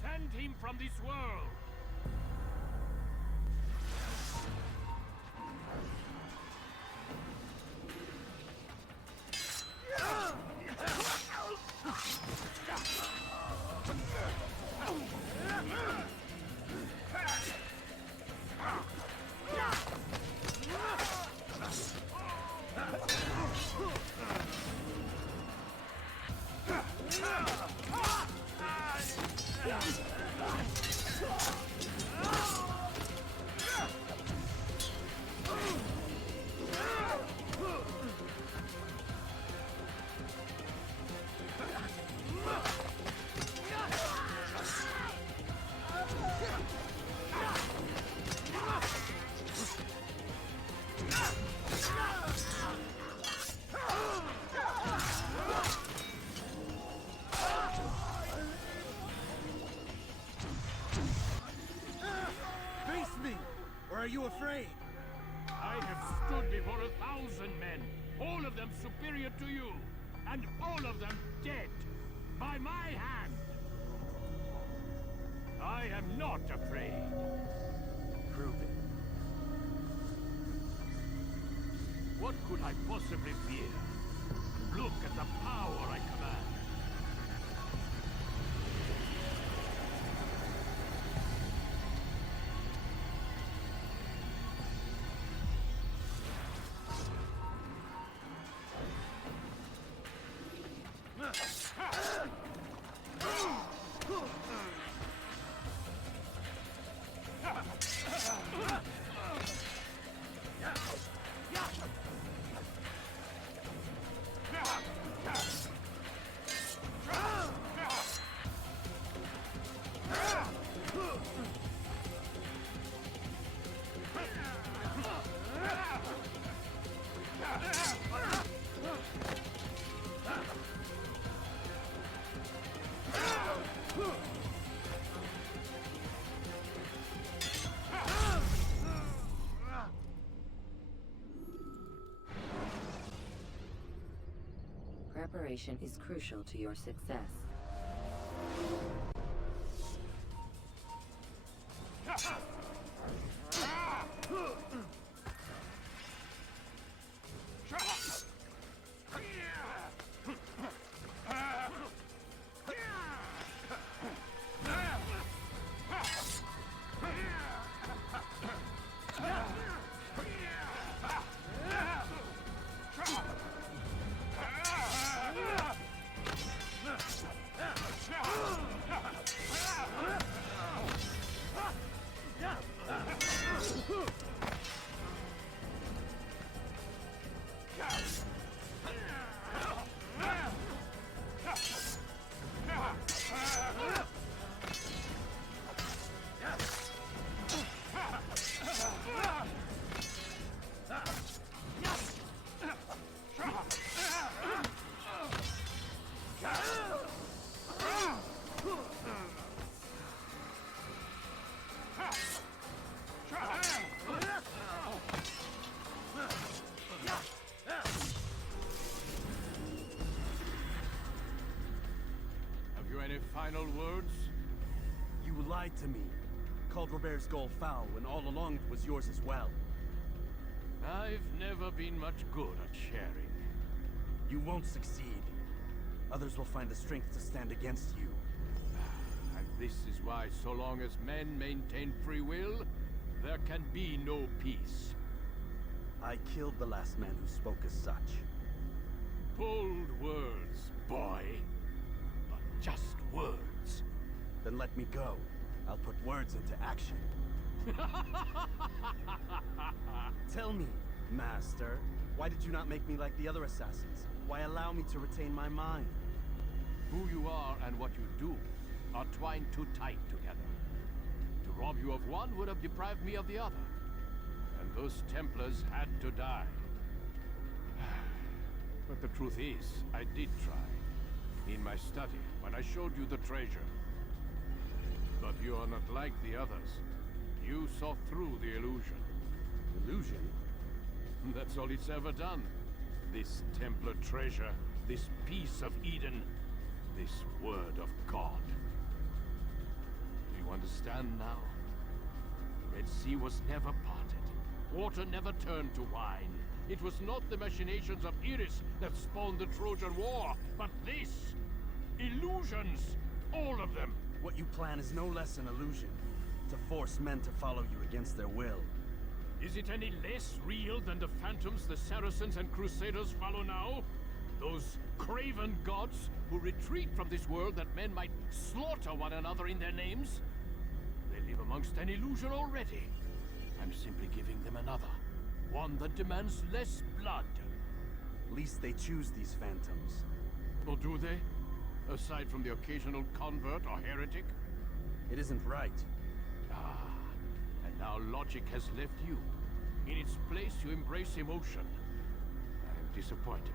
Send him from this world. Face me! Or are you afraid? before 1,000 men, all of them superior to you, and all of them dead, by my hand. I am not afraid. Prove it. What could I possibly fear? Look at the power I command. Preparation is crucial to your success. Final words? You lied to me. Called Robert's goal foul when all along it was yours as well. I've never been much good at sharing. You won't succeed. Others will find the strength to stand against you. And this is why, so long as men maintain free will, there can be no peace. I killed the last man who spoke as such. Bold words, boy. But just words. Then let me go. I'll put words into action. Tell me, Master, why did you not make me like the other assassins? Why allow me to retain my mind? Who you are and what you do are twined too tight together. To rob you of one would have deprived me of the other. And those Templars had to die. But the truth is, I did try. In my study, when I showed you the treasure. But you are not like the others. You saw through the illusion. Illusion? That's all it's ever done. This Templar treasure, this piece of Eden, this word of God. Do you understand now? The Red Sea was never parted. Water never turned to wine. It was not the machinations of Iris that spawned the Trojan War, but this! Illusions! All of them! What you plan is no less an illusion. To force men to follow you against their will. Is it any less real than the phantoms the Saracens and Crusaders follow now? Those craven gods who retreat from this world that men might slaughter one another in their names? They live amongst an illusion already. I'm simply giving them another. One that demands less blood. Least they choose these phantoms. Or do they? Aside from the occasional convert or heretic? It isn't right. Ah, and now logic has left you. In its place, you embrace emotion. I am disappointed.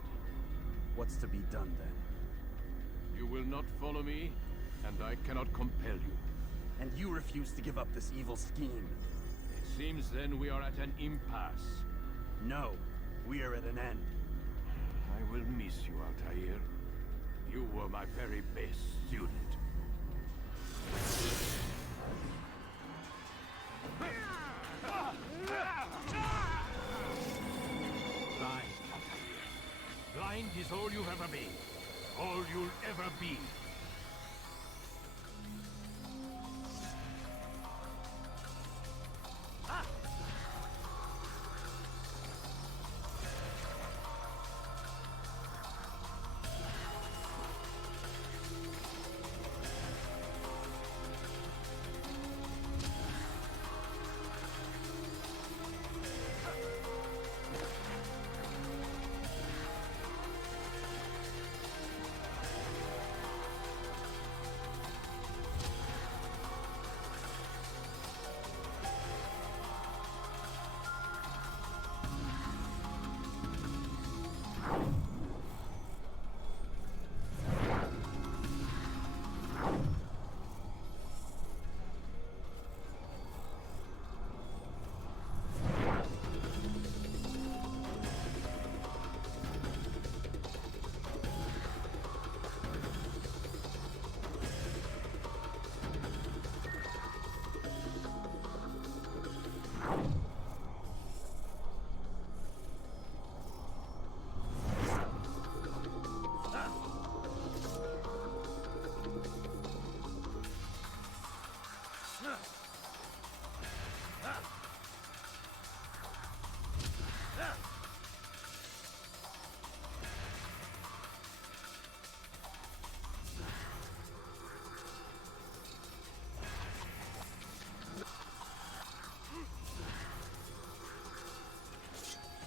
What's to be done, then? You will not follow me, and I cannot compel you. And you refuse to give up this evil scheme. It seems then we are at an impasse. No, We are at an end. I will miss you, Altair. You were my very best student. Blind, Altair. Blind is all you've ever been. All you'll ever be.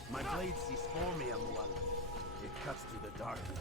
My blade sees for me, Amual. It cuts through the darkness.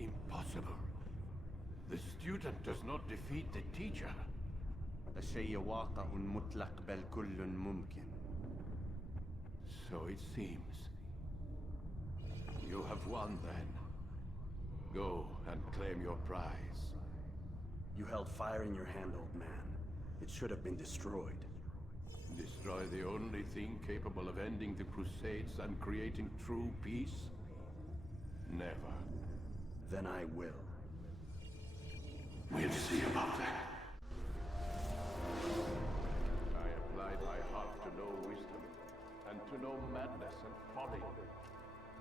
Impossible. The student does not defeat the teacher. الشيء واقع مطلق بل كل ممكن. So it seems. You have won then. Go and claim your prize. You held fire in your hand, old man. It should have been destroyed. Destroy the only thing capable of ending the Crusades and creating true peace? Never. Then I will. We'll see about that. I applied my heart to know wisdom, and to know madness and folly.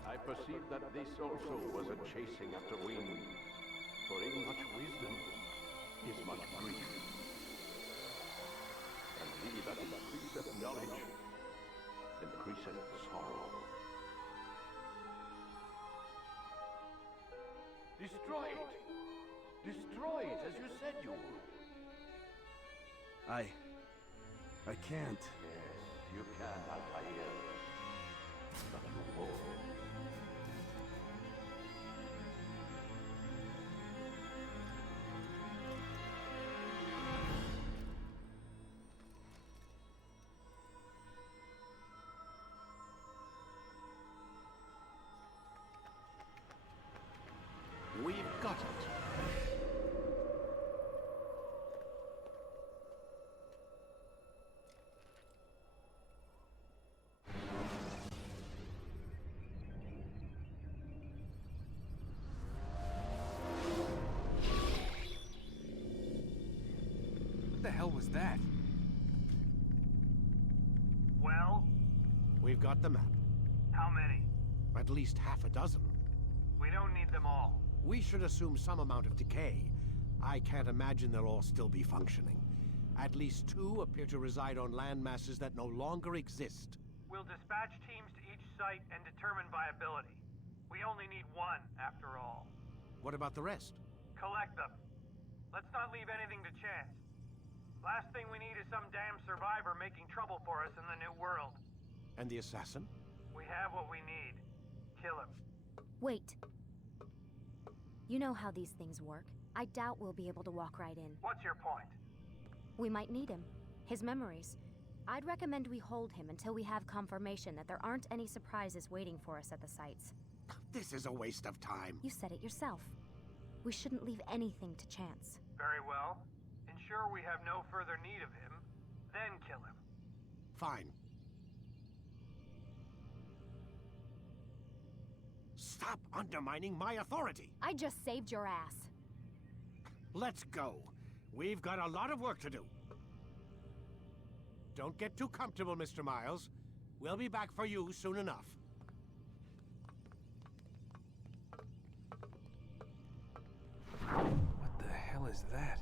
I perceived that this also was a chasing after wind, for in much wisdom is much grief. And he that increaseth knowledge increaseth sorrow. Destroy it! Destroy it as you said you would. I can't. Yes, you can, Altair. But you won't. We've got it. What the hell was that? Well? We've got the map. How many? At least half a dozen. We don't need them all. We should assume some amount of decay. I can't imagine they'll all still be functioning. At least 2 appear to reside on land masses that no longer exist. We'll dispatch teams to each site and determine viability. We only need 1, after all. What about the rest? Collect them. Let's not leave anything to chance. Last thing we need is some damn survivor making trouble for us in the new world. And the assassin? We have what we need. Kill him. Wait. You know how these things work. I doubt we'll be able to walk right in. What's your point? We might need him. His memories. I'd recommend we hold him until we have confirmation that there aren't any surprises waiting for us at the sites. This is a waste of time. You said it yourself. We shouldn't leave anything to chance. Very well. Ensure we have no further need of him, then kill him. Fine. Stop undermining my authority! I just saved your ass. Let's go. We've got a lot of work to do. Don't get too comfortable, Mr. Miles. We'll be back for you soon enough. What the hell is that?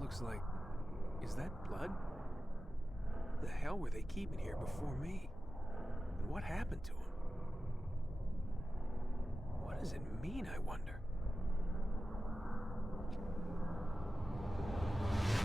Looks like... Is that blood? The hell were they keeping here before me? And what happened to him? What does it mean, I wonder?